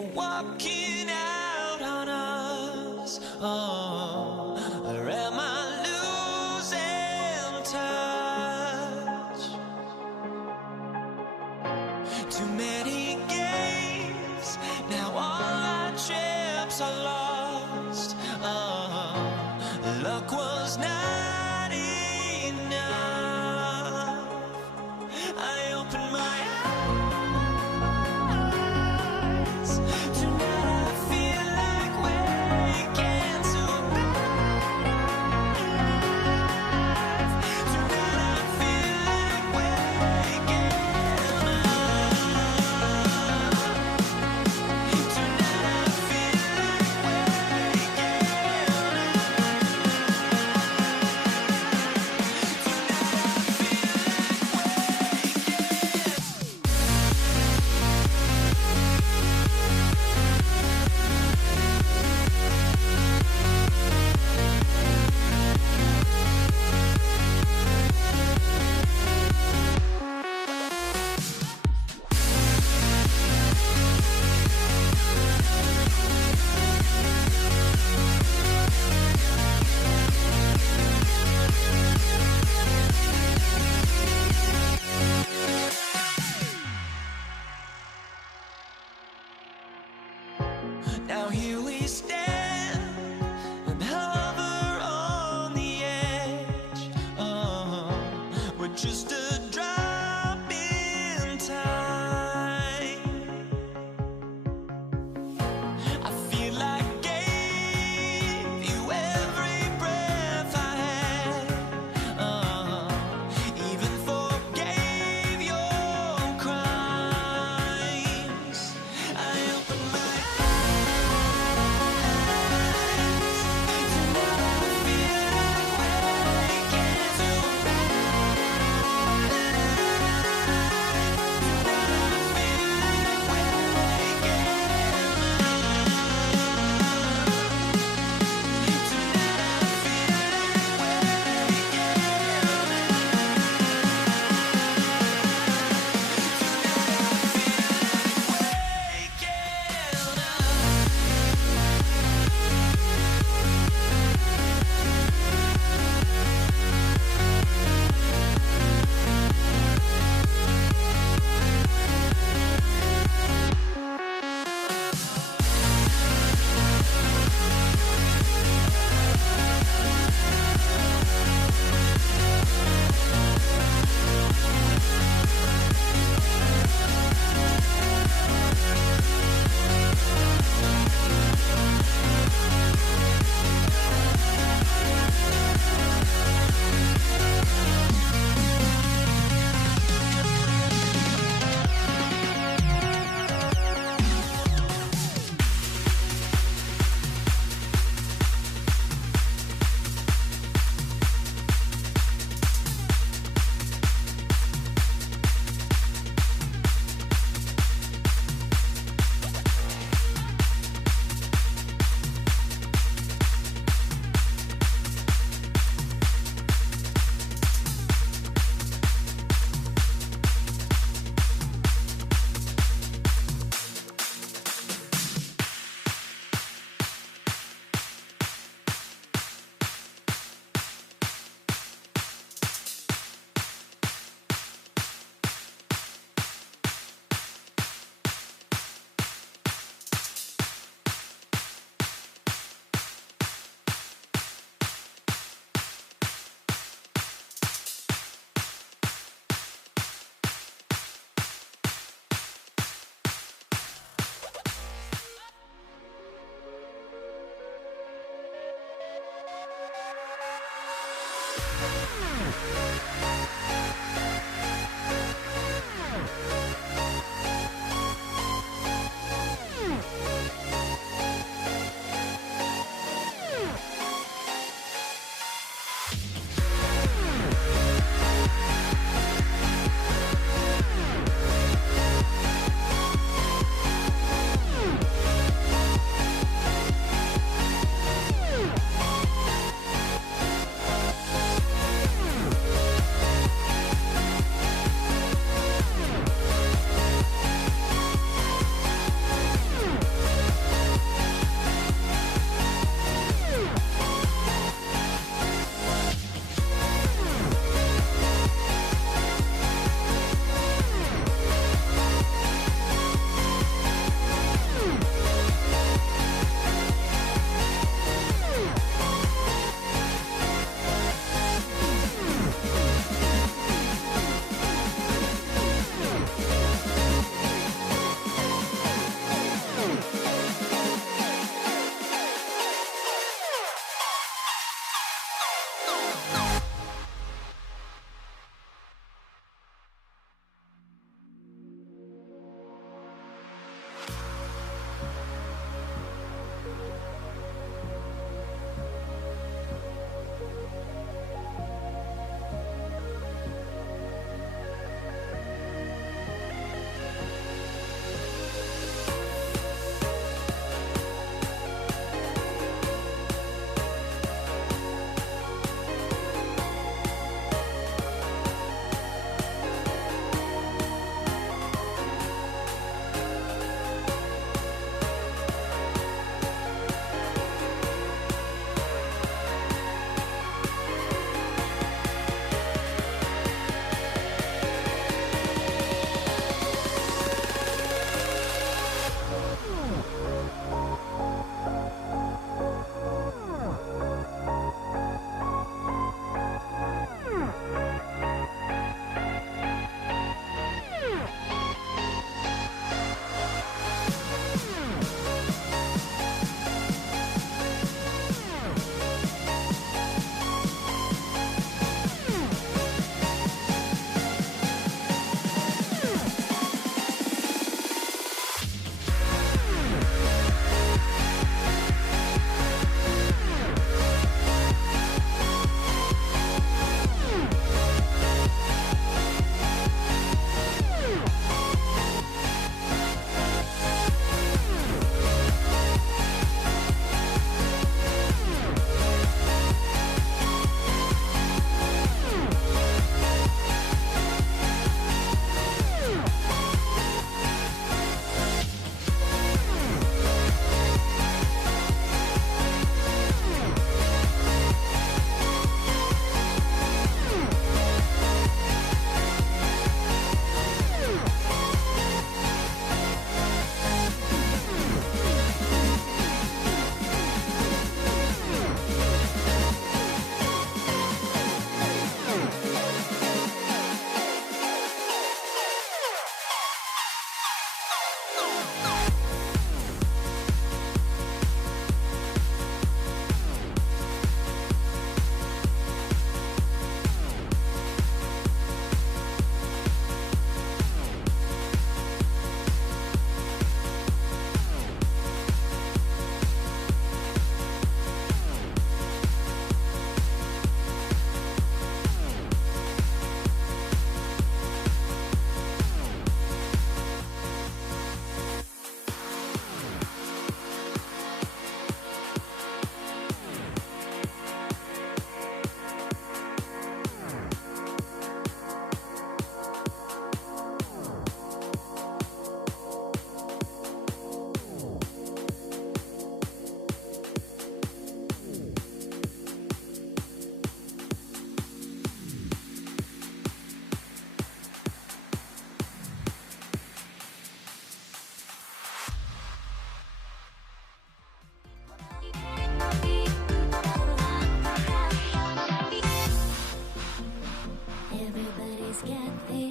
are walking out on us. Oh, or am I losing touch? Too many games, now all our chips are lost. Oh, luck was not enough. I opened my eyes. Tonight I feel like waking to life. Tonight I feel like waking up. Tonight I feel like waking now here we stand and hover on the edge. Oh, we're just a drop in time. I feel like I gave you every breath I had. Even forgave your crimes. I opened my eyes. Tonight I feel like waking to life.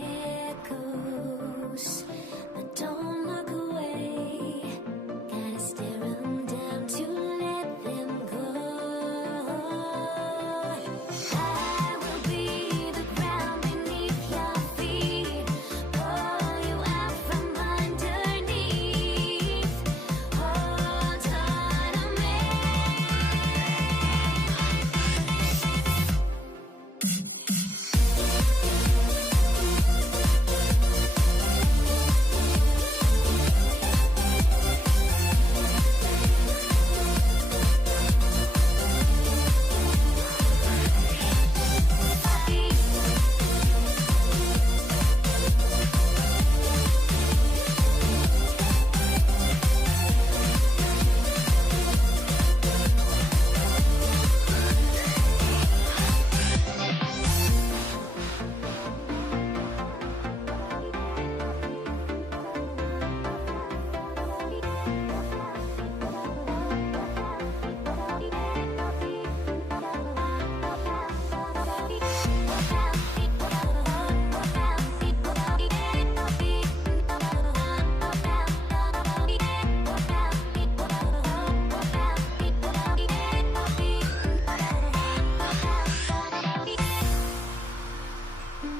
there goes. But don't look away. Gotta stare 'em down to let them go. I will be the ground beneath your feet. Pull you out from underneath. Hold on to me.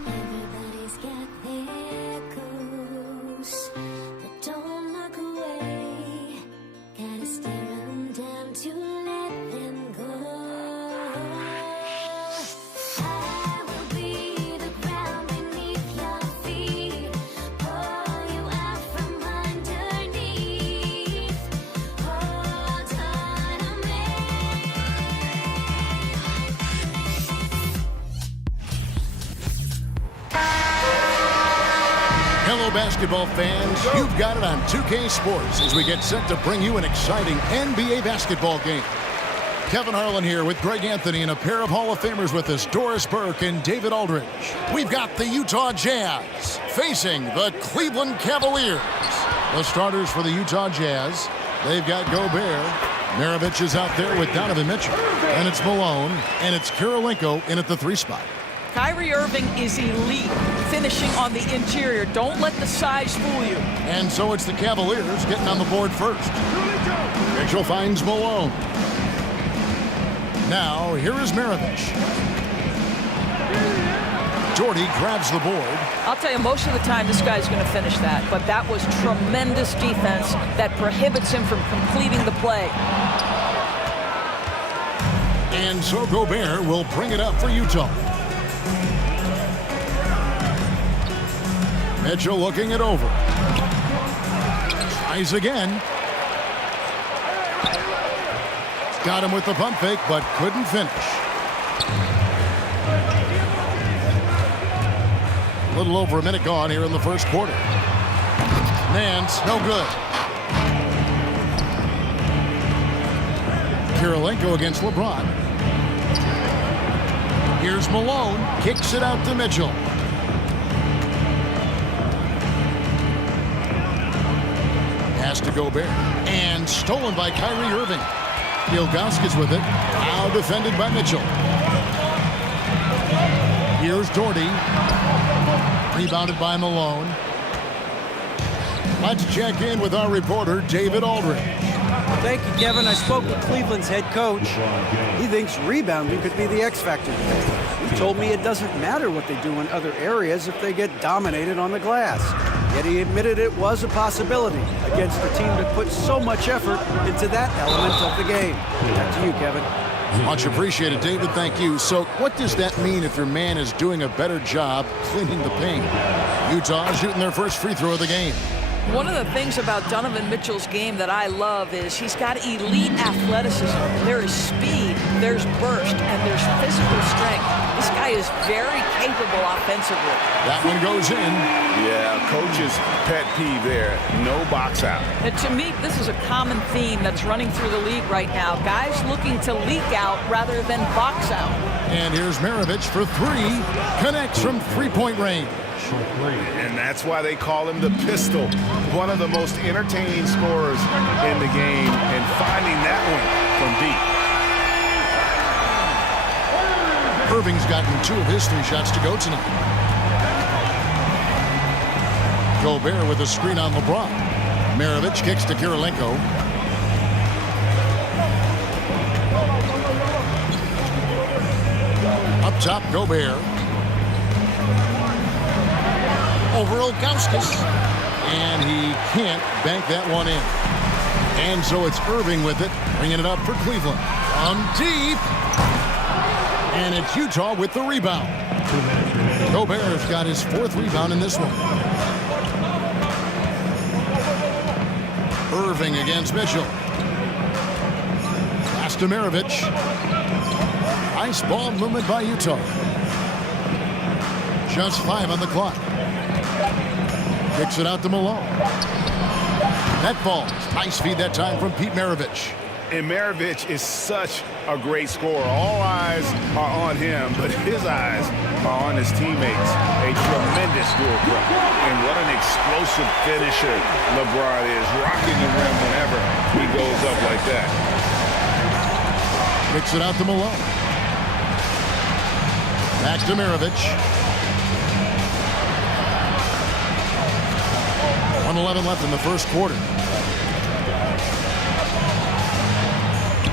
Everybody's got their goals, but don't look away. Gotta stare 'em down to let them go. I will be the ground beneath your feet. Pull you out from underneath. Hold on to me. Hello, basketball fans. You've got it on 2K Sports as we get set to bring you an exciting NBA basketball game. Kevin Harlan here with Greg Anthony and a pair of Hall of Famers with us, Doris Burke and David Aldridge. We've got the Utah Jazz facing the Cleveland Cavaliers. The starters for the Utah Jazz, they've got Gobert. Maravich is out there with Donovan Mitchell. And it's Malone. And it's Kirilenko in at the 3 spot. Kyrie Irving is elite, finishing on the interior. Don't let the size fool you. And so it's the Cavaliers getting on the board first. Mitchell finds Malone. Now, here is Maravich. Jordy grabs the board. I'll tell you, most of the time this guy's going to finish that, but that was tremendous defense that prohibits him from completing the play. And so Gobert will bring it up for Utah. Mitchell looking it over. Tries again. Got him with the pump fake, but couldn't finish. A little over a minute gone here in the first quarter. Nance, no good. Kirilenko against LeBron. Here's Malone, kicks it out to Mitchell. Pass to Gobert, and stolen by Kyrie Irving. Ilgauskas with it, now defended by Mitchell. Here's Doherty, rebounded by Malone. Let's check in with our reporter, David Aldridge. Thank you, Kevin. I spoke with Cleveland's head coach. He thinks rebounding could be the X factor today. He told me it doesn't matter what they do in other areas if they get dominated on the glass. Yet he admitted it was a possibility against a team that put so much effort into that element of the game. Back to you, Kevin. Much appreciated, David. Thank you. So what does that mean if your man is doing a better job cleaning the paint? Utah shooting their first free throw of the game. One of the things about Donovan Mitchell's game that I love is he's got elite athleticism. There is speed, there's burst, and there's physical strength. This guy is very capable offensively. That one goes in. Yeah, coach's pet peeve there, no box out. And to me, this is a common theme that's running through the league right now. Guys looking to leak out rather than box out. And here's Maravich for 3. Connects from three-point range. And that's why they call him the pistol. One of the most entertaining scorers in the game, and finding that one from deep. Irving's gotten 2 of his 3 shots to go tonight. Gobert with a screen on LeBron. Maravich kicks to Kirilenko. Up top, Gobert. Over Ilgauskas. And he can't bank that one in. And so it's Irving with it, bringing it up for Cleveland. From deep. And it's Utah with the rebound. Gobert's got his 4th rebound in this one. Irving against Mitchell. Pass to Maravich. Nice ball movement by Utah. Just 5 on the clock. Kicks it out to Malone. That falls. Nice feed that time from Pete Maravich. And Maravich is such a great scorer. All eyes are on him, but his eyes are on his teammates. A tremendous dual threat. And what an explosive finisher LeBron is, rocking the rim whenever he goes up like that. Kicks it out to Malone. Back to Maravich. 1:11 left in the first quarter.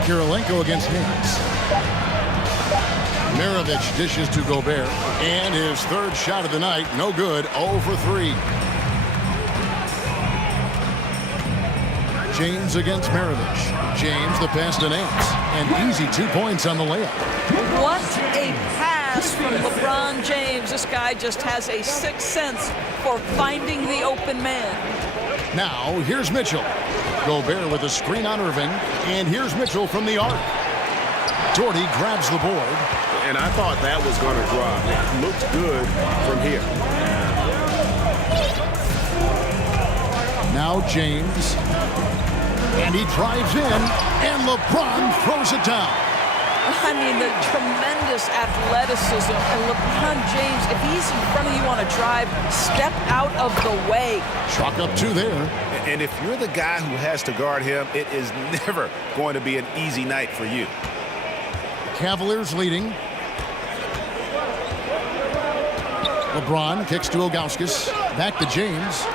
Kirilenko against Hayes. Maravich dishes to Gobert. And his 3rd shot of the night, no good, 0 for 3. James against Maravich. James the pass to Nance. And easy 2 points on the layup. What a pass from LeBron James. This guy just has a 6th sense for finding the open man. Now, here's Mitchell. Gobert with a screen on Irving. And here's Mitchell from the arc. Doherty grabs the board. And I thought that was going to drop. It looked good from here. Now James. And he drives in. And LeBron throws it down. I mean, the tremendous athleticism. And LeBron James, if he's in front of you on a drive, step out of the way. Chalk up 2 there. And if you're the guy who has to guard him, it is never going to be an easy night for you. Cavaliers leading. LeBron kicks to Ilgauskas. Back to James.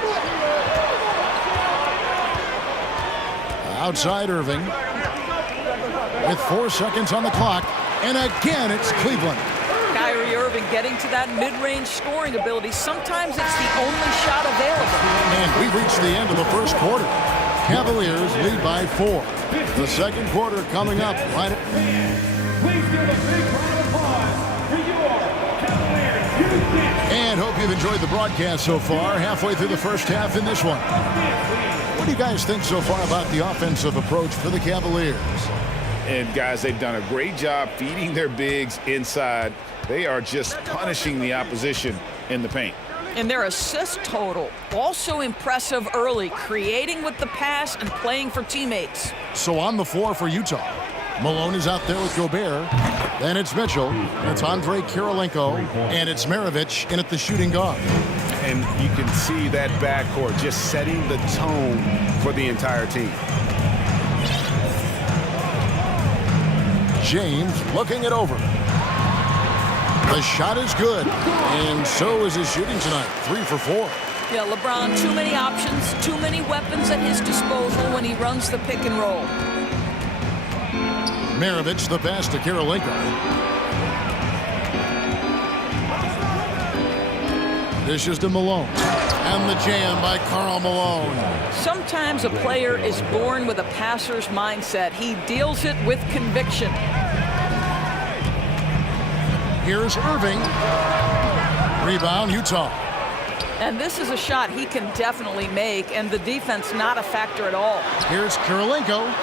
Outside Irving. With 4 seconds on the clock. And again, it's Cleveland. Kyrie Irving getting to that mid-range scoring ability. Sometimes it's the only shot available. And we've reached the end of the first quarter. Cavaliers lead by 4. The second quarter coming up right at... Please give a big round of applause for your Cavaliers Houston. And hope you've enjoyed the broadcast so far. Halfway through the first half in this one. What do you guys think so far about the offensive approach for the Cavaliers? And guys, they've done a great job feeding their bigs inside. They are just punishing the opposition in the paint. And their assist total, also impressive early, creating with the pass and playing for teammates. So on the floor for Utah, Malone is out there with Gobert. Then it's Mitchell. It's Andre Kirilenko. And it's Maravich in at the shooting guard. And you can see that backcourt just setting the tone for the entire team. James looking it over. The shot is good, and so is his shooting tonight. 3 for 4. Yeah, LeBron, too many options, too many weapons at his disposal when he runs the pick and roll. Maravich the pass to Kirilenko. Dishes to Malone. And the jam by Karl Malone. Sometimes a player is born with a passer's mindset. He deals it with conviction. Here's Irving. Rebound, Utah. And this is a shot he can definitely make, and the defense not a factor at all. Here's Kirilenko.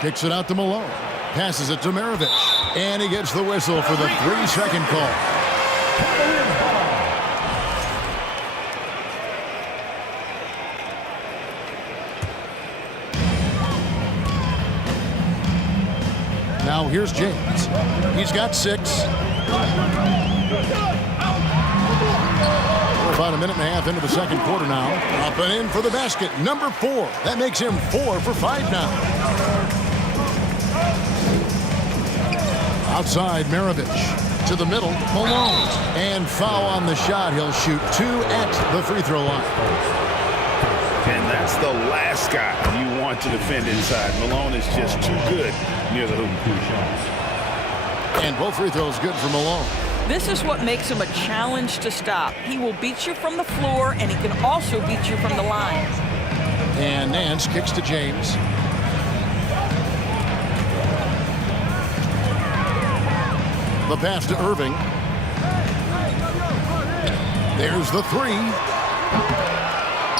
Kicks it out to Malone. Passes it to Maravich. And he gets the whistle for the 3-second call. Now here's James. He's got 6. We're about a minute and a half into the second quarter now. Up and in for the basket. Number 4. That makes him 4 for 5 now. Outside, Maravich. To the middle, Malone. And foul on the shot. He'll shoot 2 at the free throw line. And that's the last guy you want to defend inside. Malone is just too good near the hoop. And both free throws good for Malone. This is what makes him a challenge to stop. He will beat you from the floor, and he can also beat you from the line. And Nance kicks to James. The pass to Irving. There's the three.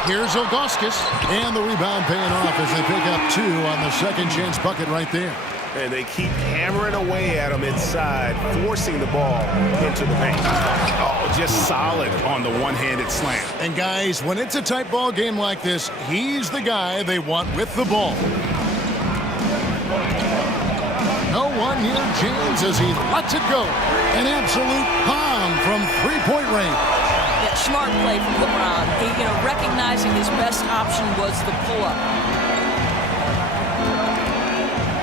Here's Ilgauskas. And the rebound paying off as they pick up 2 on the second chance bucket right there. And they keep hammering away at him inside, forcing the ball into the paint. Oh, just solid on the one-handed slam. And guys, when it's a tight ball game like this, he's the guy they want with the ball. No one near James as he lets it go. An absolute bomb from three-point range. Yeah, smart play from LeBron. He, recognizing his best option was the pull-up.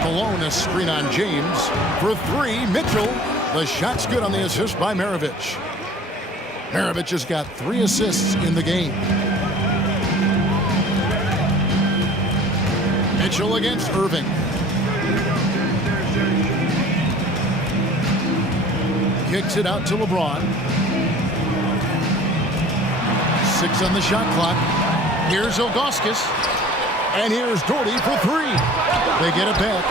Malone, a screen on James. For 3, Mitchell. The shot's good on the assist by Maravich. Maravich has got 3 assists in the game. Mitchell against Irving. Kicks it out to LeBron. 6 on the shot clock. Here's Ilgauskas. And here's Doherty for 3. They get it back.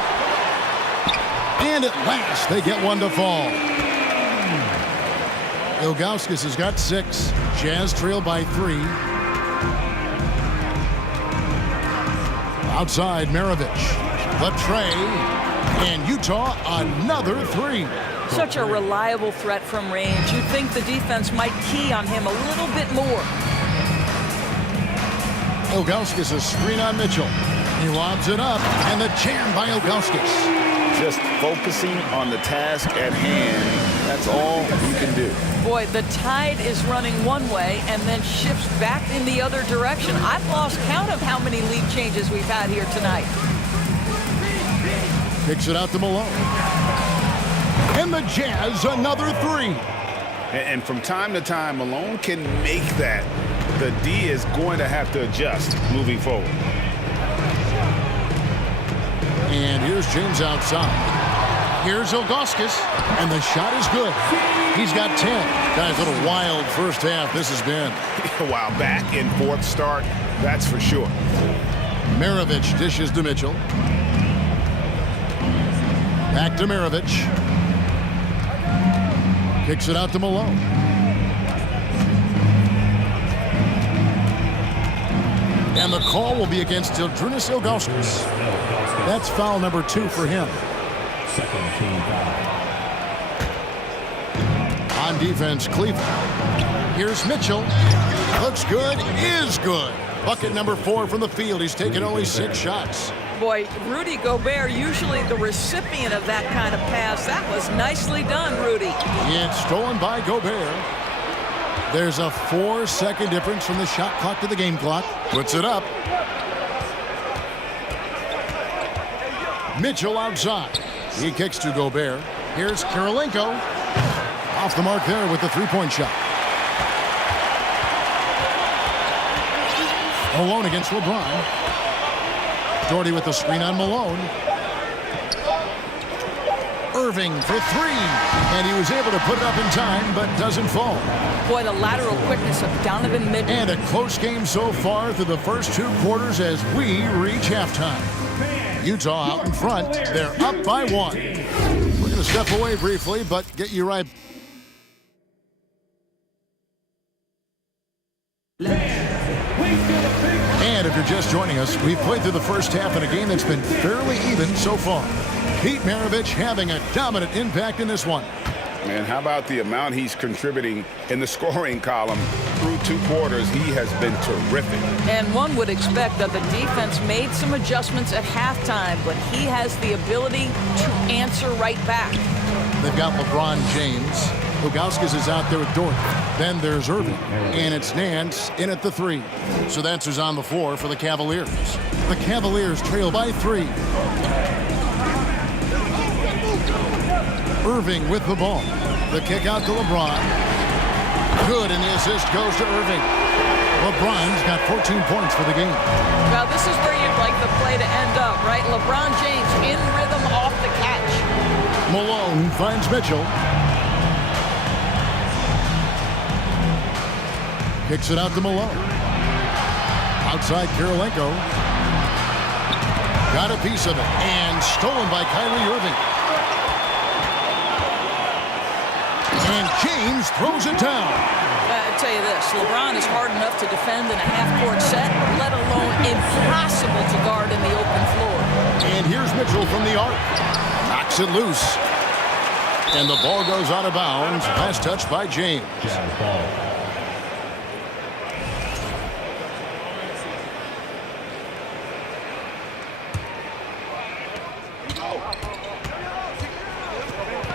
And at last, they get one to fall. Ilgauskas has got 6. Jazz trail by 3. Outside, Maravich. The tray. And Utah, another 3. Such a reliable threat from range. You'd think the defense might key on him a little bit more. Ilgauskas a screen on Mitchell. He lobs it up, and the jam by Ilgauskas. Just focusing on the task at hand. That's all you can do. Boy, the tide is running one way and then shifts back in the other direction. I've lost count of how many lead changes we've had here tonight. Kicks it out to Malone. And the Jazz, another 3. And from time to time, Malone can make that. The D is going to have to adjust moving forward. And here's James outside. Here's Ilgauskas, and the shot is good. He's got 10. Guys, what a wild first half this has been. Wow, back in fourth start, that's for sure. Maravich dishes to Mitchell. Back to Maravich. Kicks it out to Malone. And the call will be against Zydrunas Ilgauskas. That's foul number 2 for him. Second team foul. On defense, Cleveland. Here's Mitchell. Looks good, is good. Bucket number 4 from the field. He's taken only 6 shots. Boy, Rudy Gobert, usually the recipient of that kind of pass. That was nicely done, Rudy. It's stolen by Gobert. There's a 4-second difference from the shot clock to the game clock. Puts it up. Mitchell outside. He kicks to Gobert. Here's Kirilenko. Off the mark there with the three-point shot. Malone against LeBron. Doherty with the screen on Malone. Irving for 3. And he was able to put it up in time, but doesn't fall. Boy, the lateral quickness of Donovan Mitchell. And a close game so far through the first 2 quarters as we reach halftime. Utah out in front. They're up by 1. We're going to step away briefly, but get you right. And if you're just joining us, we've played through the first half in a game that's been fairly even so far. Pete Maravich having a dominant impact in this one. Man, how about the amount he's contributing in the scoring column through 2 quarters? He has been terrific. And one would expect that the defense made some adjustments at halftime, but he has the ability to answer right back. They've got LeBron James. Ilgauskas is out there with Doherty. Then there's Irving. And it's Nance in at the 3. So that's who's on the floor for the Cavaliers. The Cavaliers trail by 3. Irving with the ball. The kick out to LeBron. Good, and the assist goes to Irving. LeBron's got 14 points for the game. Well, this is where you'd like the play to end up, right? LeBron James in rhythm off the catch. Malone finds Mitchell. Kicks it out to Malone. Outside Kirilenko. Got a piece of it. And stolen by Kyrie Irving. And James throws it down. I tell you this, LeBron is hard enough to defend in a half-court set, let alone impossible to guard in the open floor. And here's Mitchell from the arc. Knocks it loose. And the ball goes out of bounds. Last touch by James.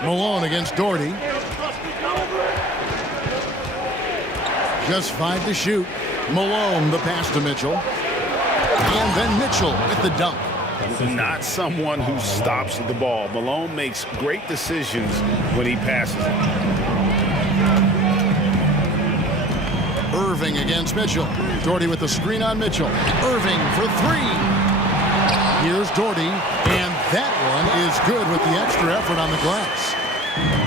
Malone against Doherty. Just 5 to shoot. Malone the pass to Mitchell. And then Mitchell with the dunk. Not someone who stops the ball. Malone makes great decisions when he passes it. Irving against Mitchell. Doherty with the screen on Mitchell. Irving for 3. Here's Doherty, and that one is good with the extra effort on the glass.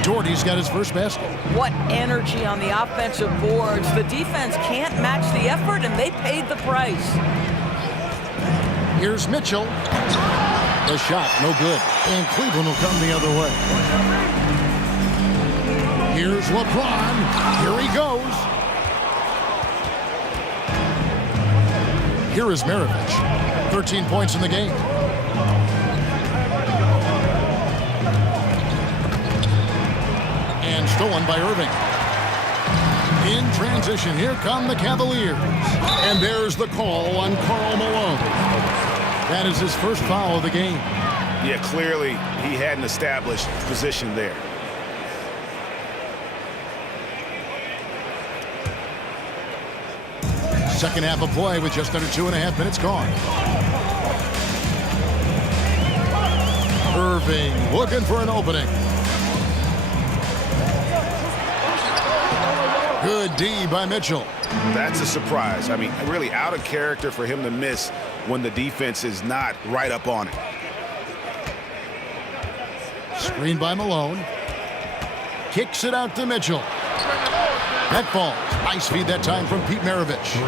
Doherty's got his first basket. What energy on the offensive boards. The defense can't match the effort, and they paid the price. Here's Mitchell. The shot, no good. And Cleveland will come the other way. Here's LeBron. Here he goes. Here is Maravich. 13 points in the game. And stolen by Irving. In transition, here come the Cavaliers. And there's the call on Karl Malone. That is his first foul of the game. Yeah, clearly he had an established position there. Second half of play with just under 2.5 minutes gone. Irving looking for an opening. Good D by Mitchell. That's a surprise. I mean, really out of character for him to miss when the defense is not right up on it. Screen by Malone. Kicks it out to Mitchell. That falls. Nice feed that time from Pete Maravich.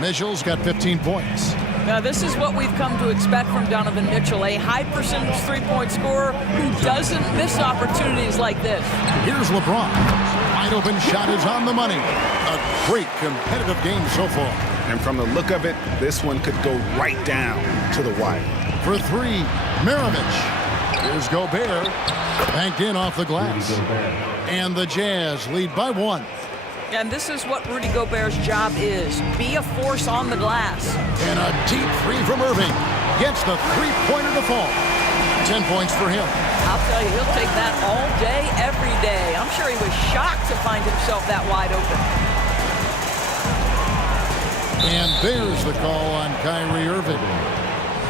Mitchell's got 15 points. Now, this is what we've come to expect from Donovan Mitchell, a high-percentage three-point scorer who doesn't miss opportunities like this. Here's LeBron. Wide open shot is on the money. A great competitive game so far. And from the look of it, this one could go right down to the wire. For 3, Maravich. Here's Gobert. Banked in off the glass. And the Jazz lead by 1. And this is what Rudy Gobert's job is. Be a force on the glass. And a deep 3 from Irving. Gets the three-pointer to fall. 10 points for him. I'll tell you, he'll take that all day, every day. I'm sure he was shocked to find himself that wide open. And there's the call on Kyrie Irving.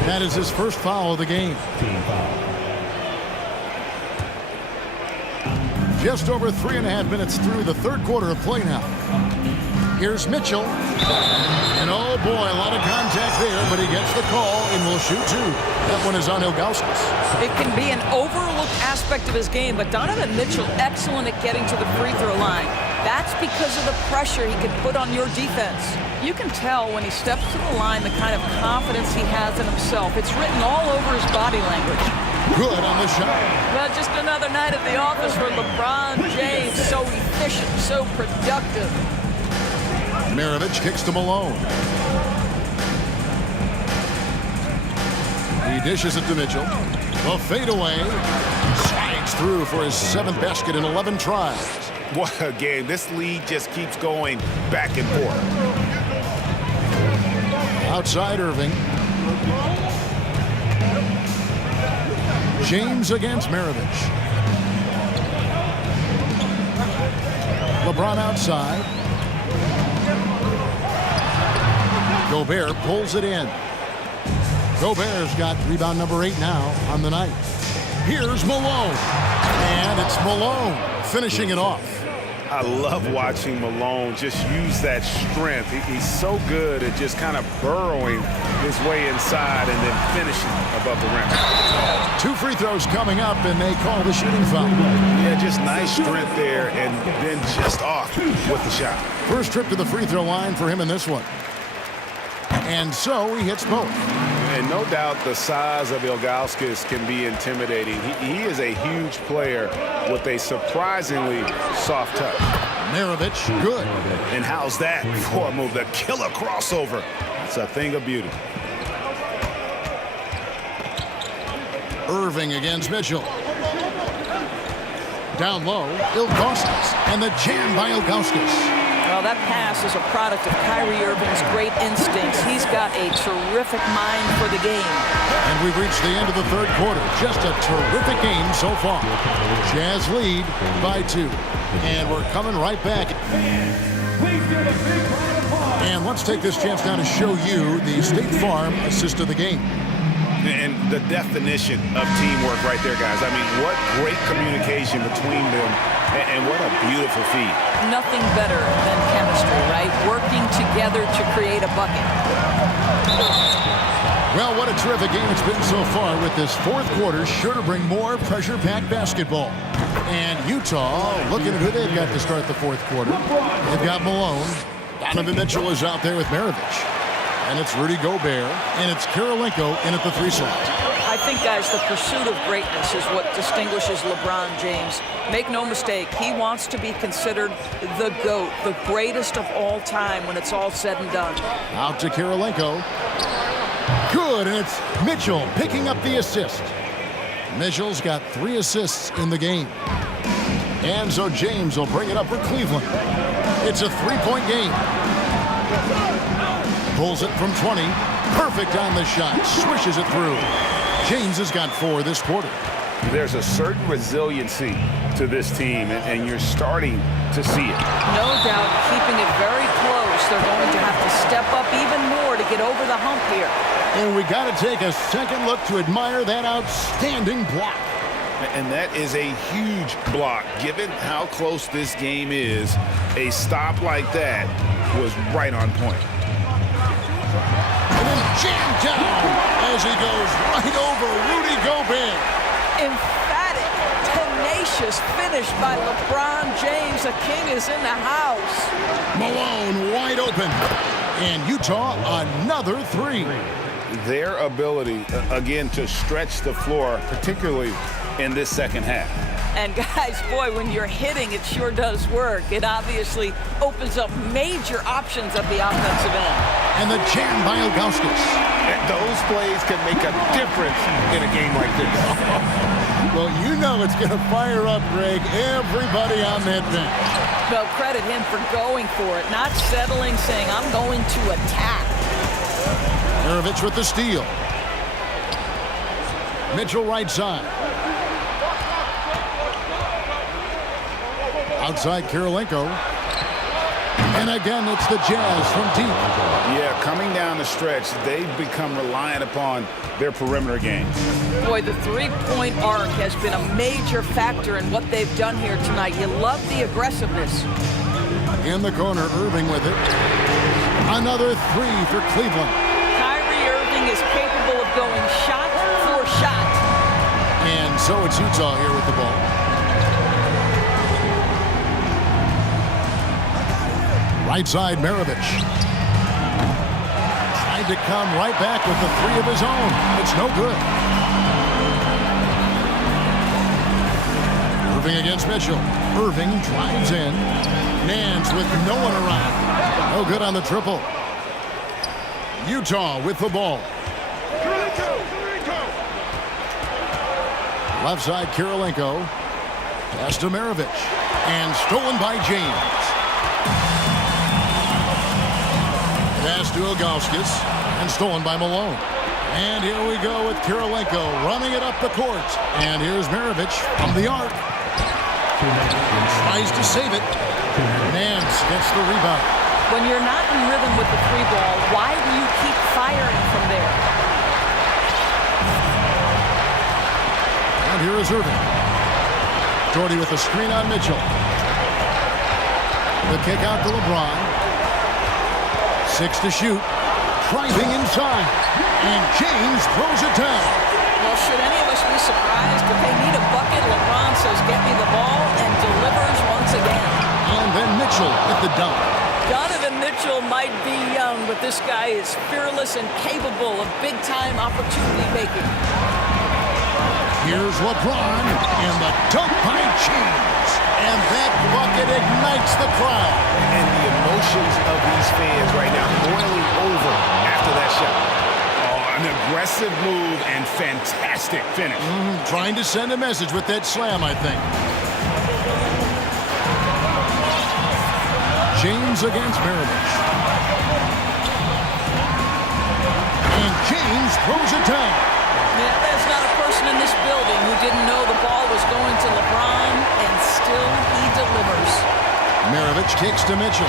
That is his first foul of the game. Just over 3.5 minutes through the third quarter of play now. Here's Mitchell. And oh boy, a lot of contact there, but he gets the call and will shoot 2. That one is on Ilgauskas. It can be an overlooked aspect of his game, but Donovan Mitchell excellent at getting to the free throw line. That's because of the pressure he can put on your defense. You can tell when he steps to the line the kind of confidence he has in himself. It's written all over his body language. Good on the shot. Well, just another night at the office for LeBron James. So efficient, so productive. Maravich kicks to Malone. He dishes it to Mitchell. The fadeaway. Slides through for his 7th basket in 11 tries. What a game. This lead just keeps going back and forth. Outside Irving. James against Maravich. LeBron outside. Gobert pulls it in. Gobert's got rebound number 8 now on the night. Here's Malone. And it's Malone finishing it off. I love watching Malone just use that strength. He's so good at just kind of burrowing his way inside and then finishing above the rim. 2 free throws coming up, and they call the shooting foul. Yeah, just nice strength there and then just off with the shot. First trip to the free throw line for him in this one. And so he hits both. And no doubt the size of Ilgauskas can be intimidating. He is a huge player with a surprisingly soft touch. Maravich, good. And how's that for a move? The killer crossover. It's a thing of beauty. Irving against Mitchell. Down low, Ilgauskas. And the jam by Ilgauskas. Well, that pass is a product of Kyrie Irving's great instincts. He's got a terrific mind for the game. And we've reached the end of the third quarter. Just a terrific game so far. Jazz lead by 2. And we're coming right back. Please give a big round of applause. And let's take this chance now to show you the State Farm assist of the game. And the definition of teamwork right there, guys. I mean, what great communication between them, and what a beautiful feed. Nothing better than chemistry, right? Working together to create a bucket. Well, what a terrific game it's been so far, with this fourth quarter sure to bring more pressure-packed basketball. And Utah, looking at who they've got to start the fourth quarter. They've got Malone. Donovan Mitchell is out there with Maravich. And it's Rudy Gobert, and it's Kirilenko in at the 3 slot. I think, guys, the pursuit of greatness is what distinguishes LeBron James. Make no mistake, he wants to be considered the GOAT, the greatest of all time when it's all said and done. Out to Kirilenko. Good, and it's Mitchell picking up the assist. Mitchell's got 3 assists in the game. And so James will bring it up for Cleveland. It's a 3-point game. Pulls it from 20. Perfect on the shot. Swishes it through. James has got 4 this quarter. There's a certain resiliency to this team, and you're starting to see it. No doubt, keeping it very close. They're going to have to step up even more to get over the hump here. And we got to take a second look to admire that outstanding block. And that is a huge block. Given how close this game is, a stop like that was right on point. And then jammed down as he goes right over Rudy Gobert. Emphatic, tenacious finish by LeBron James. The king is in the house. Malone wide open. And Utah another 3. Their ability, again, to stretch the floor, particularly in this second half. And guys, boy, when you're hitting, it sure does work. It obviously opens up major options at the offensive end. And the jam by Ilgauskas. And those plays can make a difference in a game like this. Well, you know it's going to fire up, Greg, everybody on that bench. Well, credit him for going for it, not settling, saying, I'm going to attack. Maravich with the steal. Mitchell right side. Outside Kirilenko. And again, it's the Jazz from deep. Yeah, coming down the stretch, they've become reliant upon their perimeter game. Boy, the three-point arc has been a major factor in what they've done here tonight. You love the aggressiveness. In the corner, Irving with it. Another 3 for Cleveland. Kyrie Irving is capable of going shot for shot. And so it's Utah here with the ball. Right side, Maravich. Tried to come right back with the 3 of his own. It's no good. Irving against Mitchell. Irving drives in. Nance with no one around. No good on the triple. Utah with the ball. Left side, Kirilenko. Pass to Maravich. And stolen by James. Pass to Ilgauskas. And stolen by Malone. And here we go with Kirilenko running it up the court. And here's Maravich from the arc. Tries to save it. Nance gets the rebound. When you're not in rhythm with the 3-ball, why do you keep firing from there? And here is Irving. Jordy with a screen on Mitchell. The kick out to LeBron. 6 to shoot. Driving inside. And James throws it down. Well, should any of us be surprised? If they need a bucket, LeBron says, get me the ball, and delivers once again. And then Mitchell at the dunk. Donovan Mitchell might be young, but this guy is fearless and capable of big-time opportunity making. Here's LeBron, and the dunk by James. And that bucket ignites the crowd. And the emotions of these fans right now boiling over after that shot. Oh, an aggressive move and fantastic finish. Trying to send a message with that slam, I think. James against Maravich. And James throws it down. Yeah, there's not a person in this building who didn't know the ball was going to LeBron, and still he delivers. Maravich kicks to Mitchell.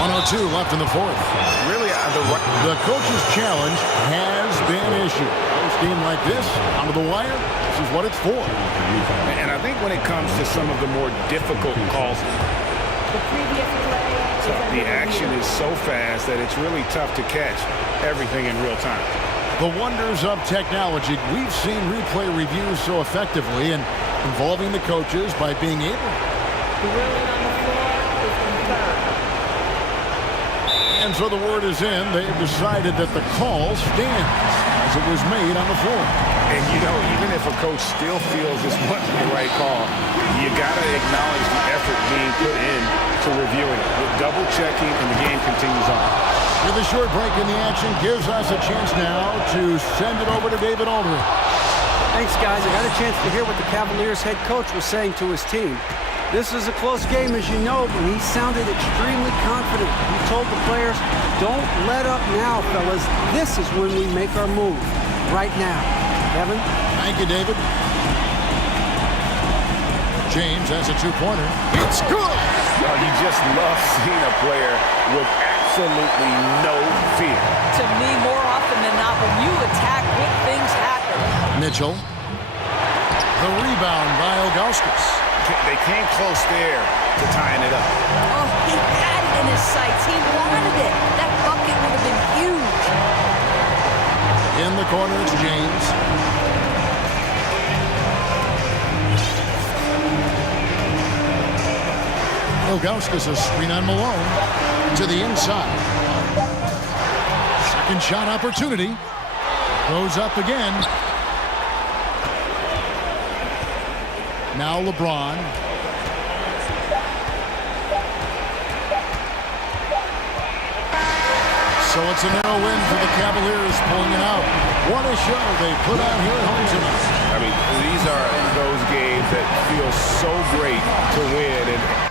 1:02 left in the fourth. Really, The coach's challenge has been issued. This game like this, onto the wire, this is what it's for. and I think when it comes to some of the more difficult calls, the action is so fast that it's really tough to catch everything in real time. The wonders of technology. We've seen replay reviews so effectively and involving the coaches by being able. And so the word is in. They've decided that the call stands as it was made on the floor. And, you know, even if a coach still feels this wasn't the right call, you got to acknowledge the effort being put in to reviewing it. With double-checking, and the game continues on. With a short break in the action, gives us a chance now to send it over to David Aldridge. Thanks, guys. I got a chance to hear what the Cavaliers head coach was saying to his team. This is a close game, as you know, but he sounded extremely confident. He told the players, don't let up now, fellas. This is when we make our move. Right now. Kevin? Thank you, David. James has a two-pointer. It's good! Well, you just love seeing a player with absolutely no fear. To me, more often than not, when you attack, good things happen. Mitchell. The rebound by Ilgauskas. They came close there to tying it up. Oh, he had it in his sights. He wanted it. That bucket would have been huge. In the corner, it's James. Ilgauskas a screen on Malone to the inside. Second shot opportunity. Goes up again. Now LeBron. So it's a narrow win for the Cavaliers, pulling it out. What a show they put on here at home tonight. I mean, these are those games that feel so great to win. And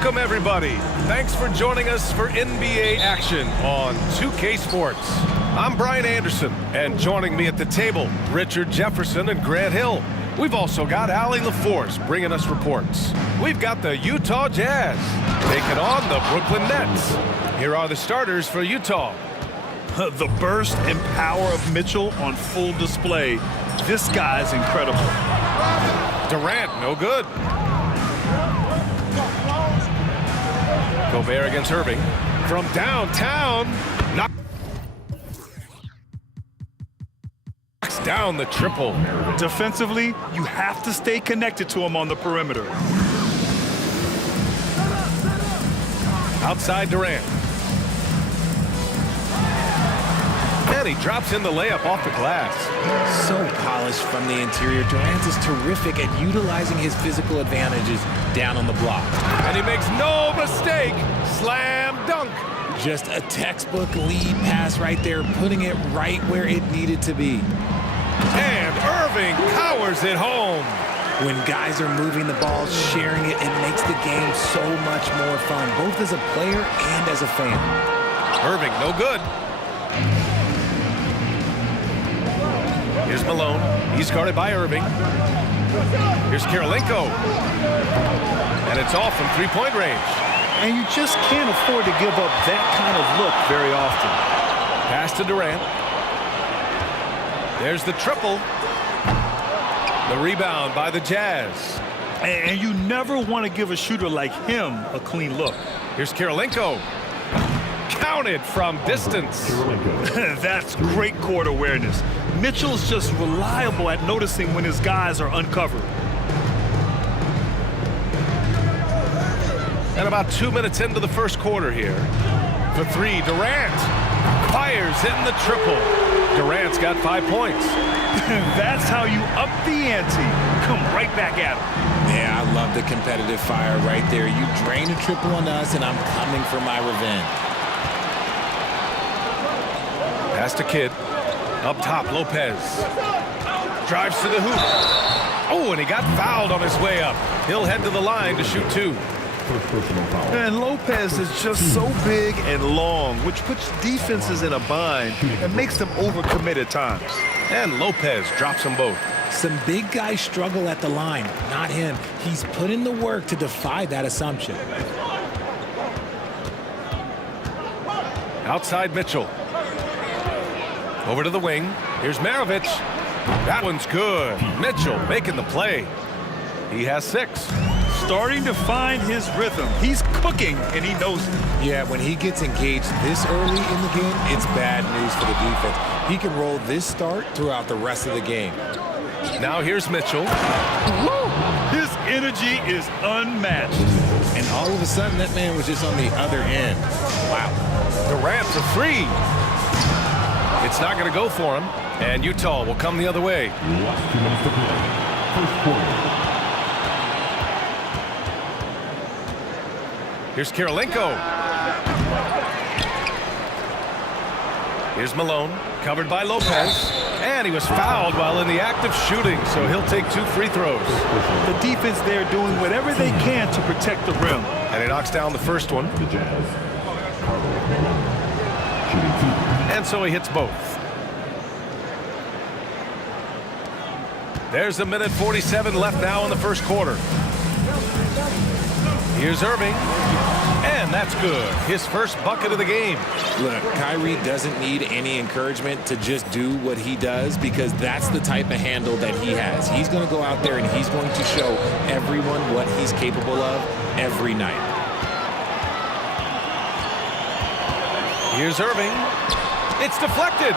Welcome, everybody. Thanks for joining us for NBA action on 2K Sports. I'm Brian Anderson, and joining me at the table, Richard Jefferson and Grant Hill. We've also got Allie LaForce bringing us reports. We've got the Utah Jazz taking on the Brooklyn Nets. Here are the starters for Utah. The burst and power of Mitchell on full display. This guy's incredible. Durant, no good. Gobert against Irving. From downtown, knocks down the triple. Defensively, you have to stay connected to him on the perimeter. Outside Durant. And he drops in the layup off the glass. So polished from the interior. Durant is terrific at utilizing his physical advantages down on the block. And he makes no mistake. Slam dunk. Just a textbook lead pass right there, putting it right where it needed to be. And Irving powers it home. When guys are moving the ball, sharing it, it makes the game so much more fun, both as a player and as a fan. Irving, no good. Here's Malone. He's guarded by Irving. Here's Karolinko. And it's off from three-point range. And you just can't afford to give up that kind of look very often. Pass to Durant. There's the triple. The rebound by the Jazz. And you never want to give a shooter like him a clean look. Here's Karolinko. Counted from distance. That's great court awareness. Mitchell's just reliable at noticing when his guys are uncovered. And about 2 minutes into the first quarter here. For three, Durant fires in the triple. Durant's got 5 points. That's how you up the ante. Come right back at him. Yeah, I love the competitive fire right there. You drain a triple on us, and I'm coming for my revenge. Pass to Kidd. Up top, Lopez. Drives to the hoop. Oh, and he got fouled on his way up. He'll head to the line to shoot two. And Lopez is just so big and long, which puts defenses in a bind and makes them overcommit at times. And Lopez drops them both. Some big guys struggle at the line, not him. He's put in the work to defy that assumption. Outside Mitchell. Over to the wing. Here's Maravich. That one's good. Mitchell making the play. He has 6. Starting to find his rhythm. He's cooking, and he knows it. Yeah, when he gets engaged this early in the game, it's bad news for the defense. He can roll this start throughout the rest of the game. Now here's Mitchell. His energy is unmatched. And all of a sudden, that man was just on the other end. Wow. Durant for 3. It's not going to go for him, and Utah will come the other way. Here's Karolinko. Here's Malone, covered by Lopez. And he was fouled while in the act of shooting, so he'll take 2 free throws. The defense there doing whatever they can to protect the rim. And he knocks down the first one. And so he hits both. There's a minute 47 left now in the first quarter. Here's Irving. And that's good. His first bucket of the game. Look, Kyrie doesn't need any encouragement to just do what he does because that's the type of handle that he has. He's going to go out there and he's going to show everyone what he's capable of every night. Here's Irving. It's deflected.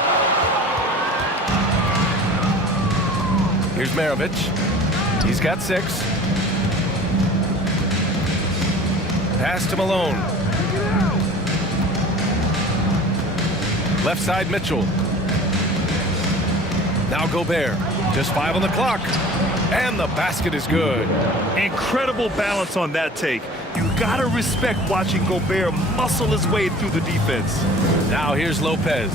Here's Maravich. He's got 6. Pass to Malone. Left side Mitchell. Now Gobert. Just 5 on the clock. And the basket is good. Incredible balance on that take. You gotta respect watching Gobert muscle his way through the defense. Now here's Lopez.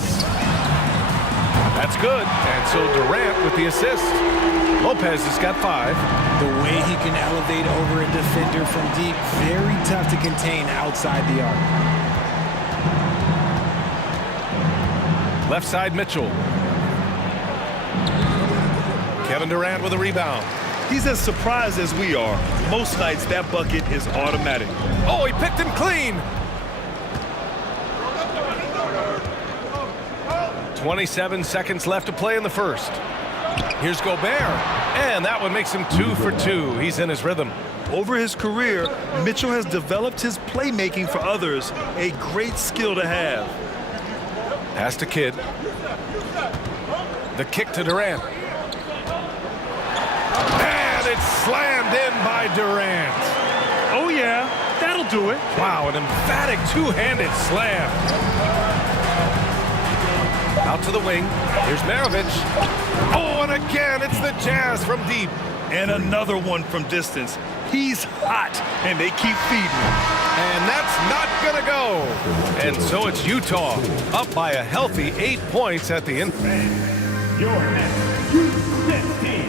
That's good. And so Durant with the assist. Lopez has got 5. The way he can elevate over a defender from deep, very tough to contain outside the arc. Left side, Mitchell. Kevin Durant with a rebound. He's as surprised as we are. Most nights, that bucket is automatic. Oh, he picked him clean. 27 seconds left to play in the first. Here's Gobert, and that one makes him 2 for 2. He's in his rhythm. Over his career, Mitchell has developed his playmaking for others, a great skill to have. Pass to Kidd. The kick to Durant. And it's slammed in by Durant. Oh, yeah, that'll do it. Wow, an emphatic two-handed slam. Out to the wing. Here's Maravich. Oh, and again, it's the Jazz from deep. And another one from distance. He's hot, and they keep feeding him. And that's not going to go. And so it's Utah, up by a healthy 8 points at the end. Your next U16.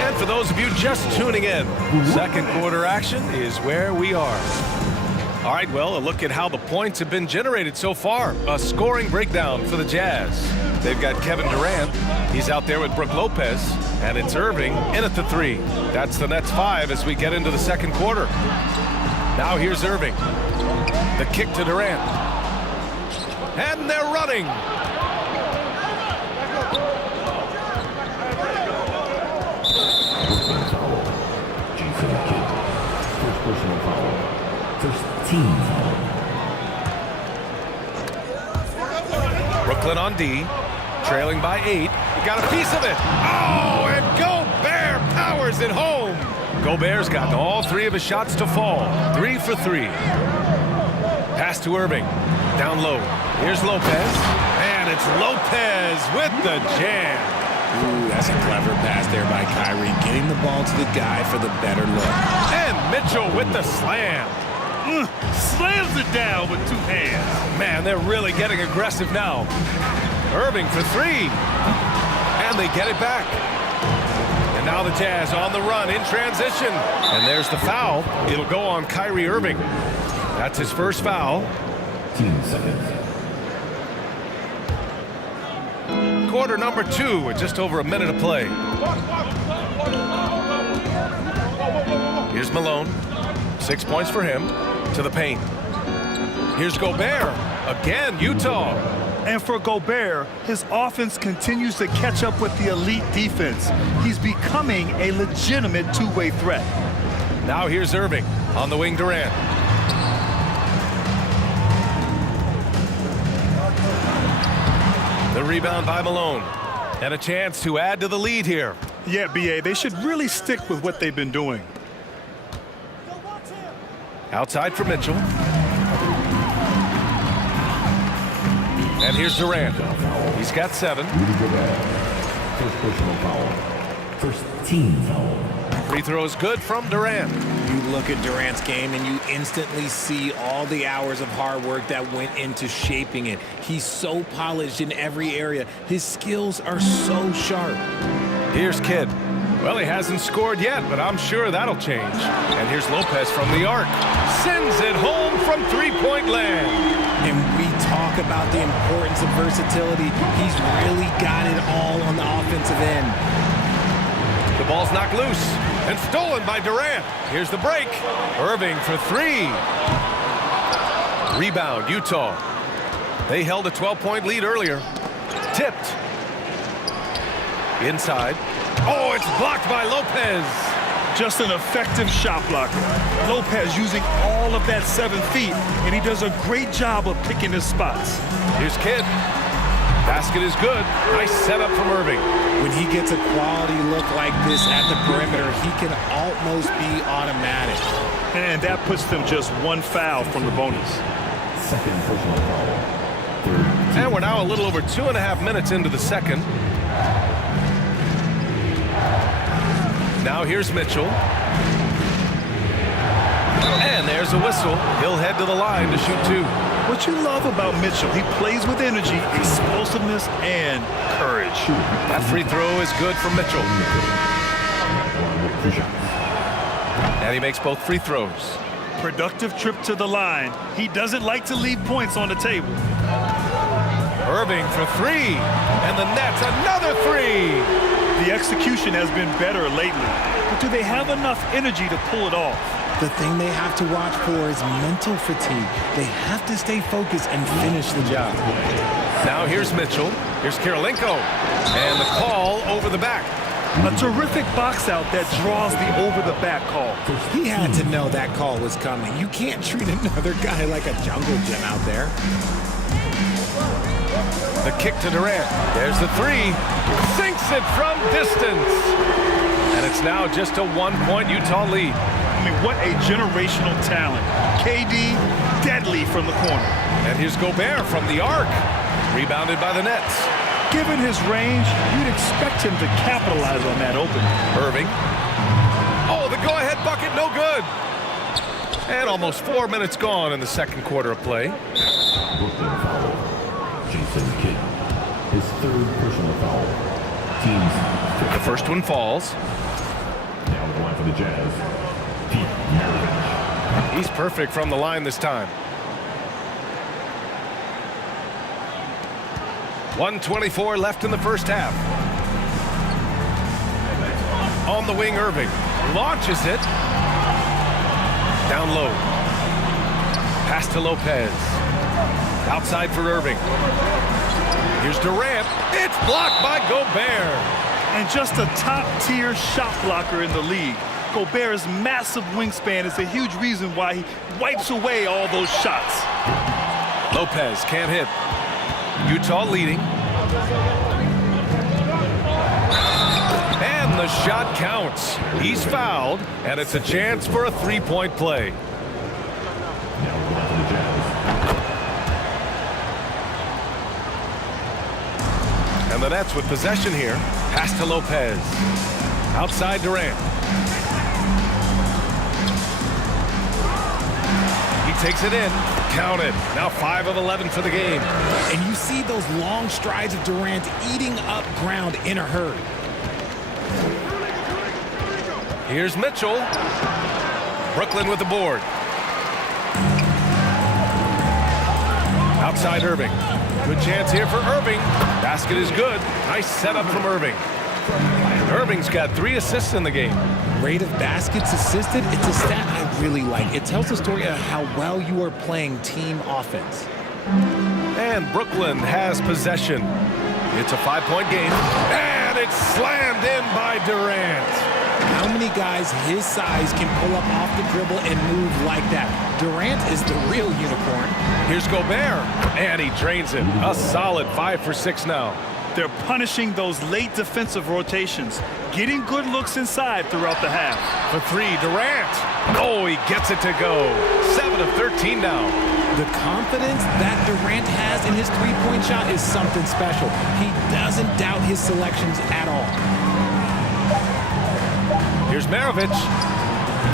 And for those of you just tuning in, second quarter action is where we are. All right, well, a look at how the points have been generated so far. A scoring breakdown for the Jazz. They've got Kevin Durant. He's out there with Brook Lopez. And it's Irving in at the 3. That's the Nets 5 as we get into the second quarter. Now here's Irving. The kick to Durant. And they're running. First personal foul. First team foul. Brooklyn on D, trailing by 8. We got a piece of it. Oh, and Gobert powers it home. Gobert's gotten all 3 of his shots to fall. 3 for 3. Pass to Irving. Down low. Here's Lopez. And it's Lopez with the jam. Ooh, that's a clever pass there by Kyrie, getting the ball to the guy for the better look. And Mitchell with the slam. Slams it down with 2 hands. Man, they're really getting aggressive now. Irving for 3. And they get it back. And now the Jazz on the run in transition. And there's the foul. It'll go on Kyrie Irving. That's his first foul. 10 seconds. Quarter number 2 with just over a minute of play. Here's Malone. 6 points for him. To the paint. Here's Gobert. Again, Utah. And for Gobert, his offense continues to catch up with the elite defense. He's becoming a legitimate two-way threat. Now here's Irving. On the wing, Durant. The rebound by Malone. And a chance to add to the lead here. Yeah, B.A., they should really stick with what they've been doing. Outside for Mitchell. And here's Durant. He's got 7. First personal foul. First team foul. Free throw is good from Durant. You look at Durant's game and you instantly see all the hours of hard work that went into shaping it. He's so polished in every area. His skills are so sharp. Here's Kidd. Well, he hasn't scored yet, but I'm sure that'll change. And here's Lopez from the arc. Sends it home from three-point land. And we talk about the importance of versatility. He's really got it all on the offensive end. The ball's knocked loose and stolen by Durant. Here's the break. Irving for 3. Rebound, Utah. They held a 12-point lead earlier. Tipped. Inside. Oh, it's blocked by Lopez. Just an effective shot blocker. Lopez using all of that 7 feet, and he does a great job of picking his spots. Here's Kidd. Basket is good. Nice setup from Irving. When he gets a quality look like this at the perimeter, he can almost be automatic. And that puts them just 1 foul from the bonus. Second personal foul. And we're now a little over 2.5 minutes into the second. Now here's Mitchell. And there's a whistle. He'll head to the line to shoot 2. What you love about Mitchell, he plays with energy, explosiveness, and courage. That free throw is good for Mitchell. And he makes both free throws. Productive trip to the line. He doesn't like to leave points on the table. Irving for three. And the Nets, another three. The execution has been better lately. But do they have enough energy to pull it off? The thing they have to watch for is mental fatigue. They have to stay focused and finish the job. Now here's Mitchell. Here's Karolinko. And the call over the back. A terrific box out that draws the over-the-back call. He had to know that call was coming. You can't treat another guy like a jungle gym out there. The kick to Durant. There's the three. Sinks it from distance. And it's now just a 1-point Utah lead. I mean, what a generational talent. KD, deadly from the corner. And here's Gobert from the arc. Rebounded by the Nets. Given his range, you'd expect him to capitalize on that opening. Irving. Oh, the go-ahead bucket, no good. And almost 4 minutes gone in the second quarter of play. Jason Kidd, his third personal foul. Teams. The first one falls. Now on the line for the Jazz, Pete Maravich. He's perfect from the line this time. 1:24 left in the first half. On the wing, Irving launches it. Down low. Pass to Lopez. Outside for Irving. Here's Durant. It's blocked by Gobert. And just a top-tier shot blocker in the league. Gobert's massive wingspan is a huge reason why he wipes away all those shots. Lopez can't hit. Utah leading. And the shot counts. He's fouled, and it's a chance for a three-point play. And the Nets with possession here. Pass to Lopez. Outside Durant. He takes it in. Count it. Now 5 of 11 for the game. And you see those long strides of Durant eating up ground in a hurry. Here's Mitchell. Brooklyn with the board. Outside Irving. Good chance here for Irving. Basket is good. Nice setup from Irving. Irving's got 3 assists in the game. Rate of baskets assisted, it's a stat I really like. It tells the story of how well you are playing team offense. And Brooklyn has possession. It's a 5-point game. And it's slammed in by Durant. How many guys his size can pull up off the dribble and move like that? Durant is the real unicorn. Here's Gobert. And he drains it. A solid 5 for 6 now. They're punishing those late defensive rotations, getting good looks inside throughout the half. For 3, Durant. Oh, he gets it to go. 7 of 13 now. The confidence that Durant has in his three-point shot is something special. He doesn't doubt his selections at all. Here's Maravich.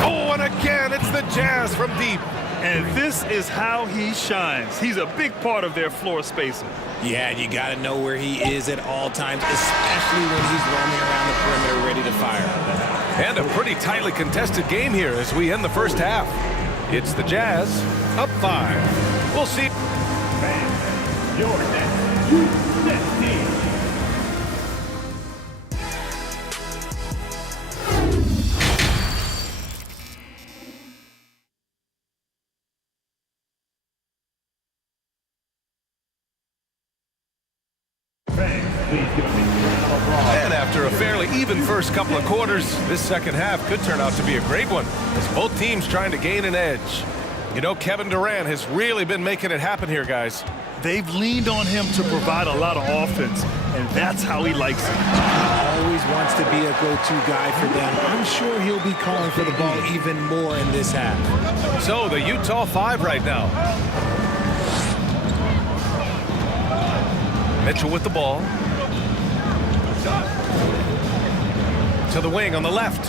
Oh, and again, it's the Jazz from deep. And this is how he shines. He's a big part of their floor spacing. Yeah, you got to know where he is at all times, especially when he's roaming around the perimeter ready to fire. And a pretty tightly contested game here as we end the first half. It's the Jazz up 5. We'll see. Your next team. And after a fairly even first couple of quarters, this second half could turn out to be a great one as both teams trying to gain an edge. You know, Kevin Durant has really been making it happen here, guys. They've leaned on him to provide a lot of offense, and that's how he likes it. He always wants to be a go-to guy for them. I'm sure he'll be calling for the ball even more in this half. So the Utah 5 right now. Mitchell with the ball. To the wing on the left.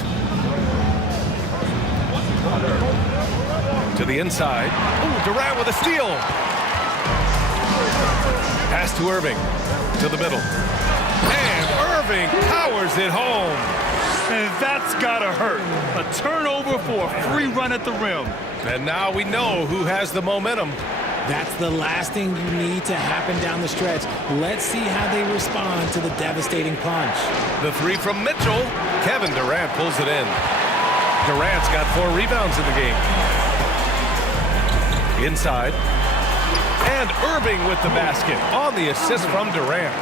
To the inside. Ooh, Durant with a steal. Pass to Irving. To the middle. And Irving powers it home. And that's gotta hurt. A turnover for a free run at the rim. And now we know who has the momentum. That's the last thing you need to happen down the stretch. Let's see how they respond to the devastating punch. The three from Mitchell. Kevin Durant pulls it in. Durant's got 4 rebounds in the game. Inside. And Irving with the basket on the assist from Durant.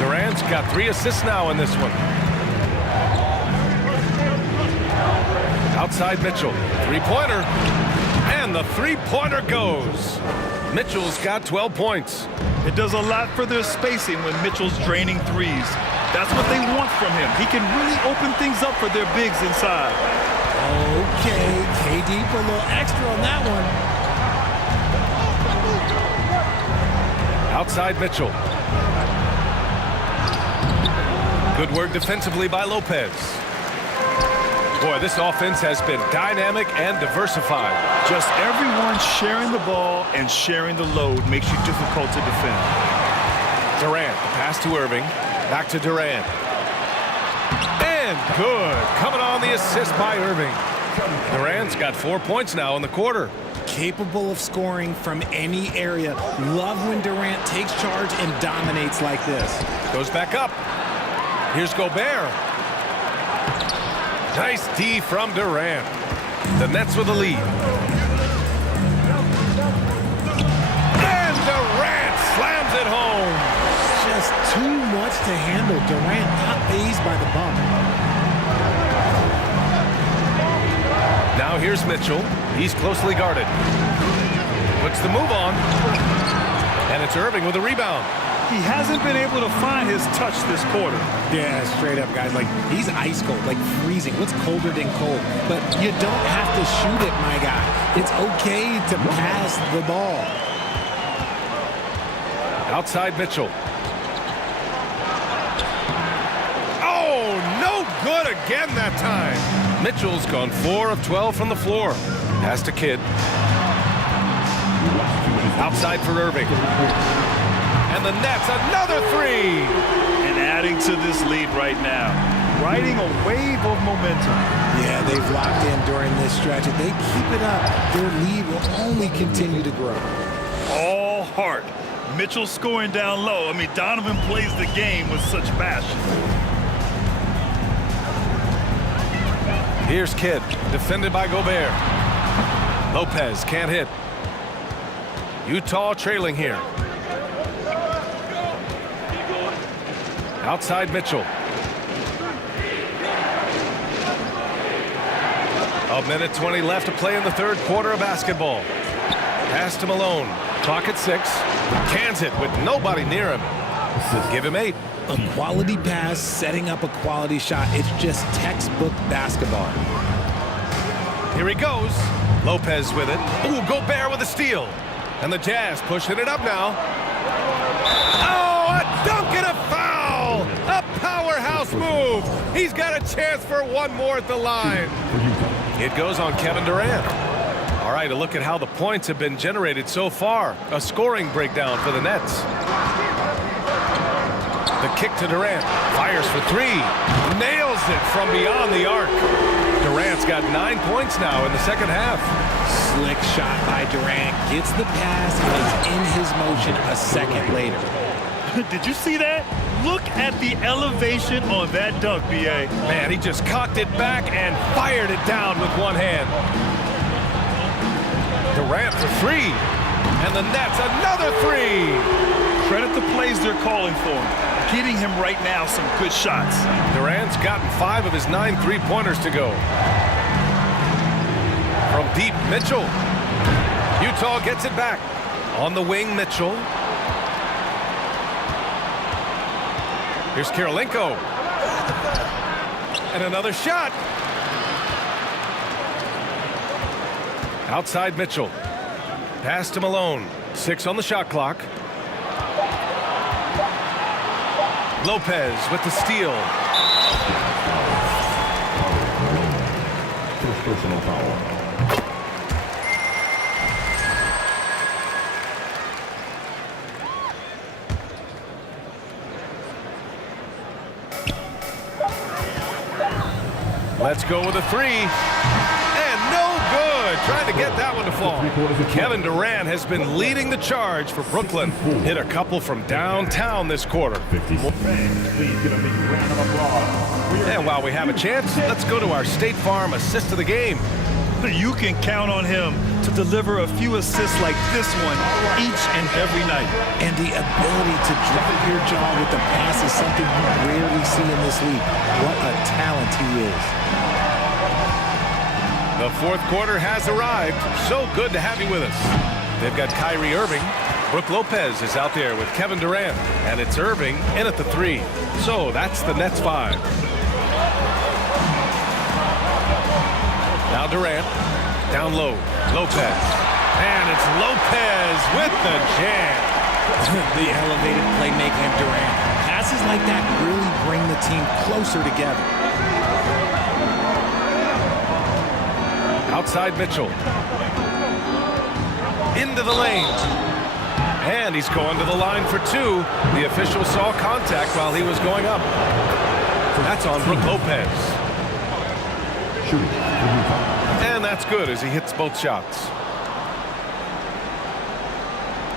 Durant's got 3 assists now in this one. Outside Mitchell. Three-pointer. And the three-pointer goes. Mitchell's got 12 points. It does a lot for their spacing when Mitchell's draining threes. That's what they want from him. He can really open things up for their bigs inside. Okay, KD for a little extra on that one. Outside Mitchell. Good work defensively by Lopez. Boy, this offense has been dynamic and diversified. Just everyone sharing the ball and sharing the load makes you difficult to defend. Durant, the pass to Irving. Back to Durant. And good. Coming on the assist by Irving. Durant's got 4 points now in the quarter. Capable of scoring from any area. Love when Durant takes charge and dominates like this. Goes back up. Here's Gobert. Nice D from Durant. The Nets with the lead. And Durant slams it home. Just too much to handle. Durant not fazed by the bump. Now here's Mitchell. He's closely guarded. Puts the move on. And it's Irving with a rebound. He hasn't been able to find his touch this quarter. Yeah, straight up, guys. Like, he's ice cold, like freezing. What's colder than cold? But you don't have to shoot it, my guy. It's okay to pass the ball. Outside Mitchell. Oh, no good again that time. Mitchell's gone 4 of 12 from the floor. Pass to Kidd. Outside for Irving. And the Nets, another 3. And adding to this lead right now. Riding a wave of momentum. Yeah, they've locked in during this stretch. If they keep it up, their lead will only continue to grow. All heart. Mitchell scoring down low. I mean, Donovan plays the game with such passion. Here's Kidd, defended by Gobert. Lopez can't hit. Utah trailing here. Outside Mitchell. A minute 20 left to play in the third quarter of basketball. Pass to Malone. Clock at 6. Cans it with nobody near him. Give him 8. A quality pass, setting up a quality shot. It's just textbook basketball. Here he goes. Lopez with it. Ooh, Gobert with a steal. And the Jazz pushing it up now. Oh, a dunk and a foul! A powerhouse move. He's got a chance for one more at the line. It goes on Kevin Durant. All right, a look at how the points have been generated so far. A scoring breakdown for the Nets. The kick to Durant. Fires for 3. Nails it from beyond the arc. Durant's got 9 points now in the second half. Slick shot by Durant. Gets the pass and is in his motion a second later. Did you see that? Look at the elevation on that dunk, B.A. Man, he just cocked it back and fired it down with one hand. Durant for 3. And the Nets another 3. Credit the plays they're calling for him. Getting him right now some good shots. Durant's gotten 5 of his 9 three-pointers to go. From deep, Mitchell. Utah gets it back. On the wing, Mitchell. Here's Kirilenko. And another shot. Outside Mitchell. Pass to Malone. 6 on the shot clock. Lopez with the steal. First personal foul. Let's go with a three. And no good. Trying to get that one to fall. Kevin Durant has been leading the charge for Brooklyn. Hit a couple from downtown this quarter. And while we have a chance, let's go to our State Farm assist of the game. You can count on him to deliver a few assists like this one each and every night. And the ability to drop your jaw with the pass is something you rarely see in this league. What a talent he is. The fourth quarter has arrived. So good to have you with us. They've got Kyrie Irving. Brook Lopez is out there with Kevin Durant. And it's Irving in at the three. So that's the Nets 5. Now Durant, down low, Lopez, and it's Lopez with the jam. The elevated playmaking of Durant. Passes like that really bring the team closer together. Outside Mitchell. Into the lane. And he's going to the line for two. The official saw contact while he was going up. That's on Brook Lopez. And that's good as he hits both shots.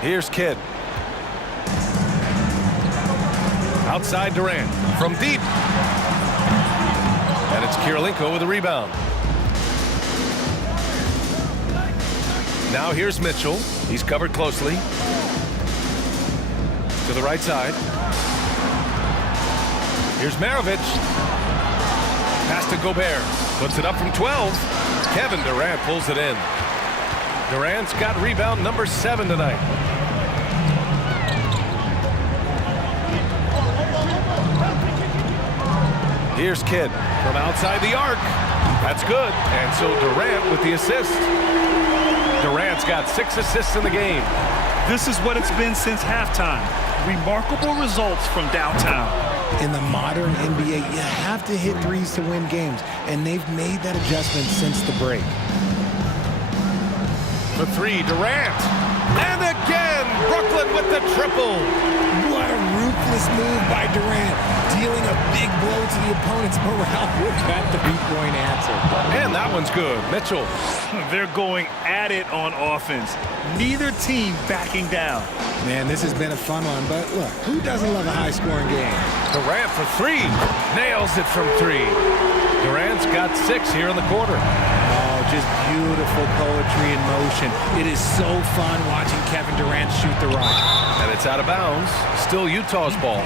Here's Kidd. Outside Durant from deep. And it's Kirilenko with a rebound. Now here's Mitchell. He's covered closely. To the right side. Here's Maravich. Pass to Gobert. Puts it up from 12. Kevin Durant pulls it in. Durant's got rebound number 7 tonight. Here's Kidd from outside the arc. That's good. And so Durant with the assist. Durant's got 6 assists in the game. This is what it's been since halftime. Remarkable results from downtown. In the modern NBA, you have to hit threes to win games, and they've made that adjustment since the break. The three, Durant. And again, Brooklyn with the triple. What a ruthless move by Durant, dealing a big blow to the opponent's morale with that three-point answer. And that one's good. Mitchell. They're going at it on offense. Neither team backing down. Man, this has been a fun one, but look, who doesn't love a high-scoring game? Durant for three. Nails it from three. Durant's got 6 here in the quarter. Oh, just beautiful poetry in motion. It is so fun watching Kevin Durant shoot the rock. And it's out of bounds. Still Utah's ball.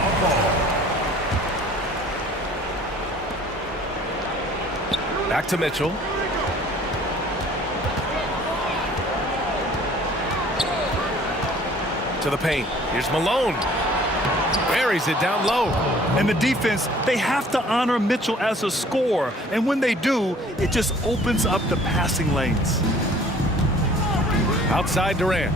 Back to Mitchell. To the paint. Here's Malone. Buries it down low. And the defense, they have to honor Mitchell as a scorer. And when they do, it just opens up the passing lanes. Outside Durant.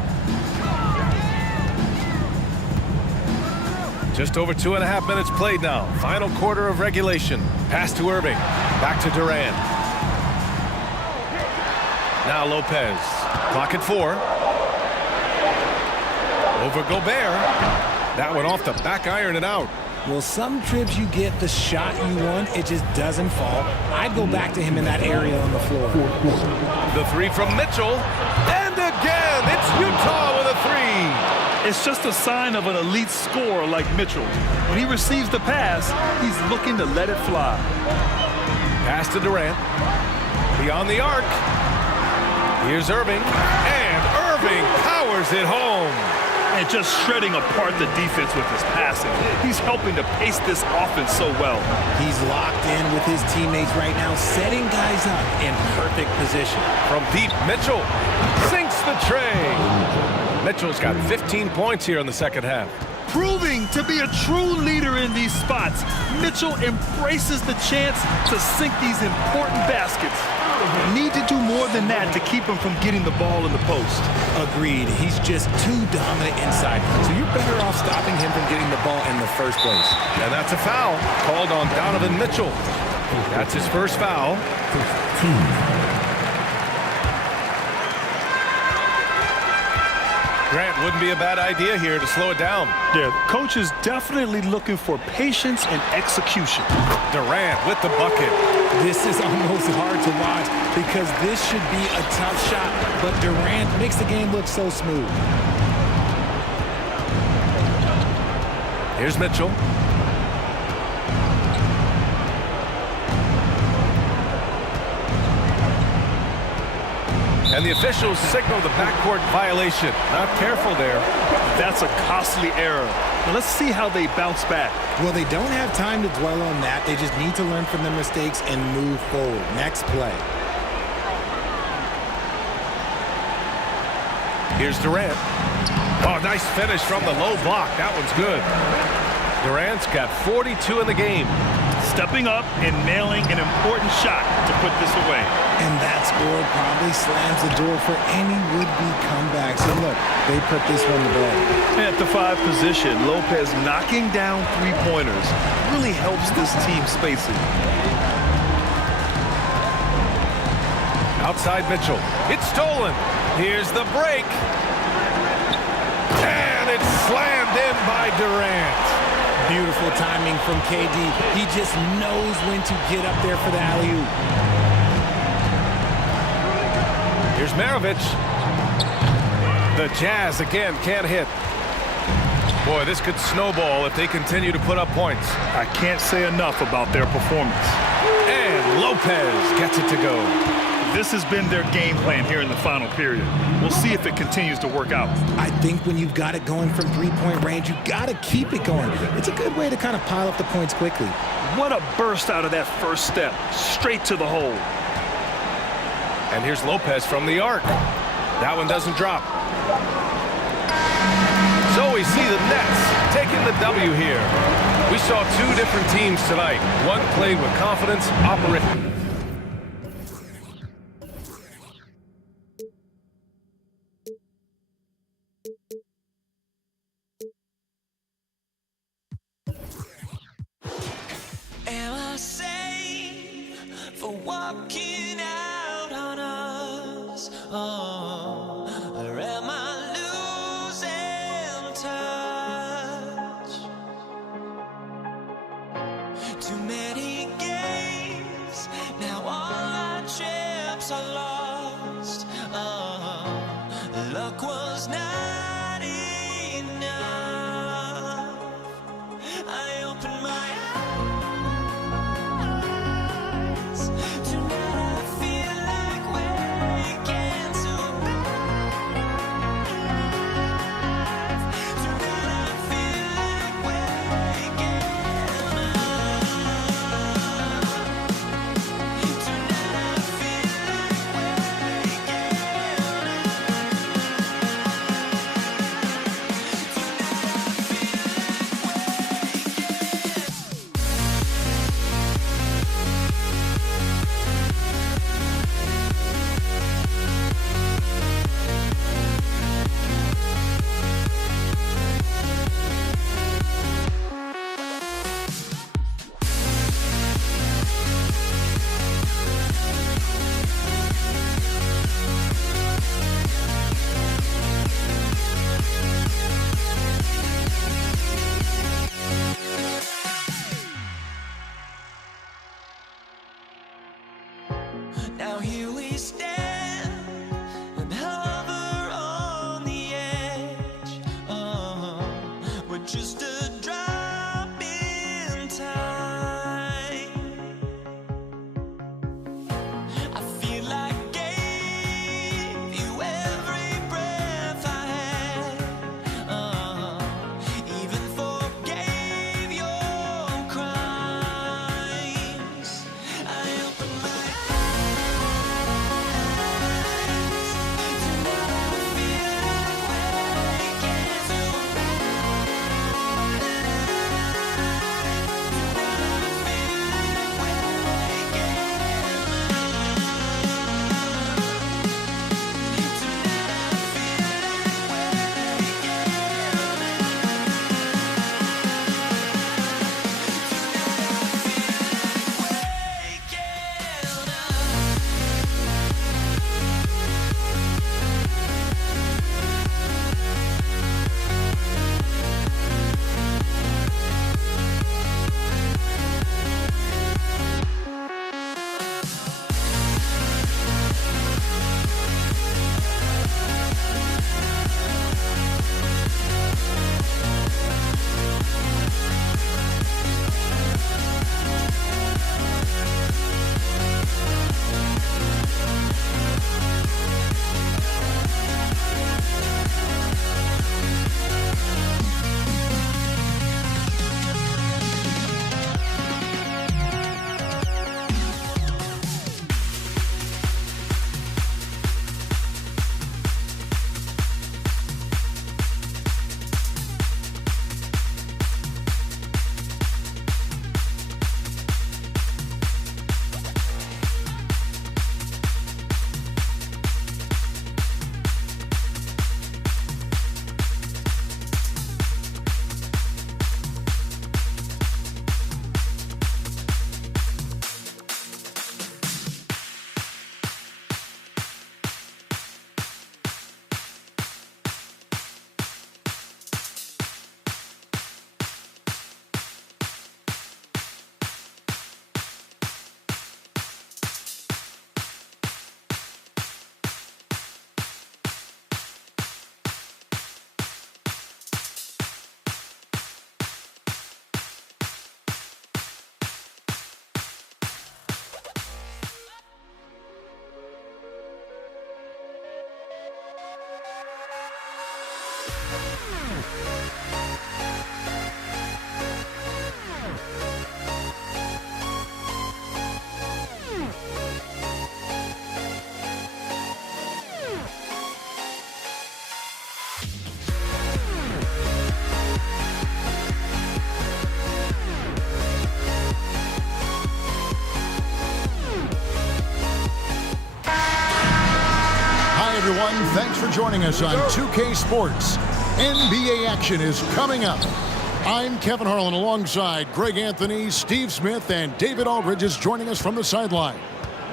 Just over 2.5 minutes played now. Final quarter of regulation. Pass to Irving. Back to Durant. Now Lopez. Clock at 4. Over Gobert. That one off the back iron and out. Well, some trips you get the shot you want, it just doesn't fall. I'd go back to him in that area on the floor. The three from Mitchell. And again, it's Utah with a three. It's just a sign of an elite scorer like Mitchell. When he receives the pass, he's looking to let it fly. Pass to Durant. Beyond the arc. Here's Irving. And Irving powers it home. And just shredding apart the defense with his passing. He's helping to pace this offense so well. He's locked in with his teammates right now, setting guys up in perfect position. From deep, Mitchell sinks the tray. Mitchell's got 15 points here in the second half. Proving to be a true leader in these spots, Mitchell embraces the chance to sink these important baskets. Need to do more than that to keep him from getting the ball in the post. Agreed. He's just too dominant inside. So you're better off stopping him from getting the ball in the first place. And that's a foul called on Donovan Mitchell. That's his first foul. Grant, wouldn't be a bad idea here to slow it down. Yeah, coach is definitely looking for patience and execution. Durant with the bucket. This is almost hard to watch because this should be a tough shot, but Durant makes the game look so smooth. Here's Mitchell. And the officials signal the backcourt violation. Not careful there. That's a costly error. Now let's see how they bounce back. Well, they don't have time to dwell on that. They just need to learn from their mistakes and move forward. Next play. Here's Durant. Oh, nice finish from the low block. That one's good. Durant's got 42 in the game. Stepping up and nailing an important shot to put this away. And that score probably slams the door for any would-be comebacks. And look, they put this one to bed. At the 5 position, Lopez knocking down three-pointers really helps this team space it. Outside Mitchell. It's stolen. Here's the break. And it's slammed in by Durant. Beautiful timing from KD. He just knows when to get up there for the alley-oop. Here's Maravich. The Jazz again can't hit. Boy, this could snowball if they continue to put up points. I can't say enough about their performance. And Lopez gets it to go. This has been their game plan here in the final period. We'll see if it continues to work out. I think when you've got it going from three-point range, you got to keep it going. It's a good way to kind of pile up the points quickly. What a burst out of that first step, straight to the hole. And here's Lopez from the arc. That one doesn't drop. So we see the Nets taking the W here. We saw 2 different teams tonight. One played with confidence, operating. Am I safe for walking out on us? Oh, or am I losing touch? Too many games everyone. Thanks for joining us on 2K Sports. NBA action is coming up. I'm Kevin Harlan alongside Greg Anthony, Steve Smith, and David Aldridge is joining us from the sideline.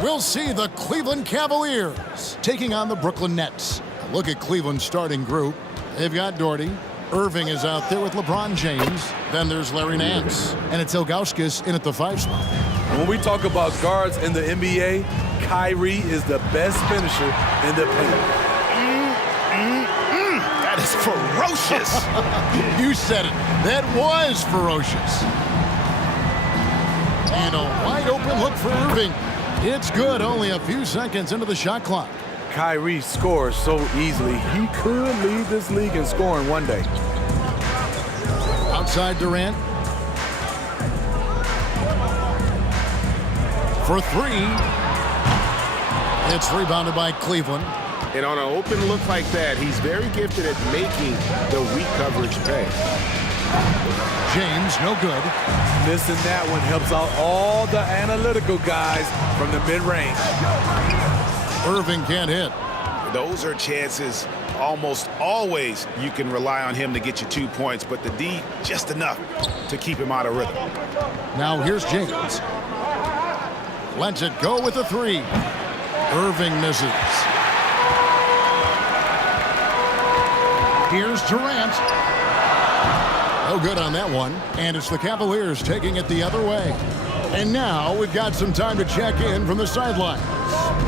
We'll see the Cleveland Cavaliers taking on the Brooklyn Nets. A look at Cleveland's starting group. They've got Doherty. Irving is out there with LeBron James. Then there's Larry Nance. And it's Ilgauskas in at the 5 spot. When we talk about guards in the NBA, Kyrie is the best finisher in the paint. That is ferocious. You said it. That was ferocious. And a wide open look for Irving. It's good, only a few seconds into the shot clock. Kyrie scores so easily. He could lead this league in scoring one day. Outside Durant. For 3. It's rebounded by Cleveland. And on an open look like that, he's very gifted at making the weak coverage pay. James, no good. Missing that one helps out all the analytical guys from the mid-range. Irving can't hit. Those are chances almost always you can rely on him to get you 2 points, but the D just enough to keep him out of rhythm. Now here's James. Lets it go with a 3. Irving misses. Here's Durant. No good on that one. And it's the Cavaliers taking it the other way. And now we've got some time to check in from the sidelines.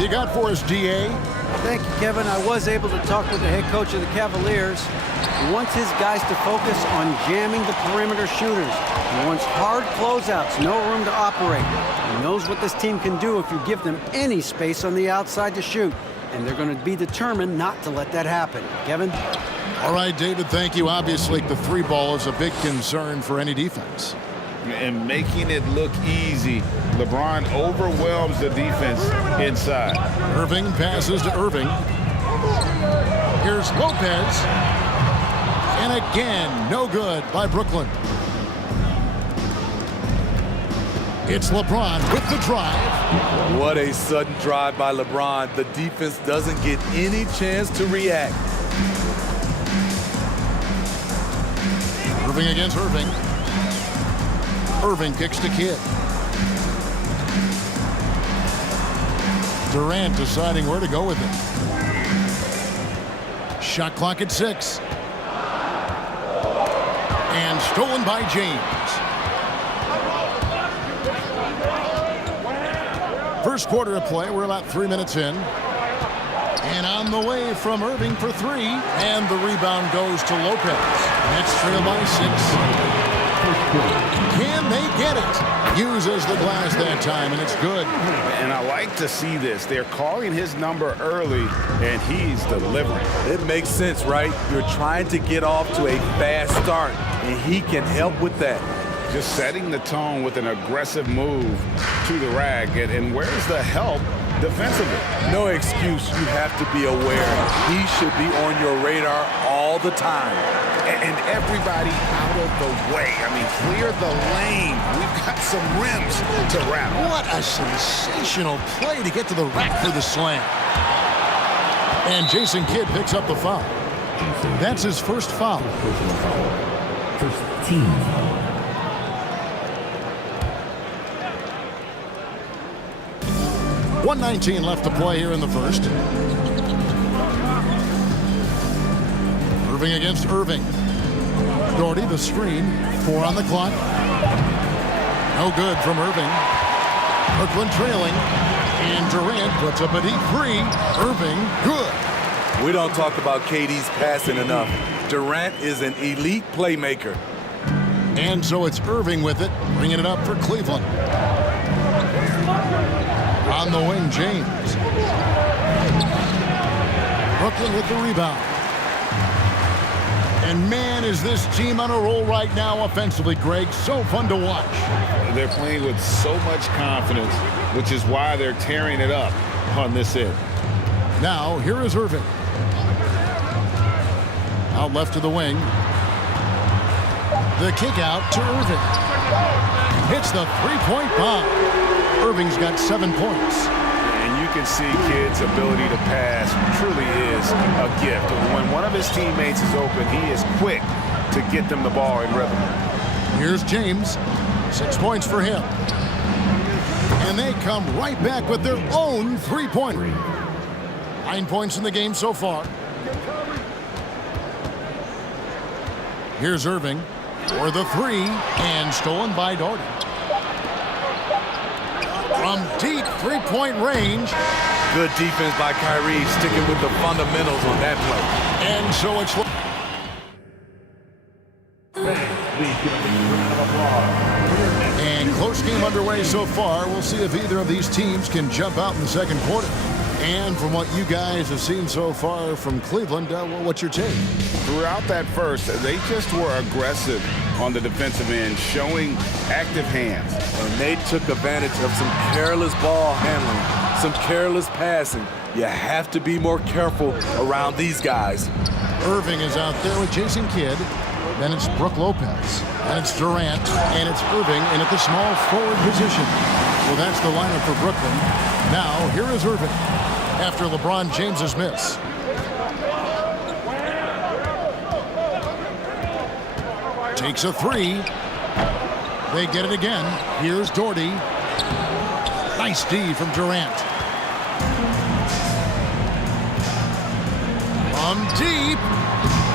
You got for us, DA? Thank you, Kevin. I was able to talk with the head coach of the Cavaliers. He wants his guys to focus on jamming the perimeter shooters. He wants hard closeouts, no room to operate. He knows what this team can do if you give them any space on the outside to shoot. And they're going to be determined not to let that happen. Kevin? All right, David, thank you. Obviously, the 3 ball is a big concern for any defense. And making it look easy, LeBron overwhelms the defense inside. Irving passes to Irving. Here's Lopez. And again, no good by Brooklyn. It's LeBron with the drive. What a sudden drive by LeBron. The defense doesn't get any chance to react. Irving against Irving. Irving kicks to Kidd. Durant deciding where to go with it. Shot clock at 6. And stolen by James. First quarter of play, we're about 3 minutes in. And on the way from Irving for 3. And the rebound goes to Lopez. Nets trail by 6. Can they get it? Uses the glass that time, and it's good. And I like to see this. They're calling his number early, and he's delivering. It makes sense, right? You're trying to get off to a fast start, and he can help with that. Just setting the tone with an aggressive move to the rack. And where's the help defensively? No excuse. You have to be aware. He should be on your radar all the time. And everybody out of the way. I mean, clear the lane. We've got some rims to wrap. What a sensational play to get to the rack for the slam. And Jason Kidd picks up the foul. That's his first foul. First team foul. .119 left to play here in the first. Irving against Irving. Doherty, the screen. 4 on the clock. No good from Irving. Brooklyn trailing. And Durant puts up a deep 3. Irving, good. We don't talk about KD's passing enough. Durant is an elite playmaker. And so it's Irving with it, bringing it up for Cleveland. On the wing, James. Brooklyn with the rebound. And man, is this team on a roll right now offensively, Greg. So fun to watch. They're playing with so much confidence, which is why they're tearing it up on this end. Now, here is Irving. Out left to the wing. The kick out to Irving. Hits the three-point bomb. Irving's got 7 points. And you can see Kidd's ability to pass truly is a gift. When one of his teammates is open, he is quick to get them the ball in rhythm. Here's James. 6 points for him. And they come right back with their own three-pointer. 9 points in the game so far. Here's Irving for the three, and stolen by Doherty. From deep three-point range. Good defense by Kyrie, sticking with the fundamentals on that play. And so it's... And close game underway so far. We'll see if either of these teams can jump out in the second quarter. And from what you guys have seen so far from Cleveland, what's your take? Throughout that first, they just were aggressive on the defensive end, showing active hands. And they took advantage of some careless ball handling, some careless passing. You have to be more careful around these guys. Irving is out there with Jason Kidd. Then it's Brook Lopez. And it's Durant. And it's Irving in at the small forward position. So that's the lineup for Brooklyn. Now, here is Irving after LeBron James's miss. Takes a three. They get it again. Here's Doherty. Nice D from Durant. From deep.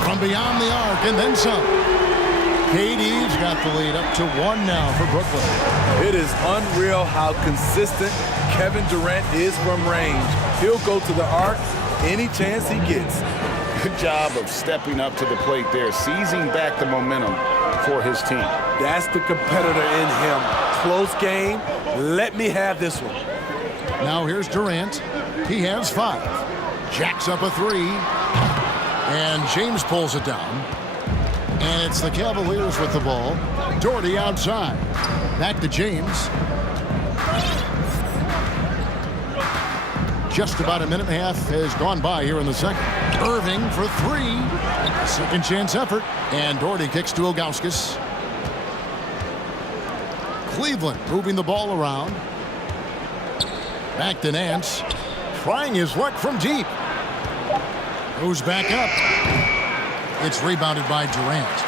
From beyond the arc and then some. KD's got the lead up to 1 now for Brooklyn. It is unreal how consistent Kevin Durant is from range. He'll go to the arc any chance he gets. Good job of stepping up to the plate there, seizing back the momentum for his team. That's the competitor in him. Close game. Let me have this one. Now here's Durant. He has 5. Jacks up a 3. And James pulls it down. And it's the Cavaliers with the ball. Doherty outside. Back to James. Just about a minute and a half has gone by here in the second. Irving for 3. Second chance effort. And Doherty kicks to Ilgauskas. Cleveland moving the ball around. Back to Nance. Trying his luck from deep. Goes back up. It's rebounded by Durant.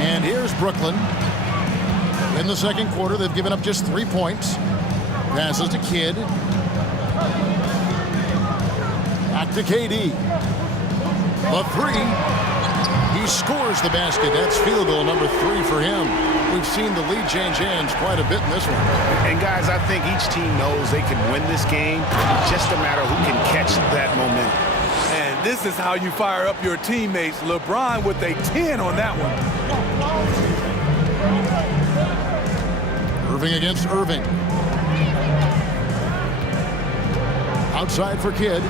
And here's Brooklyn. In the second quarter, they've given up just 3 points. Passes to Kidd. Back to KD. The 3. He scores the basket. That's field goal number 3 for him. We've seen the lead change hands quite a bit in this one. And guys, I think each team knows they can win this game. It's just a matter who can catch that momentum. And this is how you fire up your teammates. LeBron with a 10 on that one. Irving against Irving. Outside for Kidd.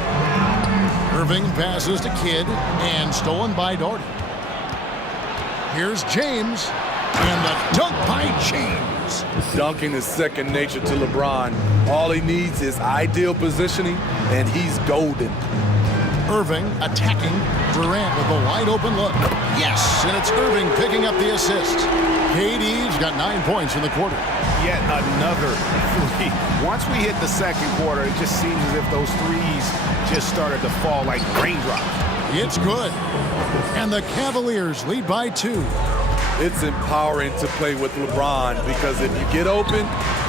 Irving passes to Kidd and stolen by Doherty. Here's James and the dunk by James. Dunking is second nature to LeBron. All he needs is ideal positioning and he's golden. Irving attacking Durant with a wide open look. Yes, and it's Irving picking up the assist. KD's got 9 points in the quarter. Yet another 3. Once we hit the second quarter, it just seems as if those threes just started to fall like raindrops. It's good. And the Cavaliers lead by 2. It's empowering to play with LeBron because if you get open,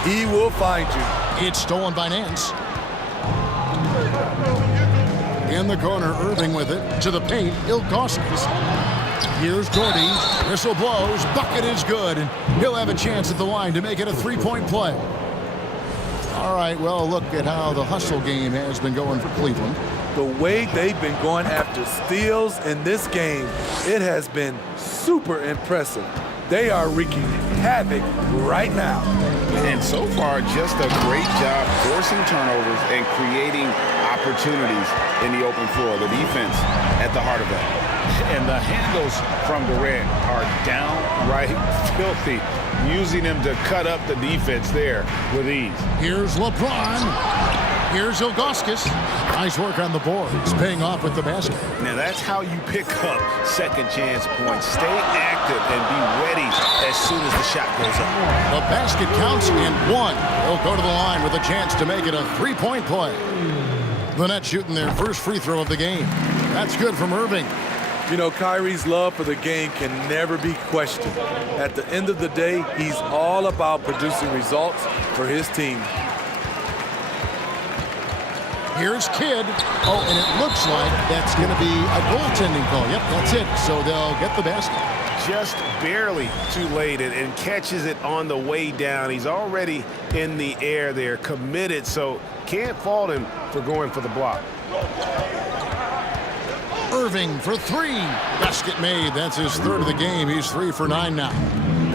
he will find you. It's stolen by Nance. In the corner, Irving with it. To the paint, Ilgauskas. Here's Doherty. Whistle blows. Bucket is good. And he'll have a chance at the line to make it a 3-point play. All right, well, look at how the hustle game has been going for Cleveland. The way they've been going after steals in this game, it has been super impressive. They are wreaking havoc right now. And so far, just a great job forcing turnovers and creating opportunities in the open floor. The defense at the heart of that. And the handles from Durant are downright filthy, using him to cut up the defense there with ease. Here's LeBron. Here's Ilgauskas. Nice work on the boards, paying off with the basket. Now that's how you pick up second chance points. Stay active and be ready as soon as the shot goes up. The basket counts and one. They'll go to the line with a chance to make it a three-point play. The Nets shooting their first free throw of the game. That's good from Irving. You know, Kyrie's love for the game can never be questioned. At the end of the day, he's all about producing results for his team. Here's Kidd. Oh, and it looks like that's going to be a goaltending call. Yep, that's it. So they'll get the basket. Just barely too late and catches it on the way down. He's already in the air there, committed, so can't fault him for going for the block. Irving for three. Basket made. That's his third of the game. He's 3 for 9 now.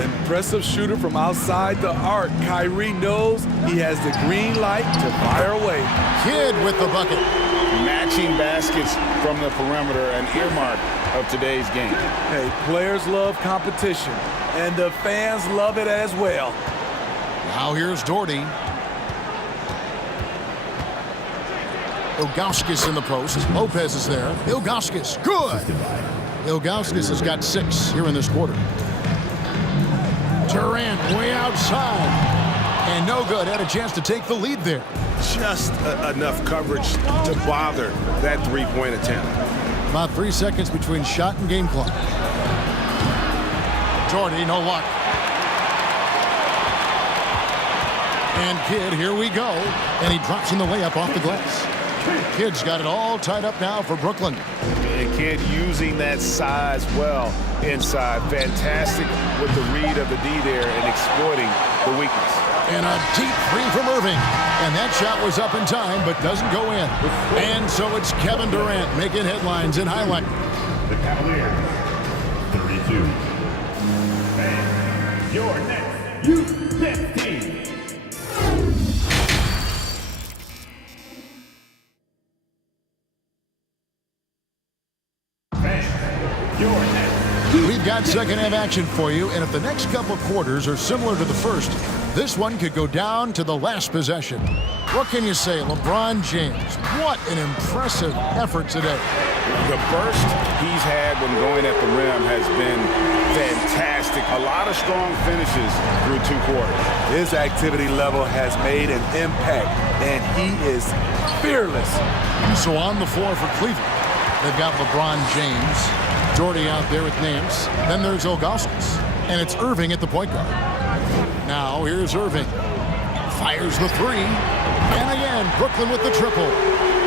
Impressive shooter from outside the arc. Kyrie knows he has the green light to fire away. Kidd with the bucket. Matching baskets from the perimeter, an earmark of today's game. Hey, players love competition, and the fans love it as well. Now here's Doherty. Ilgauskas in the post. Lopez is there. Ilgauskas, good. Ilgauskas has got 6 here in this quarter. Durant way outside. And no good. Had a chance to take the lead there. Just enough coverage to bother that three-point attempt. About 3 seconds between shot and game clock. Doherty, no luck. And Kidd, here we go. And he drops in the layup off the glass. Kidd's got it all tied up now for Brooklyn. And Kidd using that size well inside. Fantastic with the read of the D there and exploiting the weakness. And a deep three from Irving. And that shot was up in time, but doesn't go in. And so it's Kevin Durant making headlines in highlight. The Cavaliers, 32. And your next U-10 team. We've got second half action for you, and if the next couple quarters are similar to the first, this one could go down to the last possession. What can you say, LeBron James? What an impressive effort today. The burst he's had when going at the rim has been fantastic. A lot of strong finishes through 2 quarters. His activity level has made an impact, and he is fearless. So on the floor for Cleveland, they've got LeBron James, Doherty out there with Nance. Then there's Ilgauskas, and it's Irving at the point guard. Now here's Irving. Fires the three, and again, Brooklyn with the triple.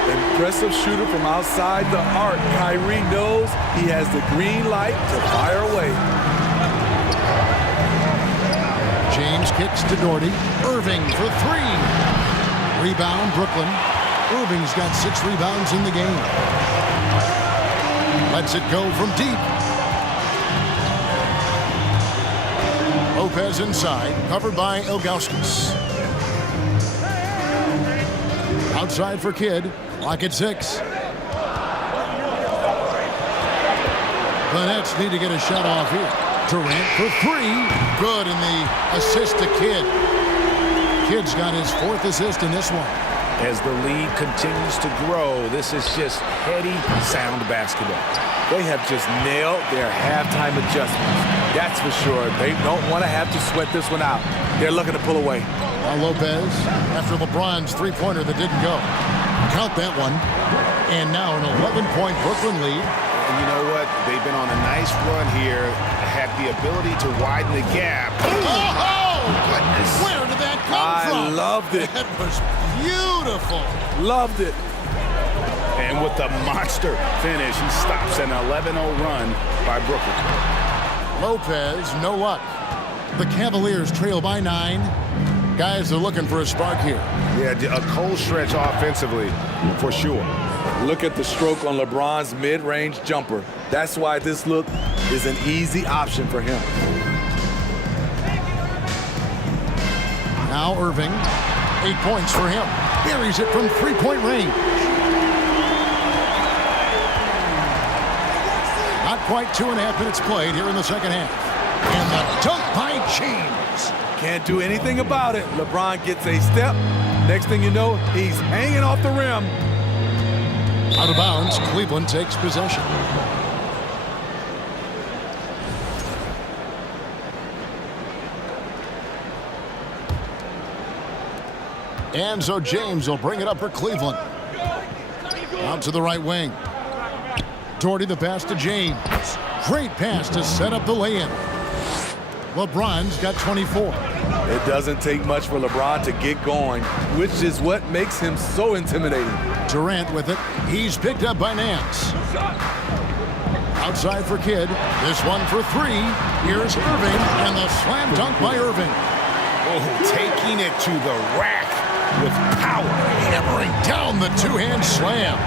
Impressive shooter from outside the arc. Kyrie knows he has the green light to fire away. James kicks to Doherty. Irving for three. Rebound, Brooklyn. Irving's got 6 rebounds in the game. Lets it go from deep. Lopez inside, covered by Ilgauskas. Outside for Kidd, lock at 6. The Nets need to get a shot off here. Durant for 3, good, and the assist to Kidd. Kidd's got his 4th assist in this one. As the lead continues to grow, this is just heady, sound basketball. They have just nailed their halftime adjustments. That's for sure. They don't want to have to sweat this one out. They're looking to pull away. Now Lopez, after LeBron's three-pointer that didn't go. Count that one. And now an 11-point Brooklyn lead. And you know what? They've been on a nice run here. Have the ability to widen the gap. Oh, goodness. Where did that come from? I loved it. That was beautiful. Loved it. And with the monster finish, he stops an 11-0 run by Brooklyn. Lopez, no luck. The Cavaliers trail by 9. Guys are looking for a spark here. Yeah, a cold stretch offensively, for sure. Look at the stroke on LeBron's mid-range jumper. That's why this look is an easy option for him. Now Irving, 8 points for him. Buries it from three-point range. Not quite 2.5 minutes played here in the second half. And the dunk by James. Can't do anything about it. LeBron gets a step, Next thing you know, he's hanging off the rim. Out of bounds, Cleveland takes possession. And so James will bring it up for Cleveland. Out to the right wing. Doherty the pass to James. Great pass to set up the lay-in. LeBron's got 24. It doesn't take much for LeBron to get going, which is what makes him so intimidating. Durant with it. He's picked up by Nance. Outside for Kidd. This one for three. Here's Irving, and the slam dunk by Irving. Oh, taking it to the rack with power. Hammering down the two-hand slam.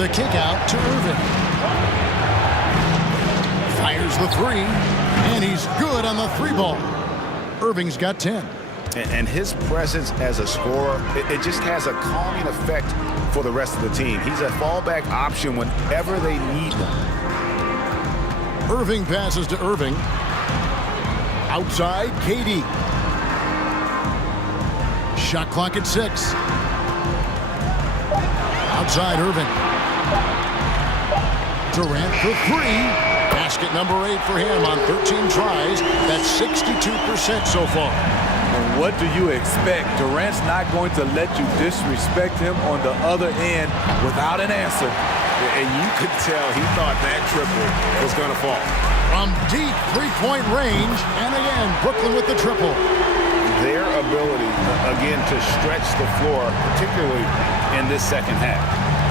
The kick out to Irving. Fires the three, and he's good on the three ball. Irving's got 10. And his presence as a scorer, it just has a calming effect for the rest of the team. He's a fallback option whenever they need him. Irving passes to Irving. Outside, KD. Shot clock at 6. Outside, Irving. Durant for three. Basket number 8 for him on 13 tries. That's 62% so far. And what do you expect? Durant's not going to let you disrespect him on the other end without an answer. And you could tell he thought that triple was going to fall. From deep three-point range, and again, Brooklyn with the triple. Their ability, again, to stretch the floor, particularly in this second half.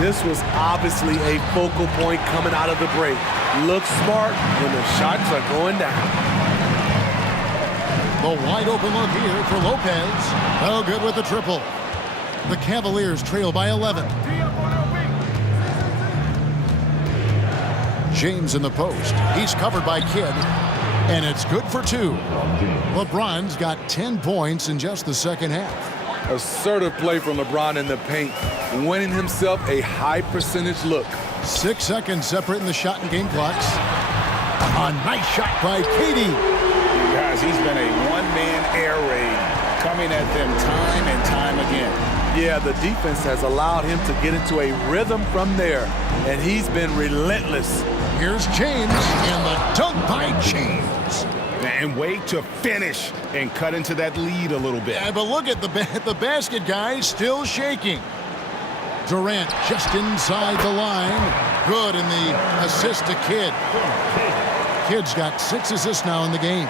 This was obviously a focal point coming out of the break. Look smart when the shots are going down. The wide open look here for Lopez. No good with the triple. The Cavaliers trail by 11. James in the post. He's covered by Kidd. And it's good for 2. LeBron's got 10 points in just the second half. Assertive play from LeBron in the paint, winning himself a high percentage look. 6 seconds separating the shot and game clocks. A nice shot by KD. Guys, he's been a one-man air raid coming at them time and time again. Yeah, the defense has allowed him to get into a rhythm from there, and he's been relentless. Here's James, and the dunk by James. And wait to finish and cut into that lead a little bit. Yeah, but look at the basket, guys, still shaking. Durant just inside the line. Good in the assist to Kidd. Kidd's got 6 assists now in the game.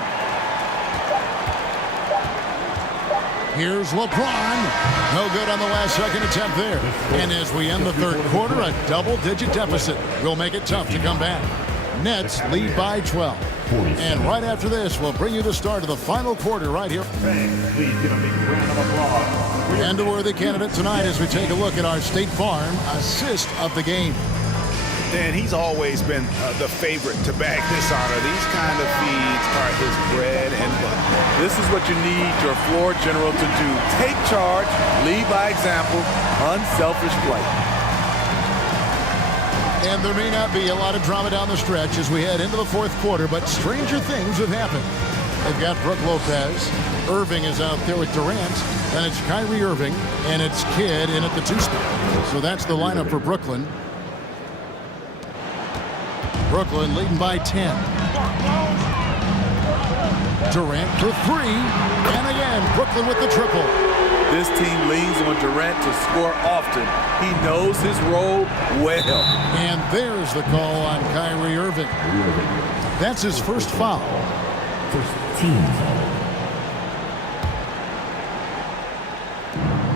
Here's LeBron. No good on the last second attempt there. And as we end the third quarter, a double-digit deficit will make it tough to come back. Nets lead by 12. And right after this, we'll bring you the start of the final quarter right here. Please give a big round of applause. And a worthy candidate tonight as we take a look at our State Farm assist of the game. And he's always been the favorite to bag this honor. These kind of feeds are his bread and butter. This is what you need your floor general to do. Take charge, lead by example, unselfish play. And there may not be a lot of drama down the stretch as we head into the fourth quarter, but stranger things have happened. They've got Brook Lopez. Irving is out there with Durant. Then it's Kyrie Irving, and it's Kidd in at the 2 spot. So that's the lineup for Brooklyn. Brooklyn leading by 10. Durant for 3. And again, Brooklyn with the triple. This team leans on Durant to score often. He knows his role well. And there's the call on Kyrie Irving. That's his first foul. First team.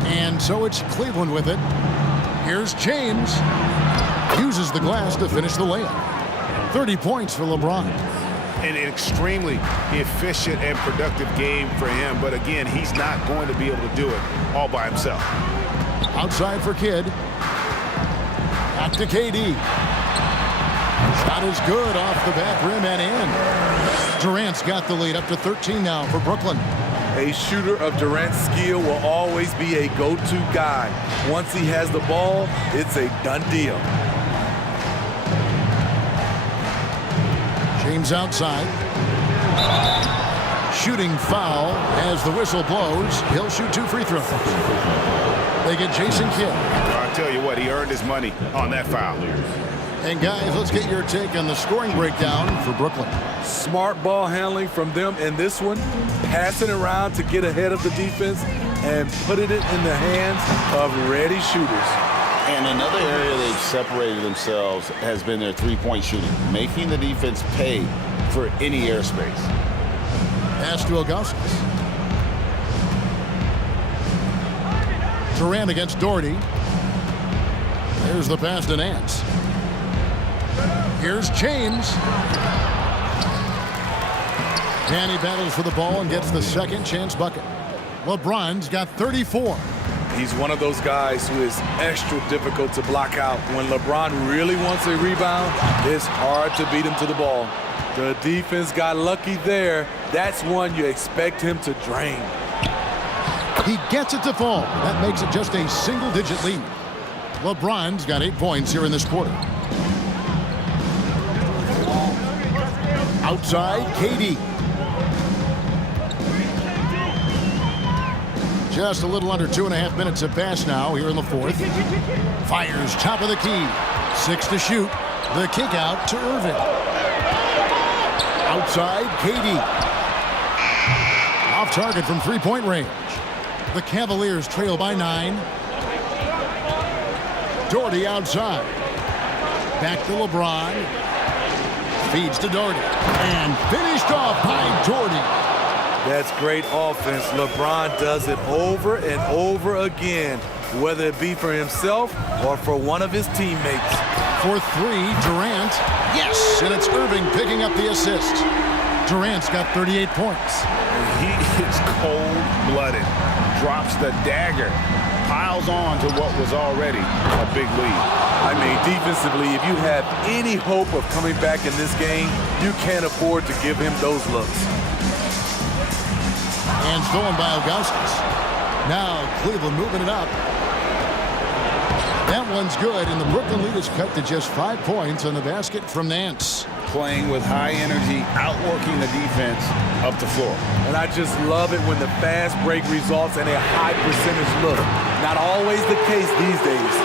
And so it's Cleveland with it. Here's James. Uses the glass to finish the layup. 30 points for LeBron. An extremely efficient and productive game for him. But again, he's not going to be able to do it all by himself. Outside for Kidd. Back to KD. Shot is good off the back rim and in. Durant's got the lead up to 13 now for Brooklyn. A shooter of Durant's skill will always be a go-to guy. Once he has the ball, it's a done deal. James outside. Shooting foul as the whistle blows. He'll shoot 2 free throws. They get Jason Kidd. I tell you what, he earned his money on that foul. And guys, let's get your take on the scoring breakdown for Brooklyn. Smart ball handling from them in this one. Passing around to get ahead of the defense and putting it in the hands of ready shooters. And another area they've separated themselves has been their three-point shooting, making the defense pay for any airspace. Pass to Augustus. Durant against Doherty. There's the pass to Nance. Here's James. And he battles for the ball and gets the second chance bucket. LeBron's got 34. He's one of those guys who is extra difficult to block out. When LeBron really wants a rebound, it's hard to beat him to the ball. The defense got lucky there. That's one you expect him to drain. He gets it to fall. That makes it just a single-digit lead. LeBron's got 8 points here in this quarter. Outside, KD. Just a little under 2.5 minutes have passed now here in the fourth. Fires top of the key. 6 to shoot. The kick out to Irving. Outside, KD. Off target from 3-point range. The Cavaliers trail by 9. Doherty outside. Back to LeBron. Feeds to Doherty. And finished off by Doherty. That's great offense. LeBron does it over and over again, whether it be for himself or for one of his teammates. For 3, Durant. Yes, and it's Irving picking up the assist. Durant's got 38 points. He is cold-blooded. Drops the dagger. Piles on to what was already a big lead. I mean, defensively, if you have any hope of coming back in this game, you can't afford to give him those looks. And stolen by Augustus. Now Cleveland moving it up. That one's good, and the Brooklyn lead is cut to just 5 points on the basket from Nance. Playing with high energy, outworking the defense up the floor. And I just love it when the fast break results in a high percentage look. Not always the case these days.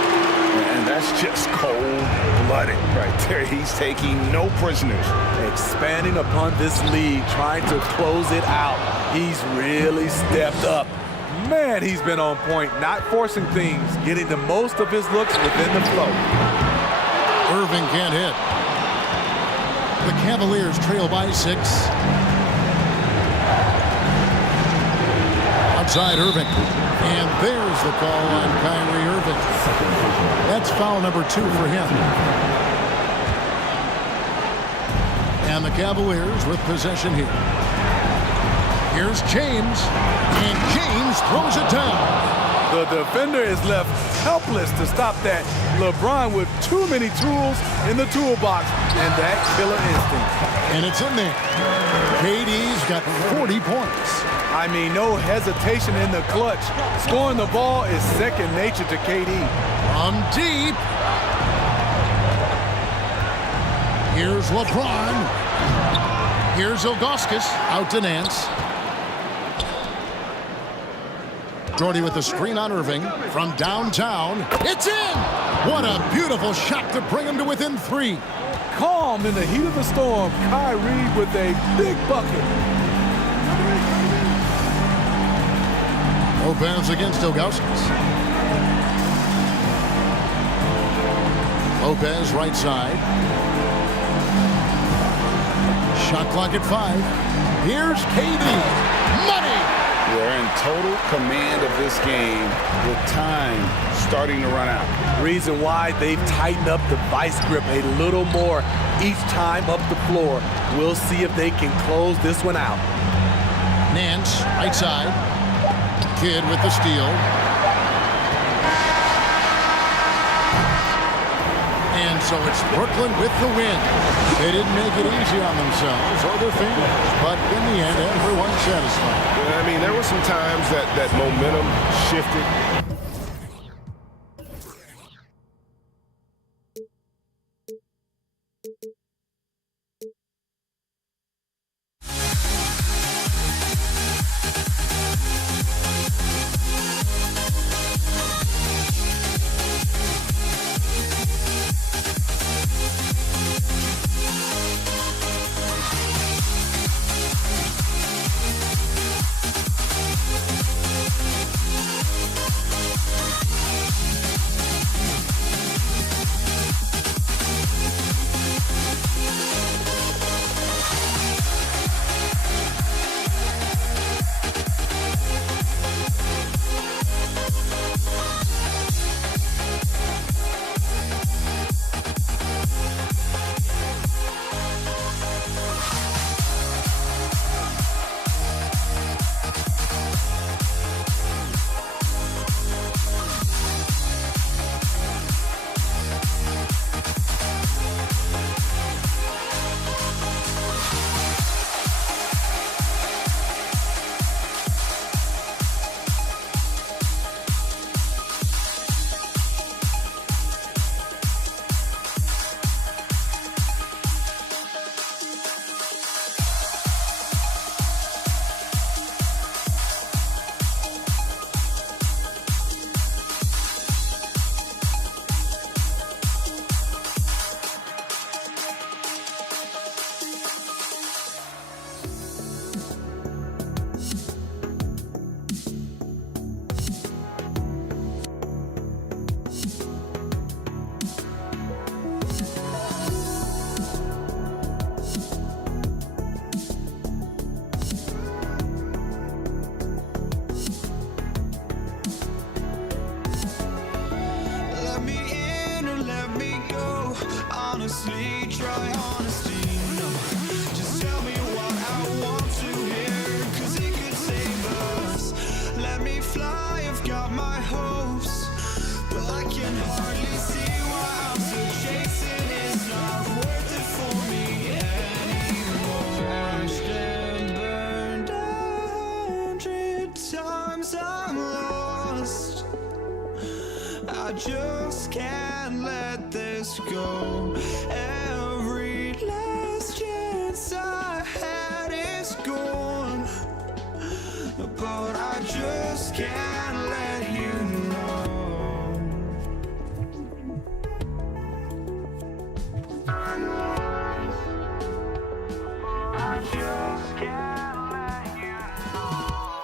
And that's just cold-blooded right there. He's taking no prisoners. Expanding upon this lead, trying to close it out. He's really stepped up. Man, he's been on point, not forcing things, getting the most of his looks within the flow. Irving can't hit. The Cavaliers trail by 6. Outside Irving. And there's the call on Kyrie Irving. That's foul number 2 for him. And the Cavaliers with possession here. Here's James. And James throws it down. The defender is left helpless to stop that. LeBron with too many tools in the toolbox and that killer instinct. And it's in there. KD's got 40 points. I mean, no hesitation in the clutch. Scoring the ball is second nature to KD. From deep. Here's LeBron. Here's Augustus. Out to Nance. Doherty with the screen on Irving from downtown. It's in! What a beautiful shot to bring him to within 3. Calm in the heat of the storm. Kyrie with a big bucket. Lopez against Augustus. Lopez right side. Shot clock at 5. Here's KD. Money! They're in total command of this game with time starting to run out. Reason why they've tightened up the vice grip a little more each time up the floor. We'll see if they can close this one out. Nance, right side. Kidd with the steal. And so it's Brooklyn with the win. They didn't make it easy on themselves or their fans, but in the end, everyone's satisfied. I mean, there were some times that momentum shifted. try honesty, no. Just tell me what I want to hear, 'cause it could save us. Let me fly, I've got my hopes, but I can hardly see why I'm still chasing. It's not worth it for me anymore. Crashed and burned 100 times, I'm lost. I just can't let this go. Every last chance I had is gone, but I just can't let you know. I just can't let you know.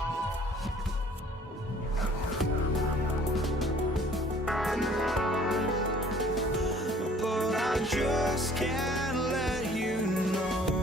But I just can't let you know.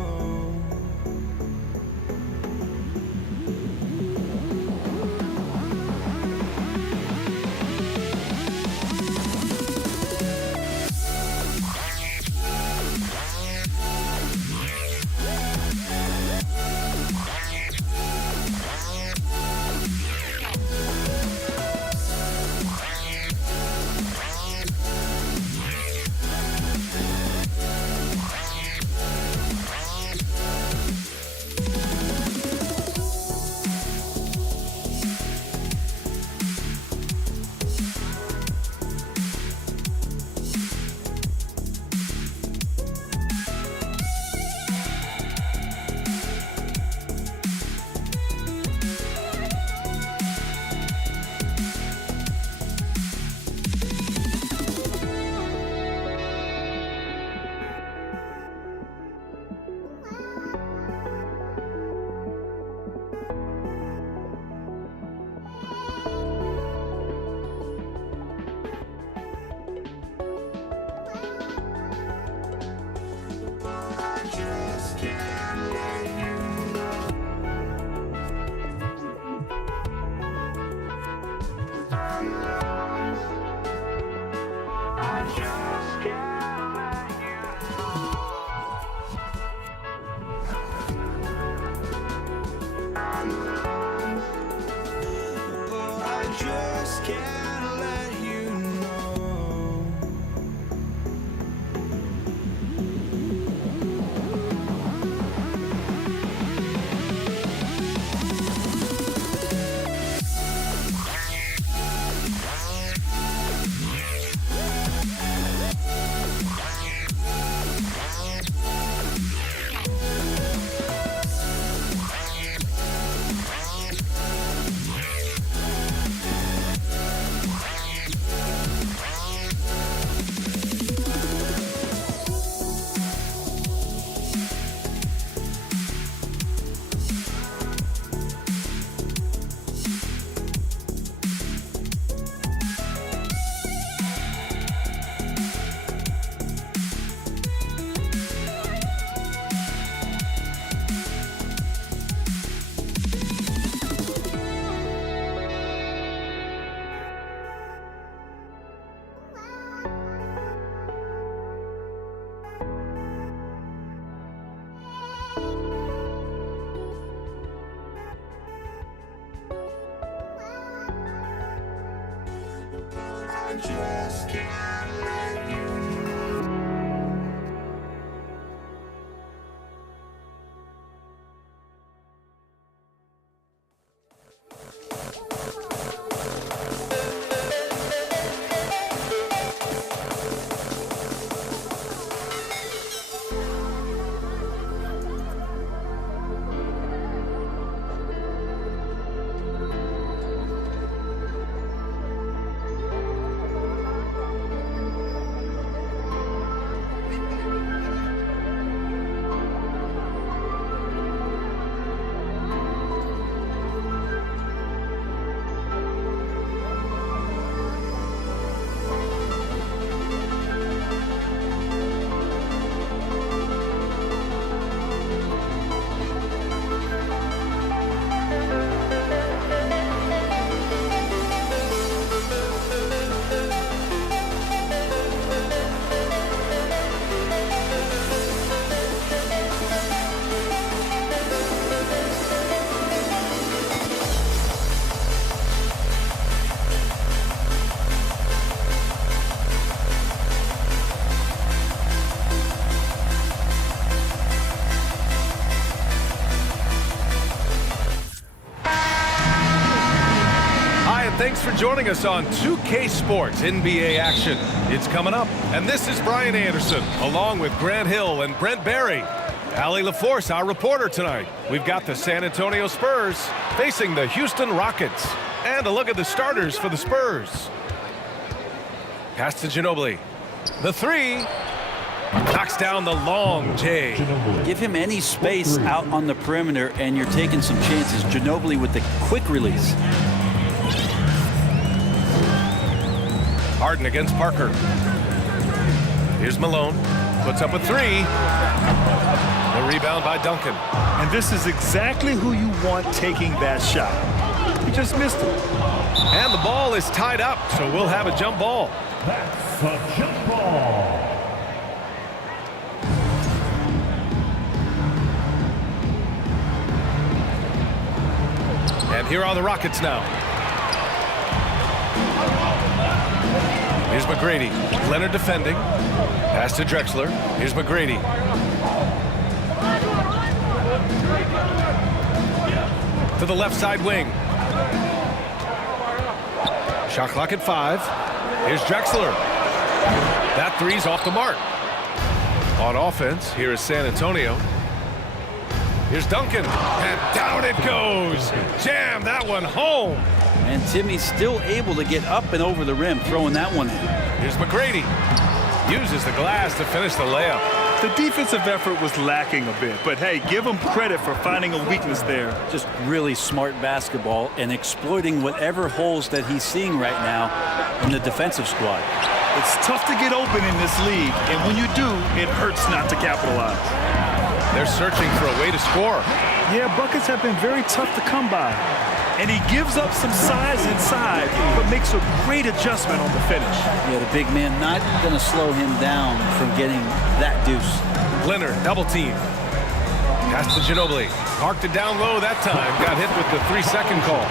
just can't let you thanks for joining us on 2K Sports NBA action. It's coming up, and this is Brian Anderson, along with Grant Hill and Brent Barry. Allie LaForce, our reporter tonight. We've got the San Antonio Spurs facing the Houston Rockets. And a look at the starters for the Spurs. Pass to Ginobili. The three. Knocks down the long J. Give him any space out on the perimeter, and you're taking some chances. Ginobili with the quick release. Harden against Parker. Here's Malone. Puts up a three. The rebound by Duncan. And this is exactly who you want taking that shot. He just missed it. And the ball is tied up, so we'll have a jump ball. That's a jump ball. And here are the Rockets now. Here's McGrady. Leonard defending. Pass to Drexler. Here's McGrady. To the left side wing. Shot clock at 5. Here's Drexler. That three's off the mark. On offense, here is San Antonio. Here's Duncan. And down it goes. Jam that one home. And Timmy's still able to get up and over the rim, throwing that one in. Here's McGrady. Uses the glass to finish the layup. The defensive effort was lacking a bit, but hey, give him credit for finding a weakness there. Just really smart basketball and exploiting whatever holes that he's seeing right now in the defensive squad. It's tough to get open in this league, and when you do, it hurts not to capitalize. They're searching for a way to score. Yeah, buckets have been very tough to come by. And he gives up some size inside, but makes a great adjustment on the finish. Yeah, the big man not going to slow him down from getting that deuce. Leonard, double team. Pass to Ginobili. Parked it down low that time. Got hit with the 3-second call.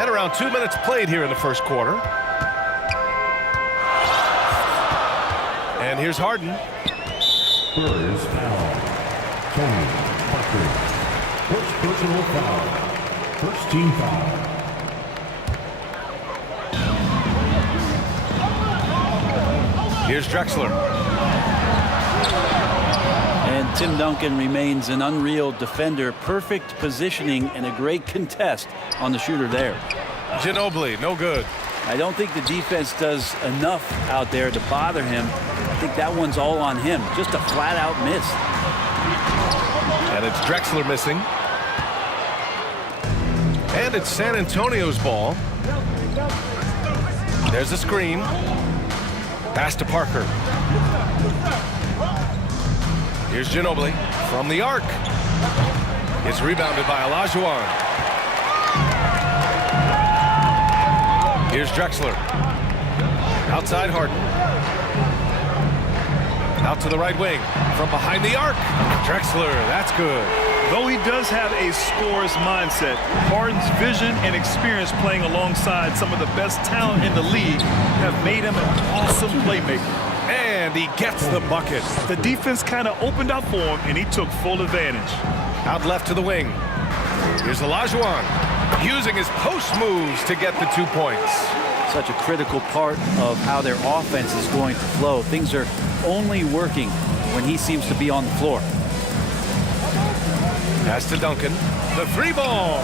And around 2 minutes played here in the first quarter. And here's Harden. Spurs foul. Tony Parker. First personal foul. First team foul. Here's Drexler. And Tim Duncan remains an unreal defender. Perfect positioning and a great contest on the shooter there. Ginobili, no good. I don't think the defense does enough out there to bother him. I think that one's all on him. Just a flat-out miss. And it's Drexler missing. And it's San Antonio's ball. There's a screen. Pass to Parker. Here's Ginobili from the arc. It's rebounded by Olajuwon. Here's Drexler. Outside Harden. Out to the right wing. From behind the arc. Drexler, that's good. Though he does have a scorer's mindset, Harden's vision and experience playing alongside some of the best talent in the league have made him an awesome playmaker. And he gets the bucket. The defense kind of opened up for him, and he took full advantage. Out left to the wing. Here's Olajuwon. Using his post moves to get the 2 points. Such a critical part of how their offense is going to flow. Things are only working when he seems to be on the floor. Pass to Duncan. The 3-ball.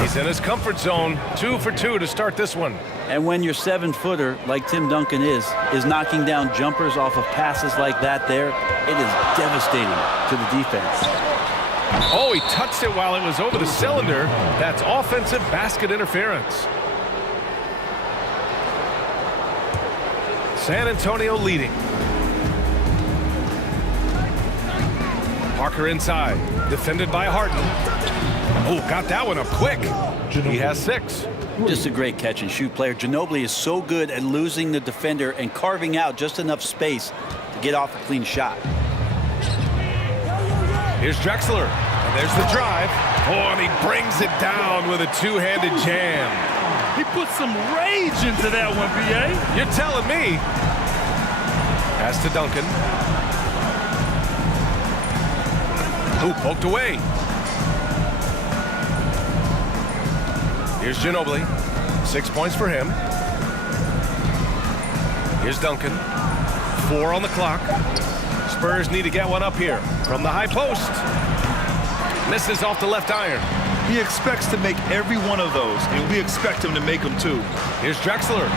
He's in his comfort zone. 2 for 2 to start this one. And when your 7-footer, like Tim Duncan is knocking down jumpers off of passes like that there, it is devastating to the defense. Oh, he touched it while it was over the cylinder. That's offensive basket interference. San Antonio leading. Parker inside. Defended by Harden. Oh, got that one up quick. He has 6. Just a great catch and shoot player. Ginobili is so good at losing the defender and carving out just enough space to get off a clean shot. Here's Drexler. And there's the drive. Oh, and he brings it down with a 2-handed jam. He put some rage into that one, B.A. You're telling me. Pass to Duncan. Ooh, poked away. Here's Ginobili. 6 points for him. Here's Duncan. 4 on the clock. Spurs need to get one up here from the high post. Misses off the left iron. He expects to make every one of those, and we expect him to make them too. Here's Drexler.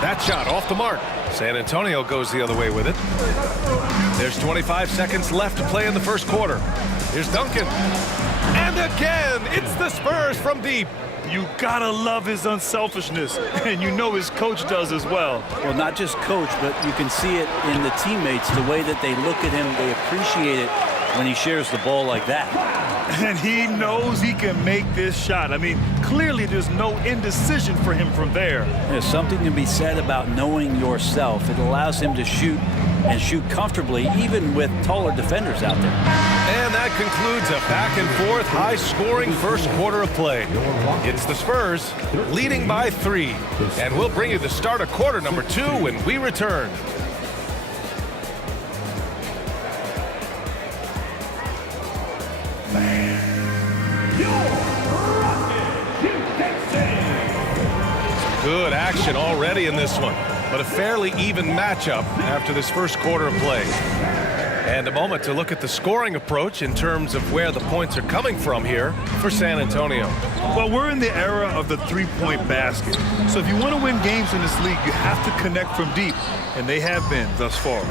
That shot off the mark. San Antonio goes the other way with it. There's 25 seconds left to play in the first quarter. Here's Duncan. And again, it's the Spurs from deep. You gotta love his unselfishness, and you know his coach does as well. Well, not just coach, but you can see it in the teammates, the way that they look at him. They appreciate it when he shares the ball like that. And he knows he can make this shot. I mean, clearly there's no indecision for him from there. There's something to be said about knowing yourself. It allows him to shoot and shoot comfortably, even with taller defenders out there. And that concludes a back-and-forth, high-scoring first quarter of play. It's the Spurs leading by 3. And we'll bring you the start of quarter number 2 when we return. Good action already in this one, but a fairly even matchup after this first quarter of play. And a moment to look at the scoring approach in terms of where the points are coming from here for San Antonio. Well, we're in the era of the three-point basket. So if you want to win games in this league, you have to connect from deep, and they have been thus far.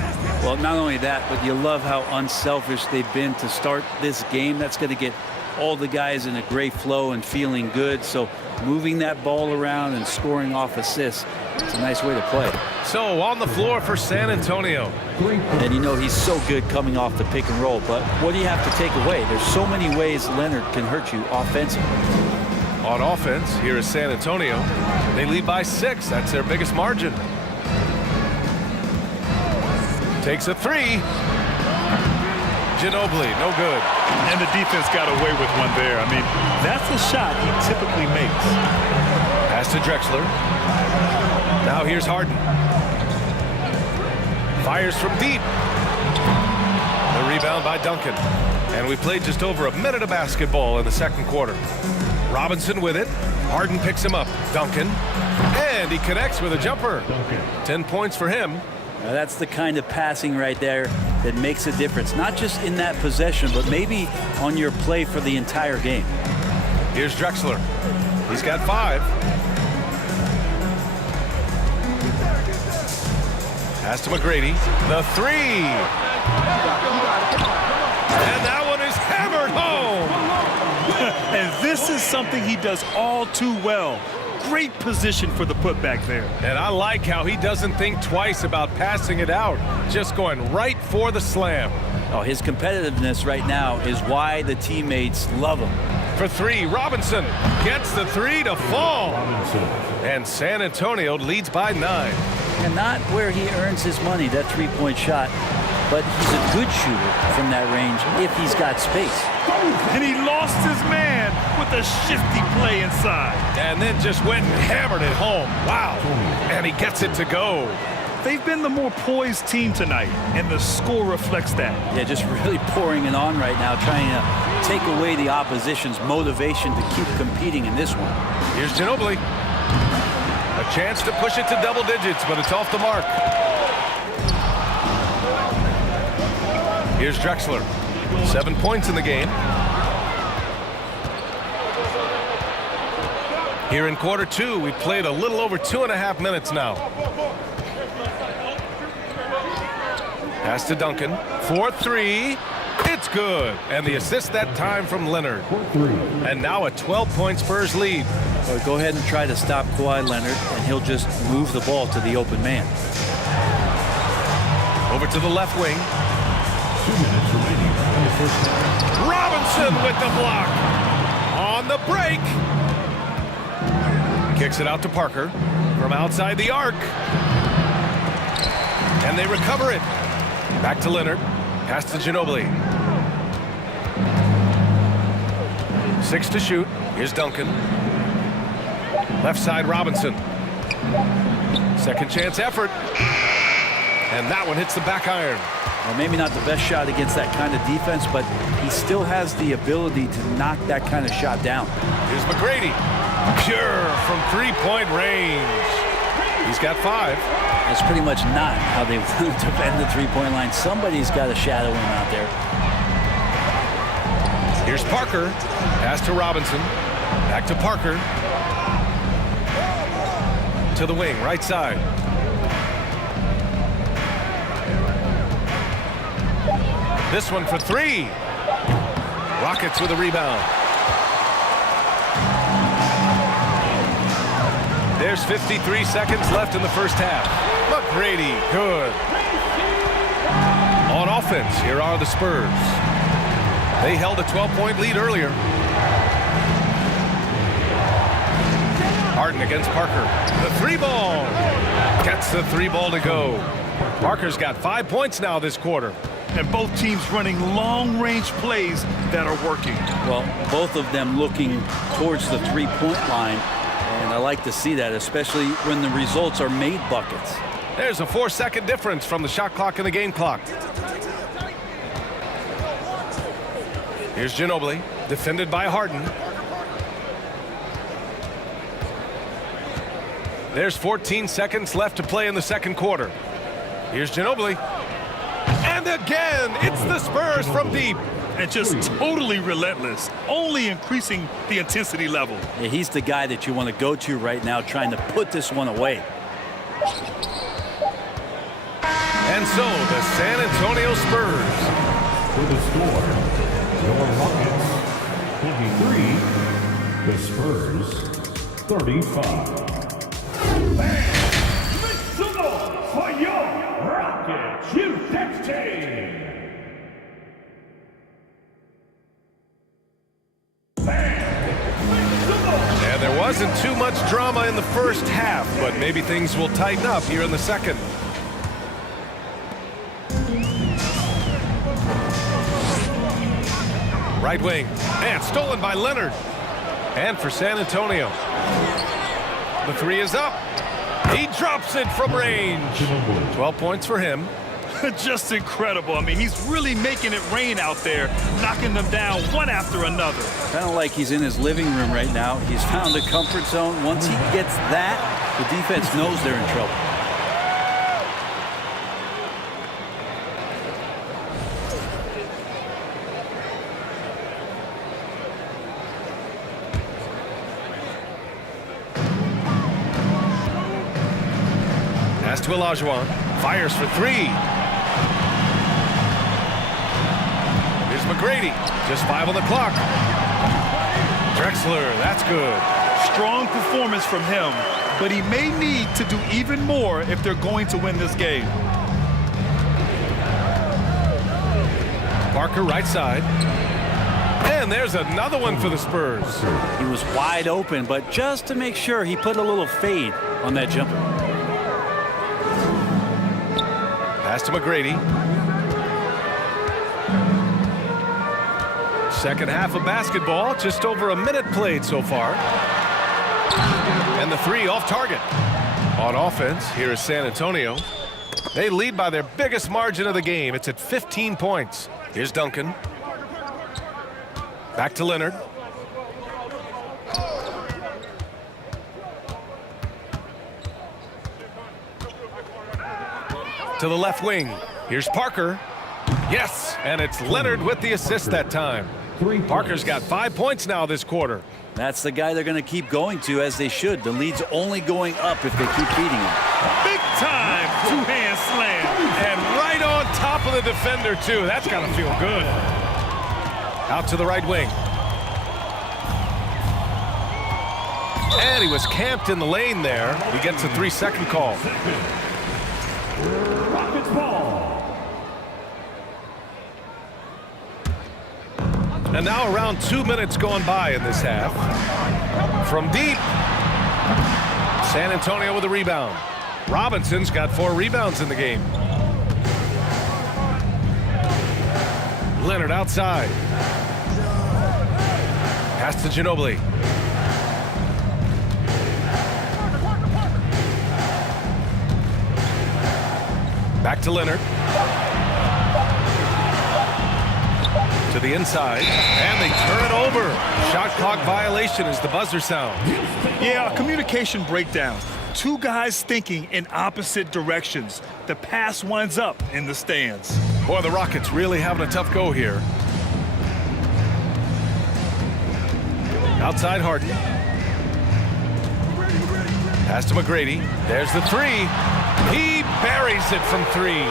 Well, not only that, but you love how unselfish they've been to start this game. That's going to get all the guys in a great flow and feeling good. So moving that ball around and scoring off assists, it's a nice way to play. So on the floor for San Antonio. And you know he's so good coming off the pick and roll, but what do you have to take away? There's so many ways Leonard can hurt you offensively. On offense, here is San Antonio. They lead by 6. That's their biggest margin. Takes a 3. Ginobili, no good. And the defense got away with one there. I mean, that's a shot he typically makes. Pass to Drexler. Now here's Harden. Fires from deep. The rebound by Duncan. And we played just over a minute of basketball in the second quarter. Robinson with it. Harden picks him up. Duncan. And he connects with a jumper. 10 points for him. Now that's the kind of passing right there that makes a difference, not just in that possession, but maybe on your play for the entire game. Here's Drexler. He's got 5. Pass to McGrady. The 3. And that one is hammered home. And this is something he does all too well. Great position for the putback there. And I like how he doesn't think twice about passing it out, just going right for the slam. Oh, his competitiveness right now is why the teammates love him. For 3, Robinson gets the 3 to fall. And San Antonio leads by 9. And not where he earns his money, that three-point shot, but he's a good shooter from that range if he's got space. And he lost his man with a shifty play inside. And then just went and hammered it home. Wow. And he gets it to go. They've been the more poised team tonight, and the score reflects that. Yeah, just really pouring it on right now, trying to take away the opposition's motivation to keep competing in this one. Here's Ginobili. A chance to push it to double digits, but it's off the mark. Here's Drexler. 7 points in the game. Here in quarter 2, we played a little over 2.5 minutes now. Pass to Duncan. 4-3. It's good. And the assist that time from Leonard. And now a 12-point Spurs lead. So go ahead and try to stop Kawhi Leonard, and he'll just move the ball to the open man. Over to the left wing. 2 minutes remaining in the first half. Robinson with the block. On the break. Kicks it out to Parker from outside the arc. And they recover it. Back to Leonard. Pass to Ginobili. 6 to shoot. Here's Duncan. Left side, Robinson. Second chance effort. And that one hits the back iron. Well, maybe not the best shot against that kind of defense, but he still has the ability to knock that kind of shot down. Here's McGrady. Pure from three-point range. He's got 5. That's pretty much not how they defend the three-point line. Somebody's got to shadow him out there. Here's Parker. Pass to Robinson. Back to Parker. To the wing, right side. This one for 3. Rockets with a rebound. There's 53 seconds left in the first half. McGrady, good. On offense, here are the Spurs. They held a 12-point lead earlier. Harden against Parker. The 3-ball. Gets the 3-ball to go. Parker's got 5 points now this quarter. And both teams running long-range plays that are working. Well, both of them looking towards the three-point line. And I like to see that, especially when the results are made buckets. There's a 4-second difference from the shot clock and the game clock. Here's Ginobili, defended by Harden. There's 14 seconds left to play in the second quarter. Here's Ginobili. And again, it's the Spurs from deep. And just totally relentless, only increasing the intensity level. Yeah, he's the guy that you want to go to right now, trying to put this one away. And so the San Antonio Spurs. With the score, your Rockets 23, the Spurs 35. Make some noise for your Rockets, U16. And there wasn't too much drama in the first half, but maybe things will tighten up here in the second. Right wing, and stolen by Leonard. And for San Antonio. The 3 is up. He drops it from range. 12 points for him. Just incredible. I mean, he's really making it rain out there, knocking them down one after another. Kind of like he's in his living room right now. He's found a comfort zone. Once he gets that, the defense knows they're in trouble. Pass to Olajuwon. Fires for 3. McGrady, just 5 on the clock. Drexler, that's good. Strong performance from him, but he may need to do even more if they're going to win this game. Parker, right side. And there's another one for the Spurs. He was wide open, but just to make sure, he put a little fade on that jumper. Pass to McGrady. Second half of basketball, just over a minute played so far. And the 3 off target. On offense, here is San Antonio. They lead by their biggest margin of the game. It's at 15 points. Here's Duncan. Back to Leonard. To the left wing. Here's Parker. Yes, and it's Leonard with the assist that time. Parker's got 5 points now this quarter. That's the guy they're going to keep going to, as they should. The lead's only going up if they keep feeding him. Big time two-hand slam. And right on top of the defender, too. That's got to feel good. Out to the right wing. And he was camped in the lane there. He gets a 3-second call. Rockets ball. And now around 2 minutes gone by in this half. From deep. San Antonio with a rebound. Robinson's got 4 rebounds in the game. Leonard outside. Pass to Ginobili. Back to Leonard. to the inside, and they turn it over. Shot clock violation as the buzzer sounds. Yeah, communication breakdown. Two guys thinking in opposite directions. The pass winds up in the stands. Boy, the Rockets really having a tough go here. Outside Harden. Pass to McGrady. There's the three. He buries it from three.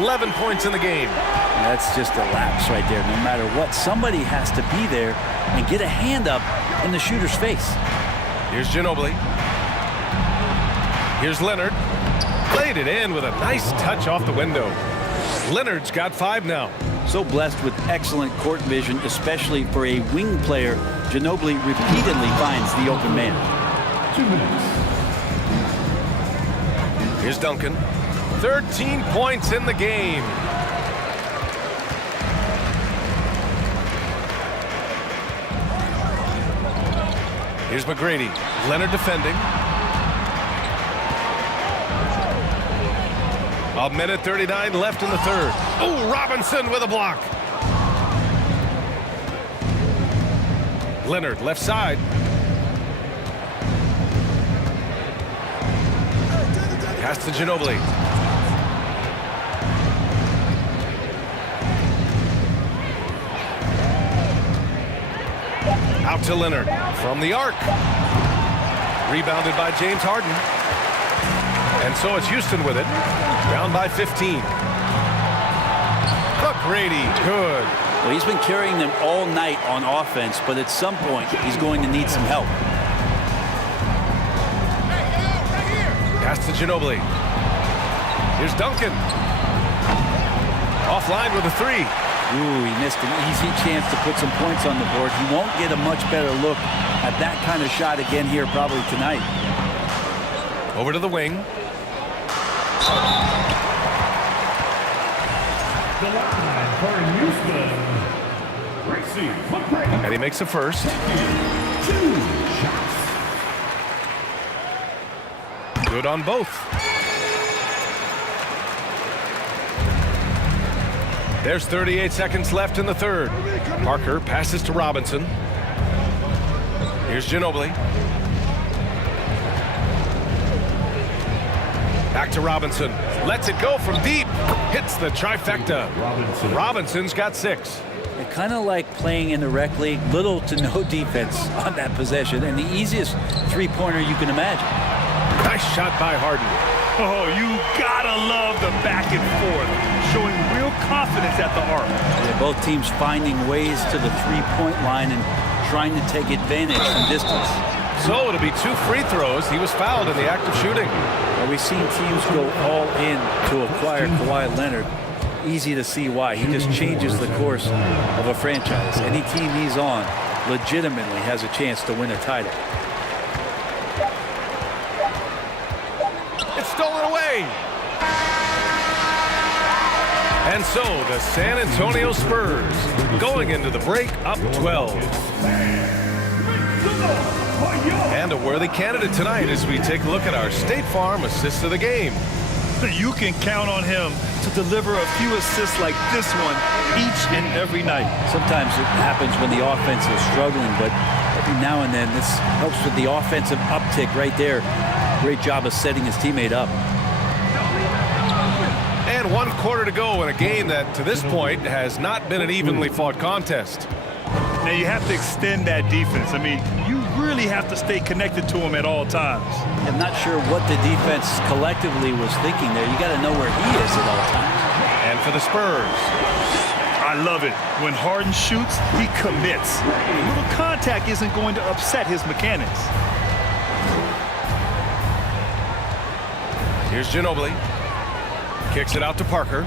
11 points in the game. That's just a lapse right there. No matter what, somebody has to be there and get a hand up in the shooter's face. Here's Ginobili. Here's Leonard. Played it in with a nice touch off the window. Leonard's got 5 now. So blessed with excellent court vision, especially for a wing player. Ginobili repeatedly finds the open man. 2 minutes. Here's Duncan. 13 points in the game. Here's McGrady. Leonard defending. A minute 39 left in the third. Oh, Robinson with a block. Leonard left side. Pass to Ginobili. Out to Leonard from the arc. Rebounded by James Harden. And so it's Houston with it. Down by 15. McGrady, good. Well, he's been carrying them all night on offense, but at some point he's going to need some help. Pass to Ginobili. Here's Duncan. Offline with a three. Ooh, he missed an easy chance to put some points on the board. He won't get a much better look at that kind of shot again here probably tonight. Over to the wing. The line for Houston. And he makes a first. 2 shots. Good on both. There's 38 seconds left in the third. Parker passes to Robinson. Here's Ginobili. Back to Robinson. Lets it go from deep. Hits the trifecta. Robinson's got 6. They're kind of like playing in the rec league. Little to no defense on that possession. And the easiest three-pointer you can imagine. Nice shot by Harden. Oh, you gotta love the back and forth. Showing real confidence at the arc. They're both teams finding ways to the three-point line and trying to take advantage from distance. So it'll be 2 free throws. He was fouled in the act of shooting. Well, we've seen teams go all in to acquire Kawhi Leonard. Easy to see why. He just changes the course of a franchise. Any team he's on legitimately has a chance to win a title. It's stolen away. And so the San Antonio Spurs going into the break up 12. And a worthy candidate tonight as we take a look at our State Farm assist of the game. You can count on him to deliver a few assists like this one each and every night. Sometimes it happens when the offense is struggling, but every now and then this helps with the offensive uptick right there. Great job of setting his teammate up. And 1 quarter to go in a game that to this point has not been an evenly fought contest. Now you have to extend that defense. I mean, you really have to stay connected to him at all times. I'm not sure what the defense collectively was thinking there. You got to know where he is at all times. And for the Spurs. I love it. When Harden shoots, he commits. A little contact isn't going to upset his mechanics. Here's Ginobili. Kicks it out to Parker.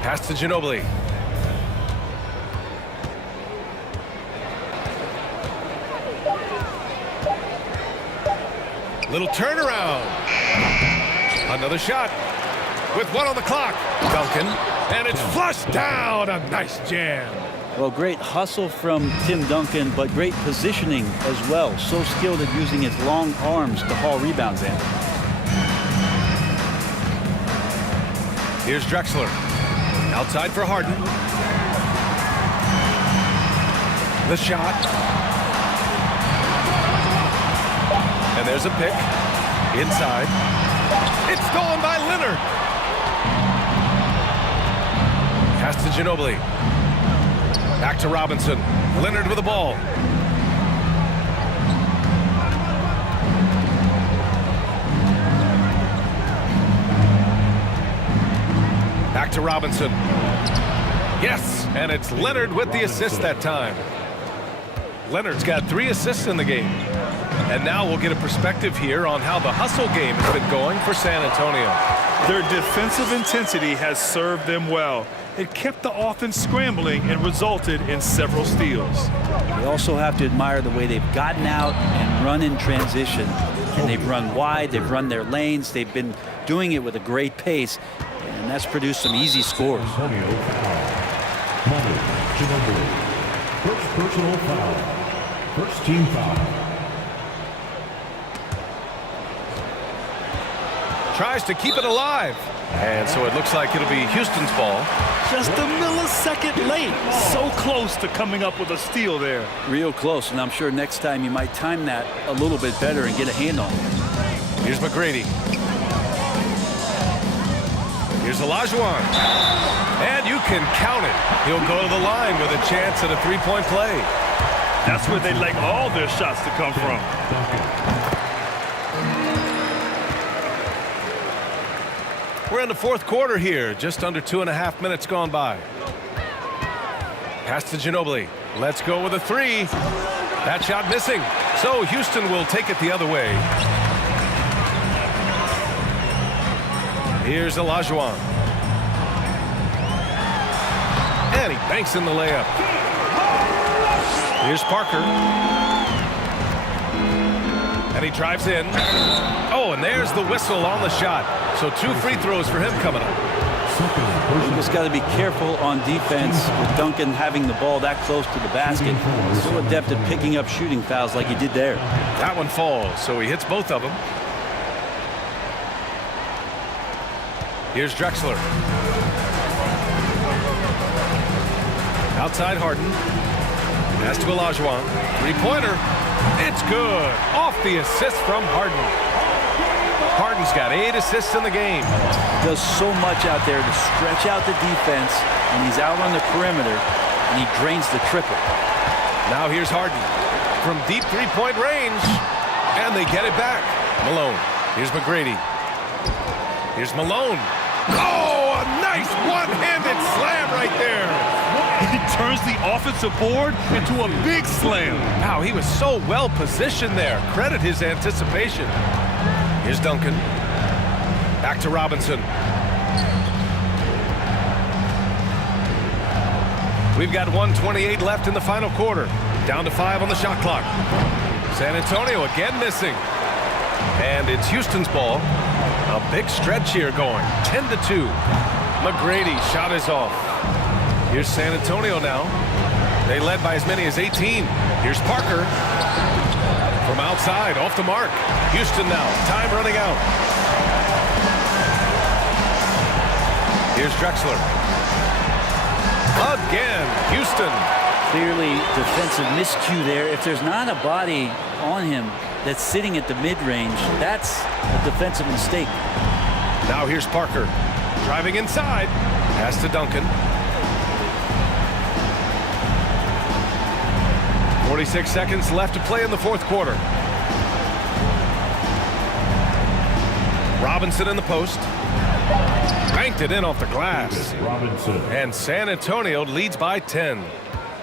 Pass to Ginobili. Little turnaround. Another shot. With 1 on the clock. Duncan. And it's flushed down. A nice jam. Well, great hustle from Tim Duncan, but great positioning as well. So skilled at using his long arms to haul rebounds in. Here's Drexler. Outside for Harden. The shot. And there's a pick. Inside. It's stolen by Leonard. Pass to Ginobili. Back to Robinson. Leonard with the ball. Back to Robinson. Yes, and it's Leonard with the assist that time. Leonard's got 3 assists in the game. And now we'll get a perspective here on how the hustle game has been going for San Antonio. Their defensive intensity has served them well. It kept the offense scrambling and resulted in several steals. We also have to admire the way they've gotten out and run in transition. And they've run wide, they've run their lanes, they've been doing it with a great pace, and that's produced some easy scores. First personal foul. First team foul. Tries to keep it alive. And so it looks like it'll be Houston's ball. Just a millisecond late. So close to coming up with a steal there. Real close, and I'm sure next time you might time that a little bit better and get a hand on it. Here's McGrady. Here's Olajuwon. And you can count it. He'll go to the line with a chance at a three-point play. That's where they'd like all their shots to come from. We're in the fourth quarter here. Just under 2.5 minutes gone by. Pass to Ginobili. Let's go with a 3. That shot missing. So Houston will take it the other way. Here's Olajuwon. And he banks in the layup. Here's Parker. And he drives in. Oh, and there's the whistle on the shot. So 2 free throws for him coming up. You just got to be careful on defense with Duncan having the ball that close to the basket. So adept at picking up shooting fouls like he did there. That one falls, so he hits both of them. Here's Drexler. Outside Harden. Pass to Olajuwon. 3-pointer. It's good. Off the assist from Harden. Harden's got 8 assists in the game. Does so much out there to stretch out the defense when he's out on the perimeter, and he drains the triple. Now here's Harden from deep 3-point range, and they get it back. Malone. Here's McGrady. Here's Malone. Oh, a nice one-handed slam right there. He turns the offensive board into a big slam. Wow, he was so well positioned there. Credit his anticipation. Here's Duncan. Back to Robinson. We've got 1:28 left in the final quarter. Down to 5 on the shot clock. San Antonio again missing. And it's Houston's ball. A big stretch here going. 10-2. McGrady shot is off. Here's San Antonio now. They led by as many as 18. Here's Parker. From outside, off the mark. Houston now, time running out. Here's Drexler. Again, Houston. Clearly defensive miscue there. If there's not a body on him that's sitting at the mid-range, that's a defensive mistake. Now here's Parker. Driving inside. Pass to Duncan. 46 seconds left to play in the fourth quarter. Robinson in the post. Banked it in off the glass. Robinson. And San Antonio leads by 10.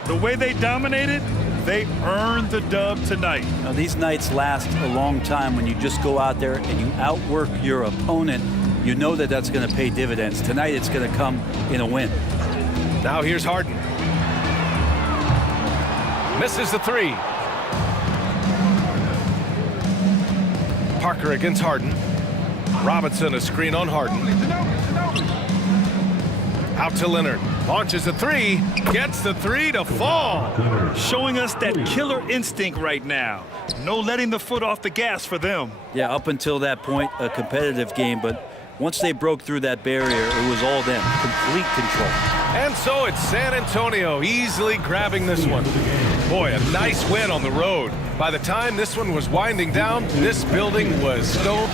The way they dominated, they earned the dub tonight. Now, these nights last a long time when you just go out there and you outwork your opponent. You know that that's going to pay dividends. Tonight it's going to come in a win. Now here's Harden. Misses the 3. Parker against Harden. Robinson a screen on Harden. Out to Leonard. Launches a 3. Gets the 3 to fall. Showing us that killer instinct right now. No letting the foot off the gas for them. Yeah, up until that point, a competitive game, but Once they broke through that barrier, it was all them, complete control. And so it's San Antonio easily grabbing this one. Boy, a nice win on the road. By the time this one was winding down, this building was stone.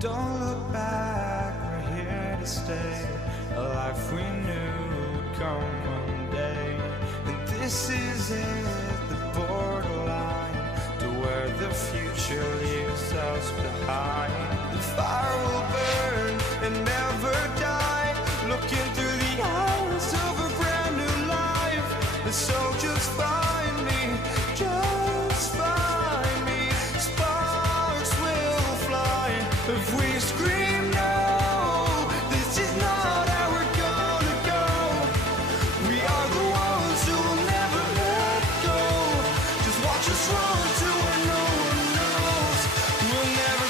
Don't look back, we're here to stay. A life we knew would come one day. And this is it, the borderline to where the future leaves us behind. The fire will burn and never die, looking through the eyes of a brand new life. And so just find me, just find me. Sparks will fly if we scream no. This is not how we're gonna go. We are the ones who will never let go. Just watch us run to where no one knows. We'll never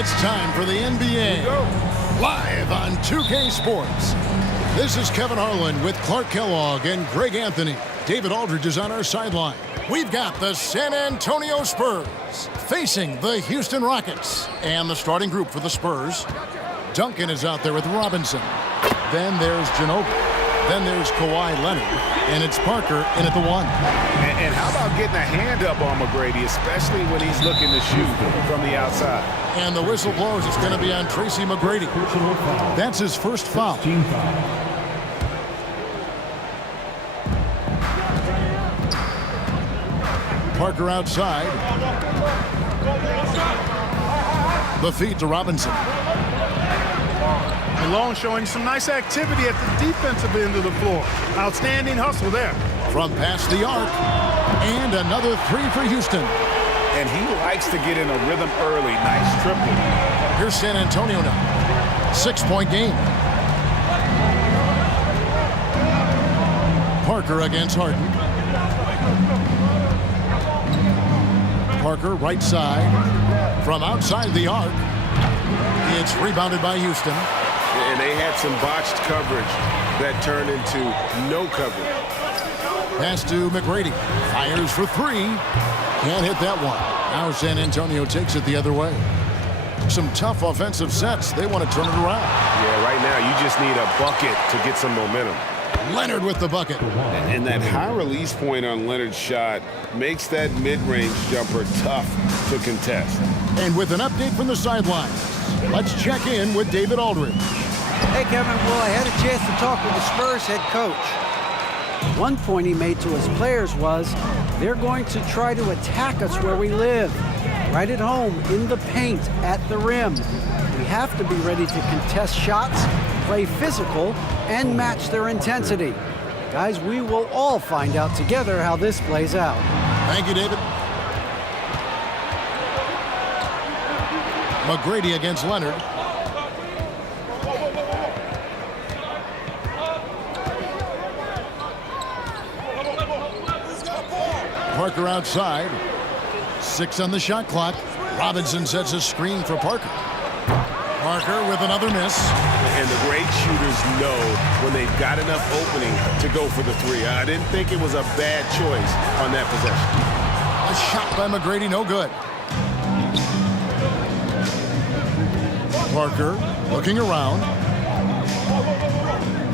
It's time for the NBA. Live on 2K Sports. This is Kevin Harlan with Clark Kellogg and Greg Anthony. David Aldridge is on our sideline. We've got the San Antonio Spurs facing the Houston Rockets. And the starting group for the Spurs. Duncan is out there with Robinson. Then there's Ginobili. Then there's Kawhi Leonard. And it's Parker in at the 1. And how about getting a hand up on McGrady, especially when he's looking to shoot from the outside. And the whistle blows. It's going to be on Tracy McGrady. That's his first foul. Parker outside. The feed to Robinson. Malone showing some nice activity at the defensive end of the floor. Outstanding hustle there. From past the arc. And another 3 for Houston. And he likes to get in a rhythm early. Nice triple. Here's San Antonio now. 6-point game. Parker against Harden. Parker right side. From outside the arc. It's rebounded by Houston. And they had some botched coverage that turned into no coverage. Pass to McGrady. Fires for 3. Can't hit that one. Now San Antonio takes it the other way. Some tough offensive sets. They want to turn it around. Yeah, right now you just need a bucket to get some momentum. Leonard with the bucket. And that high release point on Leonard's shot makes that mid-range jumper tough to contest. And with an update from the sidelines, let's check in with David Aldridge. Hey, Kevin. Well, I had a chance to talk with the Spurs head coach. One point he made to his players was, they're going to try to attack us where we live, right at home, in the paint, at the rim. We have to be ready to contest shots, play physical, and match their intensity. Guys, we will all find out together how this plays out. Thank you, David. McGrady against Leonard. Parker outside. 6 on the shot clock. Robinson sets a screen for Parker. Parker with another miss. And the great shooters know when they've got enough opening to go for the 3. I didn't think it was a bad choice on that possession. A shot by McGrady, no good. Parker looking around.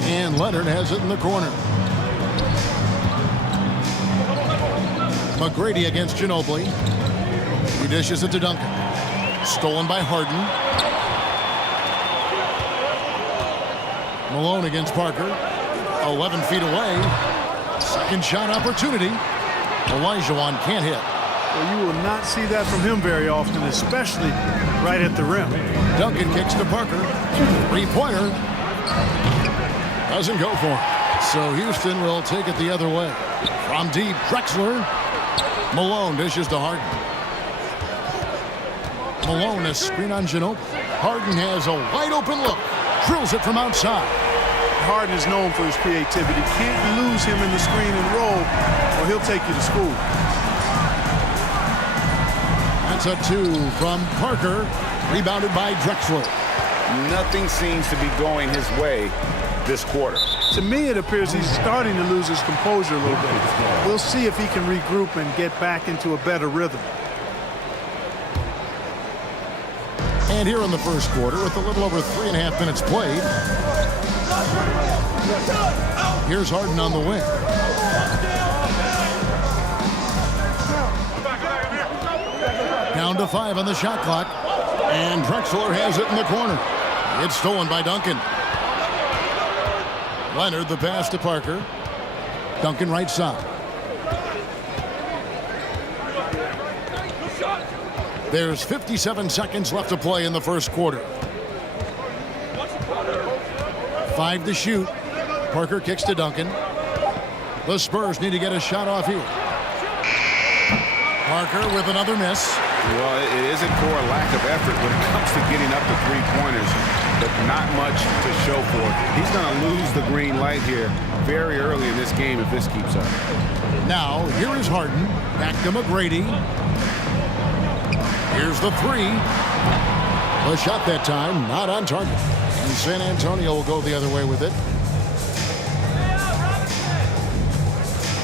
And Leonard has it in the corner. McGrady against Ginobili. He dishes it to Duncan. Stolen by Harden. Malone against Parker. 11 feet away. Second shot opportunity. Olajuwon can't hit. Well, you will not see that from him very often, especially right at the rim. Duncan kicks to Parker. 3-pointer. Doesn't go for it. So Houston will take it the other way. From deep, Drexler. Malone dishes to Harden. Malone, a screen on Ginobili. Harden has a wide open look. Drills it from outside. Harden is known for his creativity. Can't lose him in the screen and roll, or he'll take you to school. That's a 2 from Parker. Rebounded by Drexler. Nothing seems to be going his way this quarter. To me, it appears he's starting to lose his composure a little bit. We'll see if he can regroup and get back into a better rhythm. And here in the first quarter, with a little over 3.5 minutes played, here's Harden on the wing. Down to 5 on the shot clock. And Drexler has it in the corner. It's stolen by Duncan. Leonard, the pass to Parker. Duncan right side. There's 57 seconds left to play in the first quarter. 5 to shoot. Parker kicks to Duncan. The Spurs need to get a shot off here. Parker with another miss. Well, it isn't for a lack of effort when it comes to getting up to 3-pointers, but not much to show for it. He's going to lose the green light here very early in this game if this keeps up. Now, here is Harden. Back to McGrady. Here's the 3. A shot that time, not on target. And San Antonio will go the other way with it.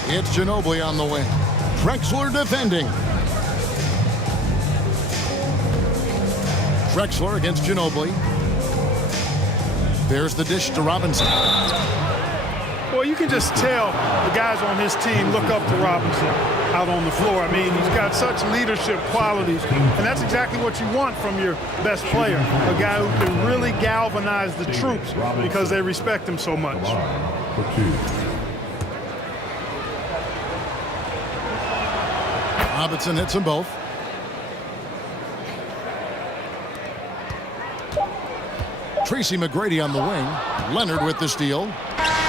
It's Ginobili on the wing. Drexler defending. Drexler against Ginobili. There's the dish to Robinson. Well, you can just tell the guys on his team look up to Robinson out on the floor. I mean, he's got such leadership qualities, and that's exactly what you want from your best player, a guy who can really galvanize the troops because they respect him so much. Robinson hits them both. Tracy McGrady on the wing. Leonard with the steal.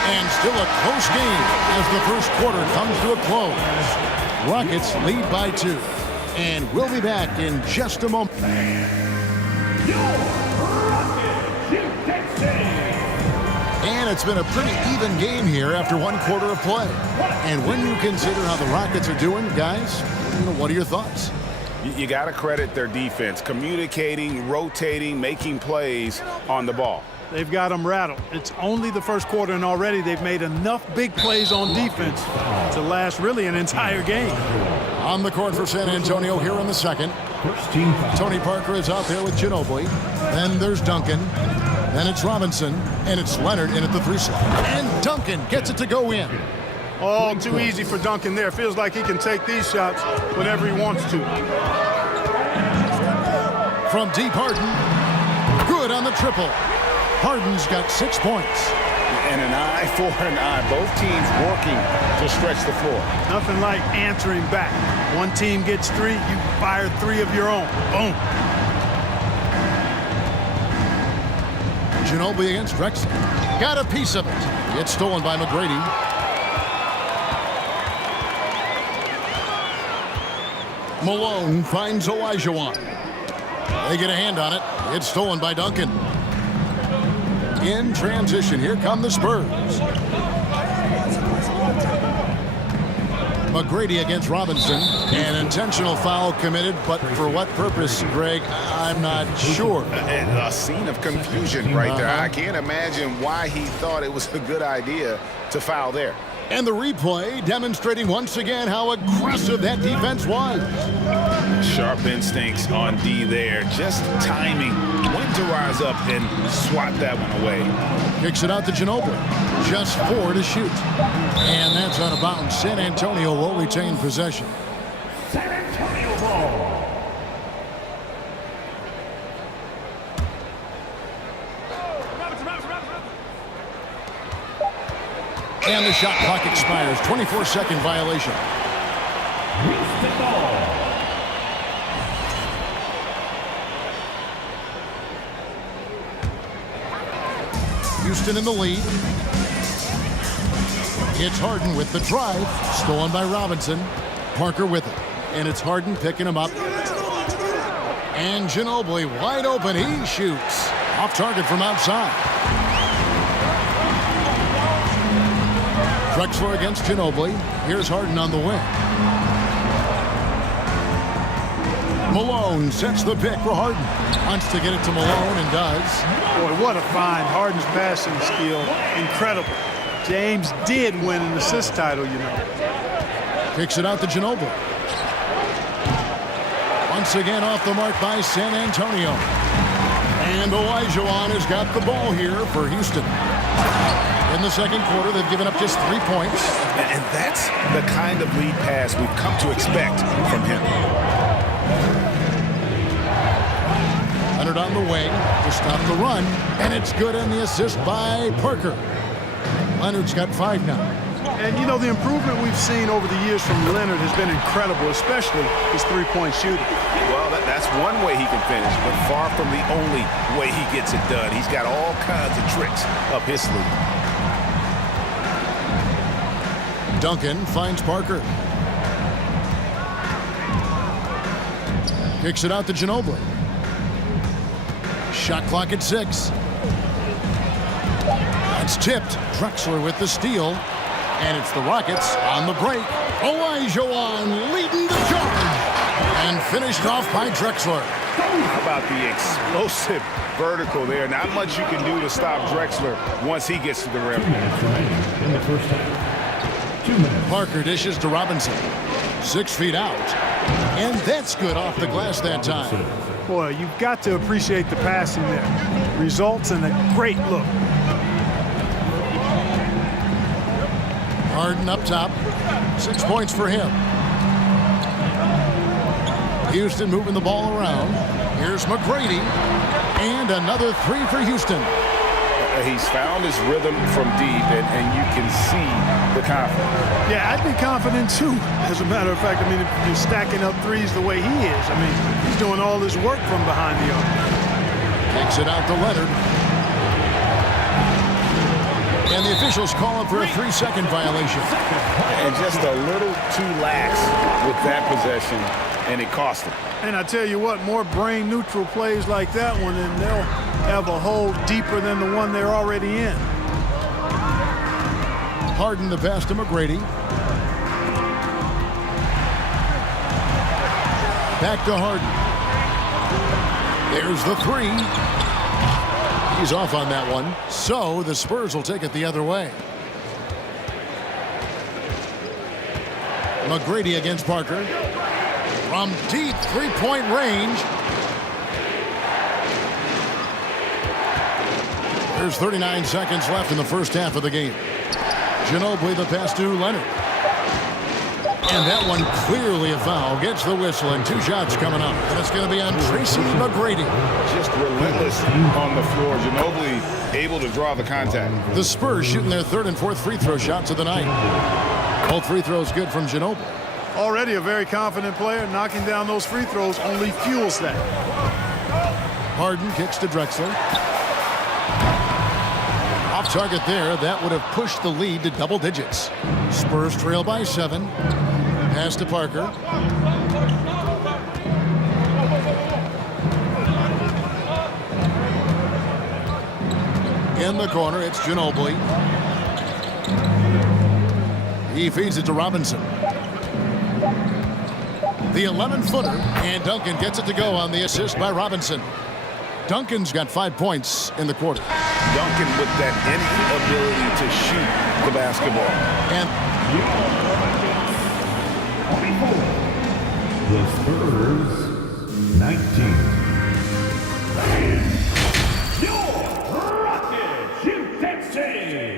And still a close game as the first quarter comes to a close. Rockets lead by 2. And we'll be back in just a moment. And it's been a pretty even game here after one quarter of play. And when you consider how the Rockets are doing, guys, what are your thoughts? You got to credit their defense, communicating, rotating, making plays on the ball. They've got them rattled. It's only the first quarter, and already they've made enough big plays on defense to last really an entire game. On the court for San Antonio here in the second. Tony Parker is out there with Ginobili. Then there's Duncan. Then it's Robinson. And it's Leonard in at the 3 slot. And Duncan gets it to go in. All too easy for Duncan there. Feels like he can take these shots whenever he wants to. From deep, Harden. Good on the triple. Harden's got 6 points. And an eye for an eye. Both teams working to stretch the floor. Nothing like answering back. One team gets 3, you fire 3 of your own. Boom. Ginobili against Drexler. Got a piece of it. It's stolen by McGrady. Malone finds Olajuwon. They get a hand on it. It's stolen by Duncan. In transition, here come the Spurs. McGrady against Robinson. An intentional foul committed, but for what purpose, Greg, I'm not sure. A scene of confusion right there. I can't imagine why he thought it was a good idea to foul there. And the replay demonstrating once again how aggressive that defense was. Sharp instincts on D there. Just timing when to rise up and swat that one away. Kicks it out to Ginobili. Just 4 to shoot. And that's out of bounds. San Antonio will retain possession. San Antonio ball. And the shot clock expires. 24-second violation. Houston ball. Houston in the lead. It's Harden with the drive. Stolen by Robinson. Parker with it. And it's Harden picking him up. And Ginobili wide open. He shoots. Off target from outside. Drexler against Ginobili. Here's Harden on the wing. Malone sets the pick for Harden. Wants to get it to Malone and does. Boy, what a find. Harden's passing skill. Incredible. James did win an assist title, you know. Kicks it out to Ginobili. Once again off the mark by San Antonio. And Olajuwon has got the ball here for Houston. In the second quarter, they've given up just 3 points. And that's the kind of lead pass we've come to expect from him. Leonard on the wing to stop the run. And it's good on the assist by Parker. Leonard's got 5 now. And, you know, the improvement we've seen over the years from Leonard has been incredible, especially his three-point shooting. Well, that's one way he can finish, but far from the only way he gets it done. He's got all kinds of tricks up his sleeve. Duncan finds Parker. Kicks it out to Ginobili. Shot clock at 6. That's tipped. Drexler with the steal. And it's the Rockets on the break. Olajuwon leading the charge. And finished off by Drexler. How about the explosive vertical there? Not much you can do to stop Drexler once he gets to the rim. 2 minutes remaining in the first half. 2 minutes. Parker dishes to Robinson. 6 feet out. And that's good off the glass that time. Boy, you've got to appreciate the passing there. Results in a great look. Harden up top. 6 points for him. Houston moving the ball around. Here's McGrady. And another 3 for Houston. He's found his rhythm from deep, and you can see the confidence. Yeah, I'd be confident too. As a matter of fact, I mean, if you're stacking up threes the way he is, I mean, he's doing all this work from behind the arc. Takes it out to Leonard. And the officials call him for a 3-second violation. And just a little too lax with that possession, and it cost him. And I tell you what, more brain-neutral plays like that one, and they'll have a hole deeper than the one they're already in. Harden the pass to McGrady. Back to Harden. There's the 3. He's off on that one. So the Spurs will take it the other way. McGrady against Parker. From deep 3-point range. There's 39 seconds left in the first half of the game. Ginobili the pass to Leonard. And that one clearly a foul. Gets the whistle, and 2 shots coming up. And it's going to be on Tracy McGrady. Just relentless on the floor. Ginobili able to draw the contact. The Spurs shooting their 3rd and 4th free throw shots of the night. Both free throws good from Ginobili. Already a very confident player. Knocking down those free throws only fuels that. Harden kicks to Drexler. Off target there. That would have pushed the lead to double digits. Spurs trail by 7. Pass to Parker. In the corner, it's Ginobili. He feeds it to Robinson. The 11-footer, and Duncan gets it to go on the assist by Robinson. Duncan's got 5 points in the quarter. Duncan with that innate ability to shoot the basketball. And the Spurs 19. Your Rockets, Houston City.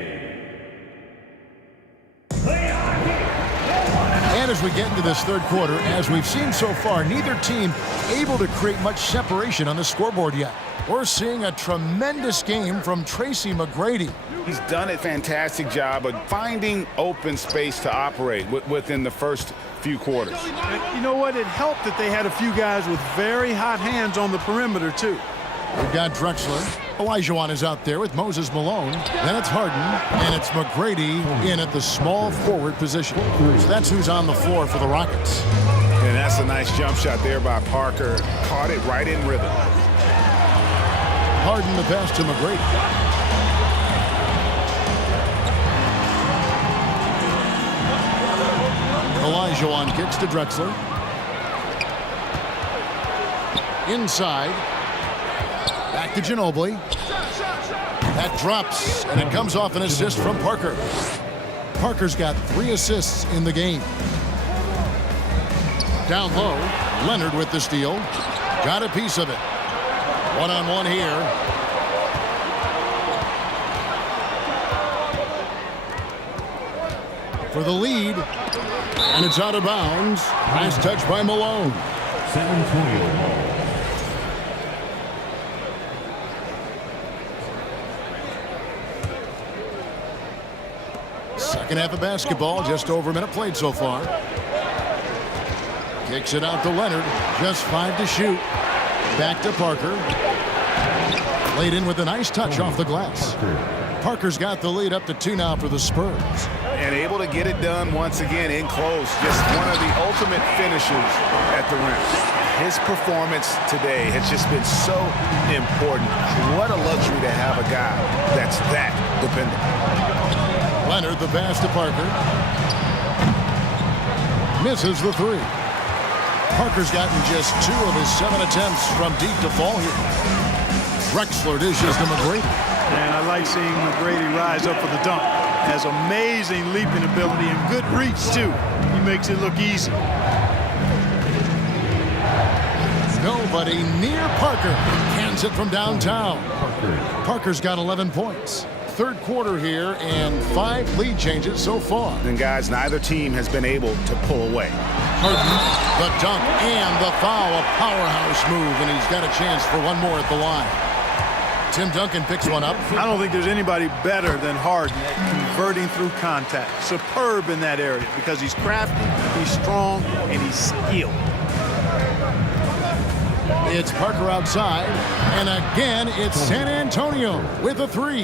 And as we get into this 3rd quarter, as we've seen so far, neither team able to create much separation on the scoreboard yet. We're seeing a tremendous game from Tracy McGrady. He's done a fantastic job of finding open space to operate within the first few quarters. You know what? It helped that they had a few guys with very hot hands on the perimeter, too. We've got Drexler. Olajuwon is out there with Moses Malone. Then it's Harden, and it's McGrady in at the small forward position. So that's who's on the floor for the Rockets. And that's a nice jump shot there by Parker. Caught it right in rhythm. Harden the pass to McGrady. Olajuwon kicks to Drexler. Inside. Back to Ginobili. That drops, and it comes off an assist from Parker. Parker's got 3 assists in the game. Down low, Leonard with the steal. Got a piece of it. One-on-one here. For the lead, and it's out of bounds. Nice touch by Malone. San Antonio. Second half of basketball, just over a minute played so far. Kicks it out to Leonard. Just 5 to shoot. Back to Parker. Laid in with a nice touch off the glass. Parker's got the lead up to 2 now for the Spurs. And able to get it done once again in close. Just one of the ultimate finishers at the rim. His performance today has just been so important. What a luxury to have a guy that's that dependent. Leonard the pass to Parker. Misses the 3. Parker's gotten just 2 of his 7 attempts from deep to fall here. Drexler dishes to McGrady. And I like seeing McGrady rise up for the dunk. Has amazing leaping ability and good reach, too. He makes it look easy. Nobody near Parker. Cans it from downtown. Parker's got 11 points. Third quarter here and 5 lead changes so far. And guys, neither team has been able to pull away. Harden, the dunk and the foul. A powerhouse move, and he's got a chance for one more at the line. Tim Duncan picks one up. I don't think there's anybody better than Harden at converting through contact. Superb in that area because he's crafty, he's strong, and he's skilled. It's Parker outside, and again it's San Antonio with a 3.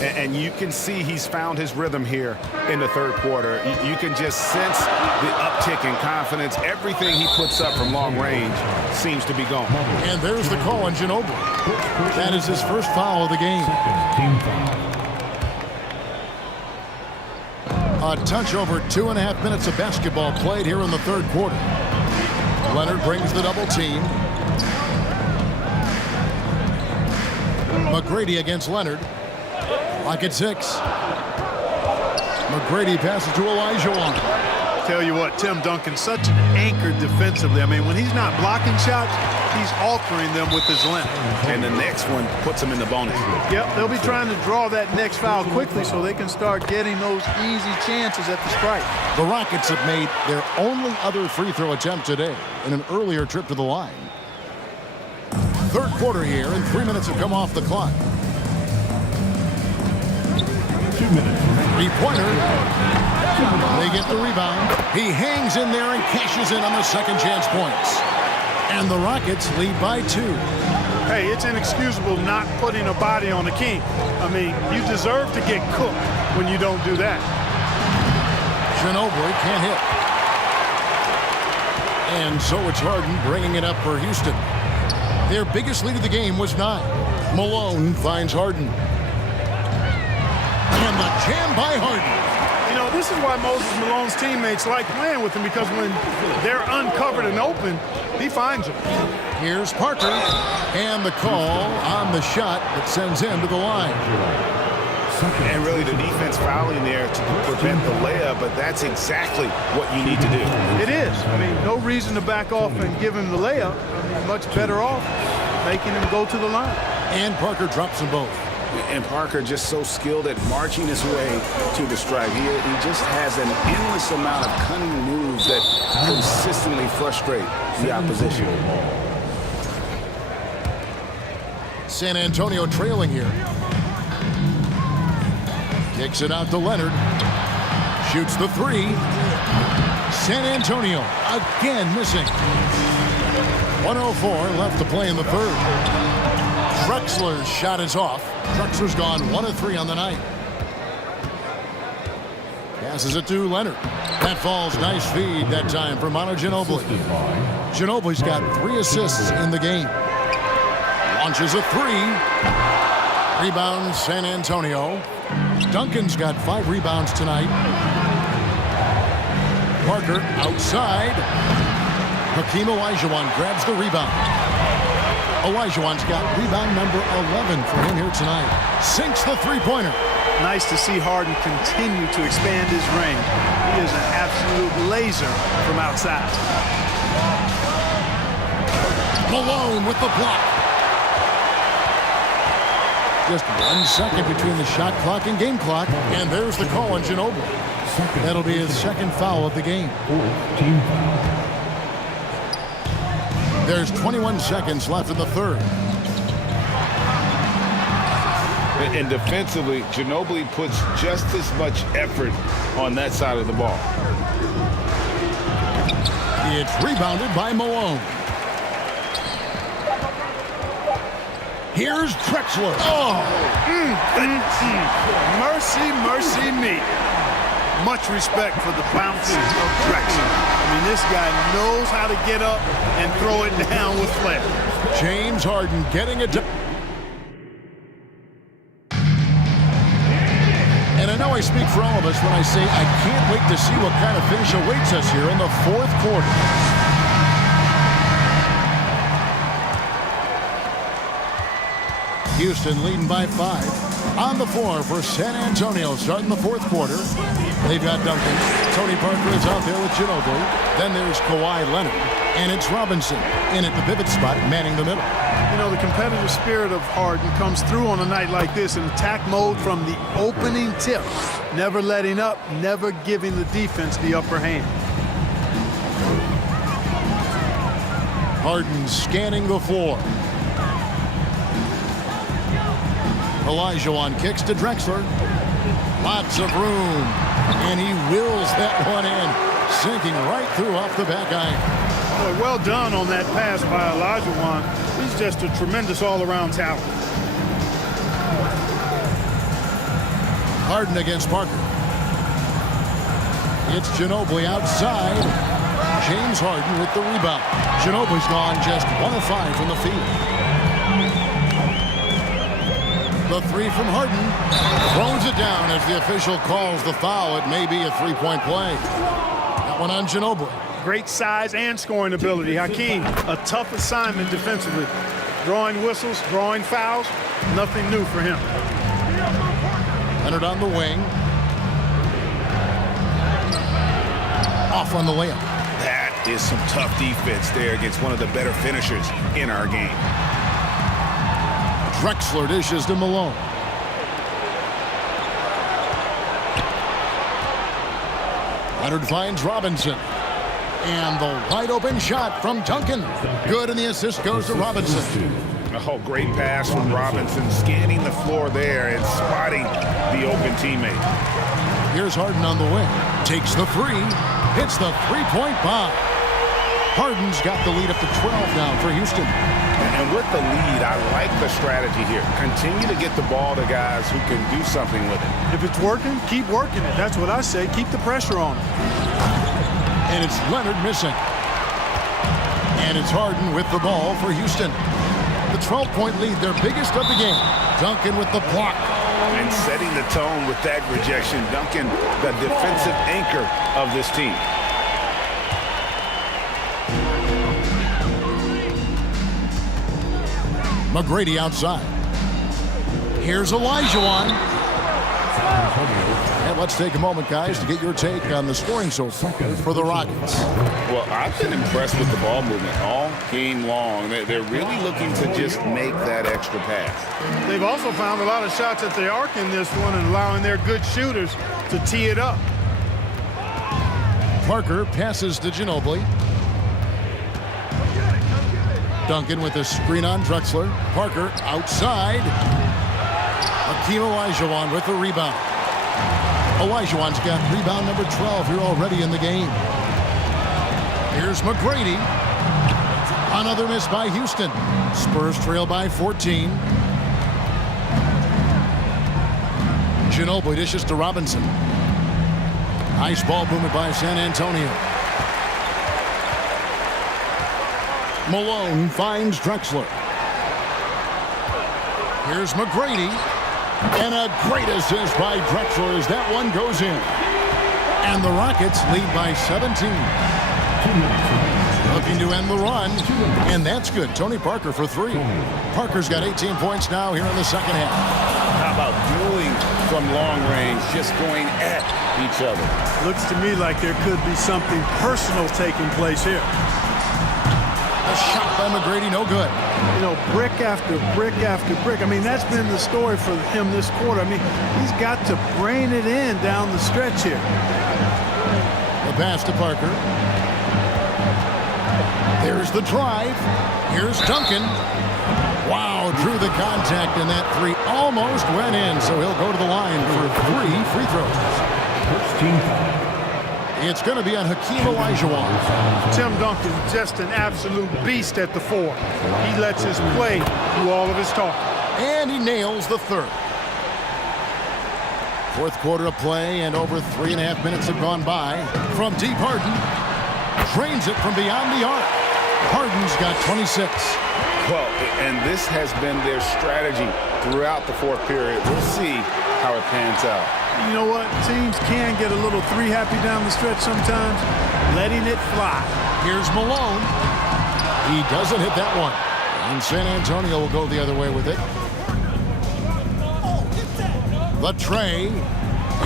And you can see he's found his rhythm here in the third quarter. You can just sense the uptick in confidence. Everything he puts up from long range seems to be going. And there's the call on Ginobili. That is his first foul of the game. A touch over 2.5 minutes of basketball played here in the third quarter. Leonard brings the double team. McGrady against Leonard. Lock at 6. McGrady passes to Olajuwon. Tell you what, Tim Duncan's such an anchor defensively. I mean, when he's not blocking shots, he's altering them with his length. And the next one puts him in the bonus. Yep, they'll be trying to draw that next foul quickly so they can start getting those easy chances at the strike. The Rockets have made their only other free throw attempt today in an earlier trip to the line. Third quarter here, and 3 minutes have come off the clock. 2 minutes. Three-pointer. They get the rebound. He hangs in there and cashes in on the second chance points. And the Rockets lead by 2. Hey, it's inexcusable not putting a body on the king. I mean, you deserve to get cooked when you don't do that. Ginobili can't hit. And so it's Harden bringing it up for Houston. Their biggest lead of the game was 9. Malone finds Harden. And the jam by Harden. You know, this is why Moses Malone's teammates like playing with him, because when they're uncovered and open, he finds them. Here's Parker. And the call on the shot that sends him to the line. And really the defense fouling there to prevent the layup, but that's exactly what you need to do. It is. I mean, no reason to back off and give him the layup. I mean, much better off making him go to the line. And Parker drops them both. And Parker just so skilled at marching his way to the strike. He just has an endless amount of cunning moves that consistently frustrate the opposition. San Antonio trailing here. Kicks it out to Leonard. Shoots the 3. San Antonio again missing. 1:04 left to play in the third. Drexler's shot is off. Drexler's gone 1 of 3 on the night. Passes it to Leonard. That falls. Nice feed that time for Manu Ginobili. Ginobili's got 3 assists in the game. Launches a 3. Rebound San Antonio. Duncan's got 5 rebounds tonight. Parker outside. Hakeem Olajuwon grabs the rebound. Olajuwon's got rebound number 11 for him here tonight. Sinks the three-pointer. Nice to see Harden continue to expand his range. He is an absolute laser from outside. Malone with the block. Just 1 second between the shot clock and game clock. And there's the call on Ginobili. That'll be his second foul of the game. Team foul. There's 21 seconds left in the third. And defensively, Ginobili puts just as much effort on that side of the ball. It's rebounded by Malone. Here's Drexler. Oh! Mercy, mercy me. Much respect for the bounce of Drexler. I mean, this guy knows how to get up and throw it down with flair. James Harden getting it done. And I know I speak for all of us when I say I can't wait to see what kind of finish awaits us here in the fourth quarter. Houston leading by 5. On the floor for San Antonio starting the fourth quarter. They've got Duncan. Tony Parker is out there with Ginobili. Then there's Kawhi Leonard. And it's Robinson in at the pivot spot, manning the middle. You know, the competitive spirit of Harden comes through on a night like this in attack mode from the opening tip. Never letting up, never giving the defense the upper hand. Harden scanning the floor. Olajuwon kicks to Drexler. Lots of room. And he wills that one in. Sinking right through off the back iron. Well done on that pass by Olajuwon. He's just a tremendous all-around talent. Harden against Parker. It's Ginobili outside. James Harden with the rebound. Ginobili's gone just 1 of 5 from the field. The three from Harden. Throws it down as the official calls the foul. It may be a three-point play. That one on Ginobili. Great size and scoring ability. Hakeem, a tough assignment defensively. Drawing whistles, drawing fouls, nothing new for him. Leonard on the wing. Off on the layup. That is some tough defense there against one of the better finishers in our game. Drexler dishes to Malone. Leonard finds Robinson. And the wide open shot from Duncan. Good, and the assist goes to Robinson. Oh, great pass from Robinson, scanning the floor there and spotting the open teammate. Here's Harden on the wing. Takes the three. Hits the three-point bomb. Harden's got the lead up to 12 now for Houston. And with the lead, I like the strategy here. Continue to get the ball to guys who can do something with it. If it's working, keep working it. That's what I say. Keep the pressure on. And it's Leonard missing. And it's Harden with the ball for Houston. The 12-point lead, their biggest of the game. Duncan with the block. And setting the tone with that rejection. Duncan, the defensive anchor of this team. McGrady outside. Here's Olajuwon. And let's take a moment, guys, to get your take on the scoring so far for the Rockets. Well, I've been impressed with the ball movement all game long. They're really looking to just make that extra pass. They've also found a lot of shots at the arc in this one and allowing their good shooters to tee it up. Parker passes to Ginobili. Duncan with a screen on Drexler. Parker outside. Hakeem Olajuwon with the rebound. Olajuwon's got rebound number 12 here already in the game. Here's McGrady. Another miss by Houston. Spurs trail by 14. Ginobili dishes to Robinson. Nice ball movement by San Antonio. Malone finds Drexler. Here's McGrady. And a great assist by Drexler as that one goes in. And the Rockets lead by 17. Looking to end the run. And that's good. Tony Parker for 3. Parker's got 18 points now here in the second half. How about dueling from long range, just going at each other? Looks to me like there could be something personal taking place here. A shot by McGrady, no good. You know, brick after brick after brick. I mean, that's been the story for him this quarter. I mean, he's got to brain it in down the stretch here. The pass to Parker. There's the drive. Here's Duncan. Wow, drew the contact, and that three almost went in, so he'll go to the line for 3 free throws. It's going to be on Hakeem Olajuwon. Tim Duncan, just an absolute beast at the 4. He lets his play do all of his talking. And he nails the third. Fourth quarter of play, and over 3.5 minutes have gone by. From deep, Harden drains it from beyond the arc. Harden's got 26. Well, and this has been their strategy throughout the fourth period. We'll see how it pans out. You know what? Teams can get a little three-happy down the stretch sometimes, letting it fly. Here's Malone. He doesn't hit that one. And San Antonio will go the other way with it. The tray.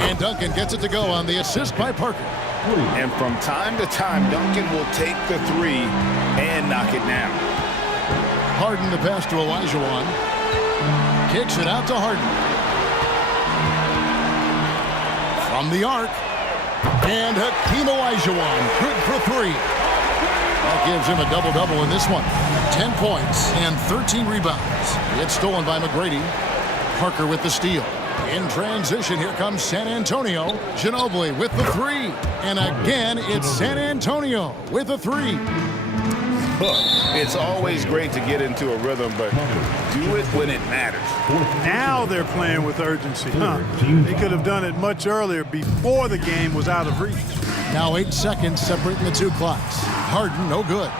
And Duncan gets it to go on the assist by Parker. And from time to time, Duncan will take the three and knock it down. Harden the pass to Olajuwon. Kicks it out to Harden. From the arc. And Hakeem Olajuwon, good for three. That gives him a double-double in this one. 10 points and 13 rebounds. It's stolen by McGrady. Parker with the steal. In transition, here comes San Antonio. Ginobili with the three. And again, it's San Antonio with a three. Look, it's always great to get into a rhythm, but do it when it matters. Now they're playing with urgency. They could have done it much earlier before the game was out of reach. Now 8 seconds separating the two clocks. Harden, no good.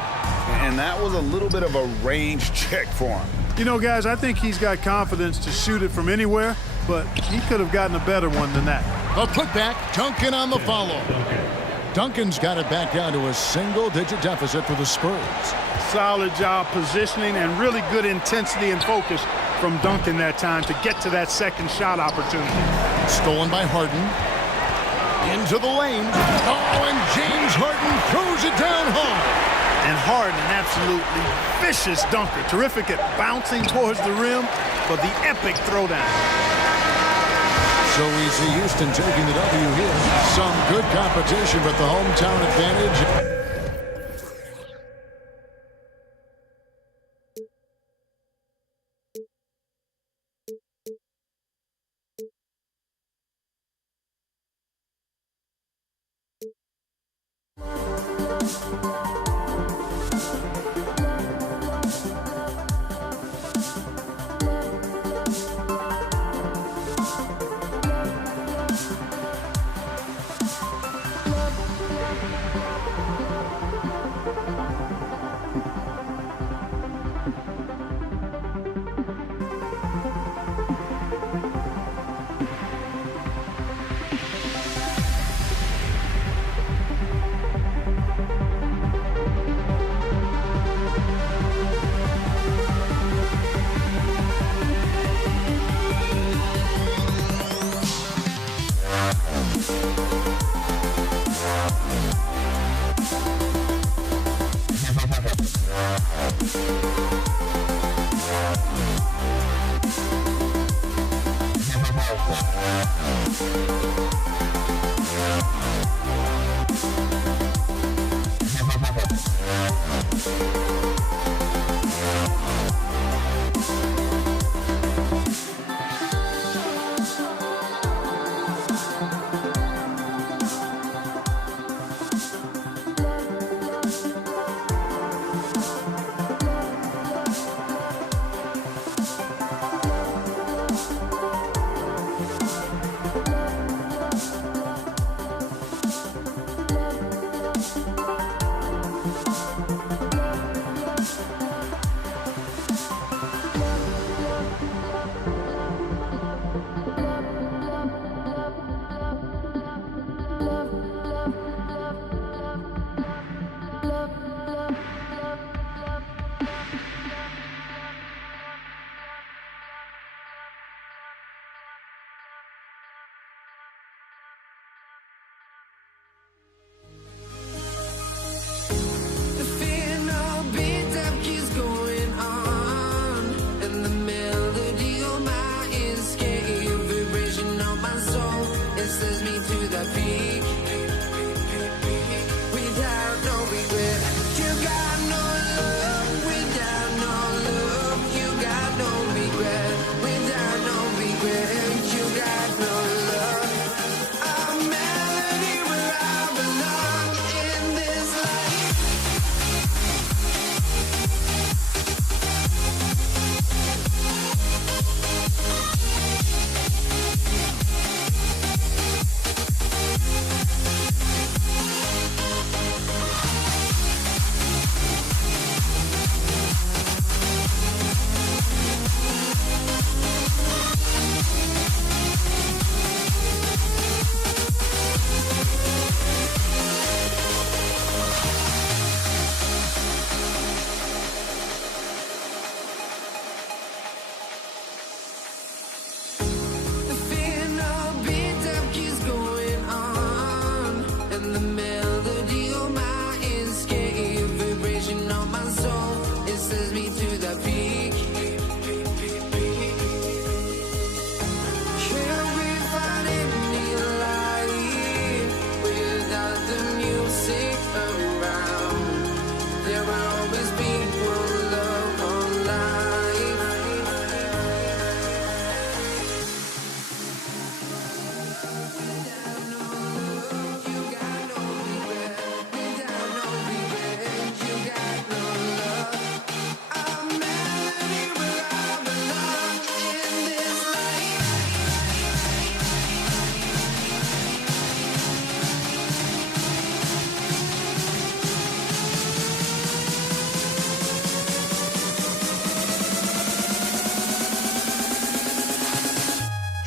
And that was a little bit of a range check for him. You know, guys, I think he's got confidence to shoot it from anywhere, but he could have gotten a better one than that. The putback, Duncan on the follow. Duncan's got it back down to a single-digit deficit for the Spurs. Solid job positioning and really good intensity and focus from Duncan that time to get to that second shot opportunity. Stolen by Harden. Into the lane. Oh, and James Harden throws it down hard. And Harden, an absolutely vicious dunker. Terrific at bouncing towards the rim, but the epic throwdown. So we see Houston taking the W here. Some good competition, but the hometown advantage. sends me to the peak. Can we find any light without the music around? There will always be one love on life. Without no love, you got no regret. Without no revenge, you got no love. I'm melody where I belong in this life.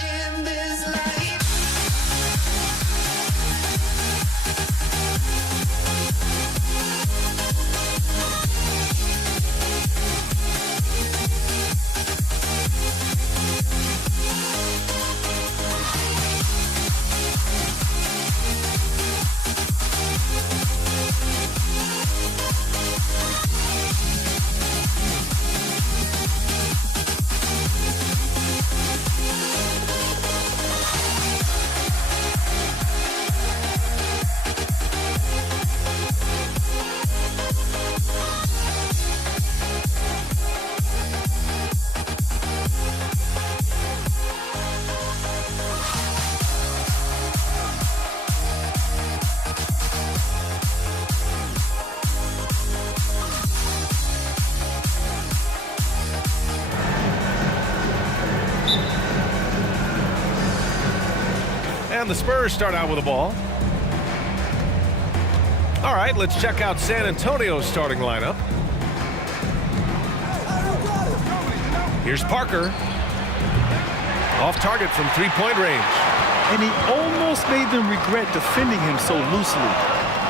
In this life. And the Spurs start out with the ball. All right, let's check out San Antonio's starting lineup. Here's Parker. Off target from three-point range. And he almost made them regret defending him so loosely.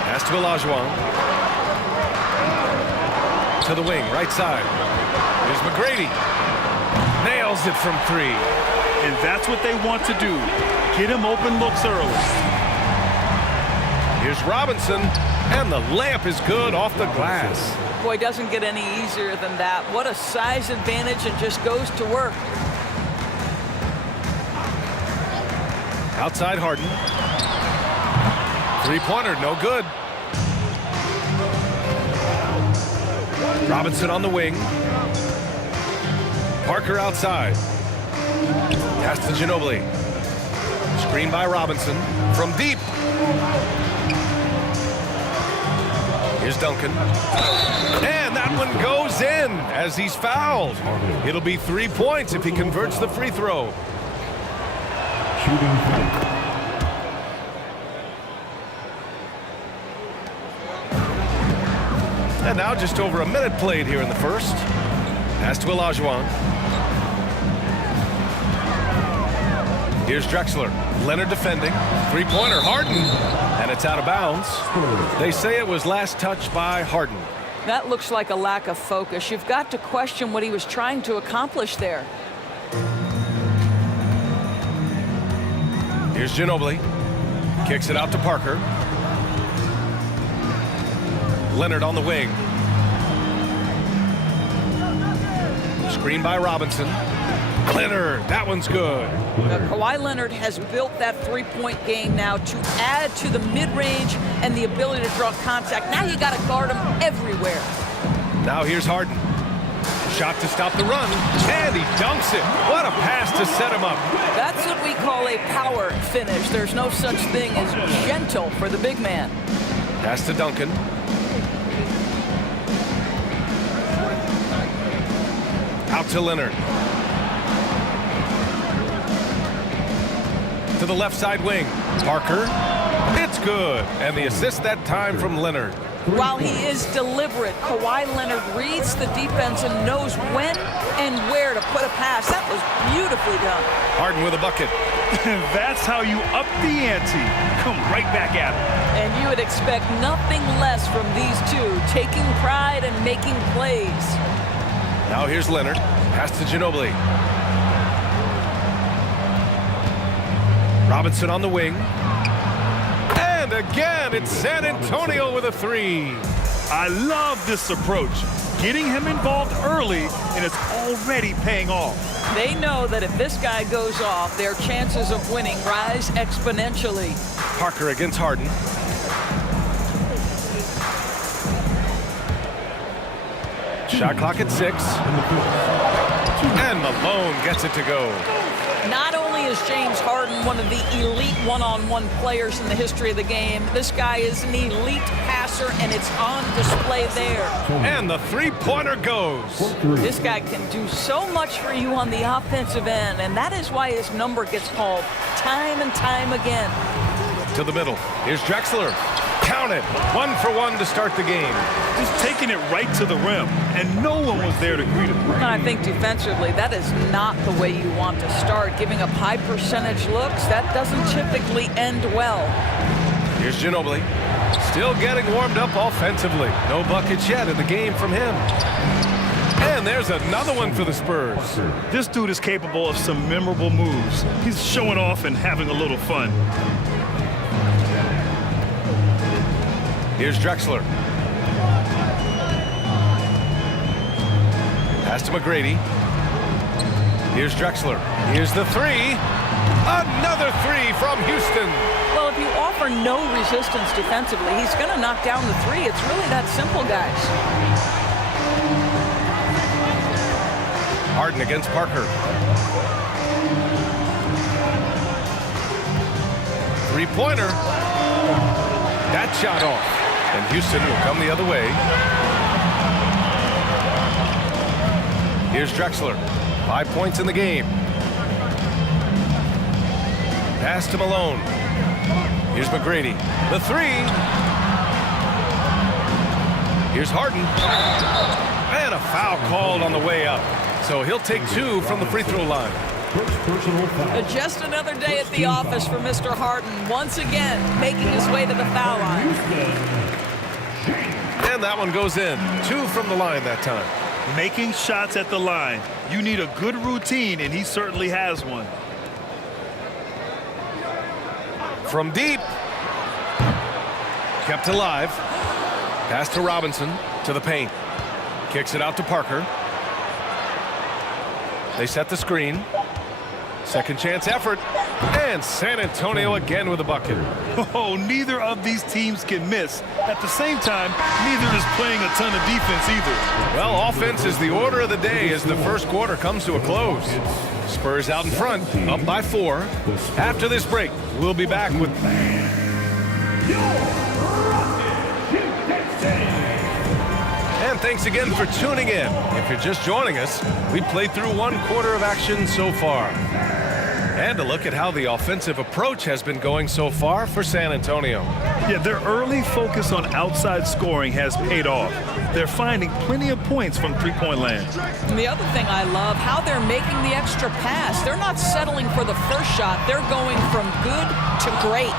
Pass to Olajuwon. To the wing, right side. Here's McGrady. Nails it from three. And that's what they want to do. Get him open looks early. Here's Robinson, and the layup is good off the glass. Boy, doesn't get any easier than that. What a size advantage, and just goes to work. Outside Harden. Three-pointer, no good. Robinson on the wing. Parker outside. Pass to Ginobili. Screen by Robinson from deep. Here's Duncan. And that one goes in as he's fouled. It'll be 3 points if he converts the free throw. And now just over a minute played here in the first. Pass to Olajuwon. Here's Drexler. Leonard defending. Three-pointer, Harden. And it's out of bounds. They say it was last touched by Harden. That looks like a lack of focus. You've got to question what he was trying to accomplish there. Here's Ginobili. Kicks it out to Parker. Leonard on the wing. Screen by Robinson. Leonard, that one's good. Kawhi Leonard has built that three-point game now to add to the mid-range and the ability to draw contact. Now you got to guard him everywhere. Now here's Harden. Shot to stop the run, and he dunks it. What a pass to set him up. That's what we call a power finish. There's no such thing as gentle for the big man. Pass to Duncan. Out to Leonard. To the left side wing. Parker. It's good. And the assist that time from Leonard. While he is deliberate, Kawhi Leonard reads the defense and knows when and where to put a pass. That was beautifully done. Harden with a bucket. That's how you up the ante. Come right back at him. And you would expect nothing less from these two, taking pride and making plays. Now here's Leonard. Pass to Ginobili. Robinson on the wing. And again, it's San Antonio with a three. I love this approach. getting him involved early, and it's already paying off. They know that if this guy goes off, their chances of winning rise exponentially. Parker against Harden. Shot clock at 6. And Malone gets it to go. Not only is James Harden one of the elite one-on-one players in the history of the game, this guy is an elite passer, and it's on display there. And the three-pointer goes. This guy can do so much for you on the offensive end, and that is why his number gets called time and time again. To the middle. Here's Drexler. Count it. 1 for 1 to start the game. Just taking it right to the rim, and no one was there to greet him. And I think defensively, that is not the way you want to start. Giving up high percentage looks, that doesn't typically end well. Here's Ginobili. Still getting warmed up offensively. No buckets yet in the game from him. And there's another one for the Spurs. This dude is capable of some memorable moves. He's showing off and having a little fun. Here's Drexler. Pass to McGrady. Here's Drexler. Here's the 3. Another 3 from Houston. Well, if you offer no resistance defensively, he's going to knock down the 3. It's really that simple, guys. Harden against Parker. 3-pointer. That shot off. And Houston will come the other way. Here's Drexler. 5 points in the game. Pass to Malone. Here's McGrady. The 3. Here's Harden. And a foul called on the way up. So he'll take 2 from the free throw line. Just another day at the office for Mr. Harden. Once again, making his way to the foul line. And that one goes in. 2 from the line that time. Making shots at the line. You need a good routine, and he certainly has one. From deep. Kept alive. Pass to Robinson. To the paint. Kicks it out to Parker. They set the screen. Second chance effort. And San Antonio again with a bucket. Oh, neither of these teams can miss. At the same time, neither is playing a ton of defense either. Well, offense is the order of the day as the first quarter comes to a close. Spurs out in front, up by 4. After this break, we'll be back with... And thanks again for tuning in. If you're just joining us, we played through 1 quarter of action so far. And a look at how the offensive approach has been going so far for San Antonio. Yeah, their early focus on outside scoring has paid off. They're finding plenty of points from three-point land. And the other thing I love, how they're making the extra pass. They're not settling for the first shot. They're going from good to great.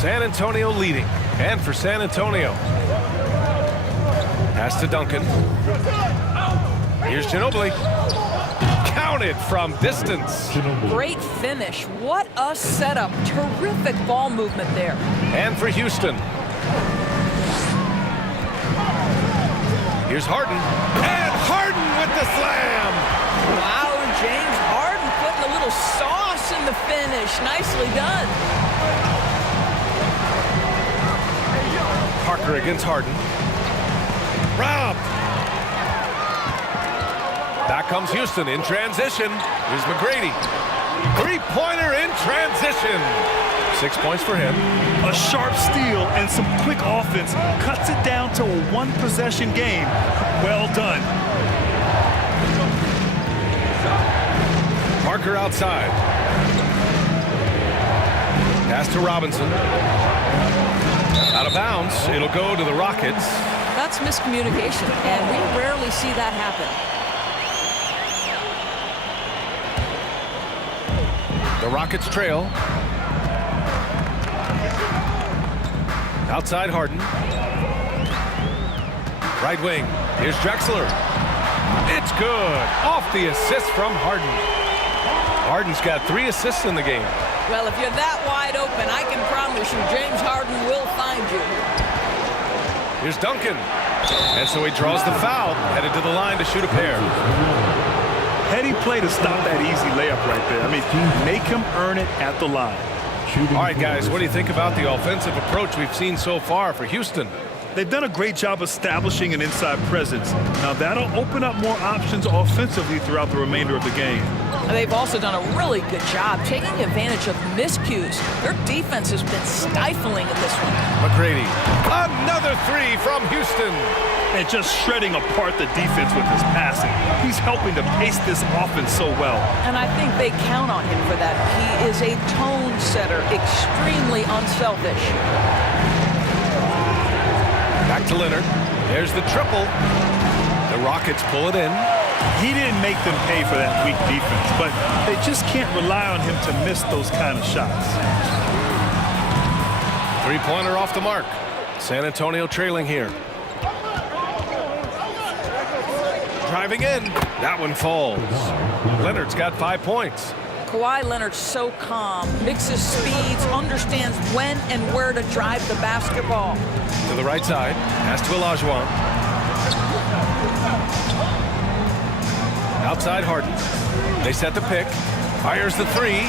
San Antonio leading. And for San Antonio. Pass to Duncan. Here's Ginobili. Counted from distance. Great finish. What a setup. Terrific ball movement there. And for Houston. Here's Harden. And Harden with the slam. Wow, James Harden putting a little sauce in the finish. Nicely done. Parker against Harden. Robbed. Back comes Houston in transition. Here's McGrady. 3-pointer in transition. 6 points for him. A sharp steal and some quick offense cuts it down to a 1-possession game. Well done. Parker outside. Pass to Robinson. Out of bounds. It'll go to the Rockets. That's miscommunication, and we rarely see that happen. The Rockets trail. Outside Harden. Right wing. Here's Drexler. It's good. Off the assist from Harden. Harden's got 3 assists in the game. Well, if you're that wide open, I can promise you James Harden will find you. Here's Duncan. And so he draws the foul, headed to the line to shoot a pair. Heady play to stop that easy layup right there. I mean, make him earn it at the line. All right, guys, what do you think about the offensive approach we've seen so far for Houston? They've done a great job establishing an inside presence. Now, that'll open up more options offensively throughout the remainder of the game. They've also done a really good job taking advantage of miscues. Their defense has been stifling in this one. McGrady, another three from Houston. And just shredding apart the defense with his passing. He's helping to pace this offense so well. And I think they count on him for that. He is a tone setter, extremely unselfish. Back to Leonard. There's the triple. The Rockets pull it in. He didn't make them pay for that weak defense, but they just can't rely on him to miss those kind of shots. Three-pointer off the mark. San Antonio trailing here. Driving in. That one falls. Leonard's got 5 points. Kawhi Leonard's so calm, mixes speeds, understands when and where to drive the basketball. To the right side. Pass to Olajuwon. Outside Harden. They set the pick. Fires the three.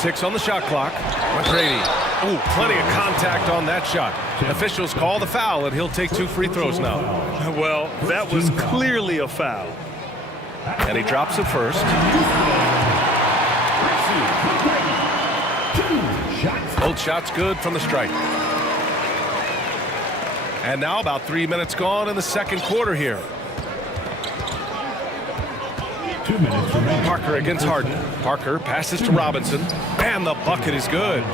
6 on the shot clock. McGrady. Ooh, plenty of contact on that shot. Officials call the foul, and he'll take 2 free throws now. Well, that was clearly a foul. And he drops it first. Both shots good from the strike. And now about 3 minutes gone in the second quarter here. 2 minutes remaining. Parker against Harden. Parker passes to Robinson. And the bucket is good.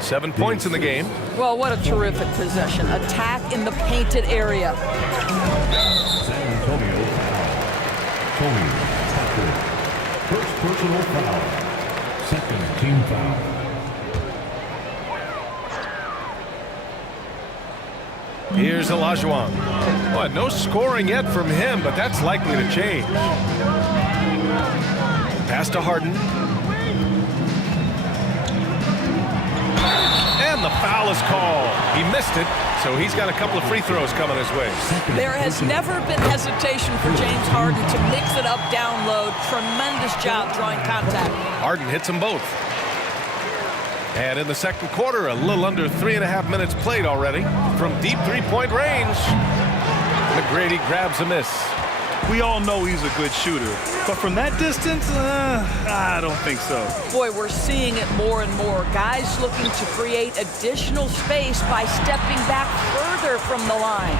7 points in the game. Well, what a terrific possession. Attack in the painted area. San Antonio. Tony Parker. First personal foul. Second team foul. Here's Olajuwon. Well, no scoring yet from him, but that's likely to change. Pass to Harden. And the foul is called. He missed it, so he's got a couple of free throws coming his way. There has never been hesitation for James Harden to mix it up down low. Tremendous job drawing contact. Harden hits them both. And in the second quarter, a little under 3.5 minutes played already. From deep three-point range, McGrady grabs a miss. We all know he's a good shooter, but from that distance, I don't think so. Boy, we're seeing it more and more. Guys looking to create additional space by stepping back further from the line.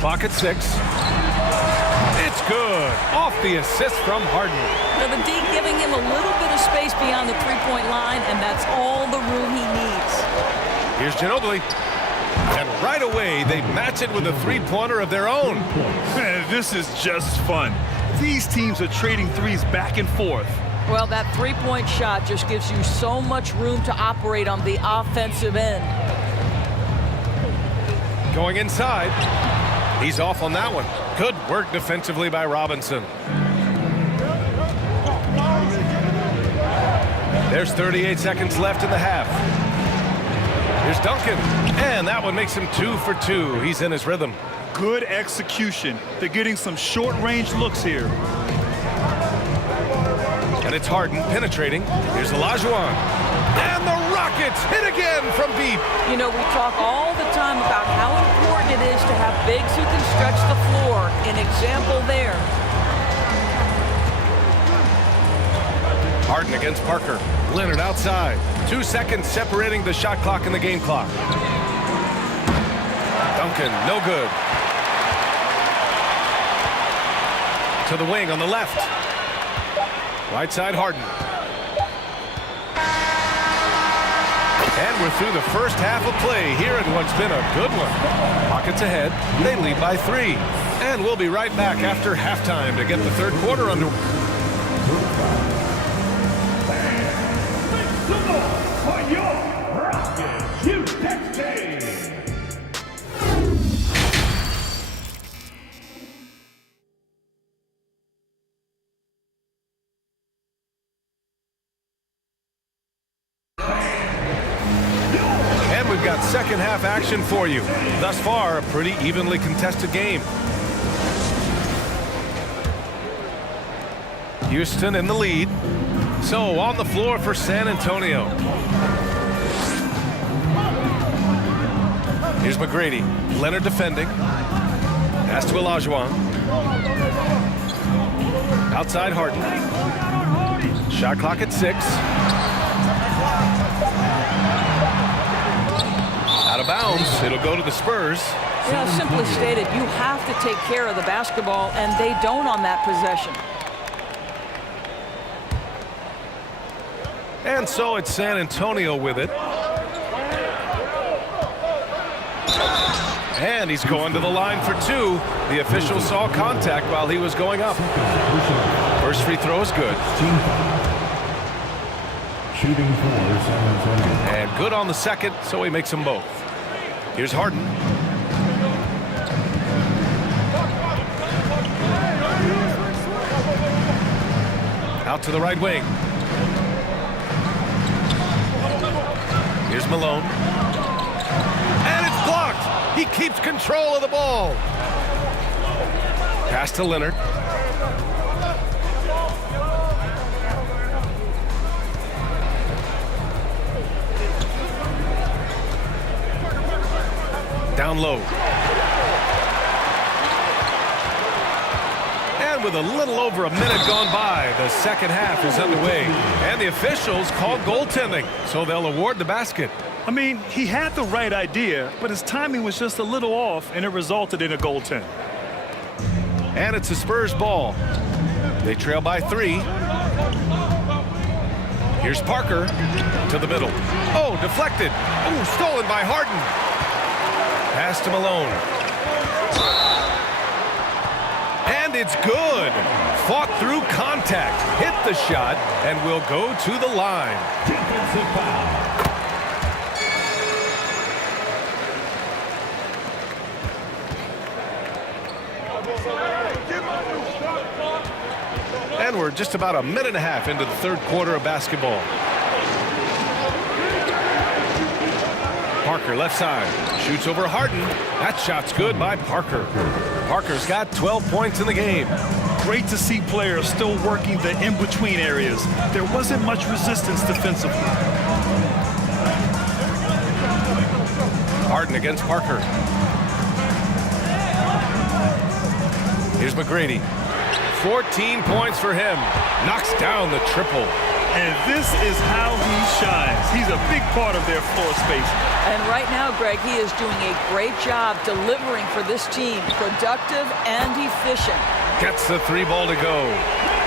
Clock at 6. It's good. Off the assist from Harden. Now the D giving him a little bit of space beyond the three-point line, and that's all the room he needs. Here's Ginobili. And right away, they match it with a three-pointer of their own. Man, this is just fun. These teams are trading threes back and forth. Well, that three-point shot just gives you so much room to operate on the offensive end. Going inside. He's off on that one. Good work defensively by Robinson. There's 38 seconds left in the half. Here's Duncan. And that one makes him 2 for 2. He's in his rhythm. Good execution. They're getting some short-range looks here. And it's Harden penetrating. Here's Olajuwon. And the Rockets hit again from deep. You know, we talk all the time about how important it is to have bigs who can stretch the floor. An example there. Harden against Parker. Leonard outside. 2 seconds separating the shot clock and the game clock. Duncan, no good. To the wing on the left. Right side, Harden. And we're through the first half of play here in what's been a good one. Rockets ahead. They lead by 3. And we'll be right back after halftime to get the third quarter underway. For your Rockets, USA. that second half action for you. Thus far, a pretty evenly contested game. Houston in the lead. So on the floor for San Antonio. Here's McGrady. Leonard defending. Pass to Olajuwon. Outside Harden. Shot clock at 6. Out of bounds. It'll go to the Spurs. Yeah, simply stated, you have to take care of the basketball, and they don't on that possession. And so it's San Antonio with it. And he's going to the line for 2. The official saw contact while he was going up. First free throw is good. Shooting for San Antonio. And good on the second, so he makes them both. Here's Harden. Out to the right wing. Here's Malone. And it's blocked. He keeps control of the ball. Pass to Leonard. Down low. And with a little over a minute gone by, the second half is underway. And the officials called goaltending, so they'll award the basket. I mean, he had the right idea, but his timing was just a little off, and it resulted in a goaltend. And it's the Spurs ball. They trail by 3. Here's Parker to the middle. Oh, deflected. Oh, stolen by Harden. Pass to Malone. And it's good. Fought through contact. Hit the shot and will go to the line. Defensive foul. And we're just about a minute and a half into the third quarter of basketball. Parker left side. Shoots over Harden. That shot's good by Parker. Parker's got 12 points in the game. Great to see players still working the in-between areas. There wasn't much resistance defensively. Harden against Parker. Here's McGrady. 14 points for him. Knocks down the triple. And this is how he shines. He's a big part of their floor space. And right now, Greg, he is doing a great job delivering for this team. Productive and efficient. Gets the 3 ball to go.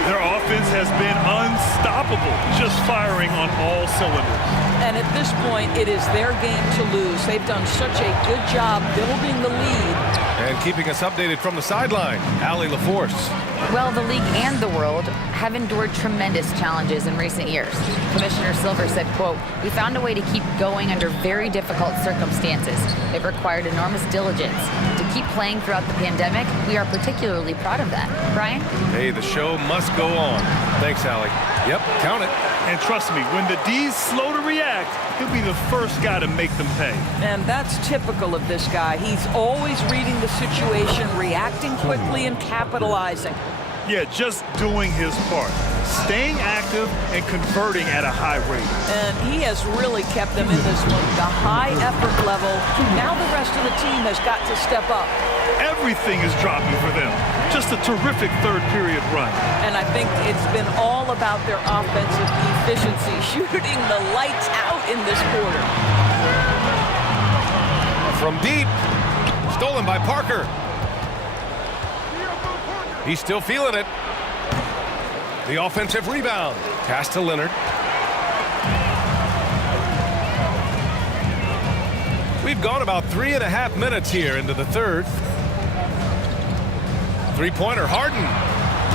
Their offense has been unstoppable, just firing on all cylinders. And at this point, it is their game to lose. They've done such a good job building the lead. And keeping us updated from the sideline, Allie LaForce. Well, the league and the world have endured tremendous challenges in recent years. Commissioner Silver said, quote, "We found a way to keep going under very difficult circumstances. It required enormous diligence. To keep playing throughout the pandemic, we are particularly proud of that." Brian? Hey, the show must go on. Thanks, Allie. Yep, count it. And trust me, when the D's slow to react, he'll be the first guy to make them pay. And that's typical of this guy. He's always reading the situation, reacting quickly, and capitalizing. Yeah, just doing his part. Staying active and converting at a high rate. And he has really kept them in this one. The high effort level. Now the rest of the team has got to step up. Everything is dropping for them. Just a terrific third period run. And I think it's been all about their offensive efficiency, shooting the lights out in this quarter. From deep. Stolen by Parker. He's still feeling it. The offensive rebound. Pass to Leonard. We've gone about 3.5 minutes here into the third. Three-pointer, Harden.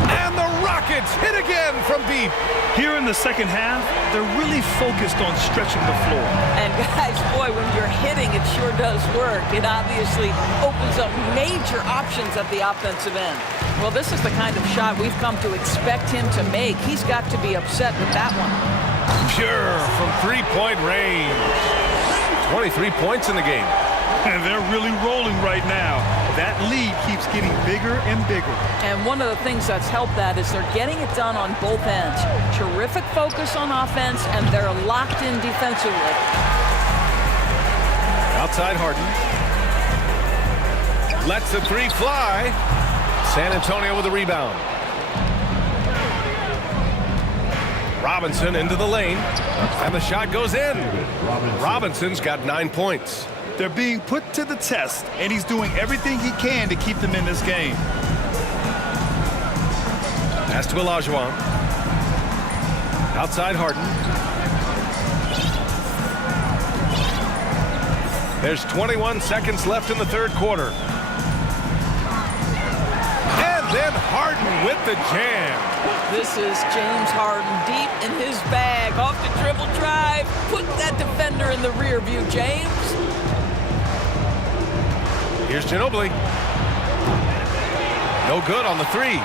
And the Rockets hit again from deep. Here in the second half, they're really focused on stretching the floor. And guys, boy, when you're hitting, it sure does work. It obviously opens up major options at the offensive end. Well, this is the kind of shot we've come to expect him to make. He's got to be upset with that one. Pure from three-point range. 23 points in the game. And they're really rolling right now. That lead keeps getting bigger and bigger. And one of the things that's helped that is they're getting it done on both ends. Terrific focus on offense, and they're locked in defensively. Outside Harden. Lets the three fly. San Antonio with the rebound. Robinson into the lane, and the shot goes in. Robinson's got 9 points. They're being put to the test, and he's doing everything he can to keep them in this game. Pass to Olajuwon. Outside Harden. There's 21 seconds left in the third quarter. And then Harden with the jam. This is James Harden deep in his bag. Off the dribble drive. Put that defender in the rear view, James. Here's Ginobili. No good on the three.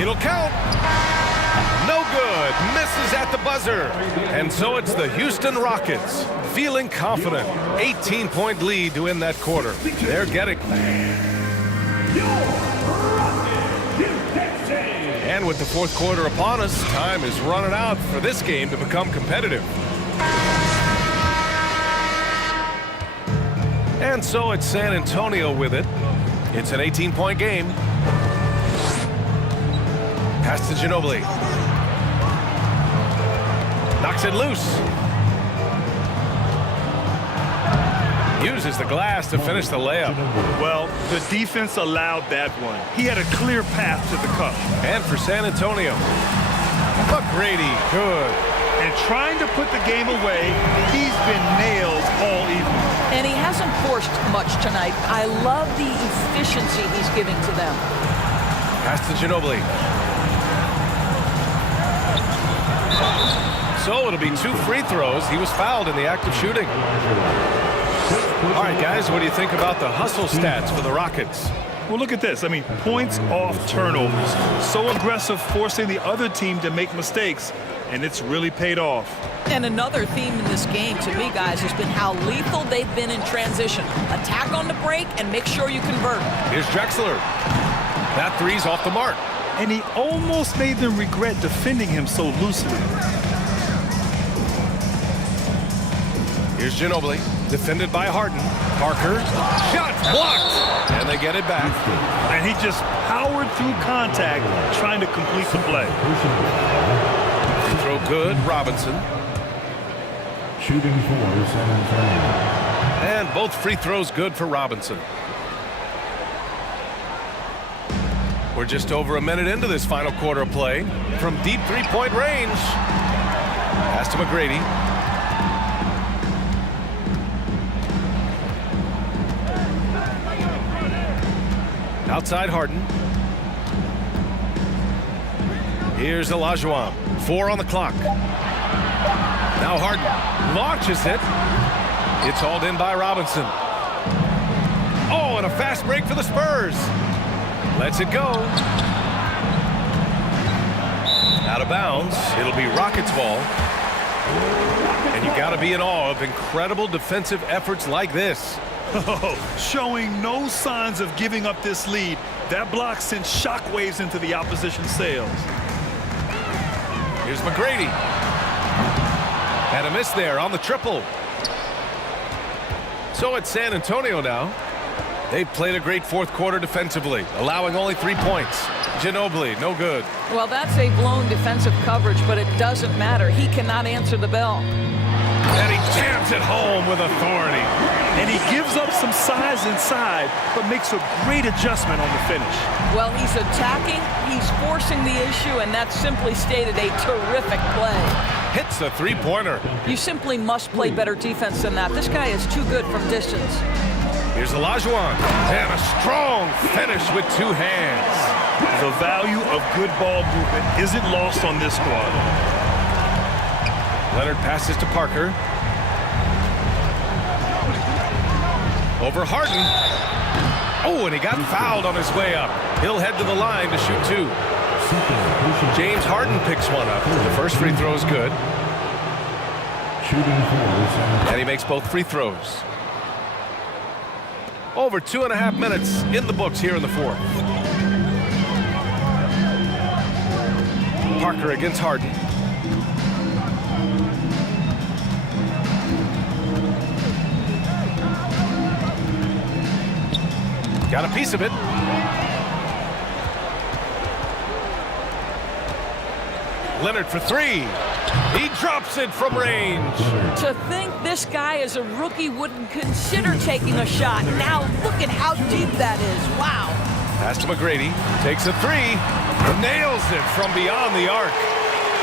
It'll count. No good. Misses at the buzzer. And so it's the Houston Rockets feeling confident. 18-point lead to end that quarter. They're getting... And with the fourth quarter upon us, time is running out for this game to become competitive. And so it's San Antonio with it. It's an 18-point game. Pass to Ginobili. Knocks it loose. Uses the glass to finish the layup. Well, the defense allowed that one. He had a clear path to the cup. And for San Antonio, McGrady, good. And trying to put the game away, he's been nailed all evening. And he hasn't forced much tonight. I love the efficiency he's giving to them. Pass to Ginobili. So it'll be 2 free throws. He was fouled in the act of shooting. All right, guys, what do you think about the hustle stats for the Rockets? Well, look at this. I mean, points off turnovers. So aggressive, forcing the other team to make mistakes, and it's really paid off. And another theme in this game, to me, guys, has been how lethal they've been in transition. Attack on the break and make sure you convert. Here's Drexler. That three's off the mark. And he almost made them regret defending him so loosely. Here's Ginobili, defended by Harden. Parker, shot blocked, and they get it back. And he just powered through contact, trying to complete the play. Free throw good, Robinson. Shooting for San Antonio. And both free throws good for Robinson. We're just over a minute into this final quarter of play. From deep three-point range. Pass to McGrady. Outside Harden. Here's Olajuwon. 4 on the clock. Now Harden launches it. It's hauled in by Robinson. Oh, and a fast break for the Spurs. Lets it go. Out of bounds. It'll be Rockets ball. And you got to be in awe of incredible defensive efforts like this. Oh, showing no signs of giving up this lead. That block sent shockwaves into the opposition's sails. Here's McGrady. And a miss there on the triple. So it's San Antonio now. They've played a great fourth quarter defensively, allowing only 3 points. Ginobili, no good. Well, that's a blown defensive coverage, but it doesn't matter. He cannot answer the bell. And he jams it home with authority. And he gives up some size inside, but makes a great adjustment on the finish. Well, he's attacking, he's forcing the issue, and that's simply stated a terrific play. Hits the three-pointer. You simply must play better defense than that. This guy is too good from distance. Here's Olajuwon. And a strong finish with 2 hands. The value of good ball movement isn't lost on this squad. Leonard passes to Parker. Over Harden. Oh, and he got fouled on his way up. He'll head to the line to shoot 2. James Harden picks one up. The first free throw is good. Shooting fours And he makes both free throws. Over 2.5 minutes in the books here in the fourth. Parker against Harden. Got a piece of it. Leonard for three. He drops it from range. To think this guy as a rookie wouldn't consider taking a shot. Now look at how deep that is. Wow. Pass to McGrady. Takes a three. Nails it from beyond the arc.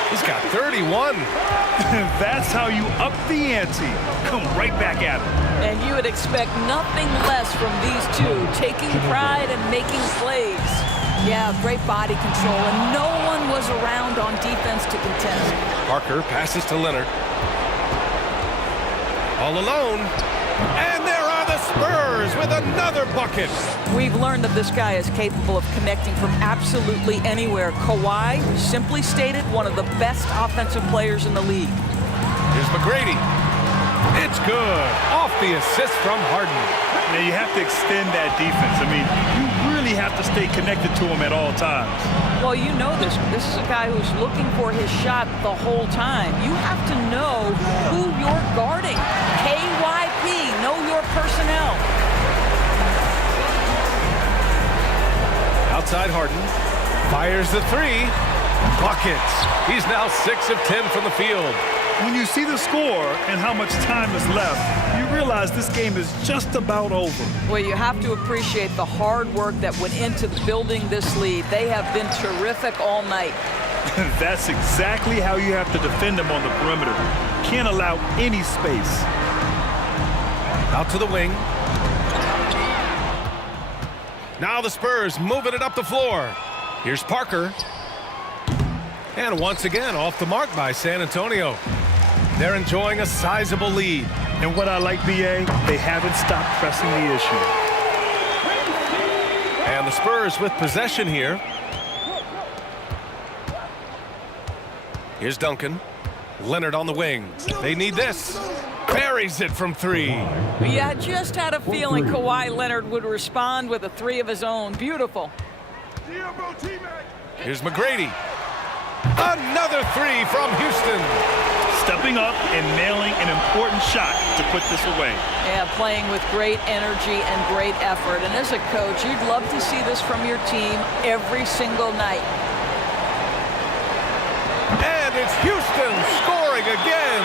He's got 31. That's how you up the ante. Come right back at him. And you would expect nothing less from these two, taking pride and making plays. Yeah, great body control, and no one was around on defense to contest. Parker passes to Leonard. All alone. And there are the Spurs with another bucket. We've learned that this guy is capable of connecting from absolutely anywhere. Kawhi, simply stated, one of the best offensive players in the league. Here's McGrady. It's good. Off the assist from Harden. Now you have to extend that defense. I mean, you really have to stay connected to him at all times. Well, you know this. This is a guy who's looking for his shot the whole time. You have to know who you're guarding. KYP, know your personnel. Outside Harden. Fires the three. Buckets. He's now 6 of 10 from the field. When you see the score and how much time is left, you realize this game is just about over. Well, you have to appreciate the hard work that went into building this lead. They have been terrific all night. That's exactly how you have to defend them on the perimeter. Can't allow any space. Out to the wing. Now the Spurs moving it up the floor. Here's Parker. And once again, off the mark by San Antonio. They're enjoying a sizable lead. And what I like, BA, they haven't stopped pressing the issue. And the Spurs with possession here. Here's Duncan. Leonard on the wing. They need this. Buries it from three. Yeah, just had a feeling Kawhi Leonard would respond with a three of his own. Beautiful. Here's McGrady. Another three from Houston. Stepping up and nailing an important shot to put this away. Yeah, playing with great energy and great effort. And as a coach, you'd love to see this from your team every single night. And it's Houston scoring again.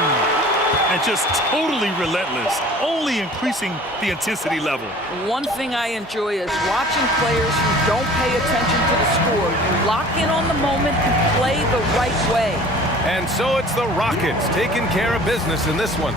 And just totally relentless, only increasing the intensity level. One thing I enjoy is watching players who don't pay attention to the score. You lock in on the moment and play the right way. And so it's the Rockets taking care of business in this one.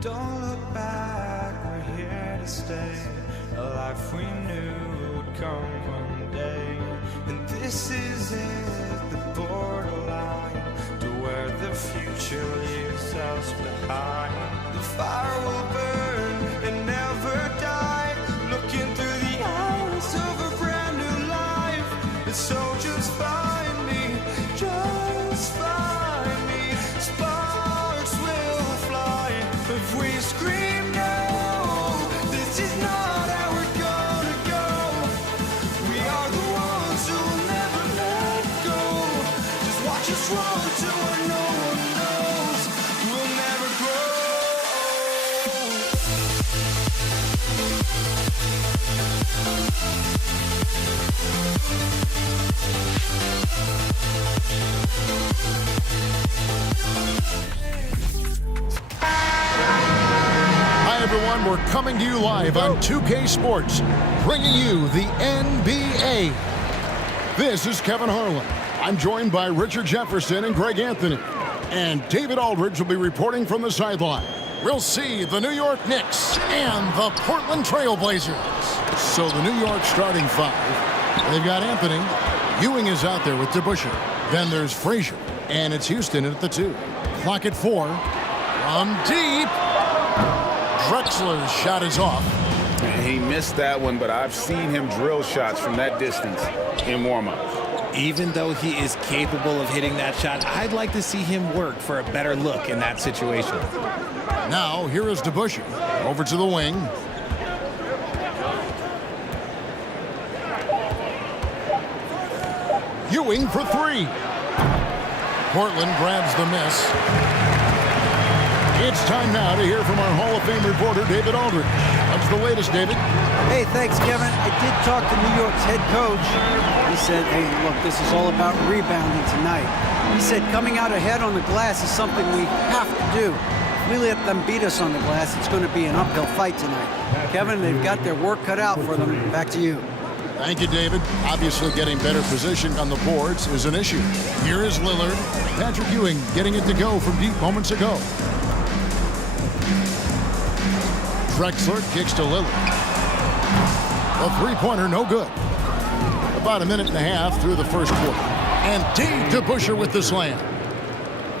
Don't look back, we're here to stay. A life we knew would come one day. And this is it, the borderline to where the future leaves us behind. The fire will burn and never die, looking through the eyes of a brand new life. And so just find me, just find me. Sparks will fly if we scream no. This is not how we're gonna go. We are the ones who'll never let go. Just watch us run to where no one knows. We'll never grow. Hi, everyone. We're coming to you live on 2K Sports, bringing you the NBA. This is Kevin Harlan. I'm joined by Richard Jefferson and Greg Anthony. And David Aldridge will be reporting from the sideline. We'll see the New York Knicks and the Portland Trail Blazers. So the New York starting five. They've got Anthony. Ewing is out there with DeBusschere. Then there's Frazier. And it's Houston at the 2. Clock at 4. From deep. Drexler's shot is off. He missed that one, but I've seen him drill shots from that distance in warm-up. Even though he is capable of hitting that shot, I'd like to see him work for a better look in that situation. Now, here is DeBusschere. Over to the wing. Ewing for 3. Portland grabs the miss. It's time now to hear from our Hall of Fame reporter, David Aldridge. What's the latest, David? Hey, thanks, Kevin. I did talk to New York's head coach. He said, hey, look, this is all about rebounding tonight. He said coming out ahead on the glass is something we have to do. If we let them beat us on the glass, it's going to be an uphill fight tonight. Kevin, they've got their work cut out for them. Back to you. Thank you, David. Obviously, getting better position on the boards is an issue. Here is Lillard. Patrick Ewing getting it to go from deep moments ago. Drexler kicks to Lillard. A three-pointer, no good. About a minute and a half through the first quarter. And deep to DeBusschere with the slam.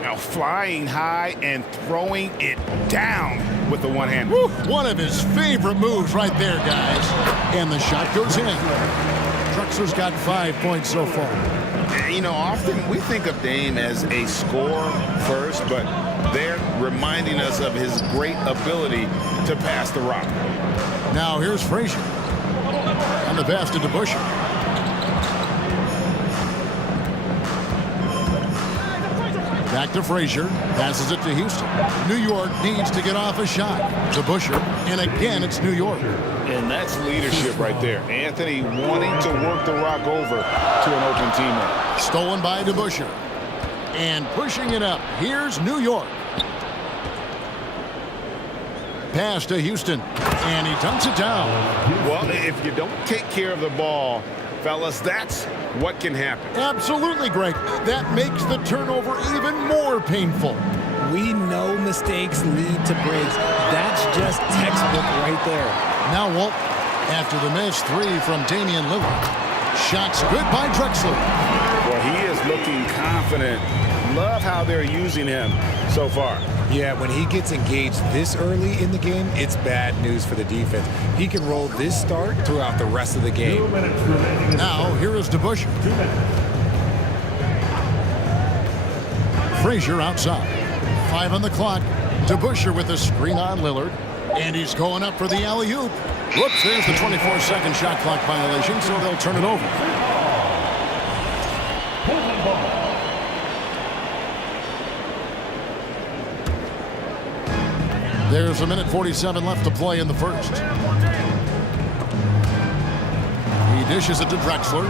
Now flying high and throwing it down with the one hand. Woo, one of his favorite moves right there, guys. And the shot goes in. Drexler's got 5 points so far. You know, often we think of Dame as a scorer first, but they're reminding us of his great ability to pass the rock. Now here's Frazier. And the pass to DeBusschere. Back to Frazier. Passes it to Houston. New York needs to get off a shot. DeBusschere. And again, it's New York. And that's leadership right there. Anthony wanting to work the rock over to an open teammate. Stolen by DeBusschere. And pushing it up. Here's New York. pass to Houston, and he dunks it down. Well, if you don't take care of the ball, fellas, that's what can happen. Absolutely, Greg. That makes the turnover even more painful. We know mistakes lead to breaks. That's just textbook right there. Now Walt, after the miss, 3 from Damian Lillard. Shots good by Drexler. Well, he is looking confident. Love how they're using him so far. Yeah, when he gets engaged this early in the game, it's bad news for the defense. He can roll this start throughout the rest of the game. Now, here is DeBusschere. Frazier outside. 5 on the clock. DeBusschere with a screen on Lillard. And he's going up for the alley-oop. Whoops, there's the 24-second shot clock violation, so they'll turn it over. There's a minute 47 left to play in the first. He dishes it to Drexler.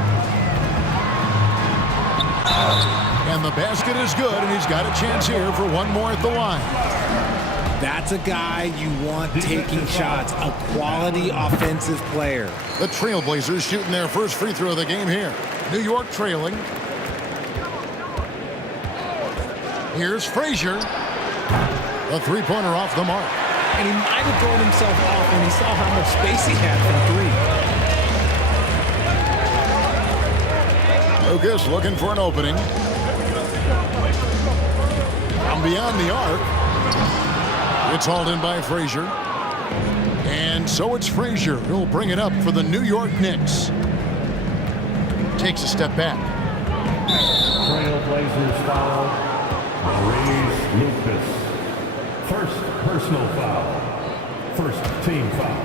And the basket is good, and he's got a chance here for one more at the line. That's a guy you want taking shots, a quality offensive player. The Trailblazers shooting their first free throw of the game here. New York trailing. Here's Frazier. A three-pointer off the mark. And he might have thrown himself off when he saw how much space he had from 3. Lucas looking for an opening. From beyond the arc. It's hauled in by Frazier. And so it's Frazier who'll bring it up for the New York Knicks. Takes a step back. Trailblazers foul. Maurice Lucas. First personal foul. First team foul.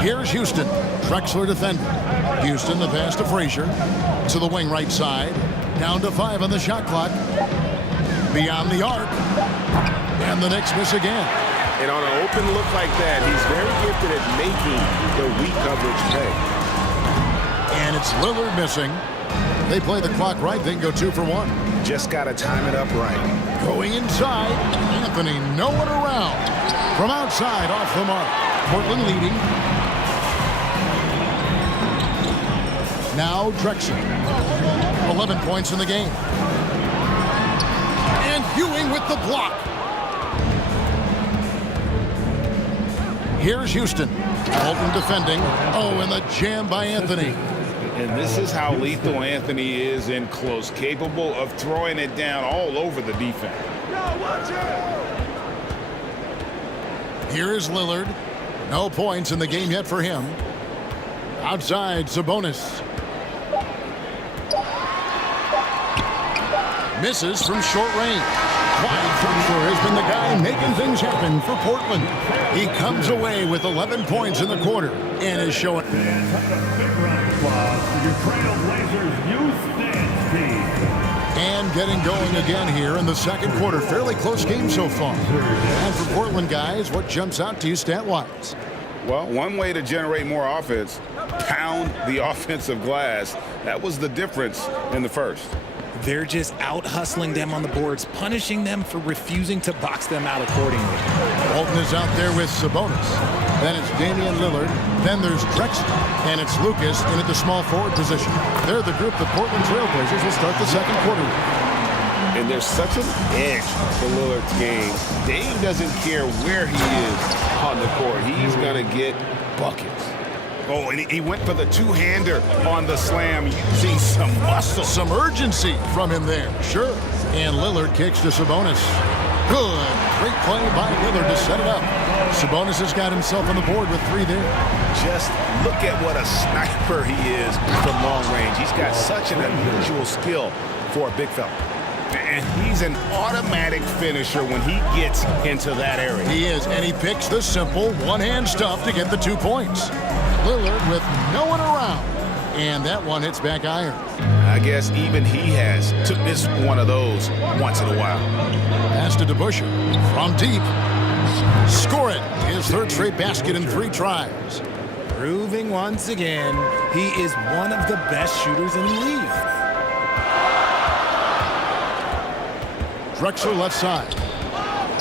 Here's Houston. Drexler defending. Houston, the pass to Frazier. To the wing right side. Down to 5 on the shot clock. Beyond the arc. And the Knicks miss again. And on an open look like that, he's very gifted at making the weak coverage pay. And it's Lillard missing. They play the clock right, they can go 2 for 1. Just got to time it up right. Going inside. Anthony, no one around. From outside, off the mark. Portland leading. Now Drexler. 11 points in the game. And Ewing with the block. Here's Houston. Walton defending. Oh, and the jam by Anthony. And this is how lethal Anthony is in close, capable of throwing it down all over the defense. Here is Lillard. No points in the game yet for him. Outside, Sabonis. Misses from short range. Clyde Drexler has been the guy making things happen for Portland. He comes away with 11 points in the quarter and is showing. And getting going again here in the second quarter. Fairly close game so far. And for Portland guys, what jumps out to you stat-wise? Well, one way to generate more offense, pound the offensive glass. That was the difference in the first. They're just out hustling them on the boards, punishing them for refusing to box them out accordingly. Walton is out there with Sabonis. Then it's Damian Lillard. Then there's Drexler. And it's Lucas in at the small forward position. They're the group the Portland Trailblazers will start the second quarter with. And there's such an edge to Lillard's game. Dame doesn't care where he is on the court. He's going to get buckets. Oh, and he went for the two-hander on the slam, using some muscle. Some urgency from him there, sure. And Lillard kicks to Sabonis. Good. Great play by Lillard to set it up. Sabonis has got himself on the board with 3 there. Just look at what a sniper he is from long range. He's got such an unusual skill for a big fella. And he's an automatic finisher when he gets into that area. He is, and he picks the simple one-hand stuff to get the 2 points. Lillard with no one around. And that one hits back iron. I guess even he has to miss one of those once in a while. Pass to DeBusschere from deep. Score it. His 3rd straight basket in 3 tries. Proving once again, he is one of the best shooters in the league. Drexler left side.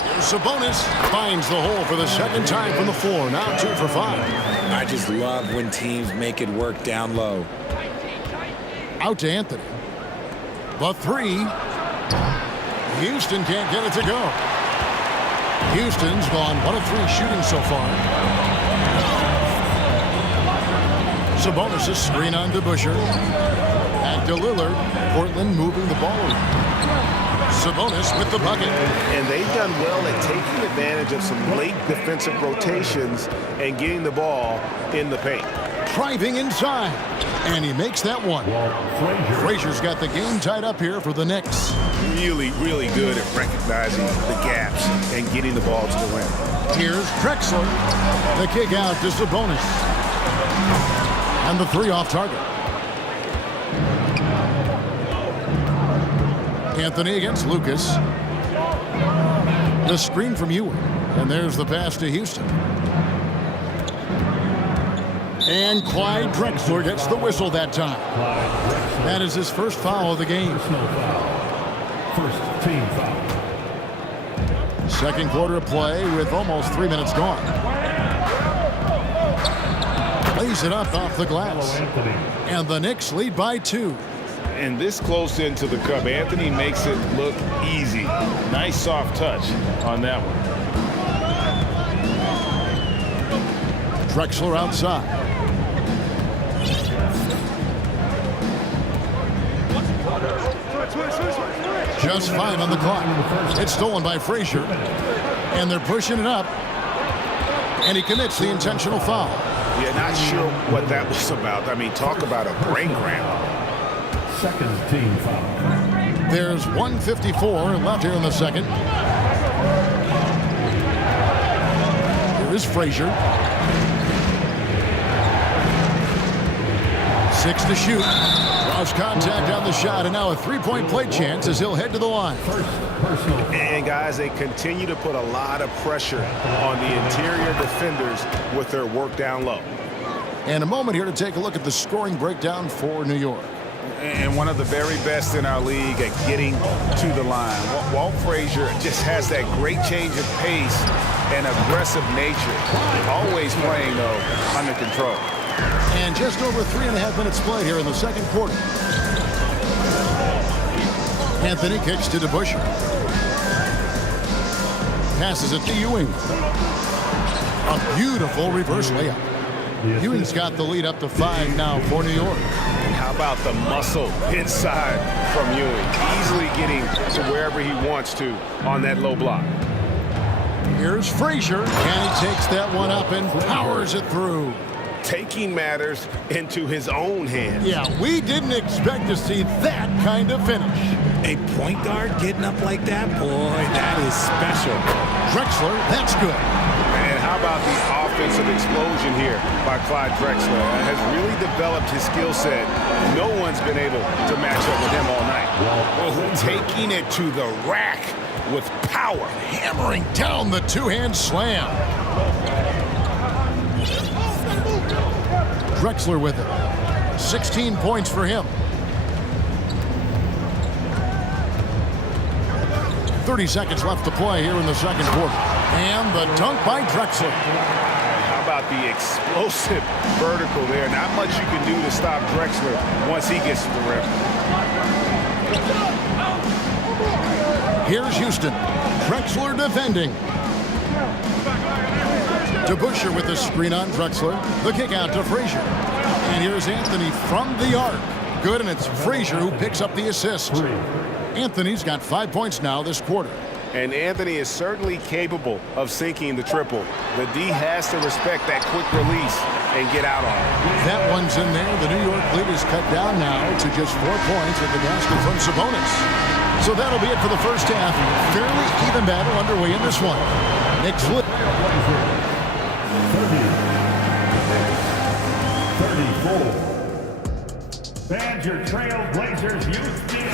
Here's Sabonis. Finds the hole for the second time from the floor. Now 2 for 5. I just love when teams make it work down low. Out to Anthony. The 3. Houston can't get it to go. Houston's gone 1 of 3 shooting so far. Sabonis' screen on to Busher. Back to Lillard. Portland moving the ball around. Sabonis with the bucket. And they've done well at taking advantage of some late defensive rotations and getting the ball in the paint. Driving inside. And he makes that one. Frazier's got the game tied up here for the Knicks. Really, really good at recognizing the gaps and getting the ball to the rim. Here's Drexler. The kick out to Sabonis. And the 3 off target. Anthony against Lucas. The screen from Ewing. And there's the pass to Houston. And Clyde Drexler gets the whistle that time. That is his first foul of the game. First team foul. Second quarter of play with almost 3 minutes gone. Lays it up off the glass. And the Knicks lead by 2. And this close into the cup, Anthony makes it look easy. Nice soft touch on that one. Drexler outside. Just 5 on the clock. It's stolen by Frazier. And they're pushing it up. And he commits the intentional foul. Yeah, not sure what that was about. I mean, talk about a brain cramp. Second team foul. There's 1:54 left here in the second. Here is Frazier. 6 to shoot. Draws contact on the shot, and now a 3-point play chance as he'll head to the line. And guys, they continue to put a lot of pressure on the interior defenders with their work down low. And a moment here to take a look at the scoring breakdown for New York. And one of the very best in our league at getting to the line. Walt Frazier just has that great change of pace and aggressive nature. Always playing, though, under control. And just over 3.5 minutes played here in the second quarter. Anthony kicks to DeBusschere. Passes it to Ewing. A beautiful reverse layup. Ewing's got the lead up to 5 now for New York. And how about the muscle inside from Ewing? Easily getting to wherever he wants to on that low block. Here's Frazier, and he takes that one up and powers it through. Taking matters into his own hands. Yeah, we didn't expect to see that kind of finish. A point guard getting up like that, boy, that is special. Drexler, that's good. And how about the offensive explosion here by Clyde Drexler? Has really developed his skill set. No one's been able to match up with him all night. Taking it to the rack with power. Hammering down the two-hand slam. Drexler with it. 16 points for him. 30 seconds left to play here in the second quarter. And the dunk by Drexler. How about the explosive vertical there? Not much you can do to stop Drexler once he gets to the rim. Here's Houston. Drexler defending. DeBusschere with the screen on Drexler. The kick out to Frazier. And here's Anthony from the arc. Good, and it's Frazier who picks up the assist. Anthony's got 5 points now this quarter. And Anthony is certainly capable of sinking the triple. The D has to respect that quick release and get out on it. That one's in there. The New York lead is cut down now to just 4 points at the basket from Sabonis. So that'll be it for the first half. Fairly even battle underway in this one. Knicks lead. 34. Badger Trail Blazers Youth Team.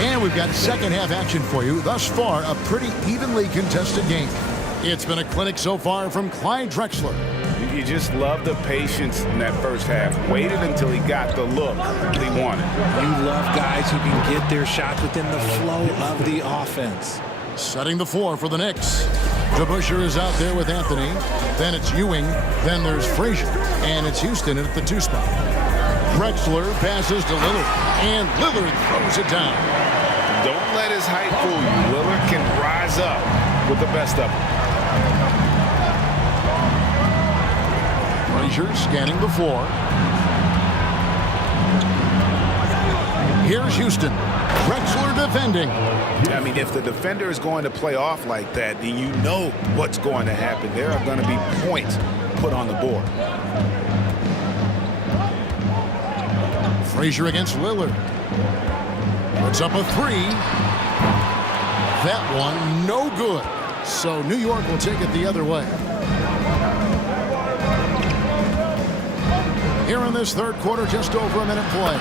And we've got second half action for you. Thus far, a pretty evenly contested game. It's been a clinic so far from Clyde Drexler. You just love the patience in that first half. Waited until he got the look he wanted. You love guys who can get their shots within the flow of the offense. Setting the floor for the Knicks. DeBusschere is out there with Anthony. Then it's Ewing. Then there's Frazier. And it's Houston at the 2 spot. Drexler passes to Lillard. And Lillard throws it down. Don't let his height fool you. Lillard can rise up with the best of them. Frazier scanning the floor. Here's Houston. Drexler defending. I mean, if the defender is going to play off like that, then you know what's going to happen. There are going to be points put on the board. Frazier against Lillard. Puts up a 3. That one no good. So New York will take it the other way. Here in this third quarter, just over a minute play.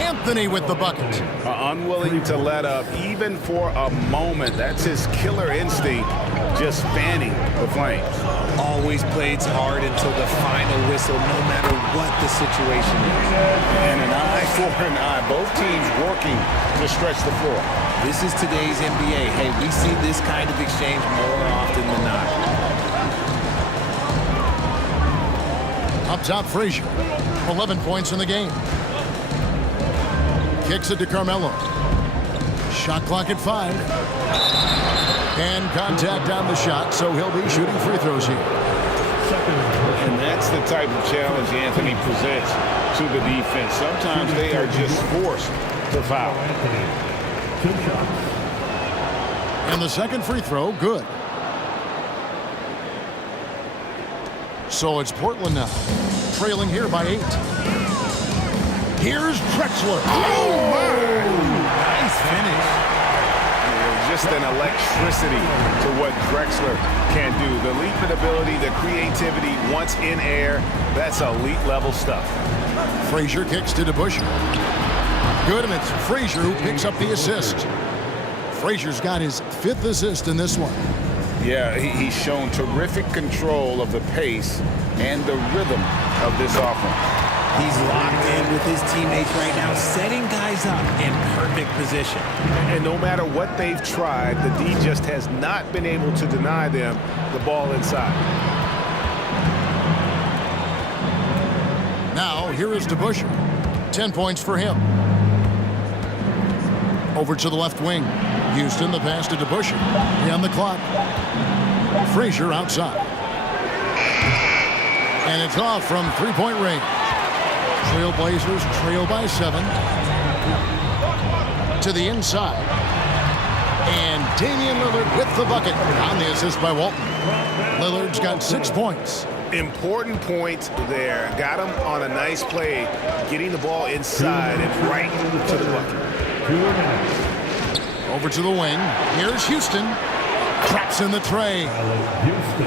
Anthony with the bucket. Unwilling to let up even for a moment. That's his killer instinct, just fanning the flames. Always plays hard until the final whistle, no matter what the situation is. And an eye for an eye. Both teams working to stretch the floor. This is today's NBA. Hey, we see this kind of exchange more often than not. Up top, Frazier. 11 points in the game. Kicks it to Carmelo. Shot clock at 5. And contact on the shot, so he'll be shooting free throws here. And that's the type of challenge Anthony presents to the defense. Sometimes they are just forced to foul. And the second free throw, good. So it's Portland now, trailing here by 8. Here's Drexler. Oh, my! Nice finish. Just an electricity to what Drexler can do. The leaping ability, the creativity once in air, that's elite level stuff. Frazier kicks to DeBusschere. Good, and it's Frazier who picks up the assist. Frazier's got his 5th assist in this one. Yeah, he's shown terrific control of the pace and the rhythm of this offense. He's locked in with his teammates right now, setting guys up in perfect position. And no matter what they've tried, the D just has not been able to deny them the ball inside. Now, here is DeBusschere. 10 points for him. Over to the left wing. Houston, the pass to DeBusschere. On the clock. Frazier outside. And it's off from three-point range. Trailblazers trail by 7. To the inside. And Damian Lillard with the bucket on the assist by Walton. Lillard's got 6 points. Important point there. Got him on a nice play, getting the ball inside and right to the bucket. Over to the wing. Here's Houston. Traps in the tray.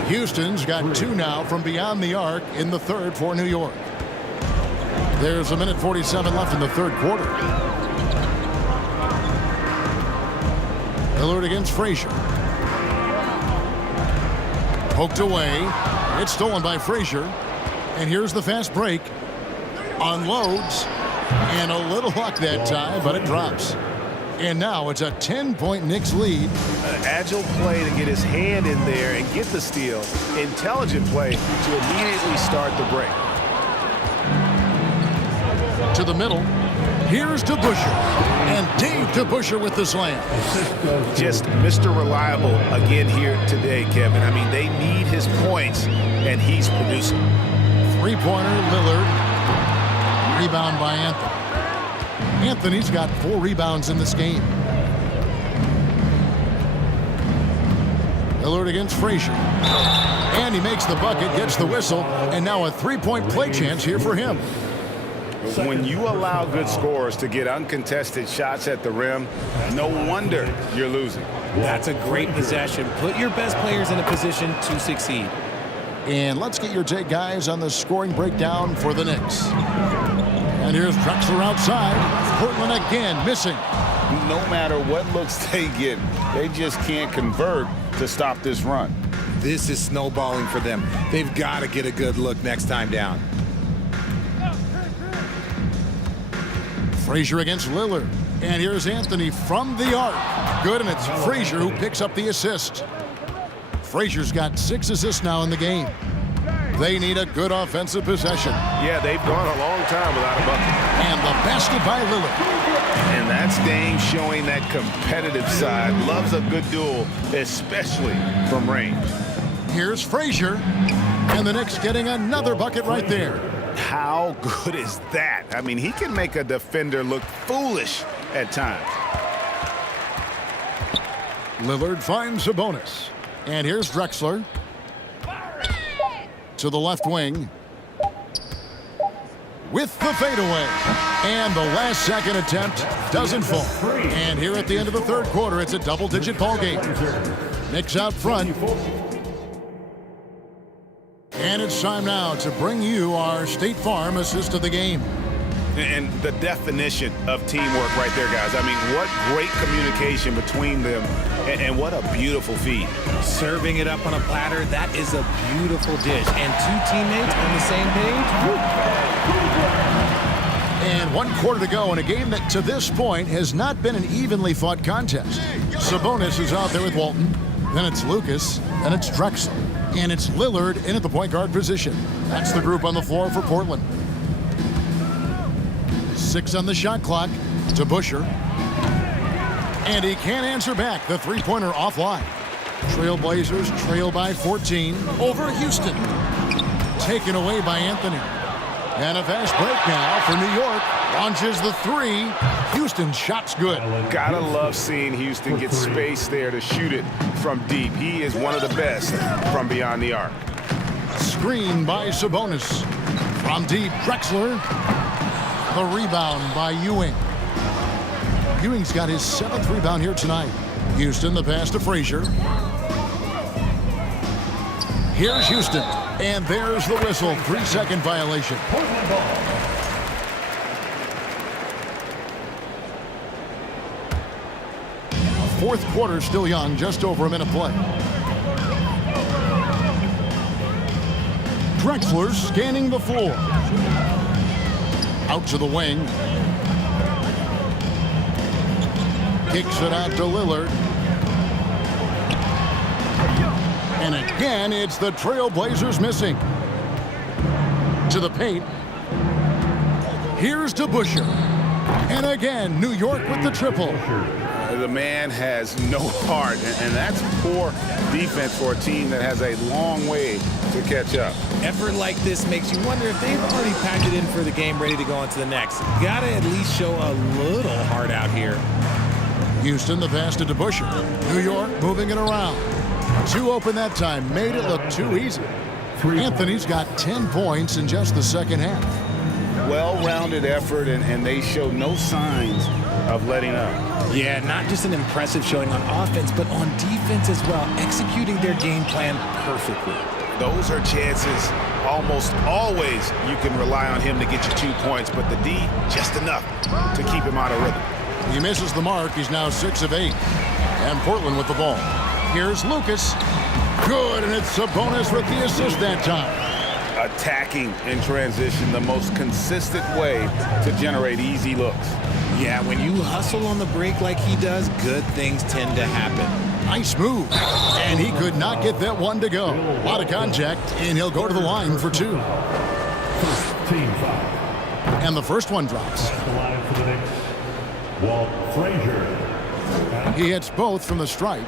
Houston's got 2 now from beyond the arc in the third for New York. There's a minute 47 left in the third quarter. Lillard against Frazier. Poked away. It's stolen by Frazier. And here's the fast break. Unloads. And a little luck that time, but it drops. And now it's a 10-point Knicks lead. An agile play to get his hand in there and get the steal. Intelligent play to immediately start the break. To the middle. Here's DeBusschere. And Dave DeBusschere with the slam. Just Mr. Reliable again here today, Kevin. I mean, they need his points, and he's producing. Three-pointer, Lillard. Rebound by Anthony. Anthony's got 4 rebounds in this game. Lillard against Frazier. And he makes the bucket, gets the whistle, and now a 3-point play chance here for him. When you allow good scorers to get uncontested shots at the rim, no wonder you're losing. That's a great possession. Put your best players in a position to succeed. And let's get your take, guys, on the scoring breakdown for the Knicks. And here's Drexler outside. Portland again missing. No matter what looks they get, they just can't convert to stop this run. this is snowballing for them. They've got to get a good look next time down. Frazier against Lillard. And here's Anthony from the arc. Good, and it's Frazier who picks up the assist. Frazier's got 6 assists now in the game. They need a good offensive possession. Yeah, they've gone a long time without a bucket. And the basket by Lillard. And that's Dame showing that competitive side. Loves a good duel, especially from range. Here's Frazier. And the Knicks getting another bucket right there. How good is that? I mean, he can make a defender look foolish at times. Lillard finds Sabonis. And here's Drexler. To the left wing. With the fadeaway. And the last second attempt doesn't fall. And here at the end of the third quarter, it's a double-digit ball game. Knicks out front. And it's time now to bring you our State Farm assist of the game. And the definition of teamwork right there, guys. I mean, what great communication between them, and what a beautiful feed. Serving it up on a platter, that is a beautiful dish. And 2 teammates on the same page. And 1 quarter to go in a game that to this point has not been an evenly fought contest. Sabonis is out there with Walton. Then it's Lucas. Then it's Drexler. And it's Lillard in at the point guard position. That's the group on the floor for Portland. 6 on the shot clock to Busher. And he can't answer back. The three-pointer offline. Trailblazers trail by 14 over Houston. Taken away by Anthony. And a fast break now for New York. Launches the 3. Houston's shot's good. Gotta love seeing Houston get space there to shoot it from deep. He is one of the best from beyond the arc. Screen by Sabonis. From deep, Drexler. The rebound by Ewing. Ewing's got his 7th rebound here tonight. Houston, the pass to Frazier. Here's Houston. And there's the whistle. 3-second violation. Fourth quarter still young, just over a minute play. Drexler scanning the floor. Out to the wing. Kicks it out to Lillard. And again, it's the Trailblazers missing. To the paint. Here's to Busher. And again, New York with the triple. The man has no heart, and that's poor defense for a team that has a long way to catch up. Effort like this makes you wonder if they've already packed it in for the game, ready to go on to the next. Gotta at least show a little heart out here. Houston, the pass to DeBusschere. New York moving it around. 2 open that time, made it look too easy. Anthony's got 10 points in just the second half. Well-rounded effort, and they show no signs of letting up. Yeah, not just an impressive showing on offense, but on defense as well, executing their game plan perfectly. Those are chances almost always you can rely on him to get you 2 points, but the D, just enough to keep him out of rhythm. He misses the mark. He's now 6 of 8. And Portland with the ball. Here's Lucas. Good, and it's Sabonis with the assist that time. Attacking in transition, the most consistent way to generate easy looks. Yeah, when you hustle on the break like he does, good things tend to happen. Nice move. And he could not get that one to go. A lot of contact, and he'll go to the line for 2. Team foul. And the first one drops. The line for the Knicks, Walt Frazier. He hits both from the stripe.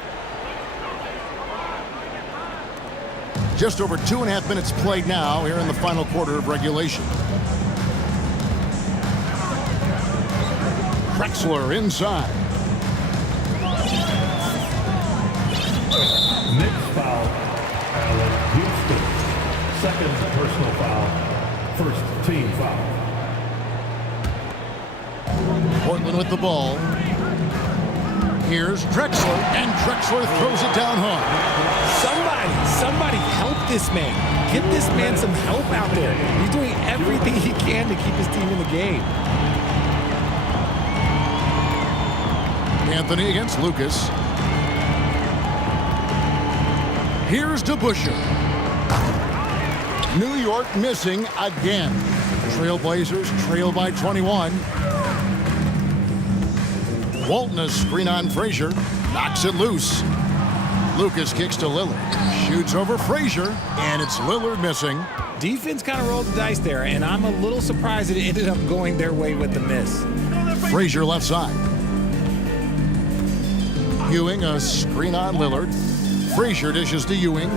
Just over 2.5 minutes played now here in the final quarter of regulation. Drexler inside. Knicks foul. Allen Houston. Second personal foul. First team foul. Portland with the ball. Here's Drexler, and Drexler throws it down hard. Somebody help this man. Get this man some help out there. He's doing everything he can to keep his team in the game. Anthony against Lucas. Here's DeBusschere. New York missing again. Trailblazers trail by 21. Walton a screen on Frazier. Knocks it loose. Lucas kicks to Lillard. Shoots over Frazier, and it's Lillard missing. Defense kind of rolled the dice there, and I'm a little surprised that it ended up going their way with the miss. Frazier left side. Ewing a screen on Lillard. Frazier dishes to Ewing.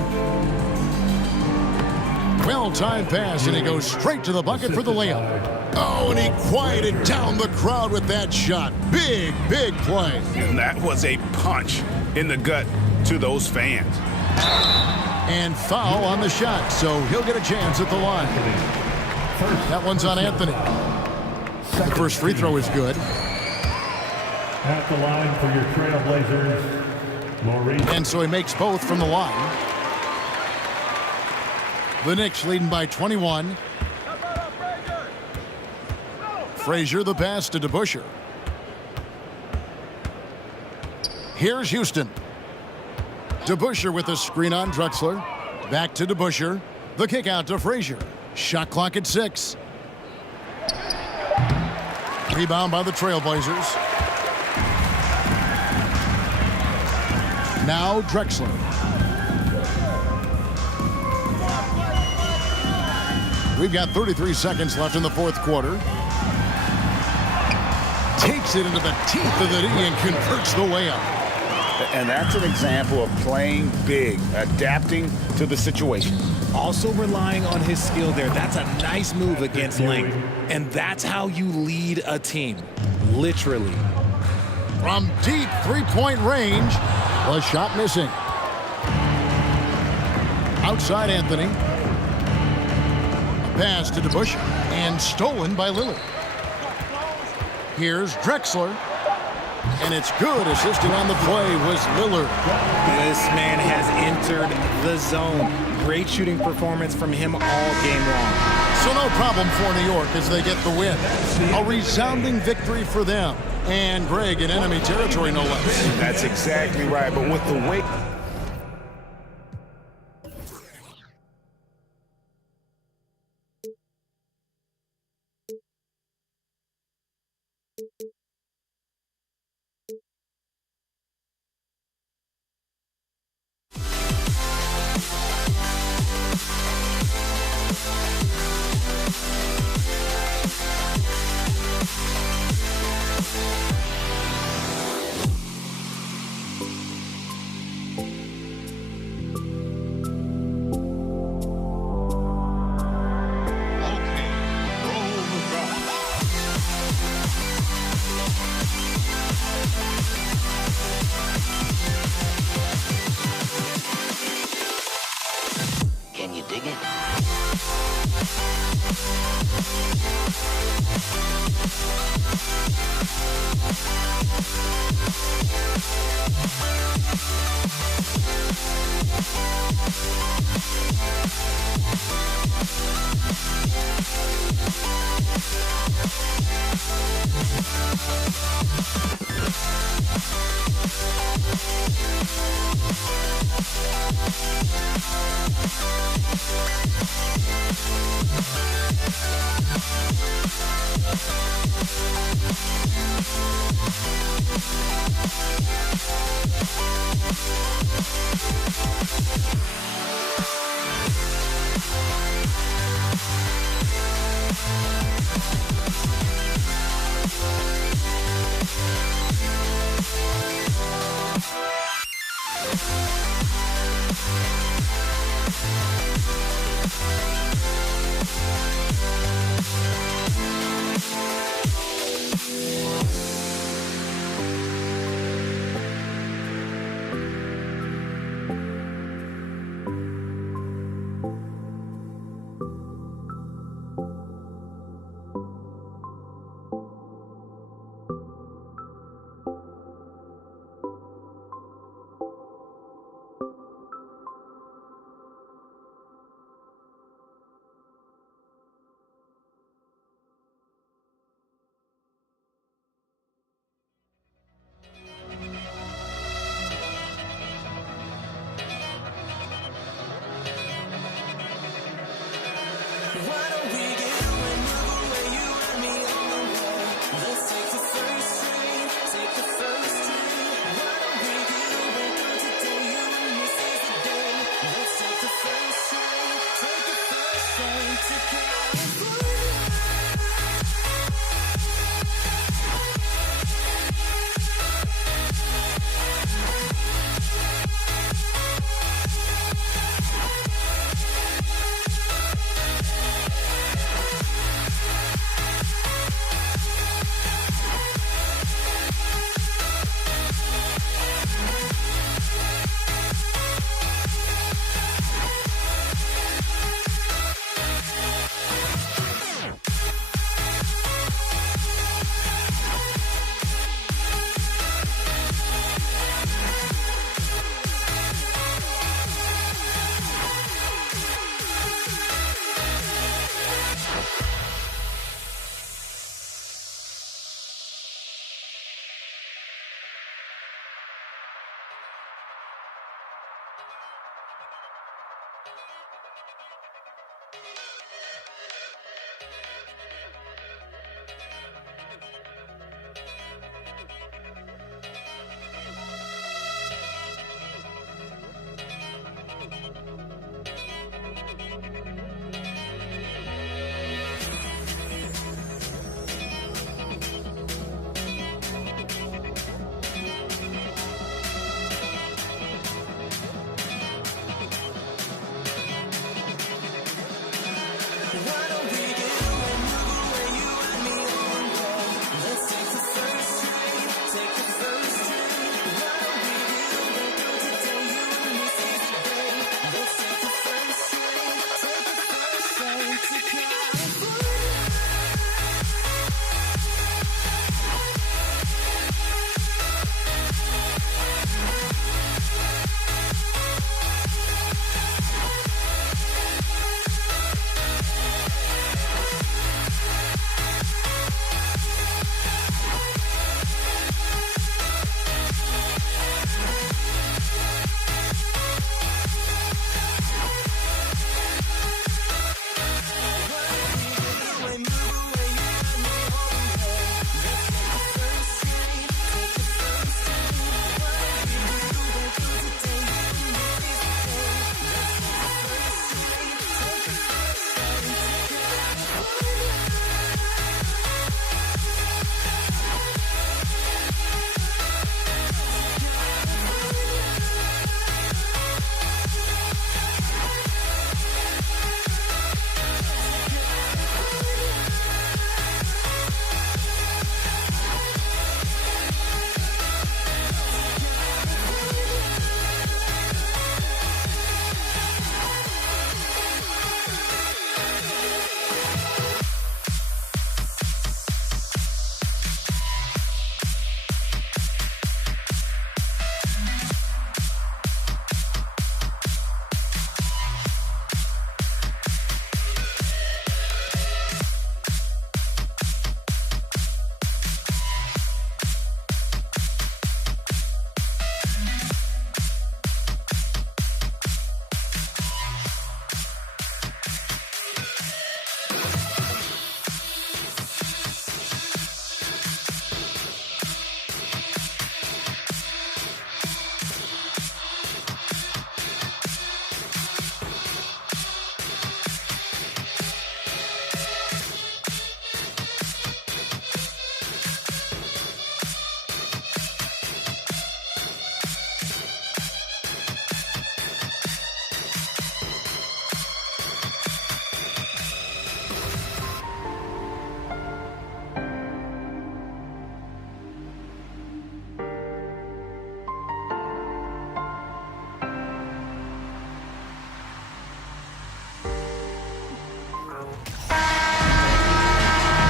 Well-timed pass, and he goes straight to the bucket for the layup. Oh, and he quieted down the crowd with that shot. Big, big play. And that was a punch in the gut to those fans. And foul on the shot, so he'll get a chance at the line. That one's on Anthony. The first free throw is good. At the line for your Trailblazers, Maurice. And so he makes both from the line. The Knicks leading by 21. Frazier the pass to DeBusschere. Here's Houston. DeBusschere with a screen on Drexler. Back to DeBusschere. The kick out to Frazier. Shot clock at 6. Rebound by the Trailblazers. Now Drexler. We've got 33 seconds left in the fourth quarter. Takes it into the teeth of the D and converts the layup. And that's an example of playing big, adapting to the situation. Also relying on his skill there. That's a nice move against length. And that's how you lead a team. Literally. From deep three-point range, the shot missing. Outside Anthony. A pass to DeBusschere and stolen by Lillard. Here's Drexler. And it's good. Assisting on the play was Lillard. This man has entered the zone. Great shooting performance from him all game long. So no problem for New York as they get the win. A resounding victory for them. And Greg in enemy territory, no less. That's exactly right. But with the way... Can you dig it?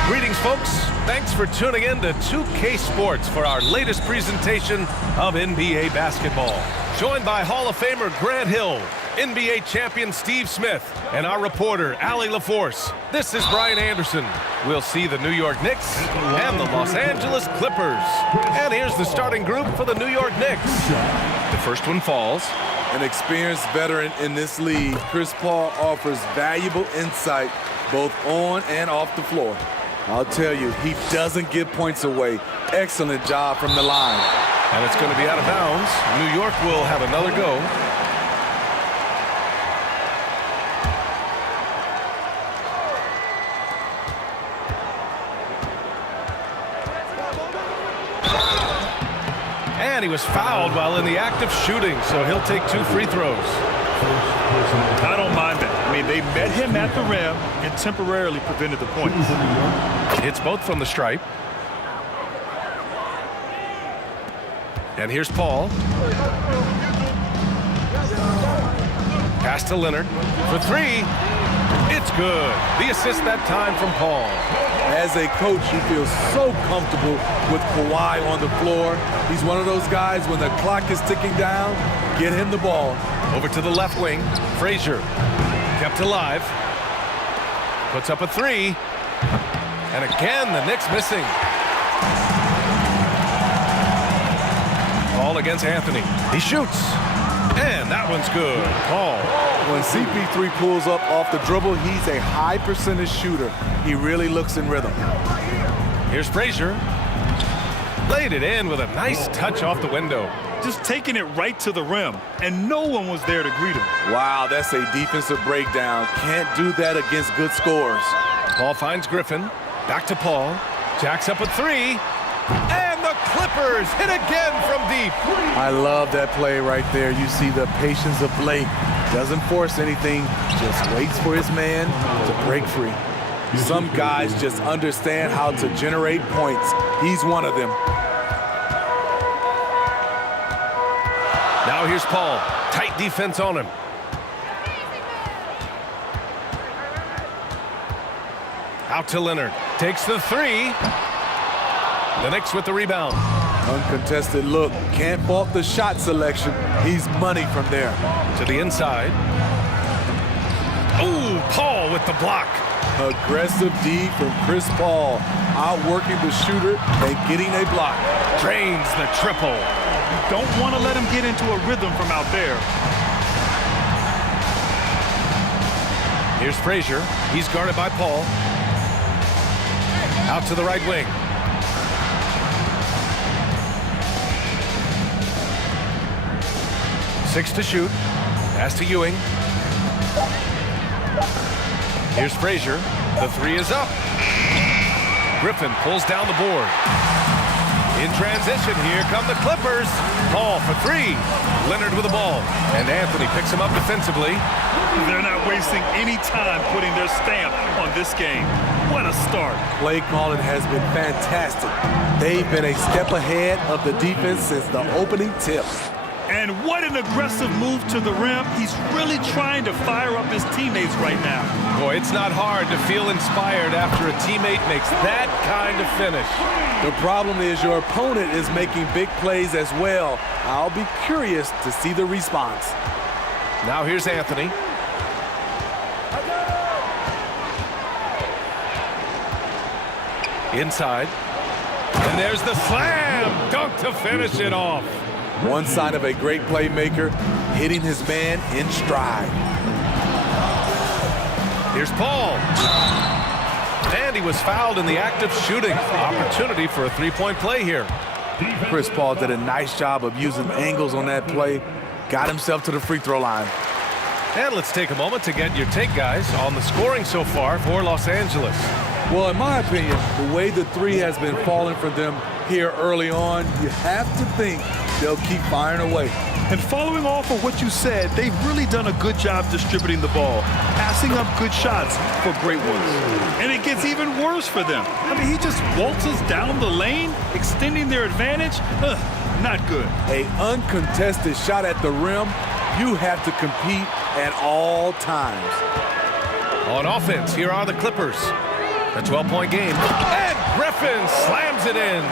Greetings, folks. Thanks for tuning in to 2K Sports for our latest presentation of NBA basketball. Joined by Hall of Famer Grant Hill, NBA champion Steve Smith, and our reporter, Allie LaForce. This is Brian Anderson. We'll see the New York Knicks and the Los Angeles Clippers. And here's the starting group for the New York Knicks. The first one falls. An experienced veteran in this league, Chris Paul offers valuable insight both on and off the floor. I'll tell you, he doesn't give points away. Excellent job from the line. And it's going to be out of bounds. New York will have another go. And he was fouled while in the act of shooting, so he'll take 2 free throws. I don't mind that. I mean, they met him at the rim and temporarily prevented the points. It's both from the stripe. And here's Paul. Pass to Leonard for 3. It's good. The assist that time from Paul. As a coach, he feels so comfortable with Kawhi on the floor. He's one of those guys, when the clock is ticking down, get him the ball. Over to the left wing. Frazier kept alive. Puts up a 3. And again, the Knicks missing. Ball against Anthony. He shoots. And that one's good. Paul When CP3 pulls up off the dribble, he's a high percentage shooter. He really looks in rhythm. Here's Frazier. Laid it in with a nice touch off the window. Just taking it right to the rim, and no one was there to greet him. Wow, that's a defensive breakdown. Can't do that against good scores. Paul finds Griffin. Back to Paul. Jacks up a three. And the Clippers hit again from deep. I love that play right there. You see the patience of Blake. Doesn't force anything, just waits for his man to break free. Some guys just understand how to generate points. He's one of them. Now here's Paul. Tight defense on him. Out to Leonard. Takes the three. The Knicks with the rebound. Uncontested look. Can't fault the shot selection. He's money from there. To the inside. Ooh, Paul with the block. Aggressive D from Chris Paul. Outworking the shooter and getting a block. Drains the triple. You don't want to let him get into a rhythm from out there. Here's Frazier. He's guarded by Paul. Out to the right wing. Six to shoot. Pass to Ewing. Here's Frazier. The three is up. Griffin pulls down the board. In transition, here come the Clippers. Paul for three. Leonard with the ball. And Anthony picks him up defensively. They're not wasting any time putting their stamp on this game. What a start. Play calling has been fantastic. They've been a step ahead of the defense since the opening tip. And what an aggressive move to the rim. He's really trying to fire up his teammates right now. Boy, it's not hard to feel inspired after a teammate makes that kind of finish. The problem is your opponent is making big plays as well. I'll be curious to see the response. Now here's Anthony. Inside. And there's the slam dunk to finish it off. One sign of a great playmaker, hitting his man in stride. Here's Paul. And he was fouled in the act of shooting. Opportunity for a three-point play here. Chris Paul did a nice job of using angles on that play. Got himself to the free throw line. And let's take a moment to get your take, guys, on the scoring so far for Los Angeles. Well, in my opinion, the way the three has been falling for them here early on, you have to think they'll keep firing away. And following off of what you said, they've really done a good job distributing the ball, passing up good shots for great ones. And it gets even worse for them. I mean, he just waltzes down the lane, extending their advantage. Not good. An uncontested shot at the rim, you have to compete at all times. On offense, here are the Clippers. A 12-point game. And Griffin slams it in.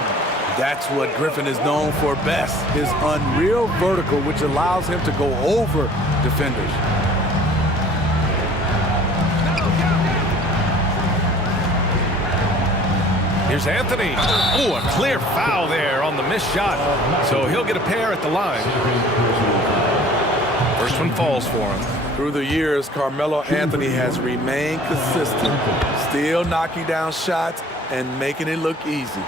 That's what Griffin is known for best, his unreal vertical, which allows him to go over defenders. Here's Anthony. Oh, a clear foul there on the missed shot. So he'll get a pair at the line. First one falls for him. Through the years, Carmelo Anthony has remained consistent, still knocking down shots and making it look easy.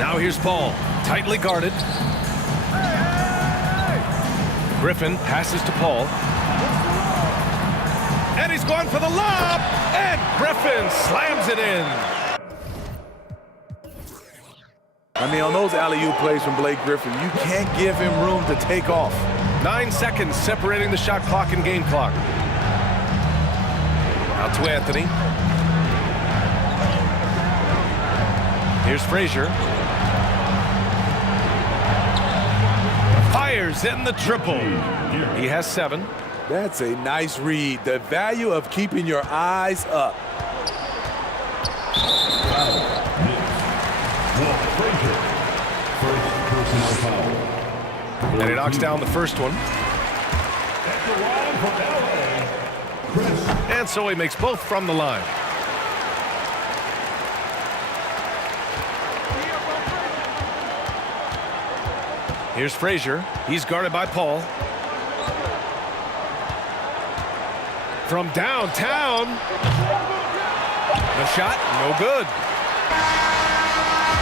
Now here's Paul, tightly guarded. Griffin passes to Paul. And he's going for the lob, and Griffin slams it in. I mean, on those alley-oop plays from Blake Griffin, you can't give him room to take off. 9 seconds separating the shot clock and game clock. Out to Anthony. Here's Frazier. Fires in the triple. He has 7. That's a nice read. The value of keeping your eyes up. And he knocks down the first one. And so he makes both from the line. Here's Frazier. He's guarded by Paul. From downtown. The shot, no good.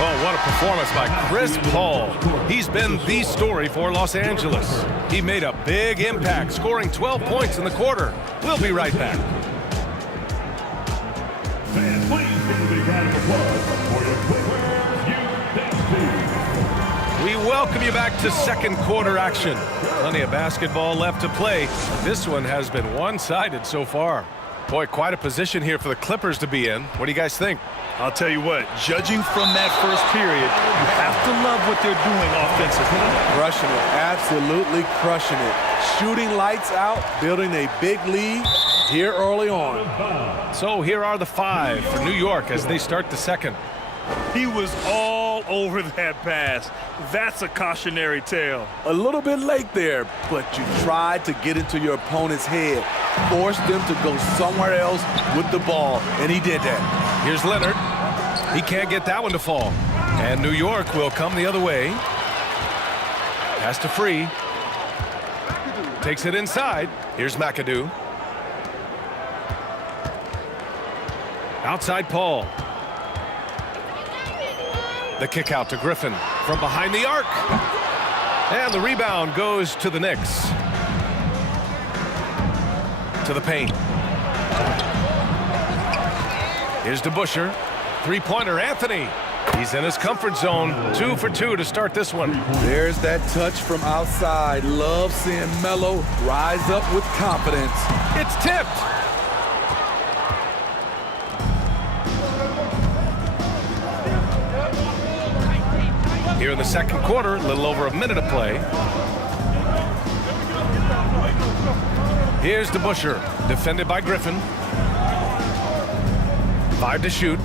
Oh, what a performance by Chris Paul. He's been the story for Los Angeles. He made a big impact, scoring 12 points in the quarter. We'll be right back. Fans, please give a big round of applause for your Clippers, We welcome you back to second quarter action. Plenty of basketball left to play. This one has been one-sided so far. Boy, quite a position here for the Clippers to be in. What do you guys think? I'll tell you what, judging from that first period, you have to love what they're doing offensively. Crushing it, absolutely crushing it. Shooting lights out, building a big lead here early on. So here are the 5 for New York as they start the second. He was all over that pass. That's a cautionary tale. A little bit late there, but you tried to get into your opponent's head. Forced them to go somewhere else with the ball, and he did that. Here's Leonard. He can't get that one to fall. And New York will come the other way. Pass to Free. Takes it inside. Here's McAdoo. Outside Paul. The kick out to Griffin from behind the arc. And the rebound goes to the Knicks. To the paint. Here's DeBusschere. Three-pointer, Anthony. He's in his comfort zone. 2 for 2 to start this one. There's that touch from outside. Love seeing Melo rise up with confidence. It's tipped. Here in the second quarter, a little over a minute of play. Here's DeBusschere, defended by Griffin. 5 to shoot.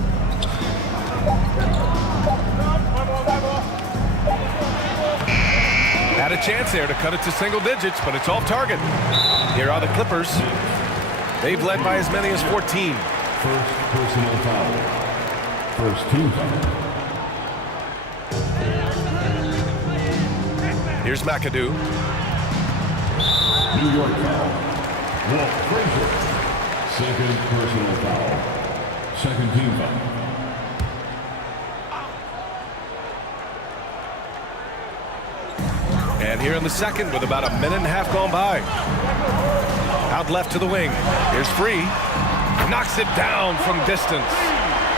Had a chance there to cut it to single digits, but it's off target. Here are the Clippers. They've led by as many as 14. First personal foul. First team foul. Here's McAdoo. New York foul. Walt Frazier. Second personal foul. Second team foul. And here in the second with about a minute and a half gone by. Out left to the wing. Here's Free. Knocks it down from distance.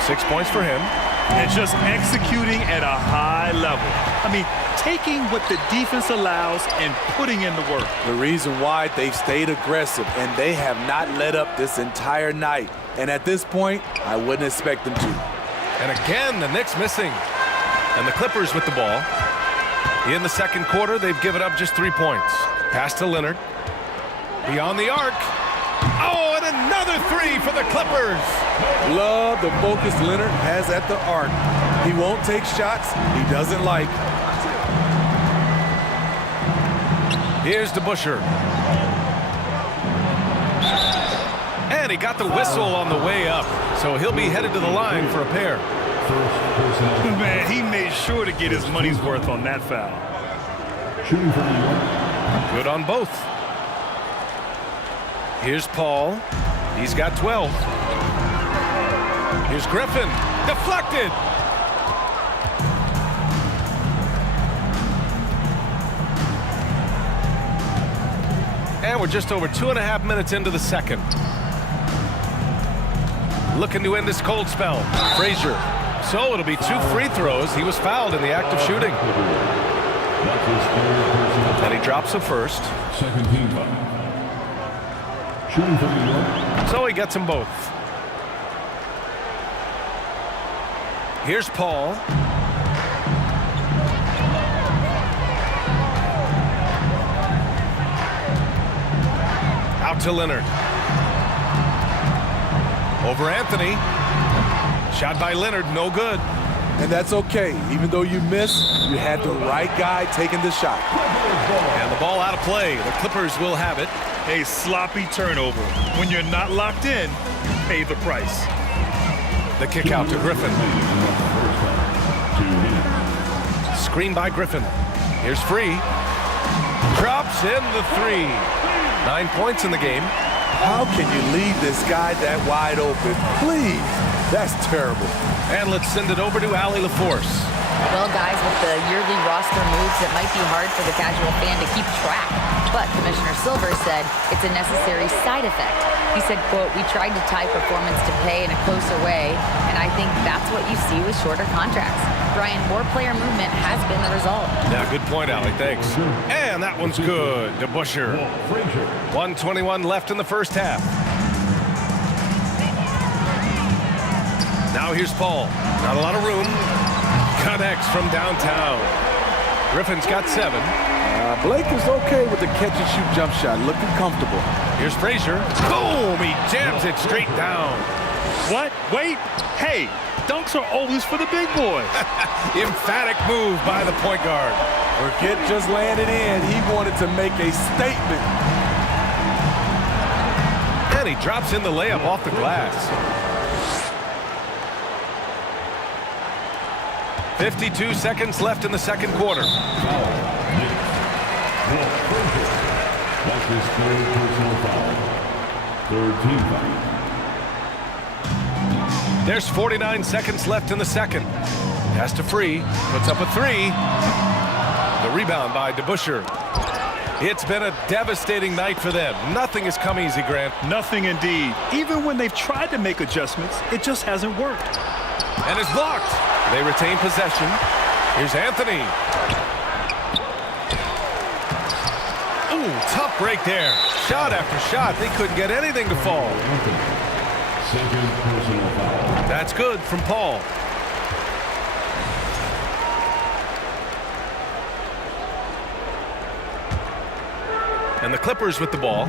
6 points for him. And just executing at a high level. I mean, taking what the defense allows and putting in the work. The reason why they've stayed aggressive and they have not let up this entire night. And at this point, I wouldn't expect them to. And again, the Knicks missing. And the Clippers with the ball. In the second quarter, they've given up just 3 points. Pass to Leonard. Beyond the arc. Oh, and another 3 for the Clippers. Love the focus Leonard has at the arc. He won't take shots he doesn't like. Here's DeBusschere. And he got the whistle on the way up, so he'll be headed to the line for a pair. Man, he made sure to get his money's worth on that foul. Shooting for New York. Good on both. Here's Paul. He's got 12. Here's Griffin. Deflected. And we're just over 2.5 minutes into the second. Looking to end this cold spell. Frazier. So it'll be 2 free throws. He was fouled in the act of shooting. And he drops the first. Second team foul. Shooting for New York. So he gets them both. Here's Paul. Out to Leonard. Over Anthony. Shot by Leonard, no good. And that's okay. Even though you miss, you had the right guy taking the shot. And the ball out of play. The Clippers will have it. A sloppy turnover. When you're not locked in, you pay the price. The kick out to Griffin. Screen by Griffin. Here's Free. Drops in the 3. 9 points in the game. How can you leave this guy that wide open? Please. That's terrible. And let's send it over to Allie LaForce. Well, guys, with the yearly roster moves, it might be hard for the casual fan to keep track. But Commissioner Silver said it's a necessary side effect. He said, quote, "We tried to tie performance to pay in a closer way, and I think that's what you see with shorter contracts." Brian, more player movement has been the result. Yeah, good point, Allie. Thanks. And that one's good to Busher. 1:21 left in the first half. Now here's Paul. Not a lot of room. Connects from downtown. Griffin's got 7. Blake is okay with the catch-and-shoot jump shot, looking comfortable. Here's Frazier. Boom! He jams it straight down. What? Wait. Hey, dunks are always for the big boys. Emphatic move by the point guard. Forget just laying it in. He wanted to make a statement. And he drops in the layup off the glass. 52 seconds left in the second quarter. That's his third personal foul. Third team foul. There's 49 seconds left in the second. Pass to Free. Puts up a 3. The rebound by DeBusschere. It's been a devastating night for them. Nothing has come easy, Grant. Nothing indeed. Even when they've tried to make adjustments, it just hasn't worked. And it's blocked. They retain possession. Here's Anthony. Ooh, tough break there. Shot after shot. They couldn't get anything to fall. Second personal foul. That's good from Paul. And the Clippers with the ball.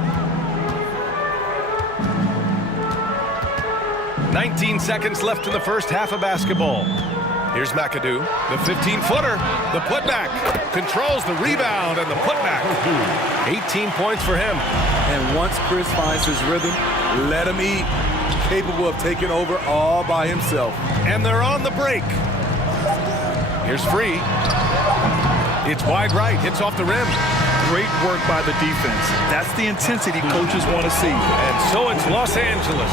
19 seconds left in the first half of basketball. Here's McAdoo, the 15-footer, the putback, controls the rebound and the putback. 18 points for him. And once Chris finds his rhythm, let him eat. Capable of taking over all by himself. And they're on the break. Here's Free. It's wide right, hits off the rim. Great work by the defense. That's the intensity coaches want to see. And so it's Los Angeles.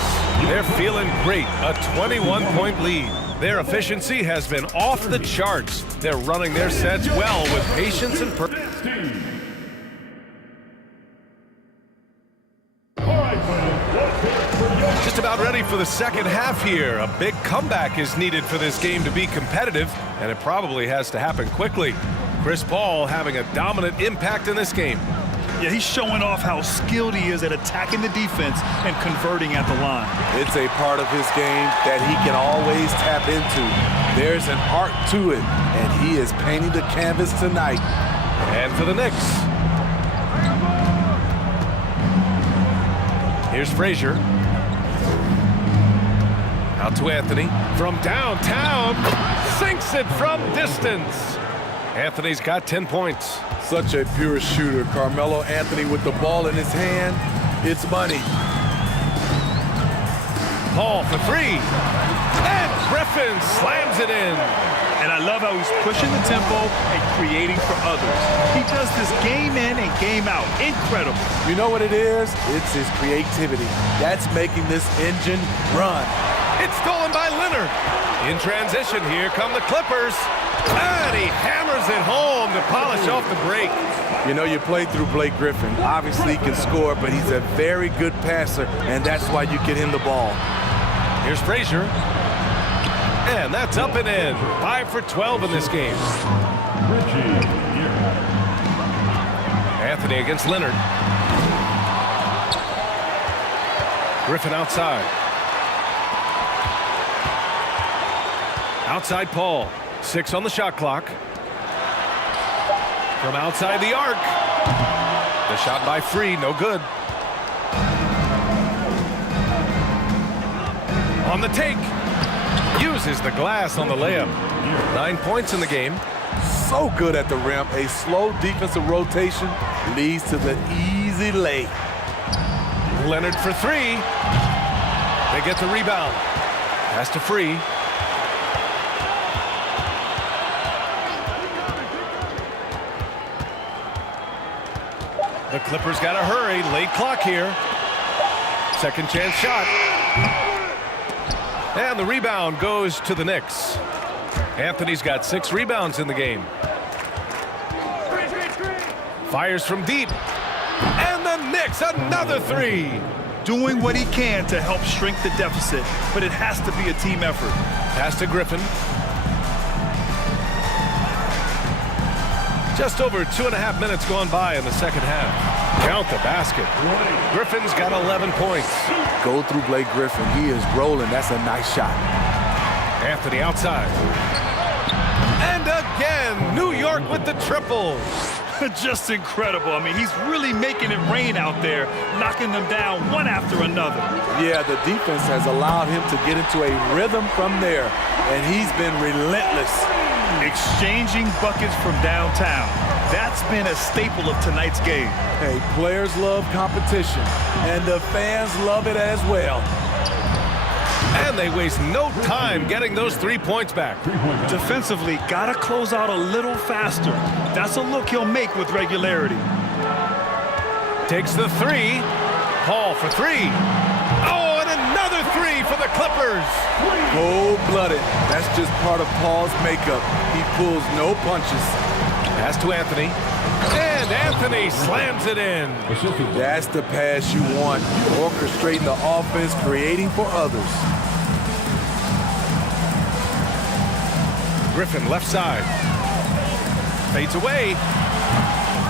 They're feeling great, a 21-point lead. Their efficiency has been off the charts. They're running their sets well with patience and purpose. Just about ready for the second half here. A big comeback is needed for this game to be competitive, and it probably has to happen quickly. Chris Paul having a dominant impact in this game. Yeah, he's showing off how skilled he is at attacking the defense and converting at the line. It's a part of his game that he can always tap into. There's an art to it, and he is painting the canvas tonight. And for the Knicks. Here's Frazier. Out to Anthony. From downtown. Sinks it from distance. Anthony's got 10 points. Such a pure shooter. Carmelo Anthony with the ball in his hand. It's money. Paul for 3. And Griffin slams it in. And I love how he's pushing the tempo and creating for others. He does this game in and game out. Incredible. You know what it is? It's his creativity. That's making this engine run. It's stolen by Leonard. In transition, here come the Clippers. And he hammers it home to polish off the break. You know, you played through Blake Griffin. Obviously, he can score, but he's a very good passer, and that's why you get him the ball. Here's Frazier. And that's up and in. 5 for 12 in this game. Anthony against Leonard. Griffin outside. Outside Paul. 6 on the shot clock. From outside the arc. The shot by Free, no good. On the take. Uses the glass on the layup. 9 points in the game. So good at the rim. A slow defensive rotation leads to the easy lay. Leonard for 3. They get the rebound. Pass to Free. Clippers got to hurry. Late clock here. Second chance shot. And the rebound goes to the Knicks. Anthony's got 6 rebounds in the game. Fires from deep. And the Knicks, another 3. Doing what he can to help shrink the deficit, but it has to be a team effort. Pass to Griffin. Just over 2.5 minutes gone by in the second half. Count the basket. Griffin's got 11 points. Go through Blake Griffin. He is rolling. That's a nice shot. Anthony outside. And again, New York with the triples. Just incredible. I mean, he's really making it rain out there, knocking them down one after another. Yeah, the defense has allowed him to get into a rhythm from there, and he's been relentless. Exchanging buckets from downtown. That's been a staple of tonight's game. Hey, players love competition, and the fans love it as well. And they waste no time getting those 3 points back. Defensively, gotta close out a little faster. That's a look he'll make with regularity. Takes the 3. Paul for 3. Oh, and another 3 for the Clippers. Cold-blooded. That's just part of Paul's makeup. He pulls no punches. Pass to Anthony. And Anthony slams it in. That's the pass you want. Orchestrating the offense, creating for others. Griffin left side. Fades away.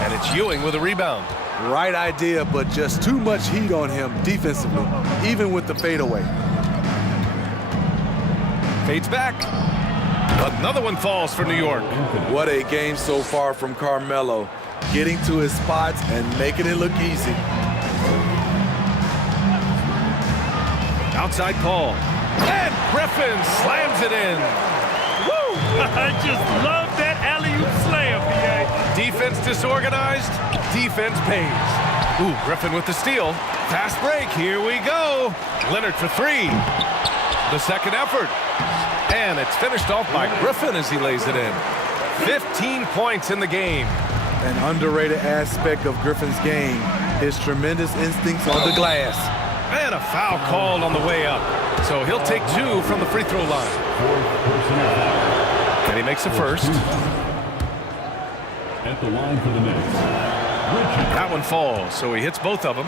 And it's Ewing with a rebound. Right idea, but just too much heat on him defensively, even with the fadeaway. Fades back. Another one falls for New York. What a game so far from Carmelo. Getting to his spots and making it look easy. Outside call. And Griffin slams it in. Woo! I just love that alley-oop slam, B.A. Defense disorganized. Defense pays. Ooh, Griffin with the steal. Fast break. Here we go. Leonard for 3. The second effort. And it's finished off by Griffin as he lays it in. 15 points in the game. An underrated aspect of Griffin's game, his tremendous instincts on the glass. And a foul called on the way up. So he'll take 2 from the free throw line. And he makes the first. At the line for the Knicks. That one falls, so he hits both of them.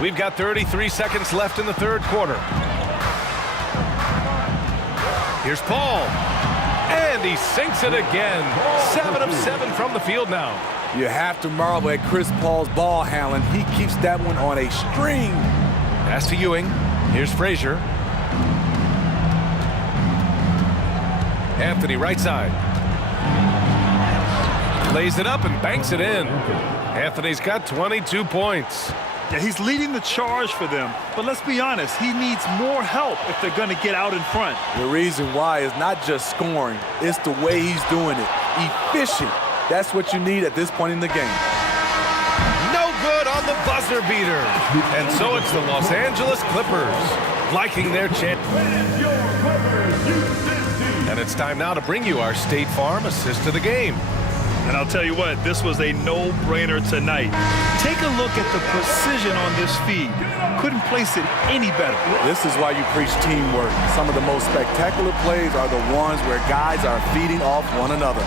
We've got 33 seconds left in the third quarter. Here's Paul. And he sinks it again. 7 of 7 from the field now. You have to marvel at Chris Paul's ball handling. He keeps that one on a string. Pass to Ewing. Here's Frazier. Anthony right side. Lays it up and banks it in. Anthony's got 22 points. Yeah, he's leading the charge for them. But let's be honest, he needs more help if they're going to get out in front. The reason why is not just scoring, it's the way he's doing it. Efficient. That's what you need at this point in the game. No good on the buzzer beater. And so it's the Los Angeles Clippers liking their chance. And it's time now to bring you our State Farm assist of the game. And I'll tell you what, this was a no-brainer tonight. Take a look at the precision on this feed. Couldn't place it any better. This is why you preach teamwork. Some of the most spectacular plays are the ones where guys are feeding off one another.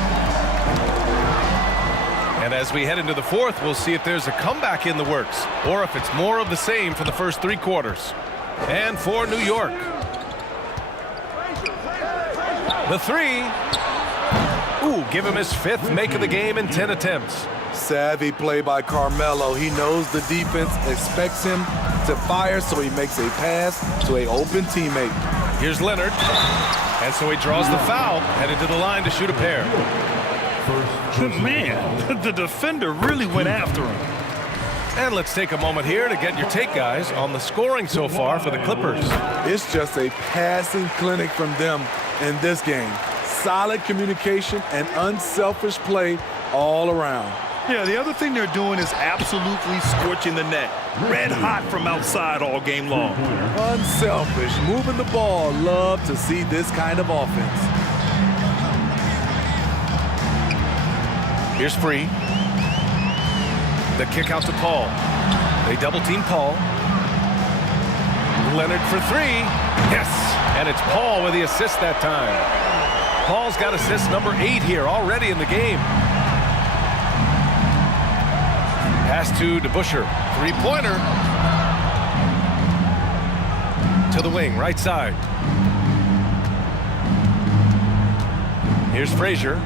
And as we head into the fourth, we'll see if there's a comeback in the works or if it's more of the same for the first 3 quarters. And for New York. The 3. Ooh, give him his 5th make of the game in 10 attempts. Savvy play by Carmelo. He knows the defense expects him to fire, so he makes a pass to an open teammate. Here's Leonard. And so he draws the foul, headed to the line to shoot a pair. Man, the defender really went after him. And let's take a moment here to get your take, guys, on the scoring so far for the Clippers. It's just a passing clinic from them in this game. Solid communication and unselfish play all around. Yeah, the other thing they're doing is absolutely scorching the net. Red hot from outside all game long. Unselfish, moving the ball. Love to see this kind of offense. Here's Free. The kick out to Paul. They double team Paul. Leonard for three. Yes, and it's Paul with the assist that time. Paul's got assist number 8 here already in the game. Pass to DeBusschere. Three-pointer. To the wing, right side. Here's Frazier.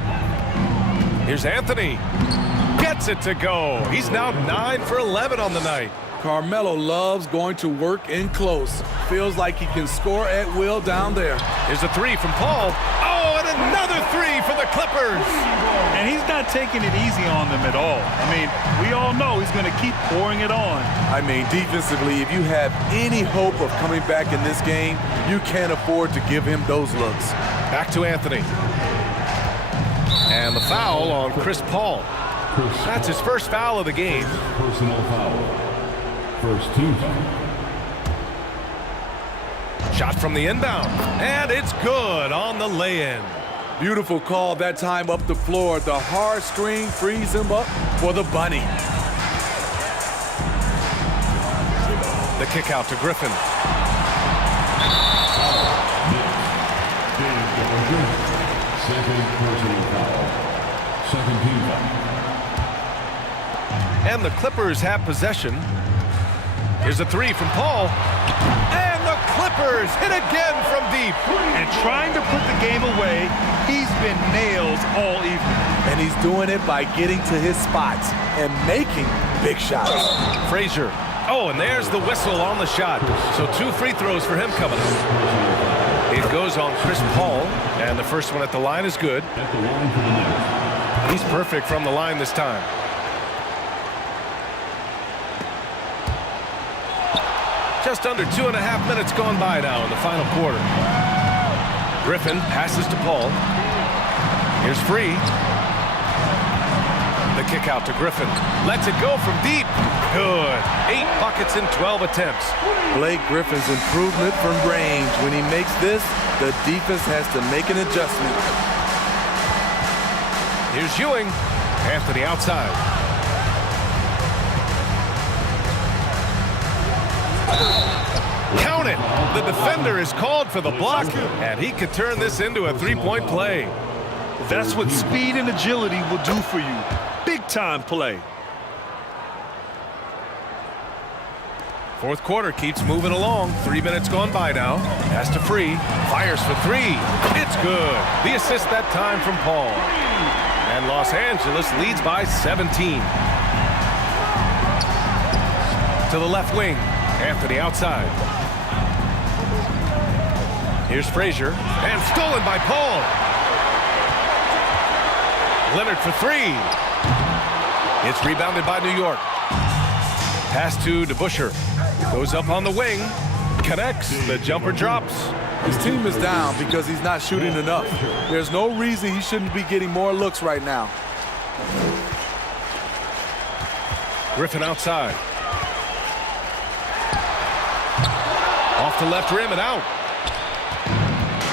Here's Anthony. Gets it to go. He's now 9 for 11 on the night. Carmelo loves going to work in close. Feels like he can score at will down there. Here's a three from Paul. Oh, and another three for the Clippers. And he's not taking it easy on them at all. I mean, we all know he's going to keep pouring it on. I mean, defensively, if you have any hope of coming back in this game, you can't afford to give him those looks. Back to Anthony. And the foul on Chris Paul. That's his first foul of the game. Personal foul. First team foul. Shot from the inbound. And it's good on the lay-in. Beautiful call that time up the floor. The hard screen frees him up for the bunny. The kick out to Griffin. Second personal foul. Second team foul. And the Clippers have possession. Here's a three from Paul. And the Clippers hit again from deep. And trying to put the game away, he's been nails all evening. And he's doing it by getting to his spots and making big shots. Frazier. Oh, and there's the whistle on the shot. So 2 free throws for him coming up. It goes on Chris Paul, and the first one at the line is good. At the line for the Knicks. He's perfect from the line this time. Just under 2.5 minutes gone by now in the final quarter. Griffin passes to Paul. Here's Free. The kick out to Griffin. Lets it go from deep. Good. 8 buckets in 12 attempts. Blake Griffin's improvement from range. When he makes this, the defense has to make an adjustment. Here's Ewing. Anthony outside. Count it. The defender is called for the block, and he could turn this into a 3-point play. That's what speed and agility will do for you. Big-time play. Fourth quarter keeps moving along. 3 minutes gone by now. Pass to Free. Fires for 3. It's good. The assist that time from Paul. And Los Angeles leads by 17. To the left wing. Anthony outside. Here's Frazier. And stolen by Paul. Leonard for 3. It's rebounded by New York. Pass to DeBusschere. Goes up on the wing. Connects. The jumper drops. His team is down because he's not shooting enough. There's no reason he shouldn't be getting more looks right now. Griffin outside. Off the left rim and out.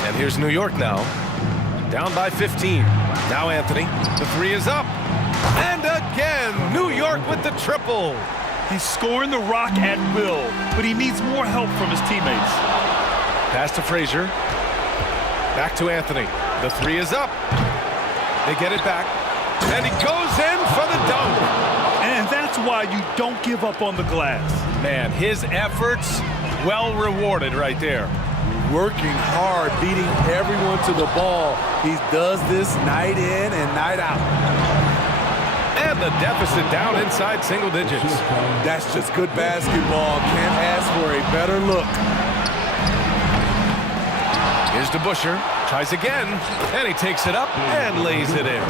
And here's New York now. Down by 15. Now Anthony. The 3 is up. And again, New York with the triple. He's scoring the rock at will, but he needs more help from his teammates. Pass to Frazier. Back to Anthony. The 3 is up. They get it back. And he goes in for the dunk. And that's why you don't give up on the glass. Man, his efforts well rewarded right there. Working hard, beating everyone to the ball. He does this night in and night out. And the deficit down inside single digits. That's just good basketball. Can't ask for a better look. Here's DeBusschere. Tries again. And he takes it up and lays it in.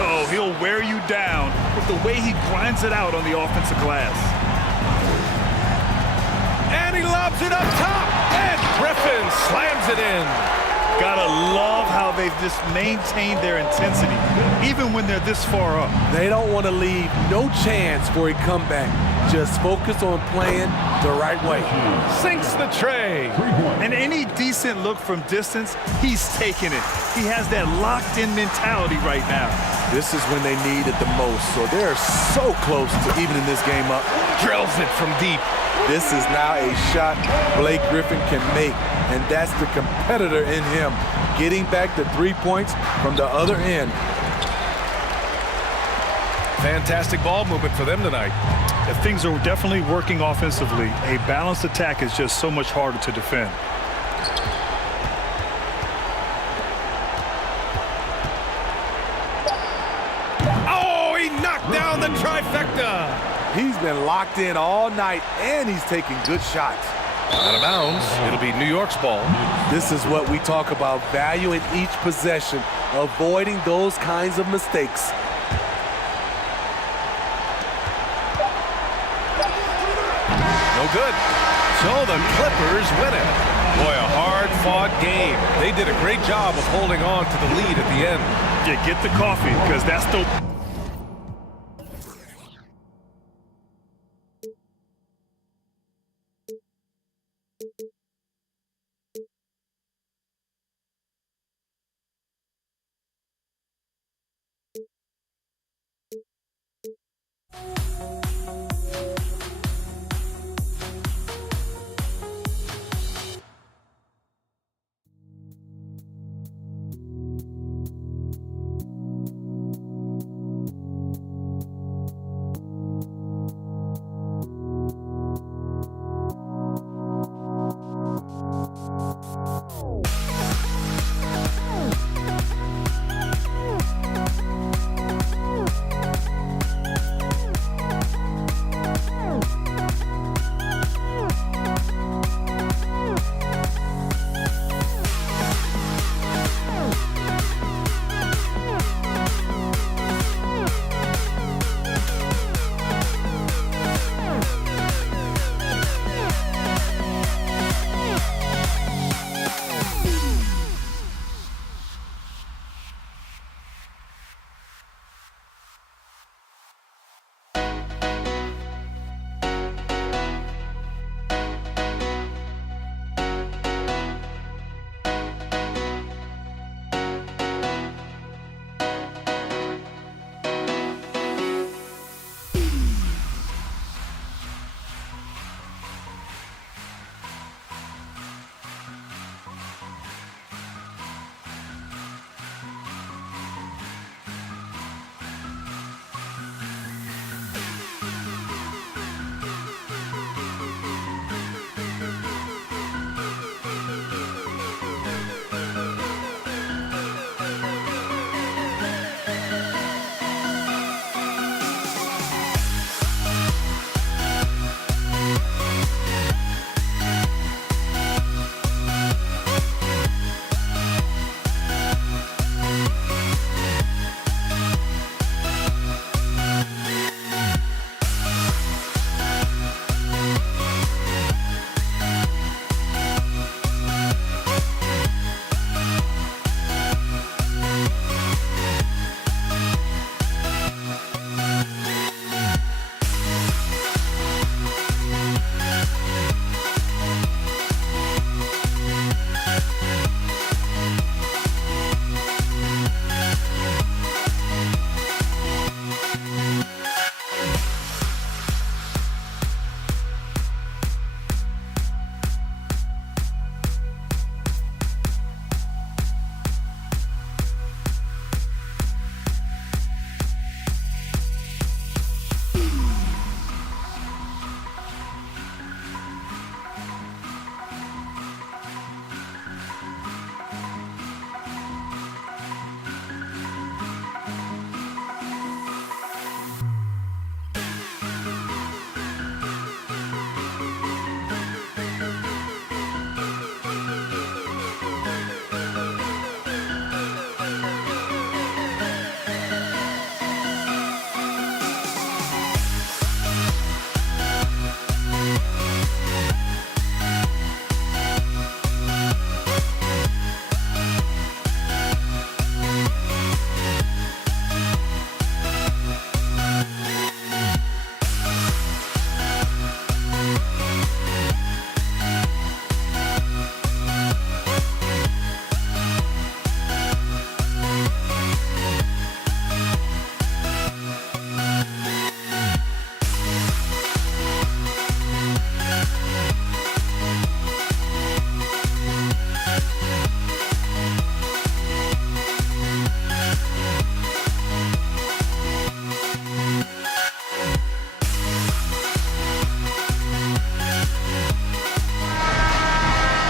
Oh, he'll wear you down with the way he grinds it out on the offensive glass. And he lobs it up top. And Griffin slams it in. Gotta love how they've just maintained their intensity, even when they're this far up. They don't want to leave no chance for a comeback. Just focus on playing the right way. Sinks the tray. And any decent look from distance, he's taking it. He has that locked-in mentality right now. This is when they need it the most, so they're so close to evening this game up. Drills it from deep. This is now a shot Blake Griffin can make, and that's the competitor in him, getting back the 3 points from the other end. Fantastic ball movement for them tonight. Things are definitely working offensively. A balanced attack is just so much harder to defend. Oh, he knocked down the trifecta. He's been locked in all night, and he's taking good shots. Out of bounds. It'll be New York's ball. This is what we talk about, value in each possession, avoiding those kinds of mistakes. No good. So the Clippers win it. Boy, a hard-fought game. They did a great job of holding on to the lead at the end. Yeah, get the coffee, because that's the...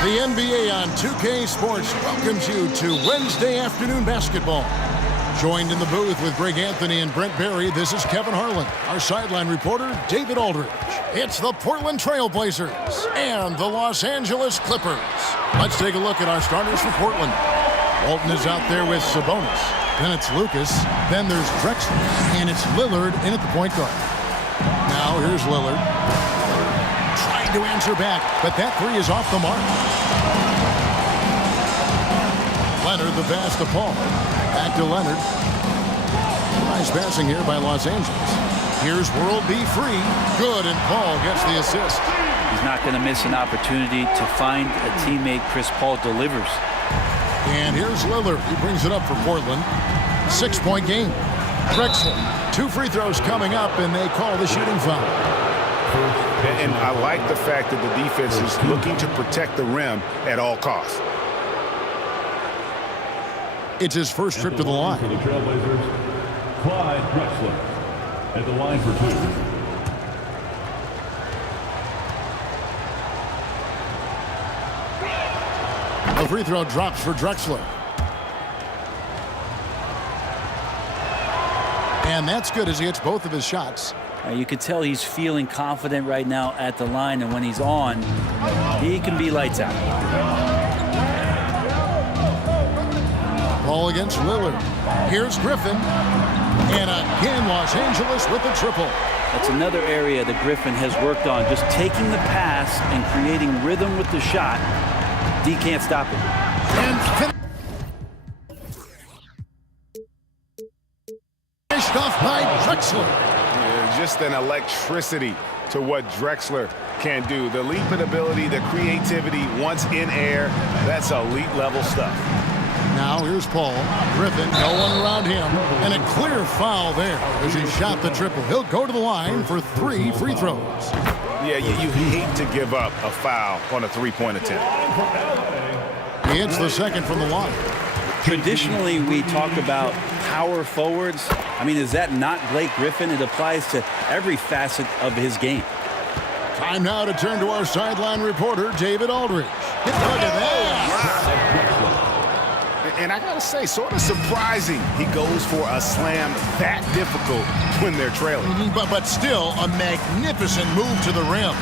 The NBA on 2K Sports welcomes you to Wednesday afternoon basketball. Joined in the booth with Greg Anthony and Brent Barry, this is Kevin Harlan. Our sideline reporter, David Aldridge. It's the Portland Trail Blazers and the Los Angeles Clippers. Let's take a look at our starters for Portland. Walton is out there with Sabonis. Then it's Lucas. Then there's Drexler. And it's Lillard in at the point guard. Now here's Lillard. Trying to answer back, but that three is off the mark. Leonard, the pass to Paul. Back to Leonard. Nice passing here by Los Angeles. Here's World B. Free. Good, and Paul gets the assist. He's not going to miss an opportunity to find a teammate. Chris Paul delivers. And here's Lillard. He brings it up for Portland. 6-point game. Drexler. 2 free throws coming up, and they call the shooting foul. And I like the fact that the defense is looking to protect the rim at all costs. It's his first trip to the line. For the Trailblazers, Clyde Drexler at the line for 2. The free throw drops for Drexler. And that's good as he hits both of his shots. You can tell he's feeling confident right now at the line, and when he's on, he can be lights out. Ball against Lillard. Here's Griffin. And again, Los Angeles with the triple. That's another area that Griffin has worked on, just taking the pass and creating rhythm with the shot. D can't stop it. And finished off by Drexler. Just an electricity to what Drexler can do. The leaping ability, the creativity, once in air, that's elite level stuff. Now here's Paul. Griffin, no one around him. And a clear foul there as he shot the triple. He'll go to the line for 3 free throws. Yeah, you hate to give up a foul on a three-point attempt. He hits the second from the line. Traditionally, we talk about power forwards. I mean, is that not Blake Griffin? It applies to every facet of his game. Time now to turn to our sideline reporter, David Aldridge. Look at that. And I gotta say, sort of surprising he goes for a slam that difficult when they're trailing. But still a magnificent move to the rim.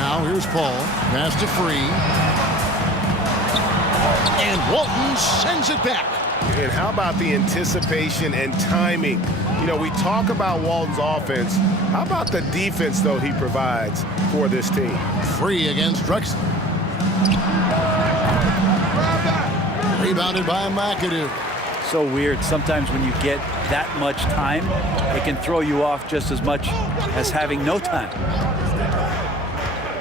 Now here's Paul. Pass to Free. And Walton sends it back. And how about the anticipation and timing? You know, we talk about Walton's offense. How about the defense, though, he provides for this team? Free against Drexler. Rebounded by McAdoo. So weird. Sometimes when you get that much time, it can throw you off just as much as having no time.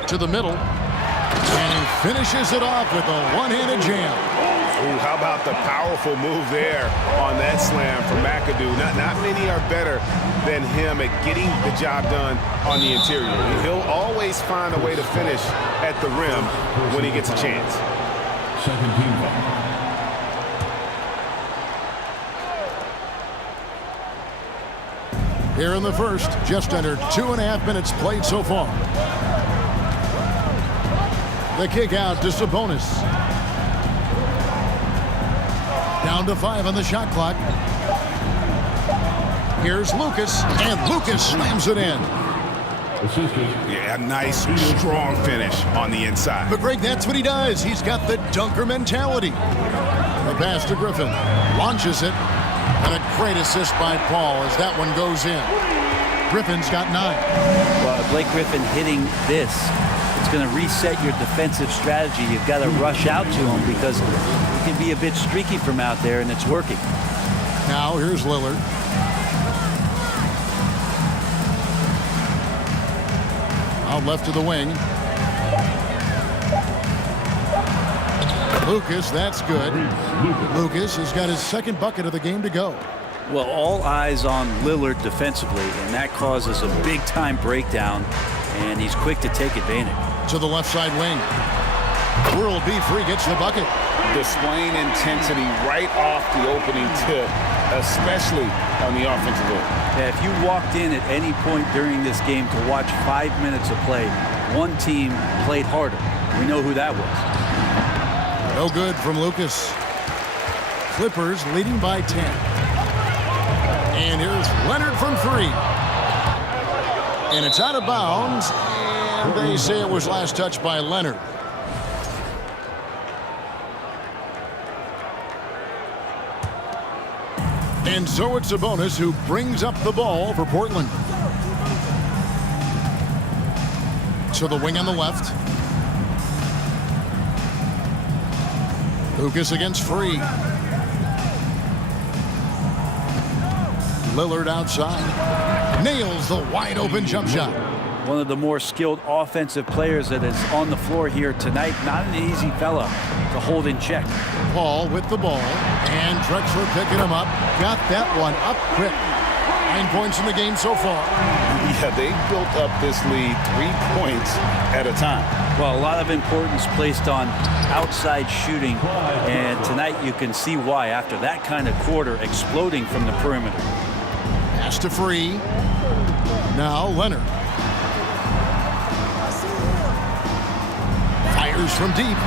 To the middle. And he finishes it off with a one-handed jam. Ooh, how about the powerful move there on that slam from McAdoo? Not many are better than him at getting the job done on the interior. He'll always find a way to finish at the rim when he gets a chance. Second team foul. Here in the first, just under 2.5 minutes played so far. The kick out to Sabonis. Down to 5 on the shot clock. Here's Lucas, and Lucas slams it in. Yeah, a nice, strong finish on the inside. But Greg, that's what he does. He's got the dunker mentality. The pass to Griffin. Launches it. And a great assist by Paul as that one goes in. Griffin's got 9. Well, Blake Griffin hitting this, it's going to reset your defensive strategy. You've got to rush out to him because he can be a bit streaky from out there, and it's working. Now here's Lillard. Out left to the wing. Lucas, that's good. Lucas has got his second bucket of the game to go. Well, all eyes on Lillard defensively, and that causes a big-time breakdown, and he's quick to take advantage. To the left side wing. World B. Free gets the bucket. Displaying intensity right off the opening tip, especially on the offensive end. Yeah, if you walked in at any point during this game to watch 5 minutes of play, one team played harder. We know who that was. No good from Lucas. Clippers leading by 10. And here's Leonard from 3. And it's out of bounds. And they say it was last touched by Leonard. And so it's Sabonis who brings up the ball for Portland. To the wing on the left. Lucas against Free. Lillard outside. Nails the wide open jump shot. One of the more skilled offensive players that is on the floor here tonight. Not an easy fella to hold in check. Paul with the ball. And Drexler picking him up. Got that one up quick. 9 points in the game so far. Yeah, they built up this lead 3 points at a time. Well, a lot of importance placed on outside shooting. And tonight you can see why after that kind of quarter exploding from the perimeter. Pass to Free. Now Leonard. Fires from deep.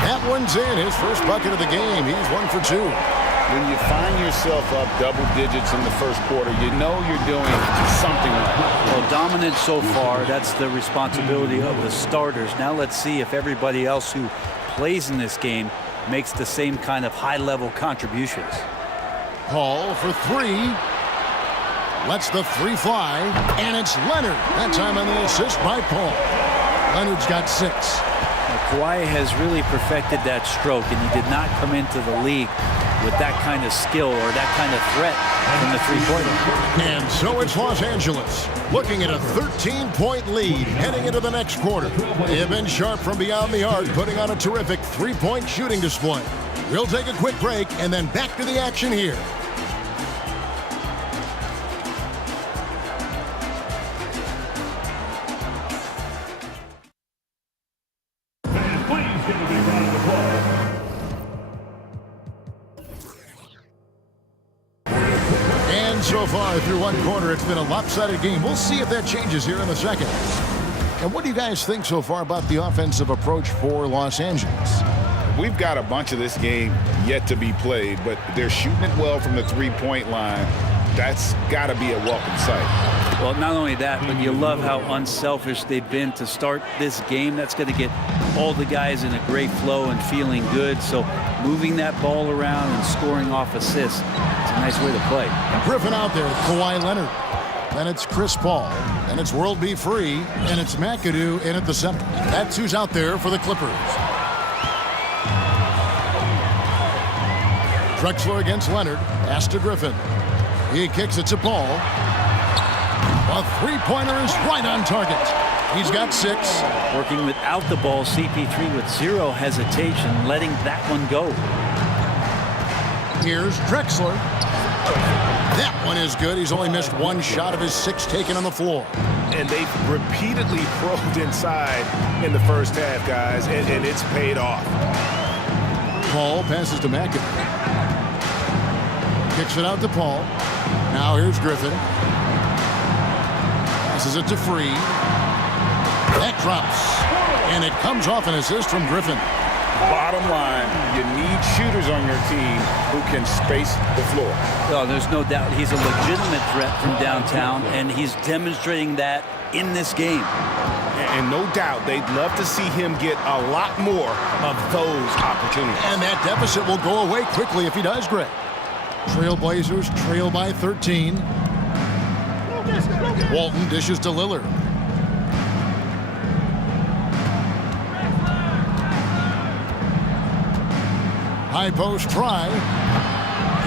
That one's in. His first bucket of the game. He's 1 for 2. When you find yourself up double digits in the first quarter, you know you're doing something right. Well, dominant so far. That's the responsibility of the starters. Now let's see if everybody else who plays in this game makes the same kind of high-level contributions. Paul for 3. Lets the 3 fly. And it's Leonard. That time on the assist by Paul. Leonard's got 6. Now, Kawhi has really perfected that stroke, and he did not come into the league with that kind of skill or that kind of threat from the three-pointer. And so it's Los Angeles looking at a 13-point lead heading into the next quarter. Ibn Sharp from beyond the arc putting on a terrific 3-point shooting display. We'll take a quick break and then back to the action here. So far through one quarter, it's been a lopsided game. We'll see if that changes here in the second. And what do you guys think so far about the offensive approach for Los Angeles? We've got a bunch of this game yet to be played, but they're shooting it well from the three-point line. That's got to be a welcome sight. Well, not only that, but you love how unselfish they've been to start this game. That's going to get all the guys in a great flow and feeling good. So moving that ball around and scoring off assists, it's a nice way to play. Griffin out there with Kawhi Leonard. Then it's Chris Paul. Then it's World B. Free. And it's McAdoo in at the center. That's who's out there for the Clippers. Drexler against Leonard. Pass to Griffin. He kicks it to Paul. A three-pointer is right on target. He's got 6. Working without the ball, CP3 with 0 hesitation, letting that one go. Here's Drexler. That one is good. He's only missed 1 shot of his 6 taken on the floor. And they've repeatedly probed inside in the first half, guys, and it's paid off. Paul passes to McAdoo. Kicks it out to Paul. Now here's Griffin. Passes it to Free. That drops. And it comes off an assist from Griffin. Bottom line, you need shooters on your team who can space the floor. Oh, there's no doubt he's a legitimate threat from downtown, and he's demonstrating that in this game. And no doubt they'd love to see him get a lot more of those opportunities. And that deficit will go away quickly if he does, Greg. Trailblazers trail by 13. Walton dishes to Lillard. High post try.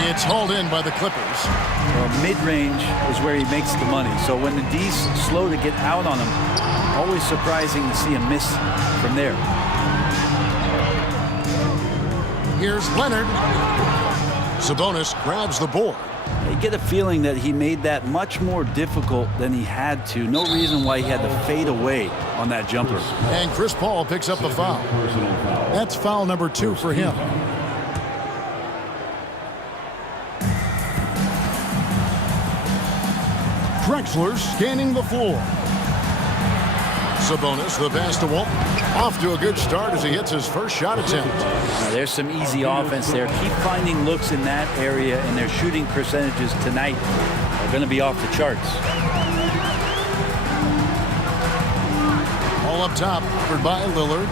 It's hauled in by the Clippers. Well, mid-range is where he makes the money. So when the D's slow to get out on him, always surprising to see him miss from there. Here's Leonard. Sabonis grabs the board. You get a feeling that he made that much more difficult than he had to. No reason why he had to fade away on that jumper. And Chris Paul picks up the foul. That's foul number 2 for him. Drexler scanning the floor. Sabonis, the pass to Walton. Off to a good start as he hits his first shot attempt. Now, there's some easy offense there. Keep finding looks in that area, and their shooting percentages tonight are going to be off the charts. All up top, covered by Lillard.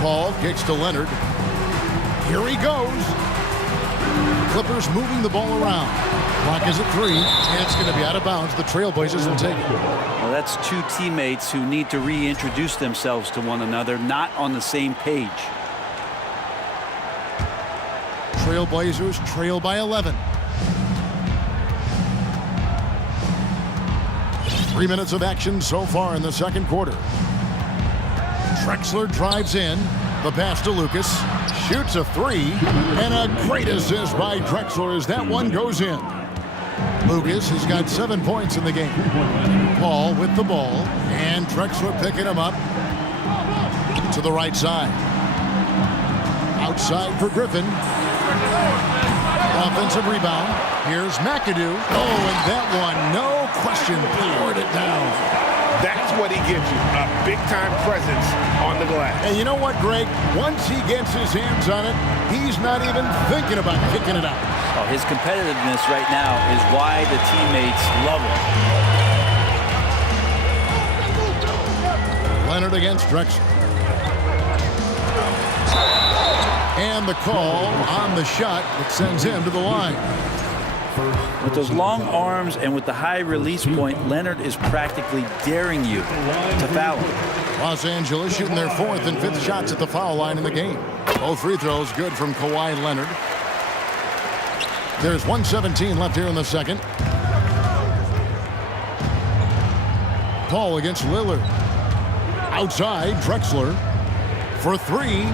Paul kicks to Leonard. Here he goes. Clippers moving the ball around. Clock is at 3, and it's going to be out of bounds. The Trailblazers will take it. Well, that's two teammates who need to reintroduce themselves to one another, not on the same page. Trailblazers trail by 11. 3 minutes of action so far in the second quarter. Drexler drives in. The pass to Lucas. Shoots a 3. And a great assist by Drexler as that one goes in. Lucas has got 7 points in the game. Paul with the ball. And Drexler picking him up to the right side. Outside for Griffin. Offensive rebound. Here's McAdoo. Oh, and that one, no question, poured it down. That's what he gives you, a big-time presence on the glass. And you know what, Greg? Once he gets his hands on it, he's not even thinking about kicking it out. Oh, his competitiveness right now is why the teammates love him. Leonard against Drexler. And the call on the shot that sends him to the line. With those long arms and with the high release point, Leonard is practically daring you to foul him. Los Angeles shooting their 4th and 5th shots at the foul line in the game. Both free throws good from Kawhi Leonard. There's 1:17 left here in the second. Paul against Lillard. Outside, Drexler for 3.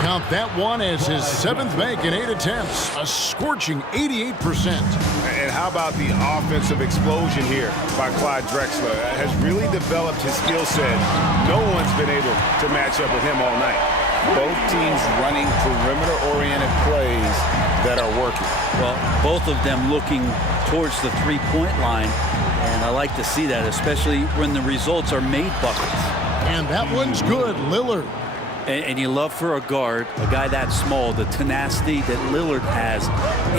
Count that one as his 7th make in 8 attempts. A scorching 88%. And how about the offensive explosion here by Clyde Drexler? Has really developed his skill set. No one's been able to match up with him all night. Both teams running perimeter-oriented plays that are working. Well, both of them looking towards the three-point line, and I like to see that, especially when the results are made buckets. And that one's good, Lillard. And you love for a guard, a guy that small, the tenacity that Lillard has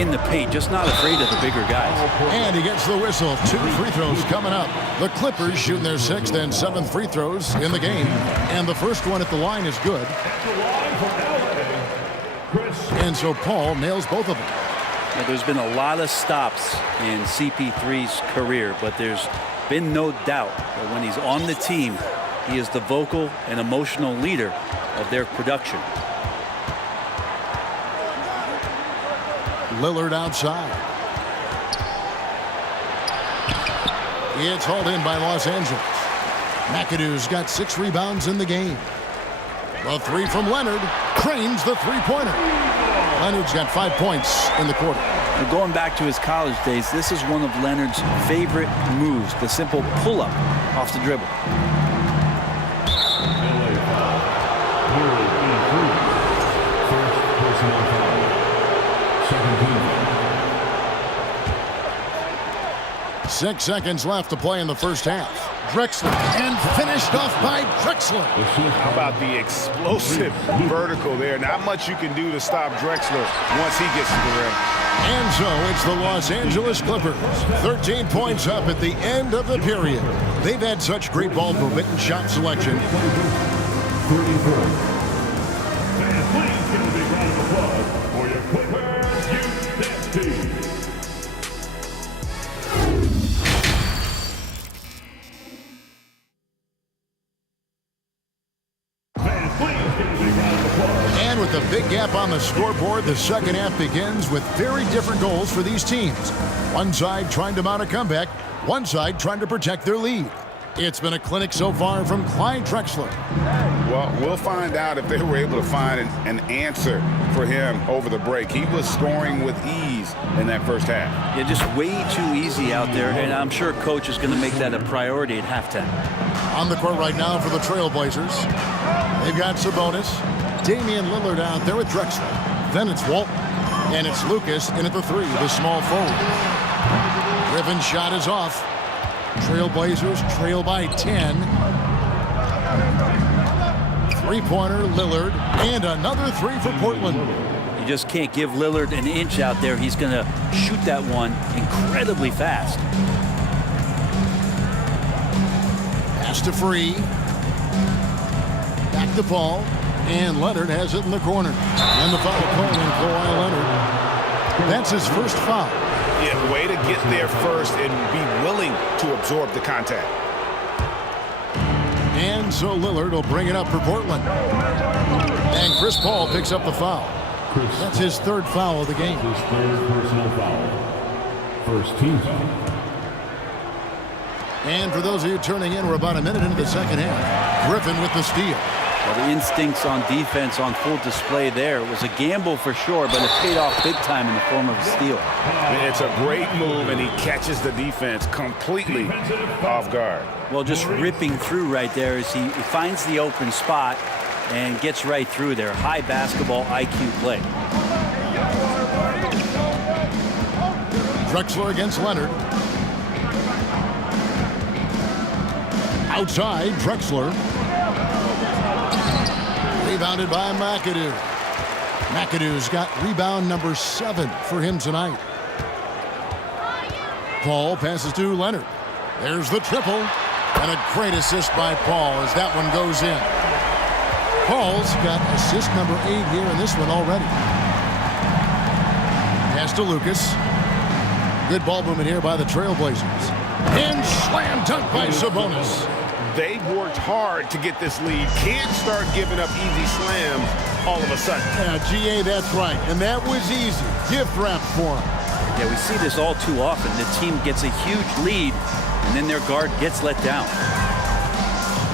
in the paint, just not afraid of the bigger guys. And he gets the whistle. 2 free throws coming up. The Clippers shooting their 6th and 7th free throws in the game. And the first one at the line is good. And so Paul nails both of them. Now, there's been a lot of stops in CP3's career, but there's been no doubt that when he's on the team, he is the vocal and emotional leader of their production. Lillard outside. It's hauled in by Los Angeles. McAdoo's got 6 rebounds in the game. The 3 from Leonard cranes the three-pointer. Leonard's got 5 points in the quarter. Now, going back to his college days, this is one of Leonard's favorite moves, the simple pull-up off the dribble. 6 seconds left to play in the first half. Drexler, and finished off by Drexler. How about the explosive vertical there? Not much you can do to stop Drexler once he gets to the rim. And so it's the Los Angeles Clippers. 13 points up at the end of the period. They've had such great ball movement and shot selection. 34. And please give a big round of applause for your Clippers youth team. And with a big gap on the scoreboard, the second half begins with very different goals for these teams. One side trying to mount a comeback, one side trying to protect their lead. It's been a clinic so far from Clyde Drexler. Well, we'll find out if they were able to find an answer for him over the break. He was scoring with ease in that first half. Yeah, just way too easy out there, and I'm sure Coach is going to make that a priority at halftime. On the court right now for the Trailblazers. They've got Sabonis, Damian Lillard out there with Drexler. Then it's Walton, and it's Lucas in at the 3, the small forward. Griffin's shot is off. Trailblazers trail by 10. Three-pointer, Lillard, and another three for Portland. You just can't give Lillard an inch out there. He's going to shoot that one incredibly fast. Pass to Free. Back to Paul. And Leonard has it in the corner. And the foul call on Kawhi Leonard. That's his first foul. Yeah, way to get there first and be willing to absorb the contact. And so Lillard will bring it up for Portland. And Chris Paul picks up the foul. That's his third foul of the game. His third personal foul. First team foul. And for those of you turning in, we're about a minute into the second half. Griffin with the steal. Well, the instincts on defense on full display there. It was a gamble for sure, but it paid off big time in the form of a steal. It's a great move, and he catches the defense completely off guard. Well, just ripping through right there as he finds the open spot and gets right through there. High basketball IQ play. Drexler against Leonard. Outside, Drexler. Rebounded by McAdoo. McAdoo's got rebound number 7 for him tonight. Paul passes to Leonard. There's the triple. And a great assist by Paul as that one goes in. Paul's got assist number 8 here in this one already. Pass to Lucas. Good ball movement here by the Trailblazers. And slam dunk by Sabonis. They worked hard to get this lead. Can't start giving up easy slams all of a sudden. Yeah, GA, that's right. And that was easy. Gift wrap for him. Yeah, we see this all too often. The team gets a huge lead, and then their guard gets let down.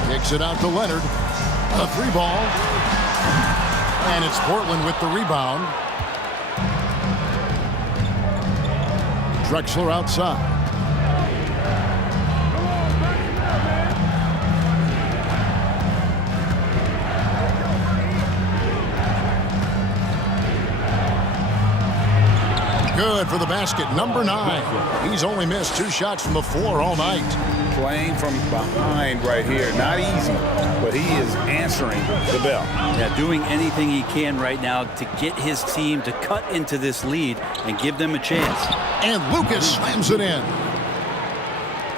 Kicks it out to Leonard. A 3-ball. And it's Portland with the rebound. Drexler outside. Good for the basket, number 9. He's only missed 2 shots from the floor all night. Playing from behind right here, not easy, but he is answering the bell. Yeah, doing anything he can right now to get his team to cut into this lead and give them a chance. And Lucas slams it in.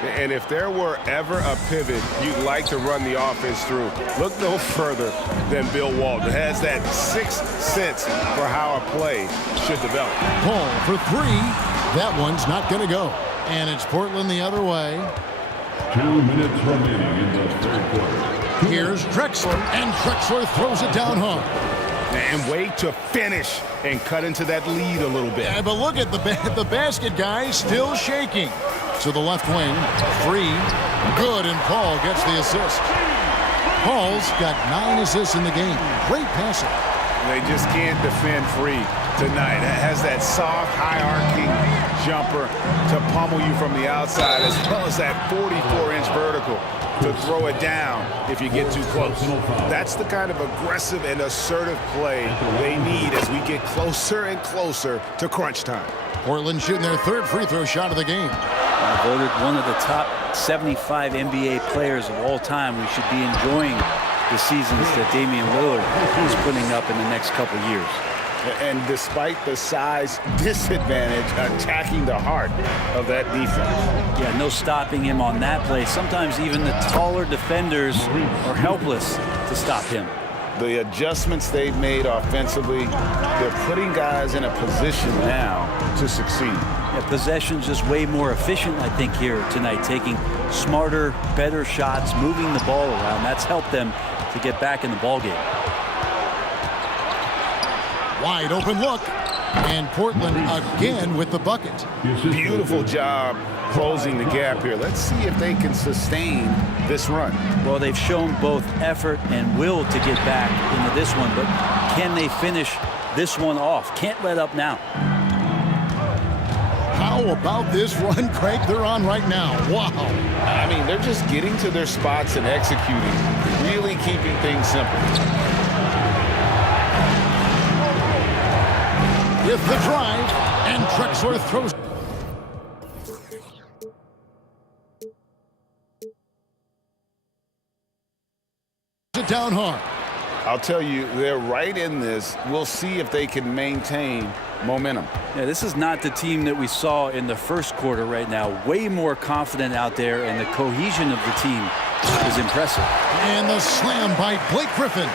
And if there were ever a pivot you'd like to run the offense through, look no further than Bill Walton. Has that 6th sense for how a play should develop. Paul for 3. That one's not going to go. And it's Portland the other way. 2 minutes remaining in the third quarter. Here's Drexler, and Drexler throws it down hard. And wait to finish and cut into that lead a little bit. Yeah, but look at the basket, guys, still shaking. To the left wing, Free, good, and Paul gets the assist. Paul's got 9 assists in the game. Great passing. They just can't defend Free tonight. It has that soft, high-arcing jumper to pummel you from the outside, as well as that 44-inch vertical to throw it down if you get too close. That's the kind of aggressive and assertive play they need as we get closer and closer to crunch time. Portland shooting their 3rd free throw shot of the game. Voted one of the top 75 NBA players of all time. We should be enjoying the seasons that Damian Lillard is putting up in the next couple years. And despite the size disadvantage, attacking the heart of that defense. Yeah, no stopping him on that play. Sometimes even the taller defenders are helpless to stop him. The adjustments they've made offensively, they're putting guys in a position now to succeed. Yeah, possession's just way more efficient, I think, here tonight, taking smarter, better shots, moving the ball around. That's helped them to get back in the ball game. Wide open look, and Portland again with the bucket. Beautiful job closing the gap here. Let's see if they can sustain this run. Well, they've shown both effort and will to get back into this one, but can they finish this one off? Can't let up now. How about this run, Craig, they're on right now? Wow. I mean, they're just getting to their spots and executing, really keeping things simple. With the drive, and Drexler throws. it down hard. I'll tell you, they're right in this. We'll see if they can maintain momentum. Yeah, this is not the team that we saw in the first quarter right now. Way more confident out there, and the cohesion of the team is impressive. And the slam by Blake Griffin.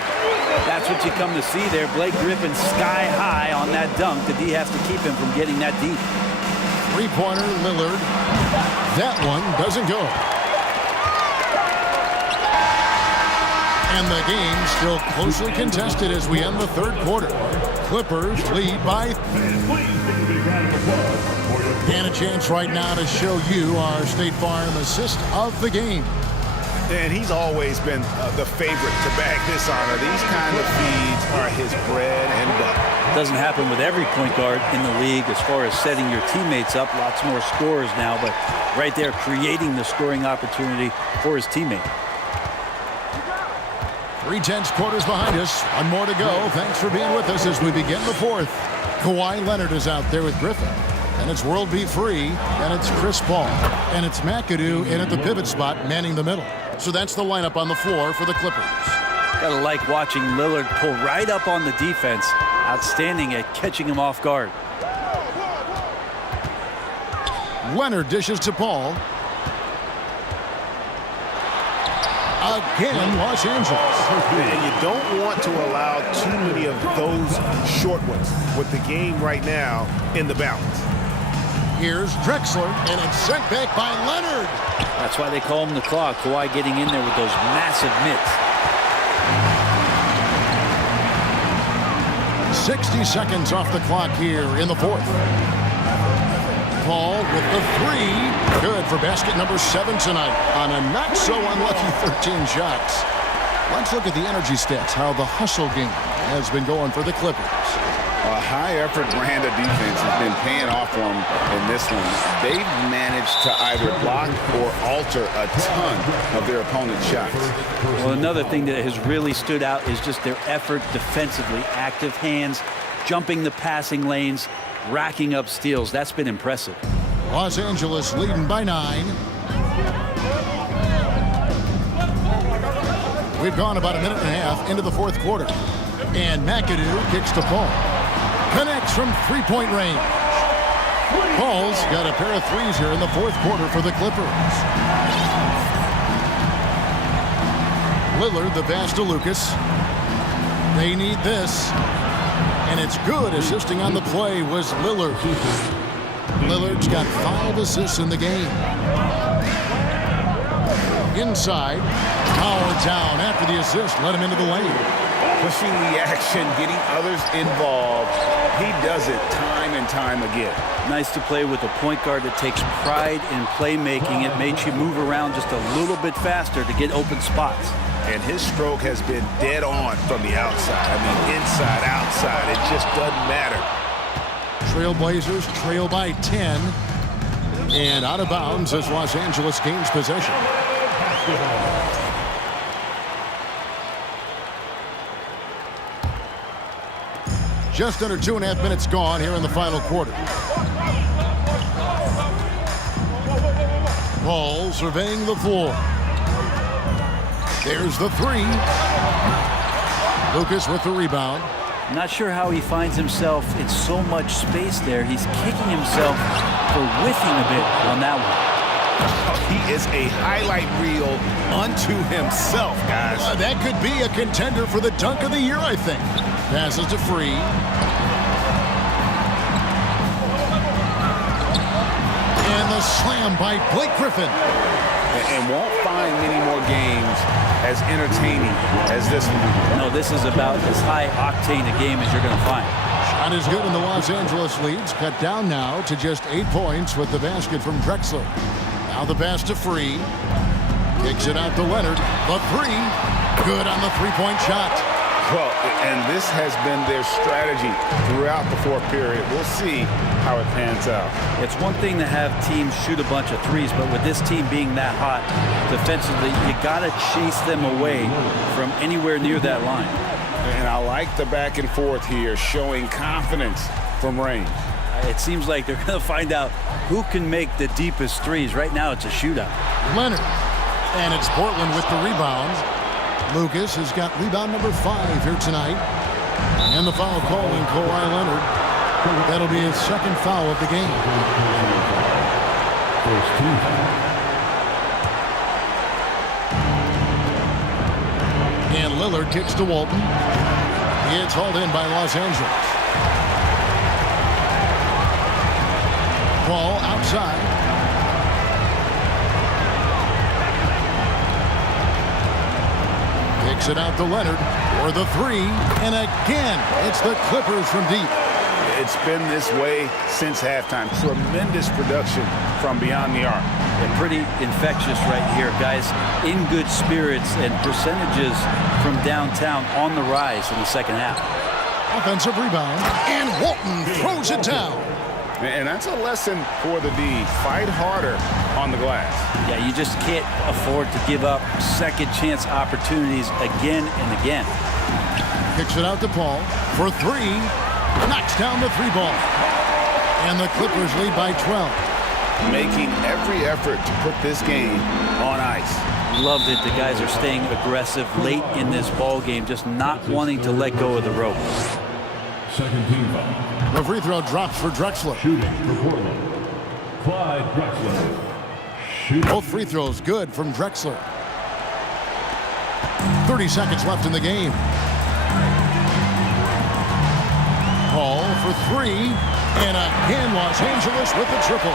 That's what you come to see there. Blake Griffin sky high on that dunk. The D has to keep him from getting that deep. Three-pointer, Lillard. That one doesn't go. And the game still closely contested as we end the third quarter. Clippers lead by. And a chance right now to show you our State Farm assist of the game. And he's always been the favorite to bag this honor. These kind of feeds are his bread and butter. It doesn't happen with every point guard in the league as far as setting your teammates up. Lots more scorers now, but right there creating the scoring opportunity for his teammate. 3/10 quarters behind us. One more to go. Thanks for being with us as we begin the fourth. Kawhi Leonard is out there with Griffin. And it's World Be Free. And it's Chris Paul. And it's McAdoo in at the pivot spot, manning the middle. So that's the lineup on the floor for the Clippers. Gotta like watching Lillard pull right up on the defense. Outstanding at catching him off guard. Leonard dishes to Paul. Again, Los Angeles. And you don't want to allow too many of those short ones with the game right now in the balance. Here's Drexler, and it's sent back by Leonard. That's why they call him the Claw. Kawhi getting in there with those massive mitts. 60 seconds off the clock here in the fourth. Paul with the three. Good for basket number 7 tonight on a not-so-unlucky 13 shots. Let's look at the energy stats, how the hustle game has been going for the Clippers. A high-effort brand of defense has been paying off for them in this one. They've managed to either block or alter a ton of their opponent's shots. Well, another thing that has really stood out is just their effort defensively. Active hands, jumping the passing lanes, racking up steals. That's been impressive. Los Angeles leading by 9. We've gone about a minute and a half into the fourth quarter. And McAdoo kicks to Paul. Connects from three-point range. Paul's got a pair of threes here in the fourth quarter for the Clippers. Lillard, the pass to Lucas. They need this. And it's good. Assisting on the play was Lillard. Lillard's got 5 assists in the game. Inside. Power down after the assist. Let him into the lane. Pushing the action, getting others involved. He does it time and time again. Nice to play with a point guard that takes pride in playmaking. It makes you move around just a little bit faster to get open spots. And his stroke has been dead on from the outside. I mean, inside, outside, it just doesn't matter. Trailblazers trail by 10. And out of bounds as Los Angeles gains possession. Just under 2.5 minutes gone here in the final quarter. Paul surveying the floor. There's the three. Lucas with the rebound. I'm not sure how he finds himself in so much space there. He's kicking himself for whiffing a bit on that one. He is a highlight reel unto himself, guys. That could be a contender for the dunk of the year, I think. Passes to Free. And the slam by Blake Griffin. And won't find many more games as entertaining as this one. No, this is about as high octane a game as you're going to find. Shot is good, and the Los Angeles leads cut down now to just 8 points with the basket from Drexler. Now the pass to Free. Kicks it out to Leonard. The three. Good on the three-point shot. Well, and this has been their strategy throughout the fourth period. We'll see how it pans out. It's one thing to have teams shoot a bunch of threes, but with this team being that hot defensively, you got to chase them away from anywhere near that line. And I like the back and forth here, showing confidence from Rain. It seems like they're going to find out who can make the deepest threes. Right now, it's a shootout. Leonard. And it's Portland with the rebound. Lucas has got rebound number 5 here tonight. And the foul call on Kawhi Leonard. That'll be his second foul of the game. And Lillard kicks to Walton. It's hauled in by Los Angeles. Ball outside. Kicks it out to Leonard for the 3. And again, it's the Clippers from deep. It's been this way since halftime. Tremendous production from beyond the arc. They're pretty infectious right here, guys. In good spirits and percentages from downtown on the rise in the second half. Offensive rebound, and Walton throws it down. And that's a lesson for the D. Fight harder on the glass. Yeah, you just can't afford to give up second chance opportunities again and again. Kicks it out to Paul for 3. Knocks down the 3 ball. And the Clippers lead by 12. Making every effort to put this game on ice. Love that the guys are staying aggressive late in this ball game, just not wanting to let go of the rope. Second team foul. The free throw drops for Drexler. Shooting for Portland, Clyde Drexler. Shooting. Both free throws good from Drexler. 30 seconds left in the game. Paul for 3. And again, Los Angeles with the triple.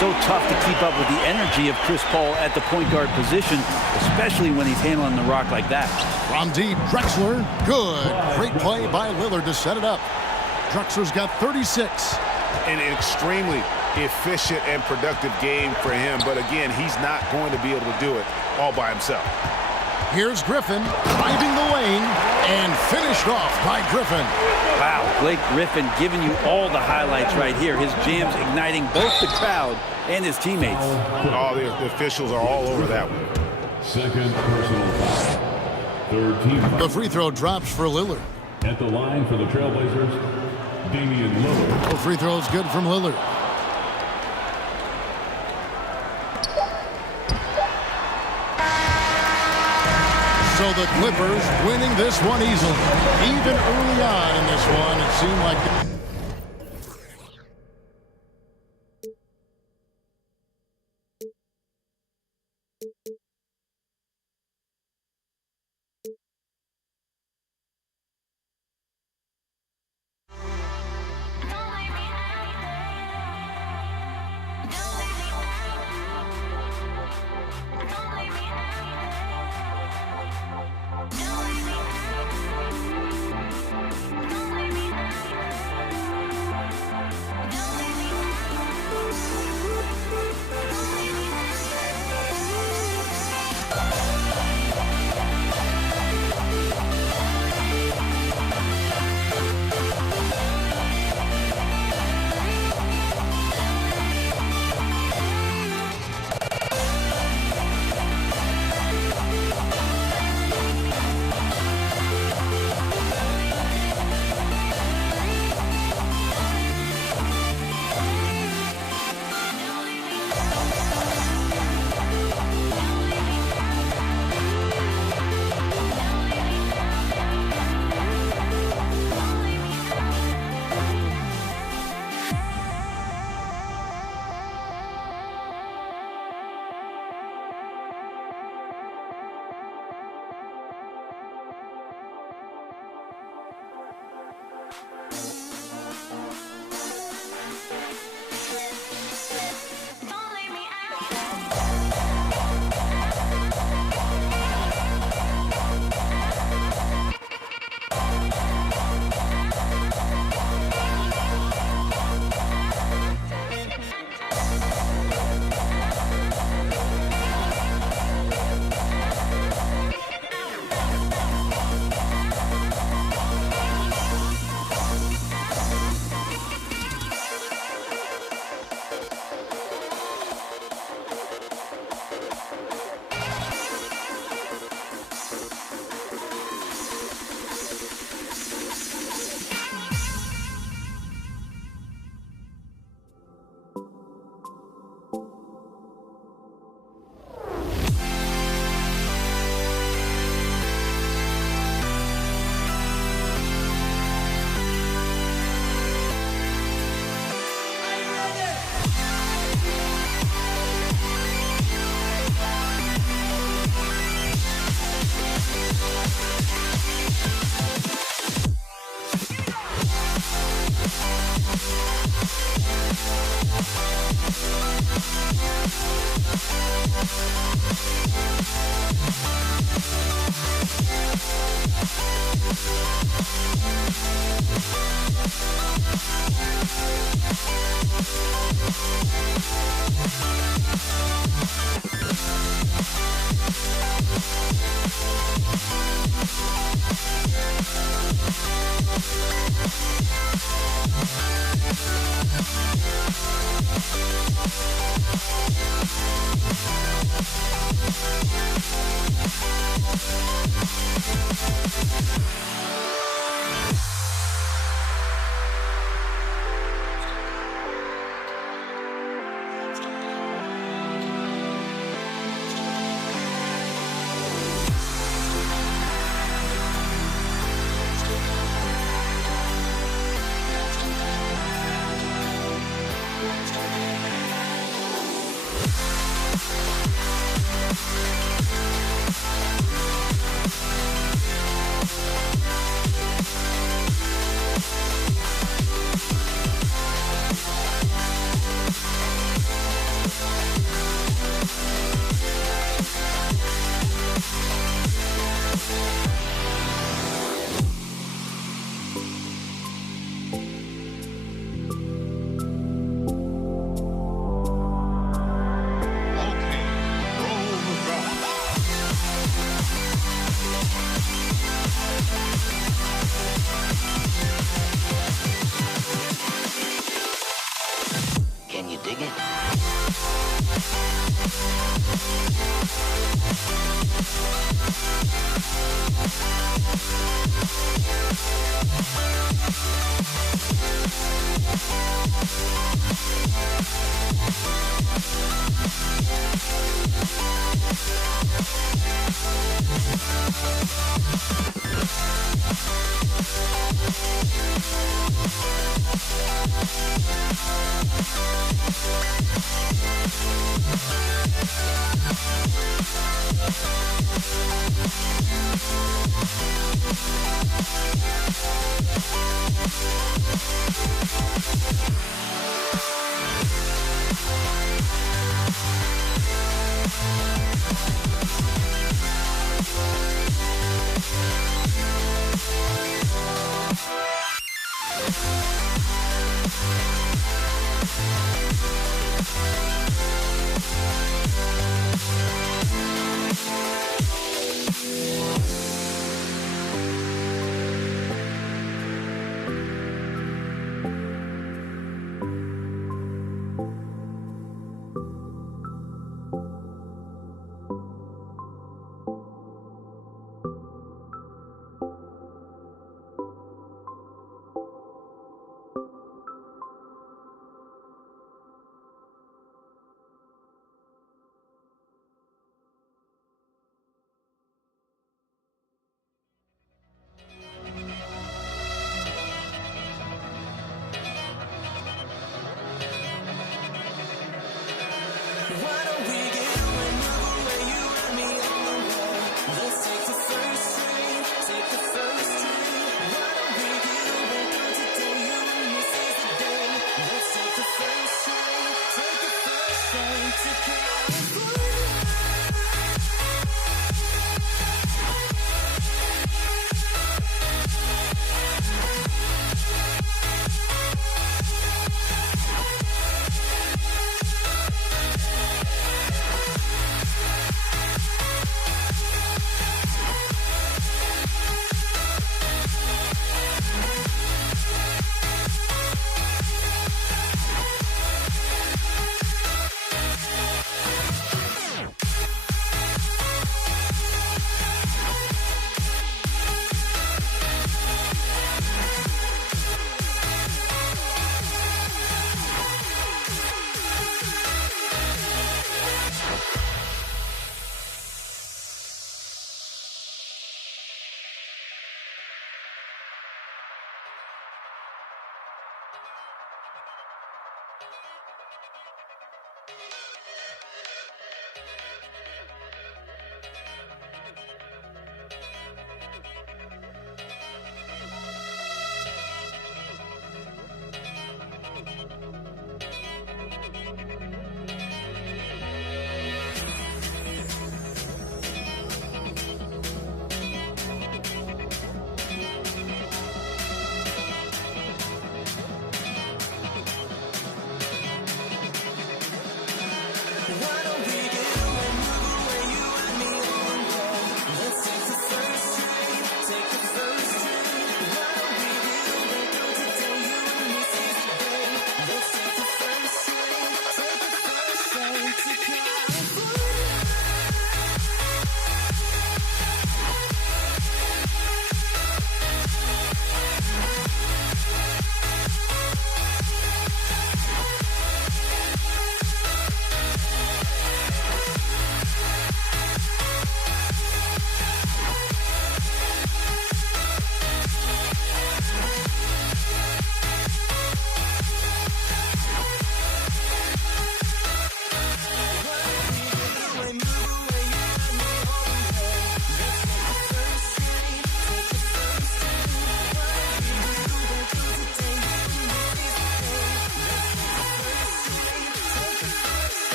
So tough to keep up with the energy of Chris Paul at the point guard position, especially when he's handling the rock like that. From deep, Drexler. Good. Great play by Lillard to set it up. Drexler's got 36. An extremely efficient and productive game for him. But again, he's not going to be able to do it all by himself. Here's Griffin driving the lane and finished off by Griffin. Wow, Blake Griffin giving you all the highlights right here. His jams igniting both the crowd and his teammates. All the officials are all over that one. Second personal foul. Third team foul. The free throw drops for Lillard. At the line for the Trailblazers, Damian Lillard. The free throw is good from Lillard. So the Clippers winning this one easily. Even early on in this one, it seemed like...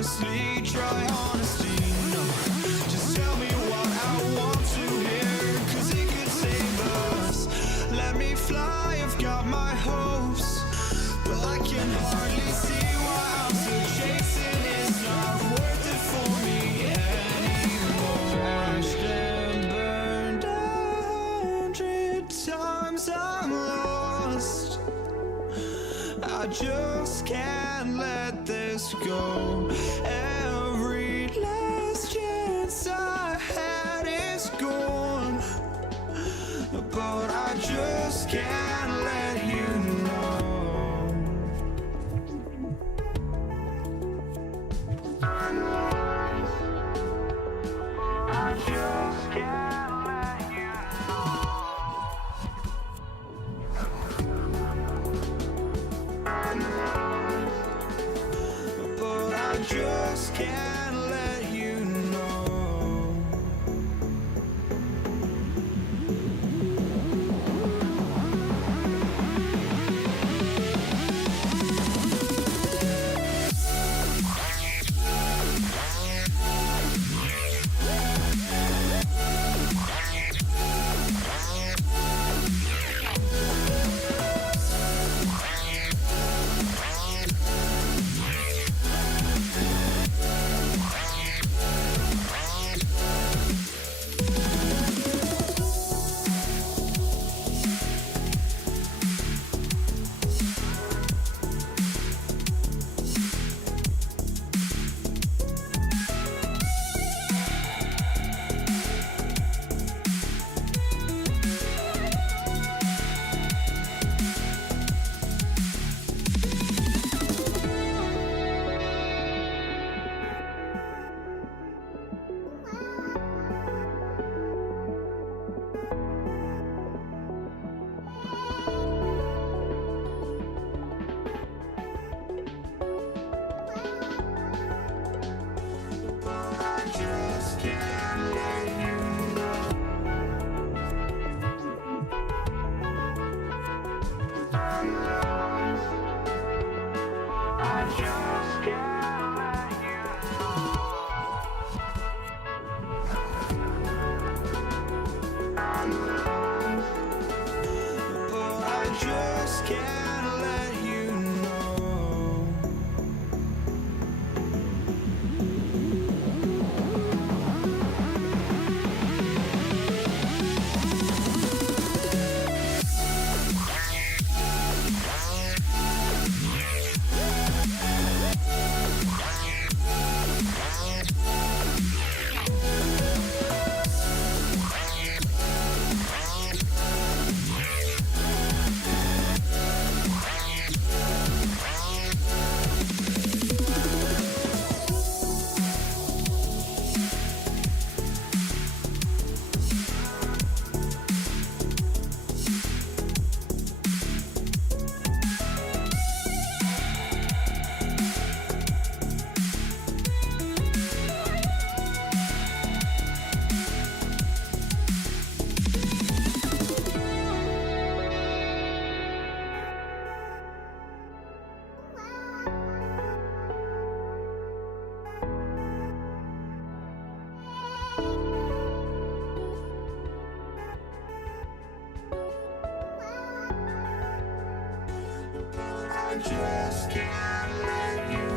honestly, try honesty. No, just tell me what I want to hear, 'cause it could save us. Let me fly, I've got my hopes, but I can hardly see why I'm still chasing. It's not worth it for me anymore. Crashed and burned 100 times, I'm lost. I just can't let this go. Every last chance I had is gone, but I just can't let you know. I just can't let you know. But I just can't let you know. just can't let you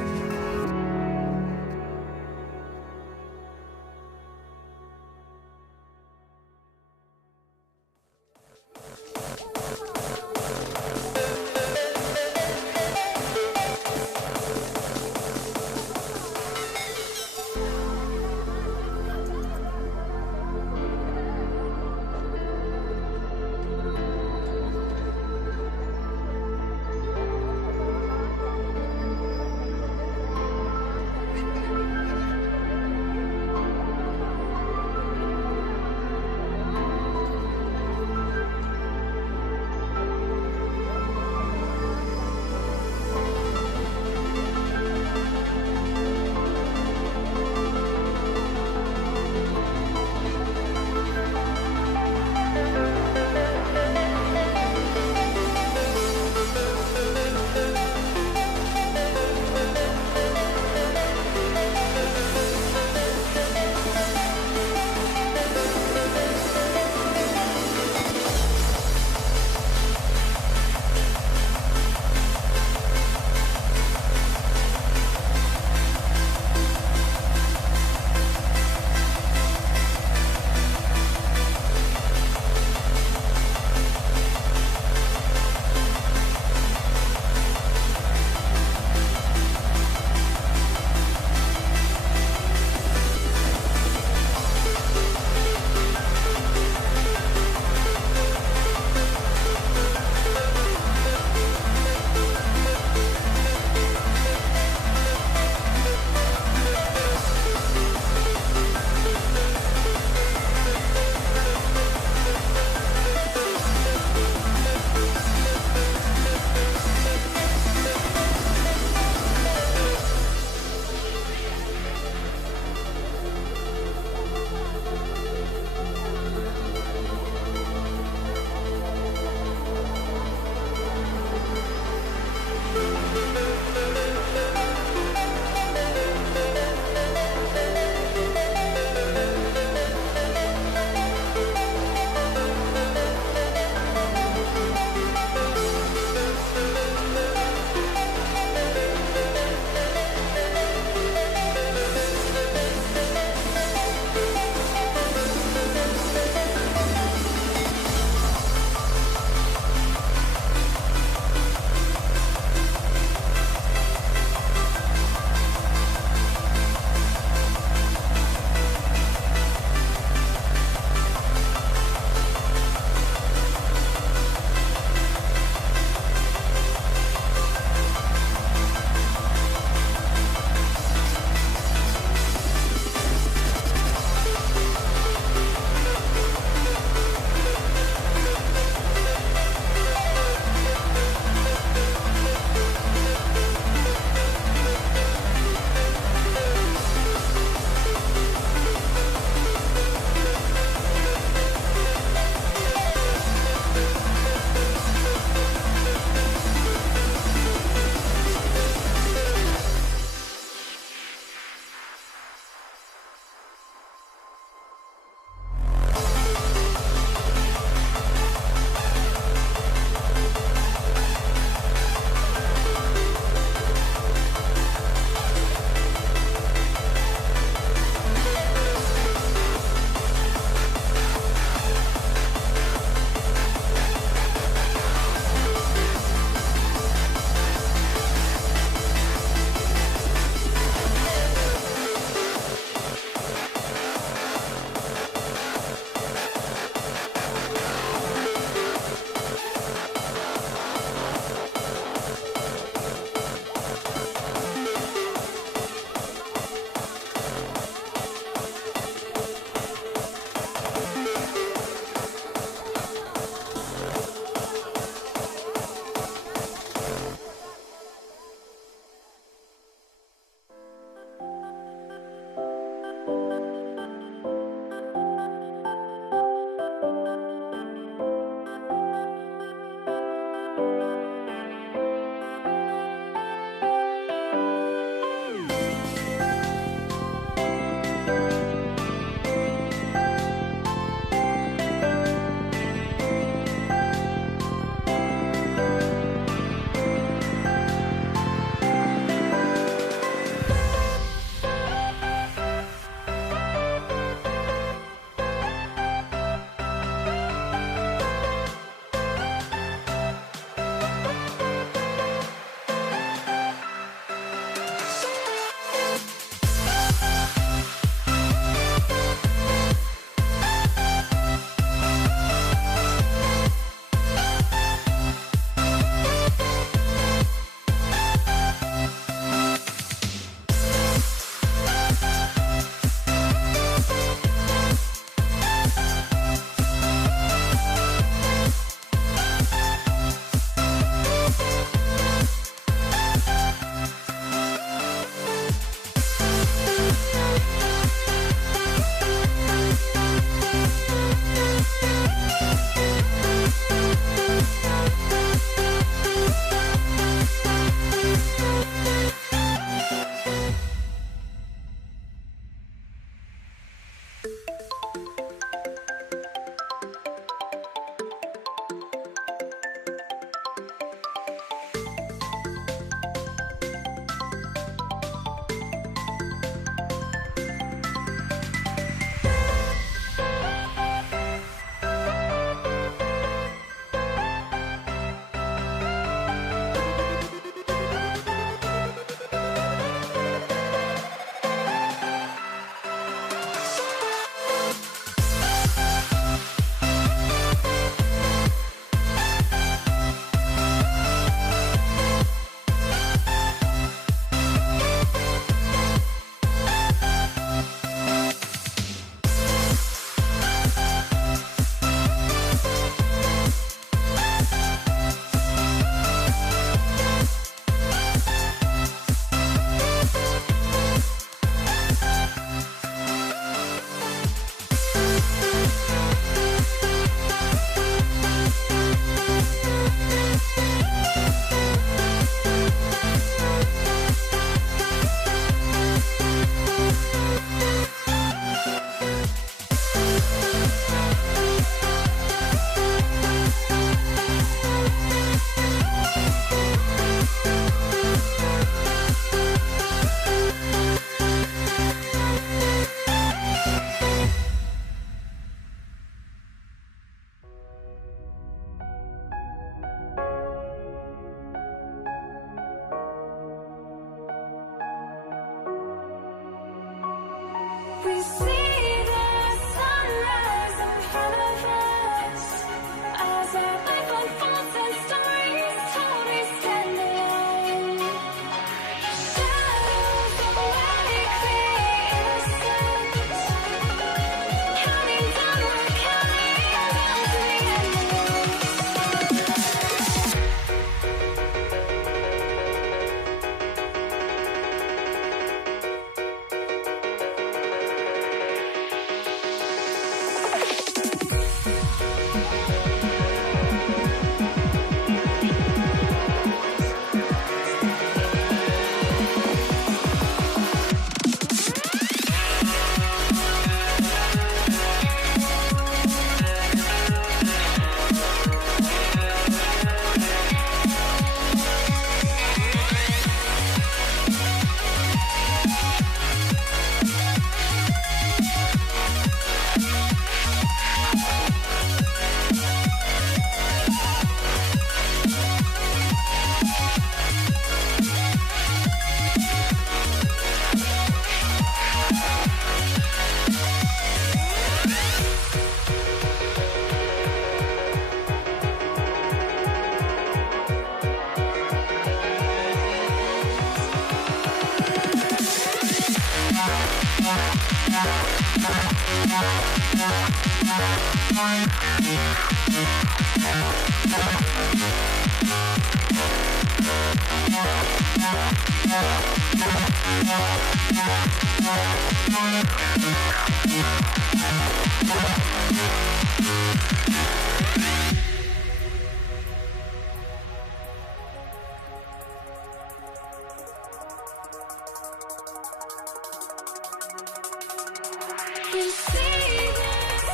You see the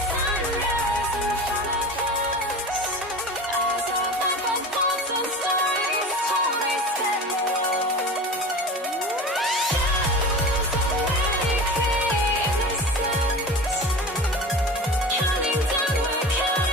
sunrise in front of us as our purple thoughts and stories always stand. Shadows already create the sense, counting down, we're counting.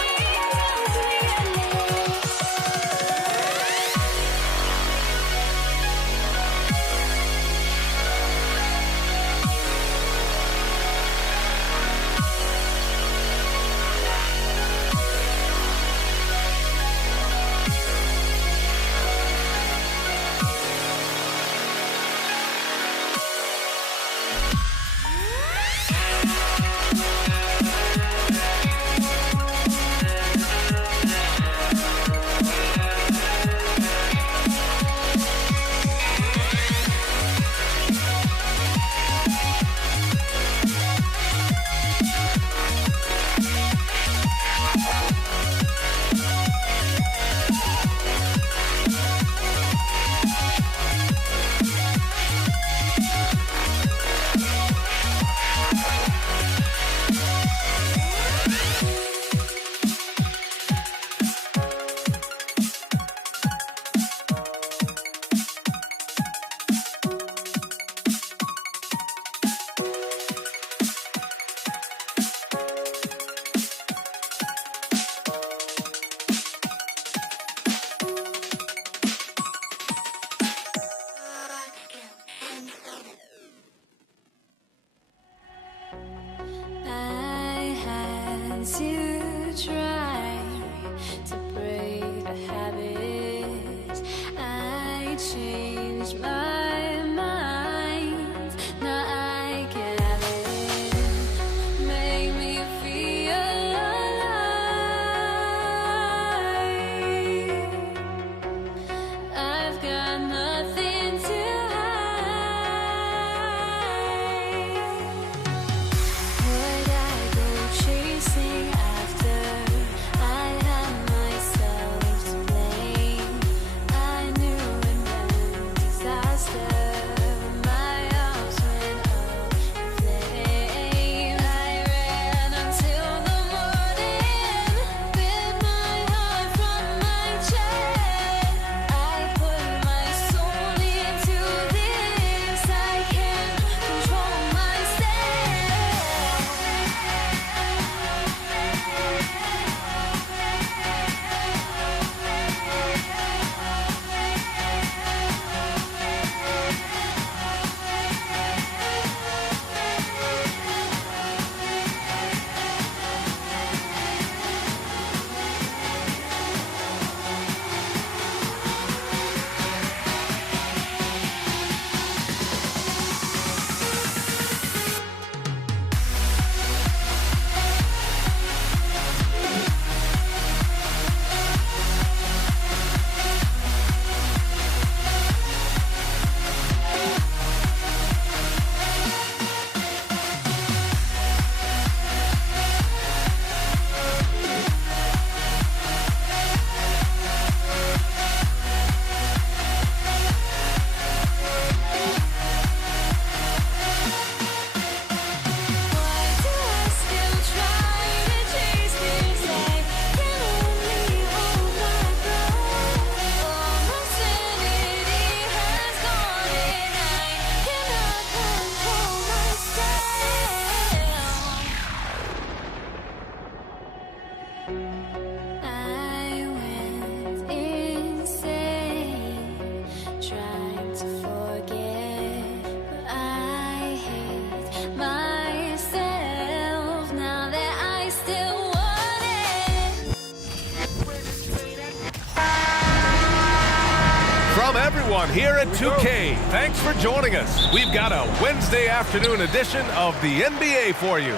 Welcome, everyone, here at 2K. Thanks for joining us. We've got a Wednesday afternoon edition of the NBA for you.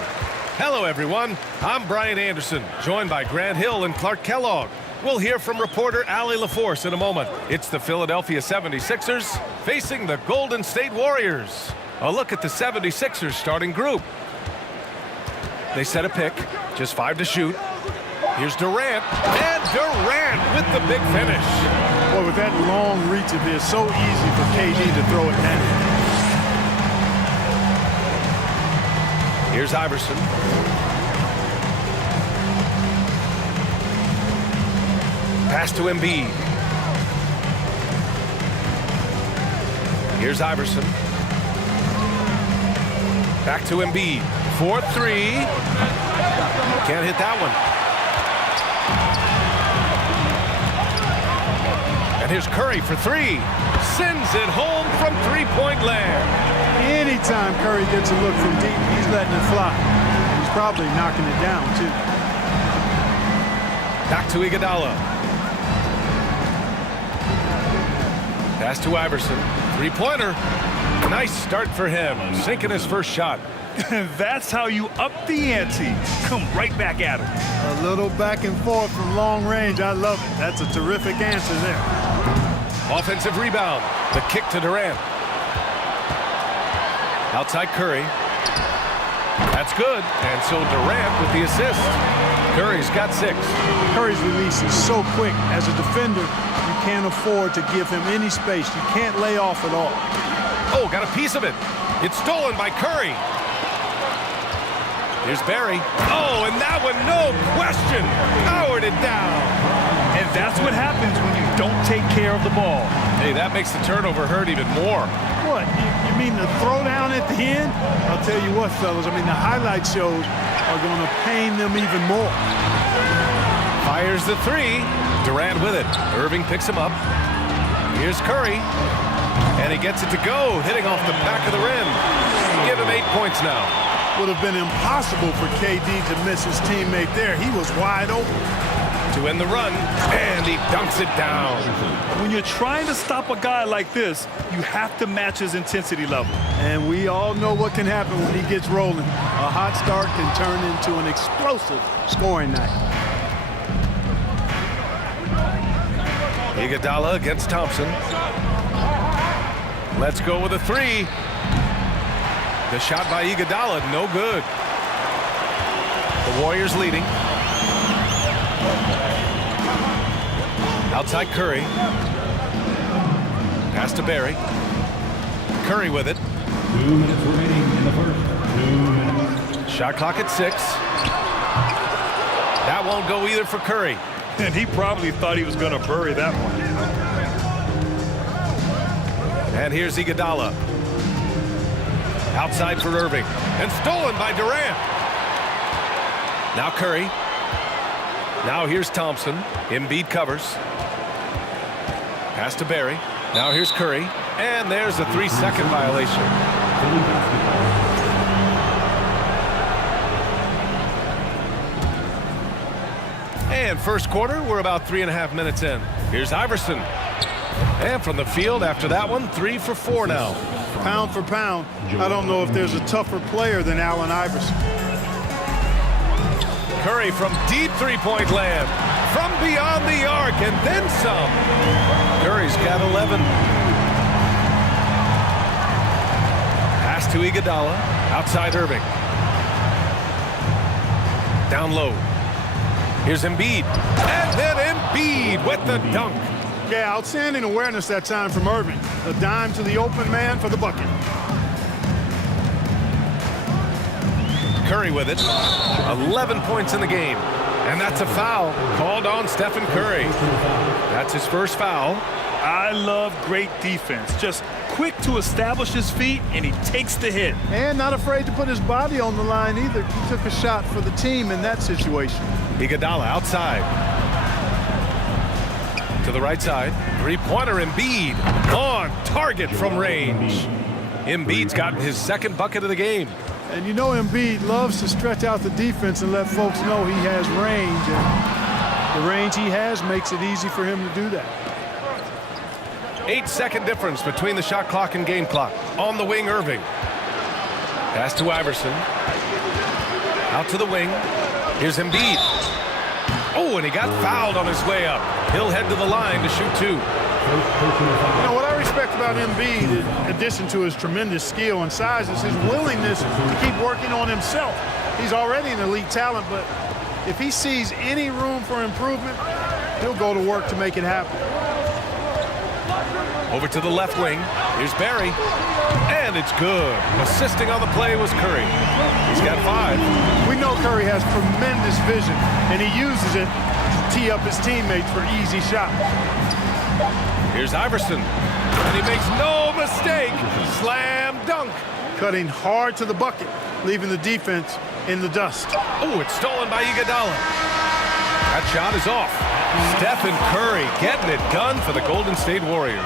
Hello, everyone. I'm Brian Anderson, joined by Grant Hill and Clark Kellogg. We'll hear from reporter Allie LaForce in a moment. It's the Philadelphia 76ers facing the Golden State Warriors. A look at the 76ers starting group. They set a pick, just 5 to shoot. Here's Durant, and Durant with the big finish. Boy, with that long reach of his, so easy for KD to throw it down. Here's Iverson. Pass to Embiid. Here's Iverson. Back to Embiid. 4-3. Can't hit that one. And here's Curry for 3. Sends it home from three-point land. Anytime Curry gets a look from deep, he's letting it fly. He's probably knocking it down, too. Back to Iguodala. Pass to Iverson. Three-pointer. Nice start for him. Sinking his first shot. That's how you up the ante. Come right back at him. A little back and forth from long range. I love it. That's a terrific answer there. Offensive rebound. The kick to Durant. Outside Curry. That's good. And so Durant with the assist. Curry's got 6. Curry's release is so quick. As a defender, you can't afford to give him any space. You can't lay off at all. Oh, got a piece of it. It's stolen by Curry. Here's Barry. Oh, and that one, no question, powered it down. And that's what happens when you don't take care of the ball. Hey, that makes the turnover hurt even more. What, you mean the throwdown at the end? I'll tell you what, fellas, I mean, the highlight shows are going to pain them even more. Fires the 3. Durant with it. Irving picks him up. Here's Curry. And he gets it to go, hitting off the back of the rim. Give him 8 points now. Would have been impossible for KD to miss his teammate there. He was wide open. To end the run, and he dunks it down. When you're trying to stop a guy like this, you have to match his intensity level. And we all know what can happen when he gets rolling. A hot start can turn into an explosive scoring night. Iguodala against Thompson. Let's go with a 3. The shot by Iguodala, no good. The Warriors leading. Outside Curry. Pass to Barry. Curry with it. 2 minutes remaining in the first. 2 minutes. Shot clock at 6. That won't go either for Curry. And he probably thought he was going to bury that one. And here's Iguodala. Outside for Irving. And stolen by Durant. Now Curry. Now here's Thompson. Embiid covers. Pass to Barry. Now here's Curry. And there's a 3-second violation. And first quarter, we're about 3.5 minutes in. Here's Iverson. And from the field after that one, 3 for 4 now. Pound for pound, I don't know if there's a tougher player than Allen Iverson. Curry from deep three-point land. From beyond the arc and then some. Curry's got 11. Pass to Iguodala. Outside Irving. Down low. Here's Embiid. And then Embiid with the dunk. Yeah, outstanding awareness that time from Irving. A dime to the open man for the bucket. Curry with it. 11 points in the game. And that's a foul called on Stephen Curry. That's his first foul. I love great defense. Just quick to establish his feet, and he takes the hit. And not afraid to put his body on the line either. He took a shot for the team in that situation. Iguodala outside. To the right side. Three-pointer Embiid on target from range. Embiid's gotten his second bucket of the game. And you know Embiid loves to stretch out the defense and let folks know he has range. And the range he has makes it easy for him to do that. 8-second difference between the shot clock and game clock. On the wing, Irving. Pass to Iverson. Out to the wing. Here's Embiid. Oh, and he got fouled on his way up. He'll head to the line to shoot 2. You know, what I respect about Embiid, in addition to his tremendous skill and size, is his willingness to keep working on himself. He's already an elite talent, but if he sees any room for improvement, he'll go to work to make it happen. Over to the left wing. Here's Barry. And it's good. Assisting on the play was Curry. He's got 5. We know Curry has tremendous vision, and he uses it to tee up his teammates for easy shots. Here's Iverson. And he makes no mistake. Slam dunk. Cutting hard to the bucket, leaving the defense in the dust. Oh, it's stolen by Iguodala. That shot is off. Stephen Curry getting it done for the Golden State Warriors.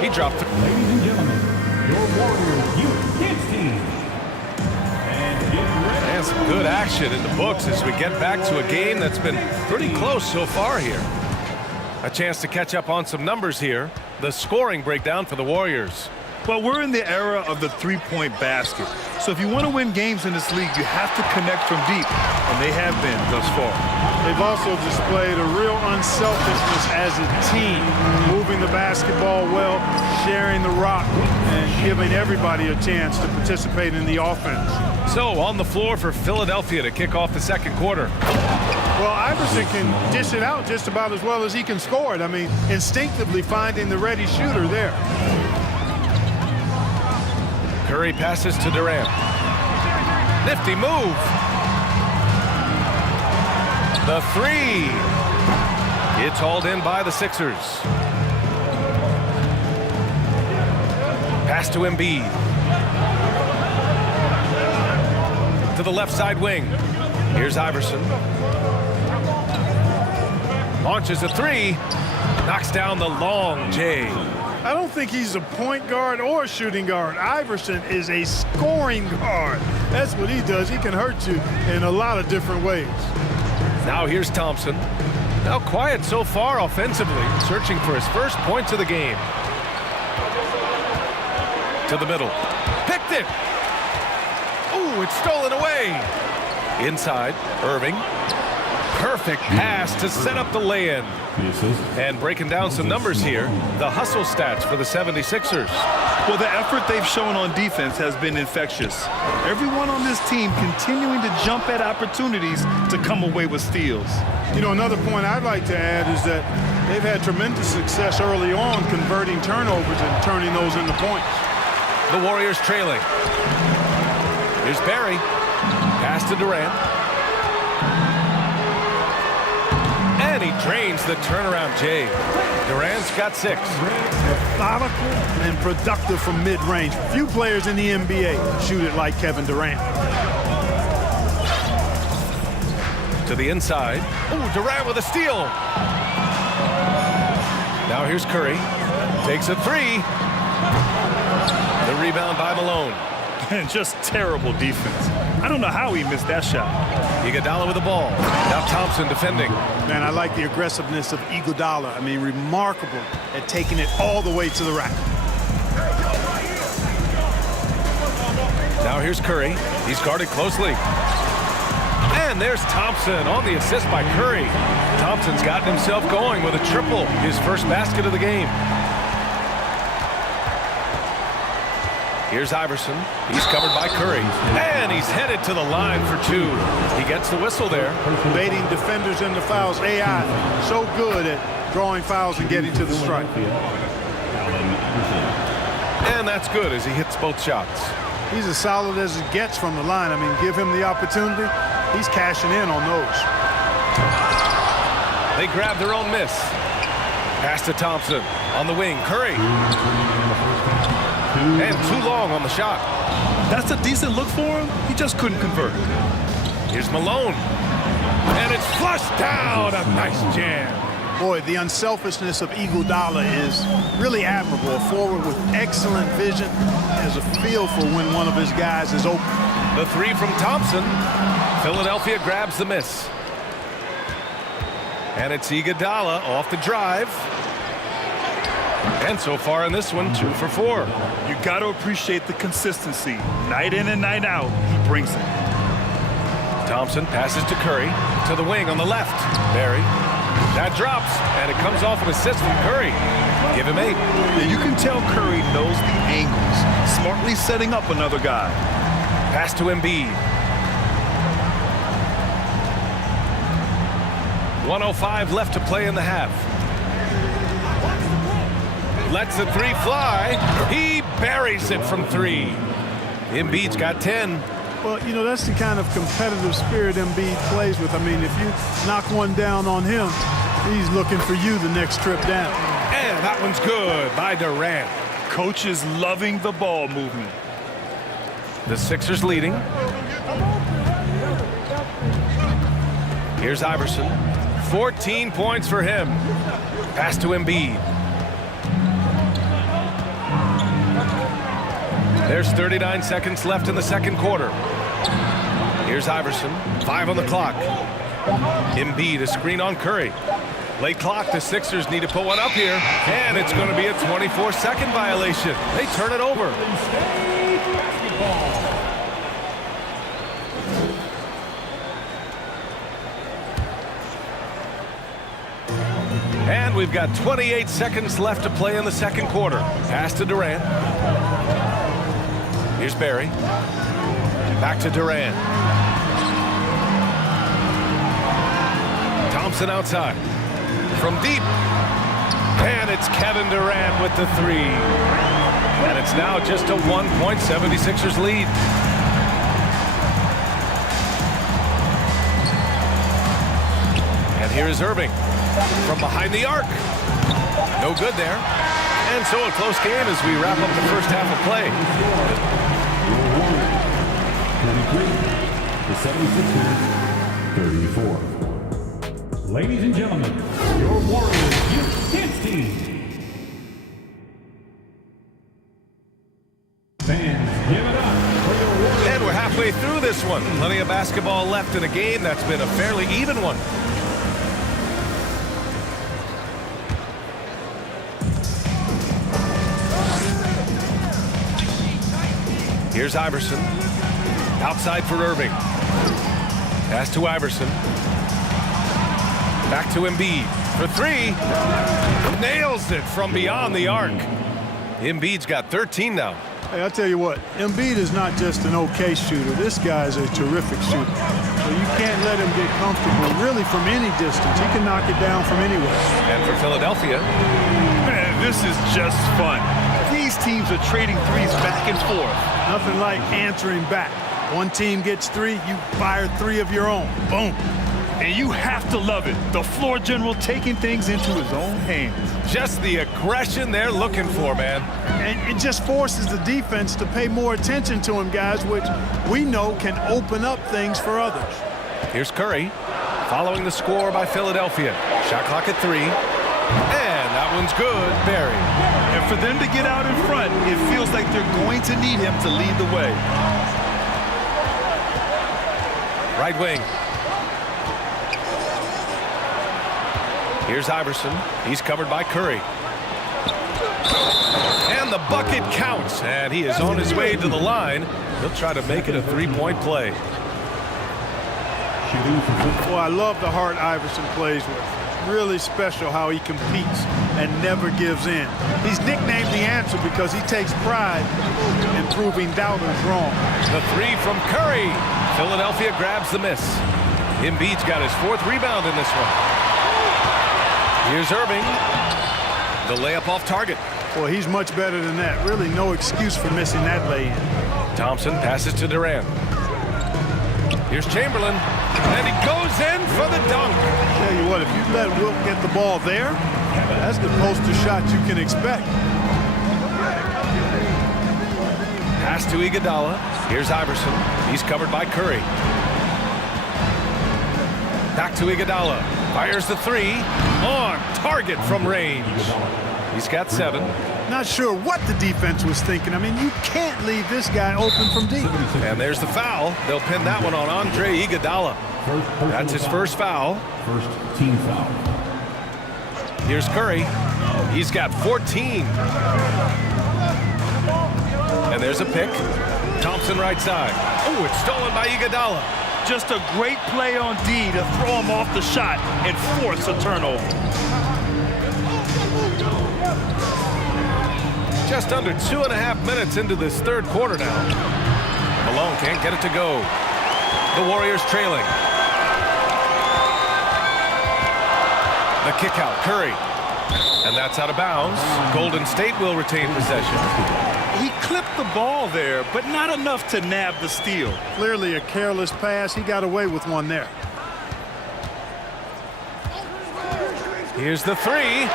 He dropped it. Ladies and gentlemen, your Warriors Youth Kids team. And get ready. And some good action in the books as we get back to a game that's been pretty close so far here. A chance to catch up on some numbers here. The scoring breakdown for the Warriors. Well, we're in the era of the three-point basket. So if you want to win games in this league, you have to connect from deep, and they have been thus far. They've also displayed a real unselfishness as a team, moving the basketball well, sharing the rock, and giving everybody a chance to participate in the offense. So on the floor for Philadelphia to kick off the second quarter. Well, Iverson can dish it out just about as well as he can score it. I mean, instinctively finding the ready shooter there. Curry passes to Durant. Nifty move. The 3. It's hauled in by the Sixers. Pass to Embiid. To the left side wing. Here's Iverson. Launches a 3. Knocks down the long J. I don't think he's a point guard or a shooting guard. Iverson is a scoring guard. That's what he does. He can hurt you in a lot of different ways. Now here's Thompson. Now quiet so far offensively, searching for his first points of the game. To the middle. Picked it. Ooh, it's stolen away. Inside, Irving. Perfect pass to set up the lay-in. And breaking down some numbers here, the hustle stats for the 76ers. Well, the effort they've shown on defense has been infectious. Everyone on this team continuing to jump at opportunities to come away with steals. You know, another point I'd like to add is that they've had tremendous success early on converting turnovers and turning those into points. The Warriors trailing. Here's Barry. Pass to Durant. And he drains the turnaround J. Durant's got 6. Methodical and productive from mid-range. Few players in the NBA shoot it like Kevin Durant. To the inside. Ooh, Durant with a steal. Now here's Curry. Takes a 3. The rebound by Malone. And just terrible defense. I don't know how he missed that shot. Iguodala with the ball. Now Thompson defending. Man, I like the aggressiveness of Iguodala. I mean, remarkable at taking it all the way to the rack. Now here's Curry. He's guarded closely. And there's Thompson on the assist by Curry. Thompson's gotten himself going with a triple, his first basket of the game. Here's Iverson. He's covered by Curry. And he's headed to the line for 2. He gets the whistle there. Baiting defenders into fouls. AI so good at drawing fouls and getting to the strike. And that's good as he hits both shots. He's as solid as it gets from the line. I mean, give him the opportunity. He's cashing in on those. They grab their own miss. Pass to Thompson. On the wing, Curry. And too long on the shot. That's a decent look for him. He just couldn't convert. Here's Malone. And it's flushed down. A nice jam. Boy, the unselfishness of Iguodala is really admirable. A forward with excellent vision, has a feel for when one of his guys is open. The 3 from Thompson. Philadelphia grabs the miss. And it's Iguodala off the drive. And so far in this one, 2 for 4. You got to appreciate the consistency. Night in and night out, he brings it. Thompson passes to Curry, to the wing on the left. Barry. That drops, and it comes off an assist from Curry. Give him 8. And you can tell Curry knows the angles, smartly setting up another guy. Pass to Embiid. 1:05 left to play in the half. Lets the 3 fly. He buries it from 3. Embiid's got 10. Well, you know, that's the kind of competitive spirit Embiid plays with. I mean, if you knock one down on him, he's looking for you the next trip down. And that one's good by Durant. Coach is loving the ball movement. The Sixers leading. Here's Iverson. 14 points for him. Pass to Embiid. There's 39 seconds left in the second quarter. Here's Iverson. 5 on the clock. Embiid, a screen on Curry. Late clock, the Sixers need to put one up here. And it's going to be a 24-second violation. They turn it over. And we've got 28 seconds left to play in the second quarter. Pass to Durant. Here's Barry. Back to Durant. Thompson outside. From deep. And it's Kevin Durant with the 3. And it's now just a 1-point 76ers lead. And here is Irving. From behind the arc. No good there. And so a close game as we wrap up the first half of play. The 76ers, 34. Ladies and gentlemen, your Warriors Youth Kids team. Fans, give it up for your Warriors. And we're halfway through this one. Plenty of basketball left in a game that's been a fairly even one. Here's Iverson. Outside for Irving. Pass to Iverson. Back to Embiid for 3. Nails it from beyond the arc. Embiid's got 13 now. Hey, I'll tell you what, Embiid is not just an okay shooter. This guy's a terrific shooter. So you can't let him get comfortable really from any distance. He can knock it down from anywhere. And for Philadelphia. Man, this is just fun. These teams are trading threes back and forth. Nothing like answering back. One team gets 3, you fire 3 of your own. Boom. And you have to love it. The floor general taking things into his own hands. Just the aggression they're looking for, man. And it just forces the defense to pay more attention to him, guys, which we know can open up things for others. Here's Curry, following the score by Philadelphia. Shot clock at 3. And that one's good, Barry. And for them to get out in front, it feels like they're going to need him to lead the way. Right wing. Here's Iverson. He's covered by Curry. And the bucket counts. And he is on his way to the line. He'll try to make it a 3-point play. Well, I love the heart Iverson plays with. Really special how he competes and never gives in. He's nicknamed the answer because he takes pride in proving doubters wrong. The 3 from Curry. Philadelphia grabs the miss. Embiid's got his 4th rebound in this one. Here's Irving. The layup off target. Well, he's much better than that. Really no excuse for missing that lay-in. Thompson passes to Durant. Here's Chamberlain. And he goes in for the dunk. Tell you what, if you let Wilt get the ball there, that's the poster shot you can expect. Pass to Iguodala. Here's Iverson. He's covered by Curry. Back to Iguodala. Fires the 3. On target from range. He's got 7. Not sure what the defense was thinking. I mean, you can't leave this guy open from deep. And there's the foul. They'll pin that one on Andre Iguodala. That's his first foul. First team foul. Here's Curry. He's got 14. And there's a pick. Thompson right side. Oh, it's stolen by Iguodala. Just a great play on D to throw him off the shot and force a turnover. Just under 2.5 minutes into this third quarter now. Malone can't get it to go. The Warriors trailing. The kick out, Curry. And that's out of bounds. Golden State will retain possession. He clipped the ball there, but not enough to nab the steal. Clearly a careless pass. He got away with one there. Here's the three.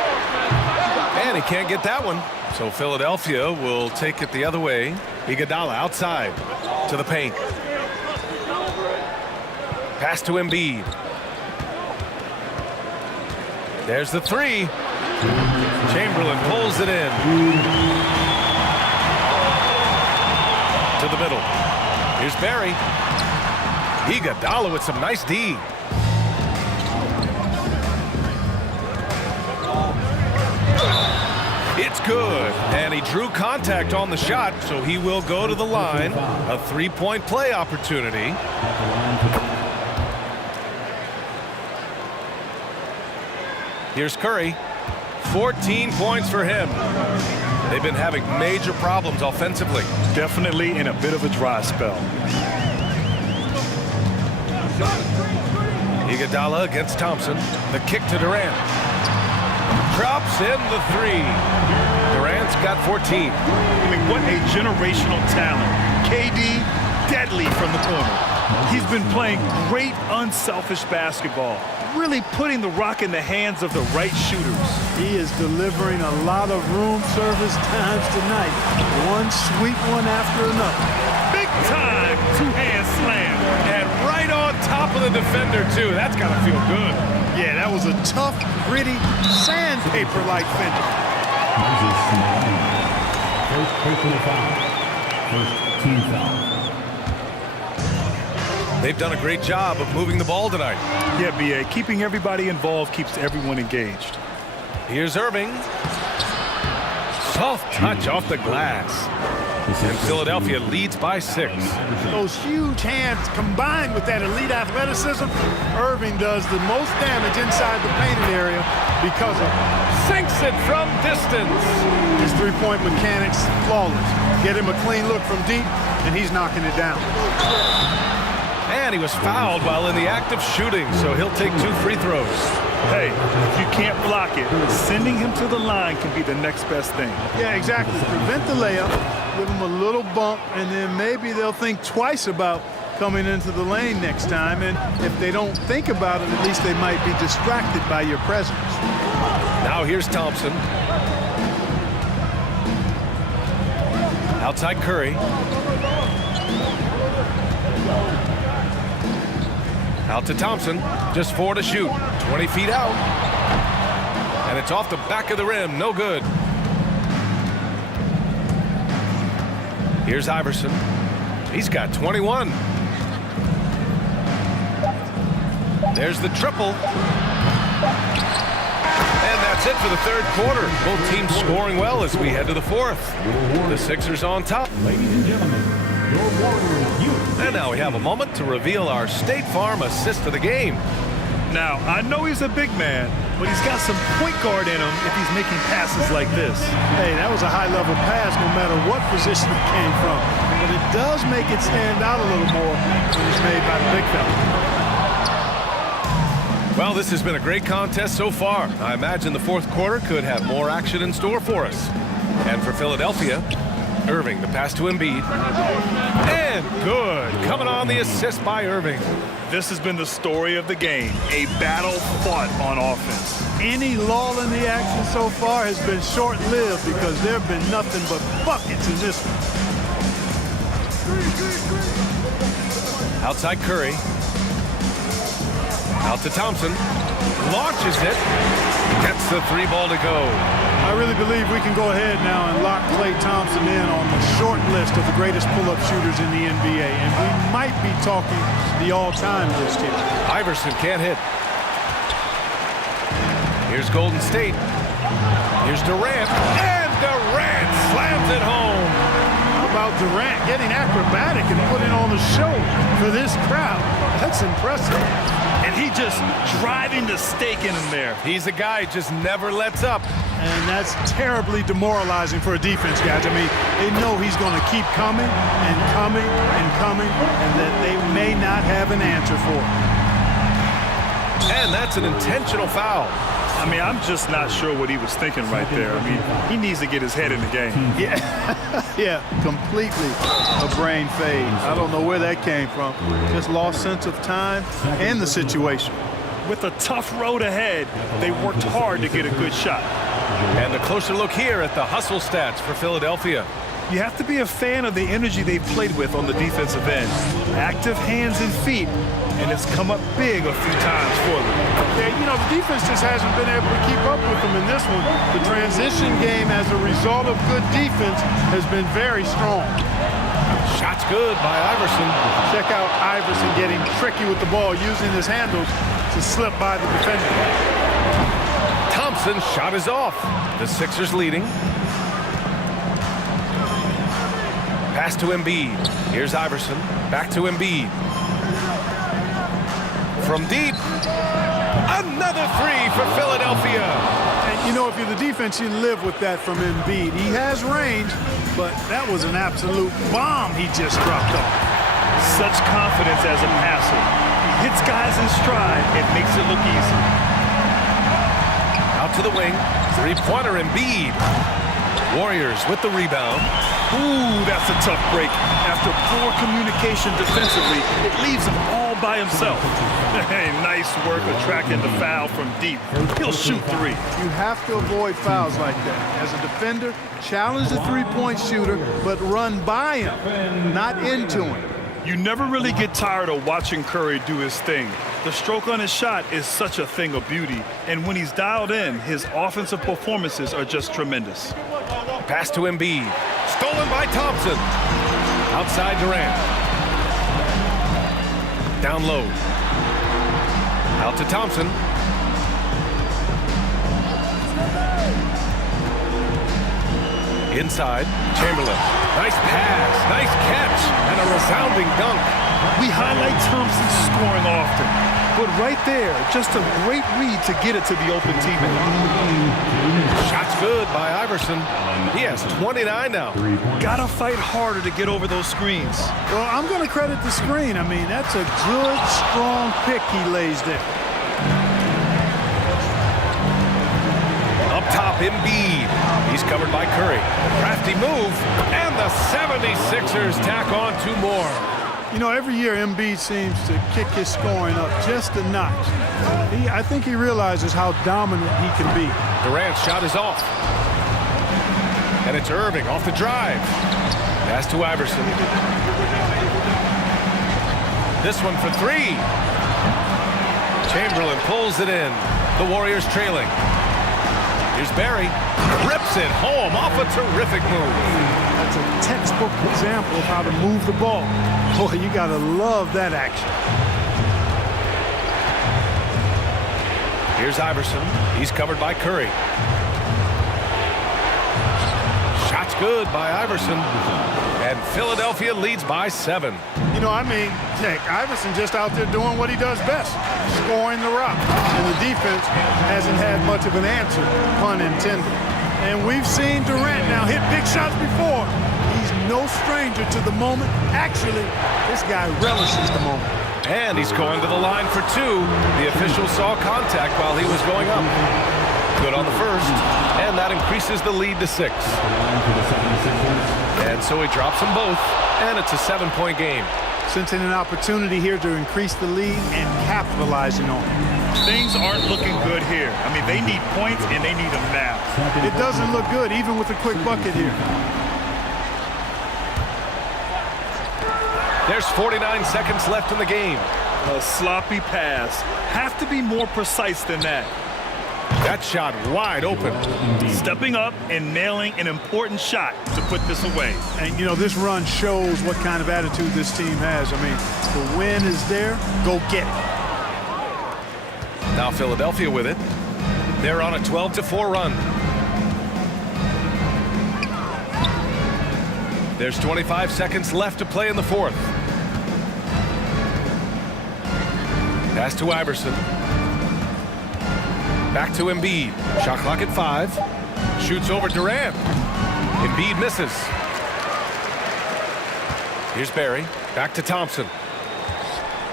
And he can't get that one. So Philadelphia will take it the other way. Iguodala outside to the paint. Pass to Embiid. There's the three. Chamberlain pulls it in. To the middle. Here's Barry. Iguodala with some nice D. It's good. And he drew contact on the shot, so he will go to the line. A three-point play opportunity. Here's Curry. 14 points for him. They've been having major problems offensively. Definitely in a bit of a dry spell. Iguodala against Thompson. The kick to Durant. Drops in the three. Durant's got 14. I mean, what a generational talent. KD, deadly from the corner. He's been playing great, unselfish basketball. Really putting the rock in the hands of the right shooters. He is delivering a lot of room service times tonight. One sweet one after another. Big time two-hand slam. And right on top of the defender, too. That's got to feel good. Yeah, that was a tough, gritty, sandpaper-like finish. First personal foul. First team foul. They've done a great job of moving the ball tonight. Yeah, B.A. Keeping everybody involved keeps everyone engaged. Here's Irving. Soft touch off the glass. And Philadelphia leads by 6. Those huge hands combined with that elite athleticism, Irving does the most damage inside the painted area because of it. Sinks it from distance. His three-point mechanics, flawless. Get him a clean look from deep, and he's knocking it down. And he was fouled while in the act of shooting, so he'll take 2 free throws. Hey, if you can't block it, sending him to the line can be the next best thing. Yeah, exactly. Prevent the layup, give him a little bump, and then maybe they'll think twice about coming into the lane next time. And if they don't think about it, at least they might be distracted by your presence. Now here's Thompson. Outside Curry. Out to Thompson. Just 4 to shoot. 20 feet out. And it's off the back of the rim. No good. Here's Iverson. He's got 21. There's the triple. And that's it for the third quarter. Both teams scoring well as we head to the fourth. The Sixers on top. Ladies and gentlemen, your Warriors. And now we have a moment to reveal our State Farm assist of the game. Now, I know he's a big man, but he's got some point guard in him if he's making passes like this. Hey, that was a high-level pass no matter what position it came from. But it does make it stand out a little more when it's made by the big fella. Well, this has been a great contest so far. I imagine the fourth quarter could have more action in store for us. And for Philadelphia, Irving, the pass to Embiid. And good. Coming on the assist by Irving. This has been the story of the game. A battle fought on offense. Any lull in the action so far has been short-lived because there have been nothing but buckets in this one. Outside Curry. Out to Thompson. Launches it. Gets the 3 ball to go. I really believe we can go ahead now and lock Klay Thompson in on the short list of the greatest pull-up shooters in the NBA. And we might be talking the all-time list here. Iverson can't hit. Here's Golden State. Here's Durant, and Durant slams it home. How about Durant getting acrobatic and putting on a show for this crowd? That's impressive. And he just driving the stake in him there. He's a guy who just never lets up. And that's terribly demoralizing for a defense, guys. I mean, they know he's going to keep coming and coming and coming, and that they may not have an answer for it. And that's an intentional foul. I mean, I'm just not sure what he was thinking right there. I mean, he needs to get his head in the game. Yeah, completely a brain fade. I don't know where that came from. Just lost sense of time and the situation. With a tough road ahead, they worked hard to get a good shot. And a closer look here at the hustle stats for Philadelphia. You have to be a fan of the energy they've played with on the defensive end. Active hands and feet, and it's come up big a few times for them. Yeah, you know, the defense just hasn't been able to keep up with them in this one. The transition game as a result of good defense has been very strong. Shot's good by Iverson. Check out Iverson getting tricky with the ball, using his handles to slip by the defender. Thompson's shot is off. The Sixers leading. Pass to Embiid. Here's Iverson. Back to Embiid. From deep. Another three for Philadelphia. And you know, if you're the defense, you live with that from Embiid. He has range, but that was an absolute bomb he just dropped off. Such confidence as a passer. He hits guys in stride and makes it look easy. Out to the wing. Three-pointer Embiid. Warriors with the rebound. Ooh, that's a tough break. After poor communication defensively, it leaves him all by himself. Hey, nice work attracting the foul from deep. He'll shoot three. You have to avoid fouls like that. As a defender, challenge the three-point shooter, but run by him, not into him. You never really get tired of watching Curry do his thing. The stroke on his shot is such a thing of beauty, and when he's dialed in, his offensive performances are just tremendous. Pass to Embiid. Stolen by Thompson. Outside Durant. Down low. Out to Thompson. Inside, Chamberlain. Nice pass, nice catch, and a resounding dunk. We highlight Thompson's scoring often, but right there, just a great read to get it to the open teammate. Shot's good by Iverson. He has 29 now. Gotta fight harder to get over those screens. Well, I'm going to credit the screen. I mean, that's a good, strong pick he lays there. Up top, Embiid. He's covered by Curry. Crafty move, and the 76ers tack on two more. You know, every year Embiid seems to kick his scoring up just a notch. I think he realizes how dominant he can be. Durant's shot is off. And it's Irving off the drive. Pass to Iverson. This one for three. Chamberlain pulls it in. The Warriors trailing. Here's Barry. Rips it home off a terrific move. That's a textbook example of how to move the ball. Boy, you gotta love that action. Here's Iverson. He's covered by Curry. Shot's good by Iverson. And Philadelphia leads by 7. You know, I mean, heck, Iverson just out there doing what he does best, scoring the rock. And the defense hasn't had much of an answer, pun intended. And we've seen Durant now hit big shots before. He's no stranger to the moment. Actually, this guy relishes the moment. And he's going to the line for two. The official saw contact while he was going up. Good on the first, and that increases the lead to 6. And so he drops them both, and it's a 7-point game. Sensing an opportunity here to increase the lead and capitalizing on it. Things aren't looking good here. I mean, they need points, and they need them now. It doesn't look good, even with a quick bucket here. There's 49 seconds left in the game. A sloppy pass. Have to be more precise than that. That shot wide open. Stepping up and nailing an important shot to put this away. And, you know, this run shows what kind of attitude this team has. I mean, the win is there. Go get it. Now Philadelphia with it. They're on a 12-4 run. There's 25 seconds left to play in the fourth. Pass to Iverson. Back to Embiid. Shot clock at 5. Shoots over Durant. Embiid misses. Here's Barry. Back to Thompson.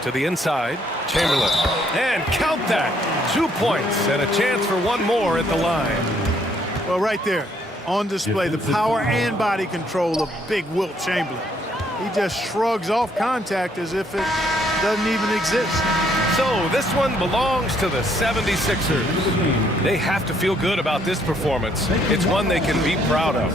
To the inside. Chamberlain. And count that. 2 points and a chance for one more at the line. Well, right there on display, the power and body control of big Wilt Chamberlain. He just shrugs off contact as if it doesn't even exist. So this one belongs to the 76ers. They have to feel good about this performance. It's one they can be proud of.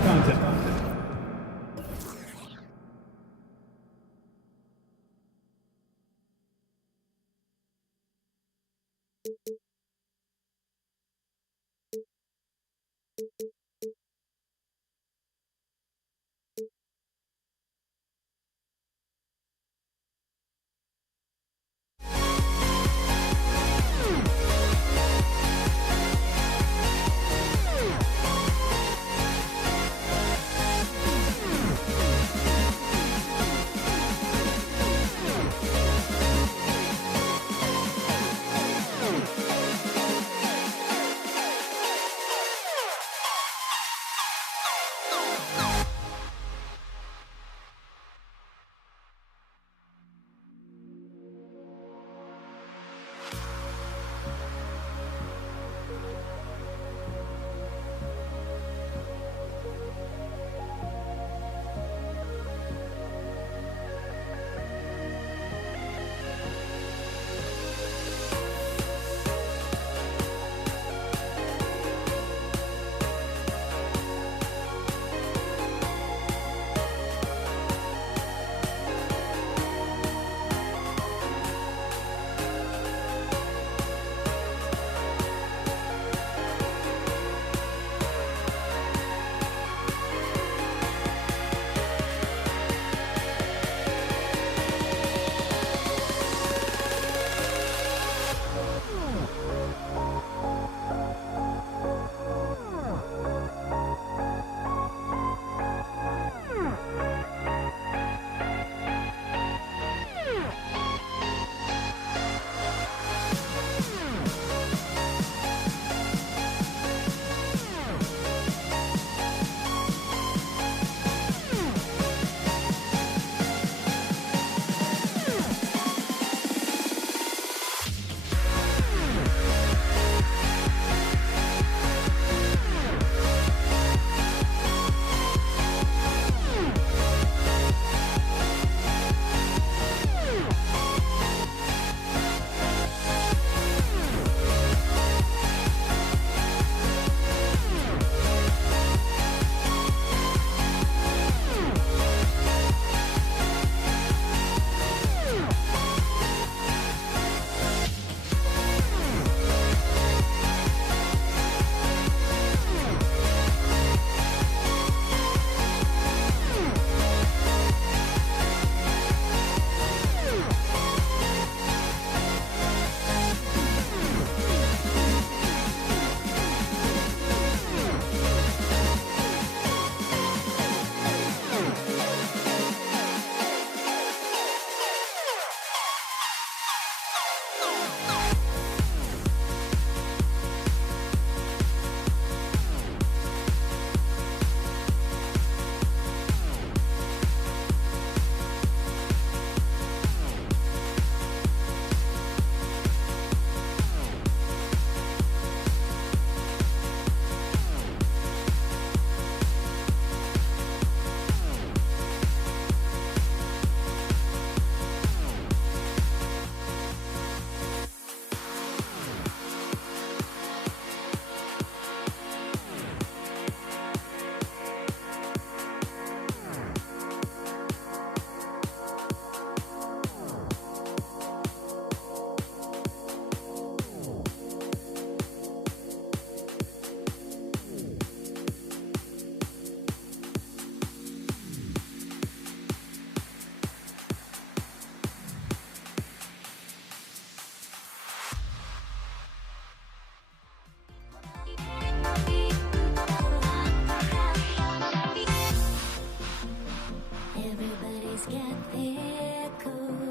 echoes.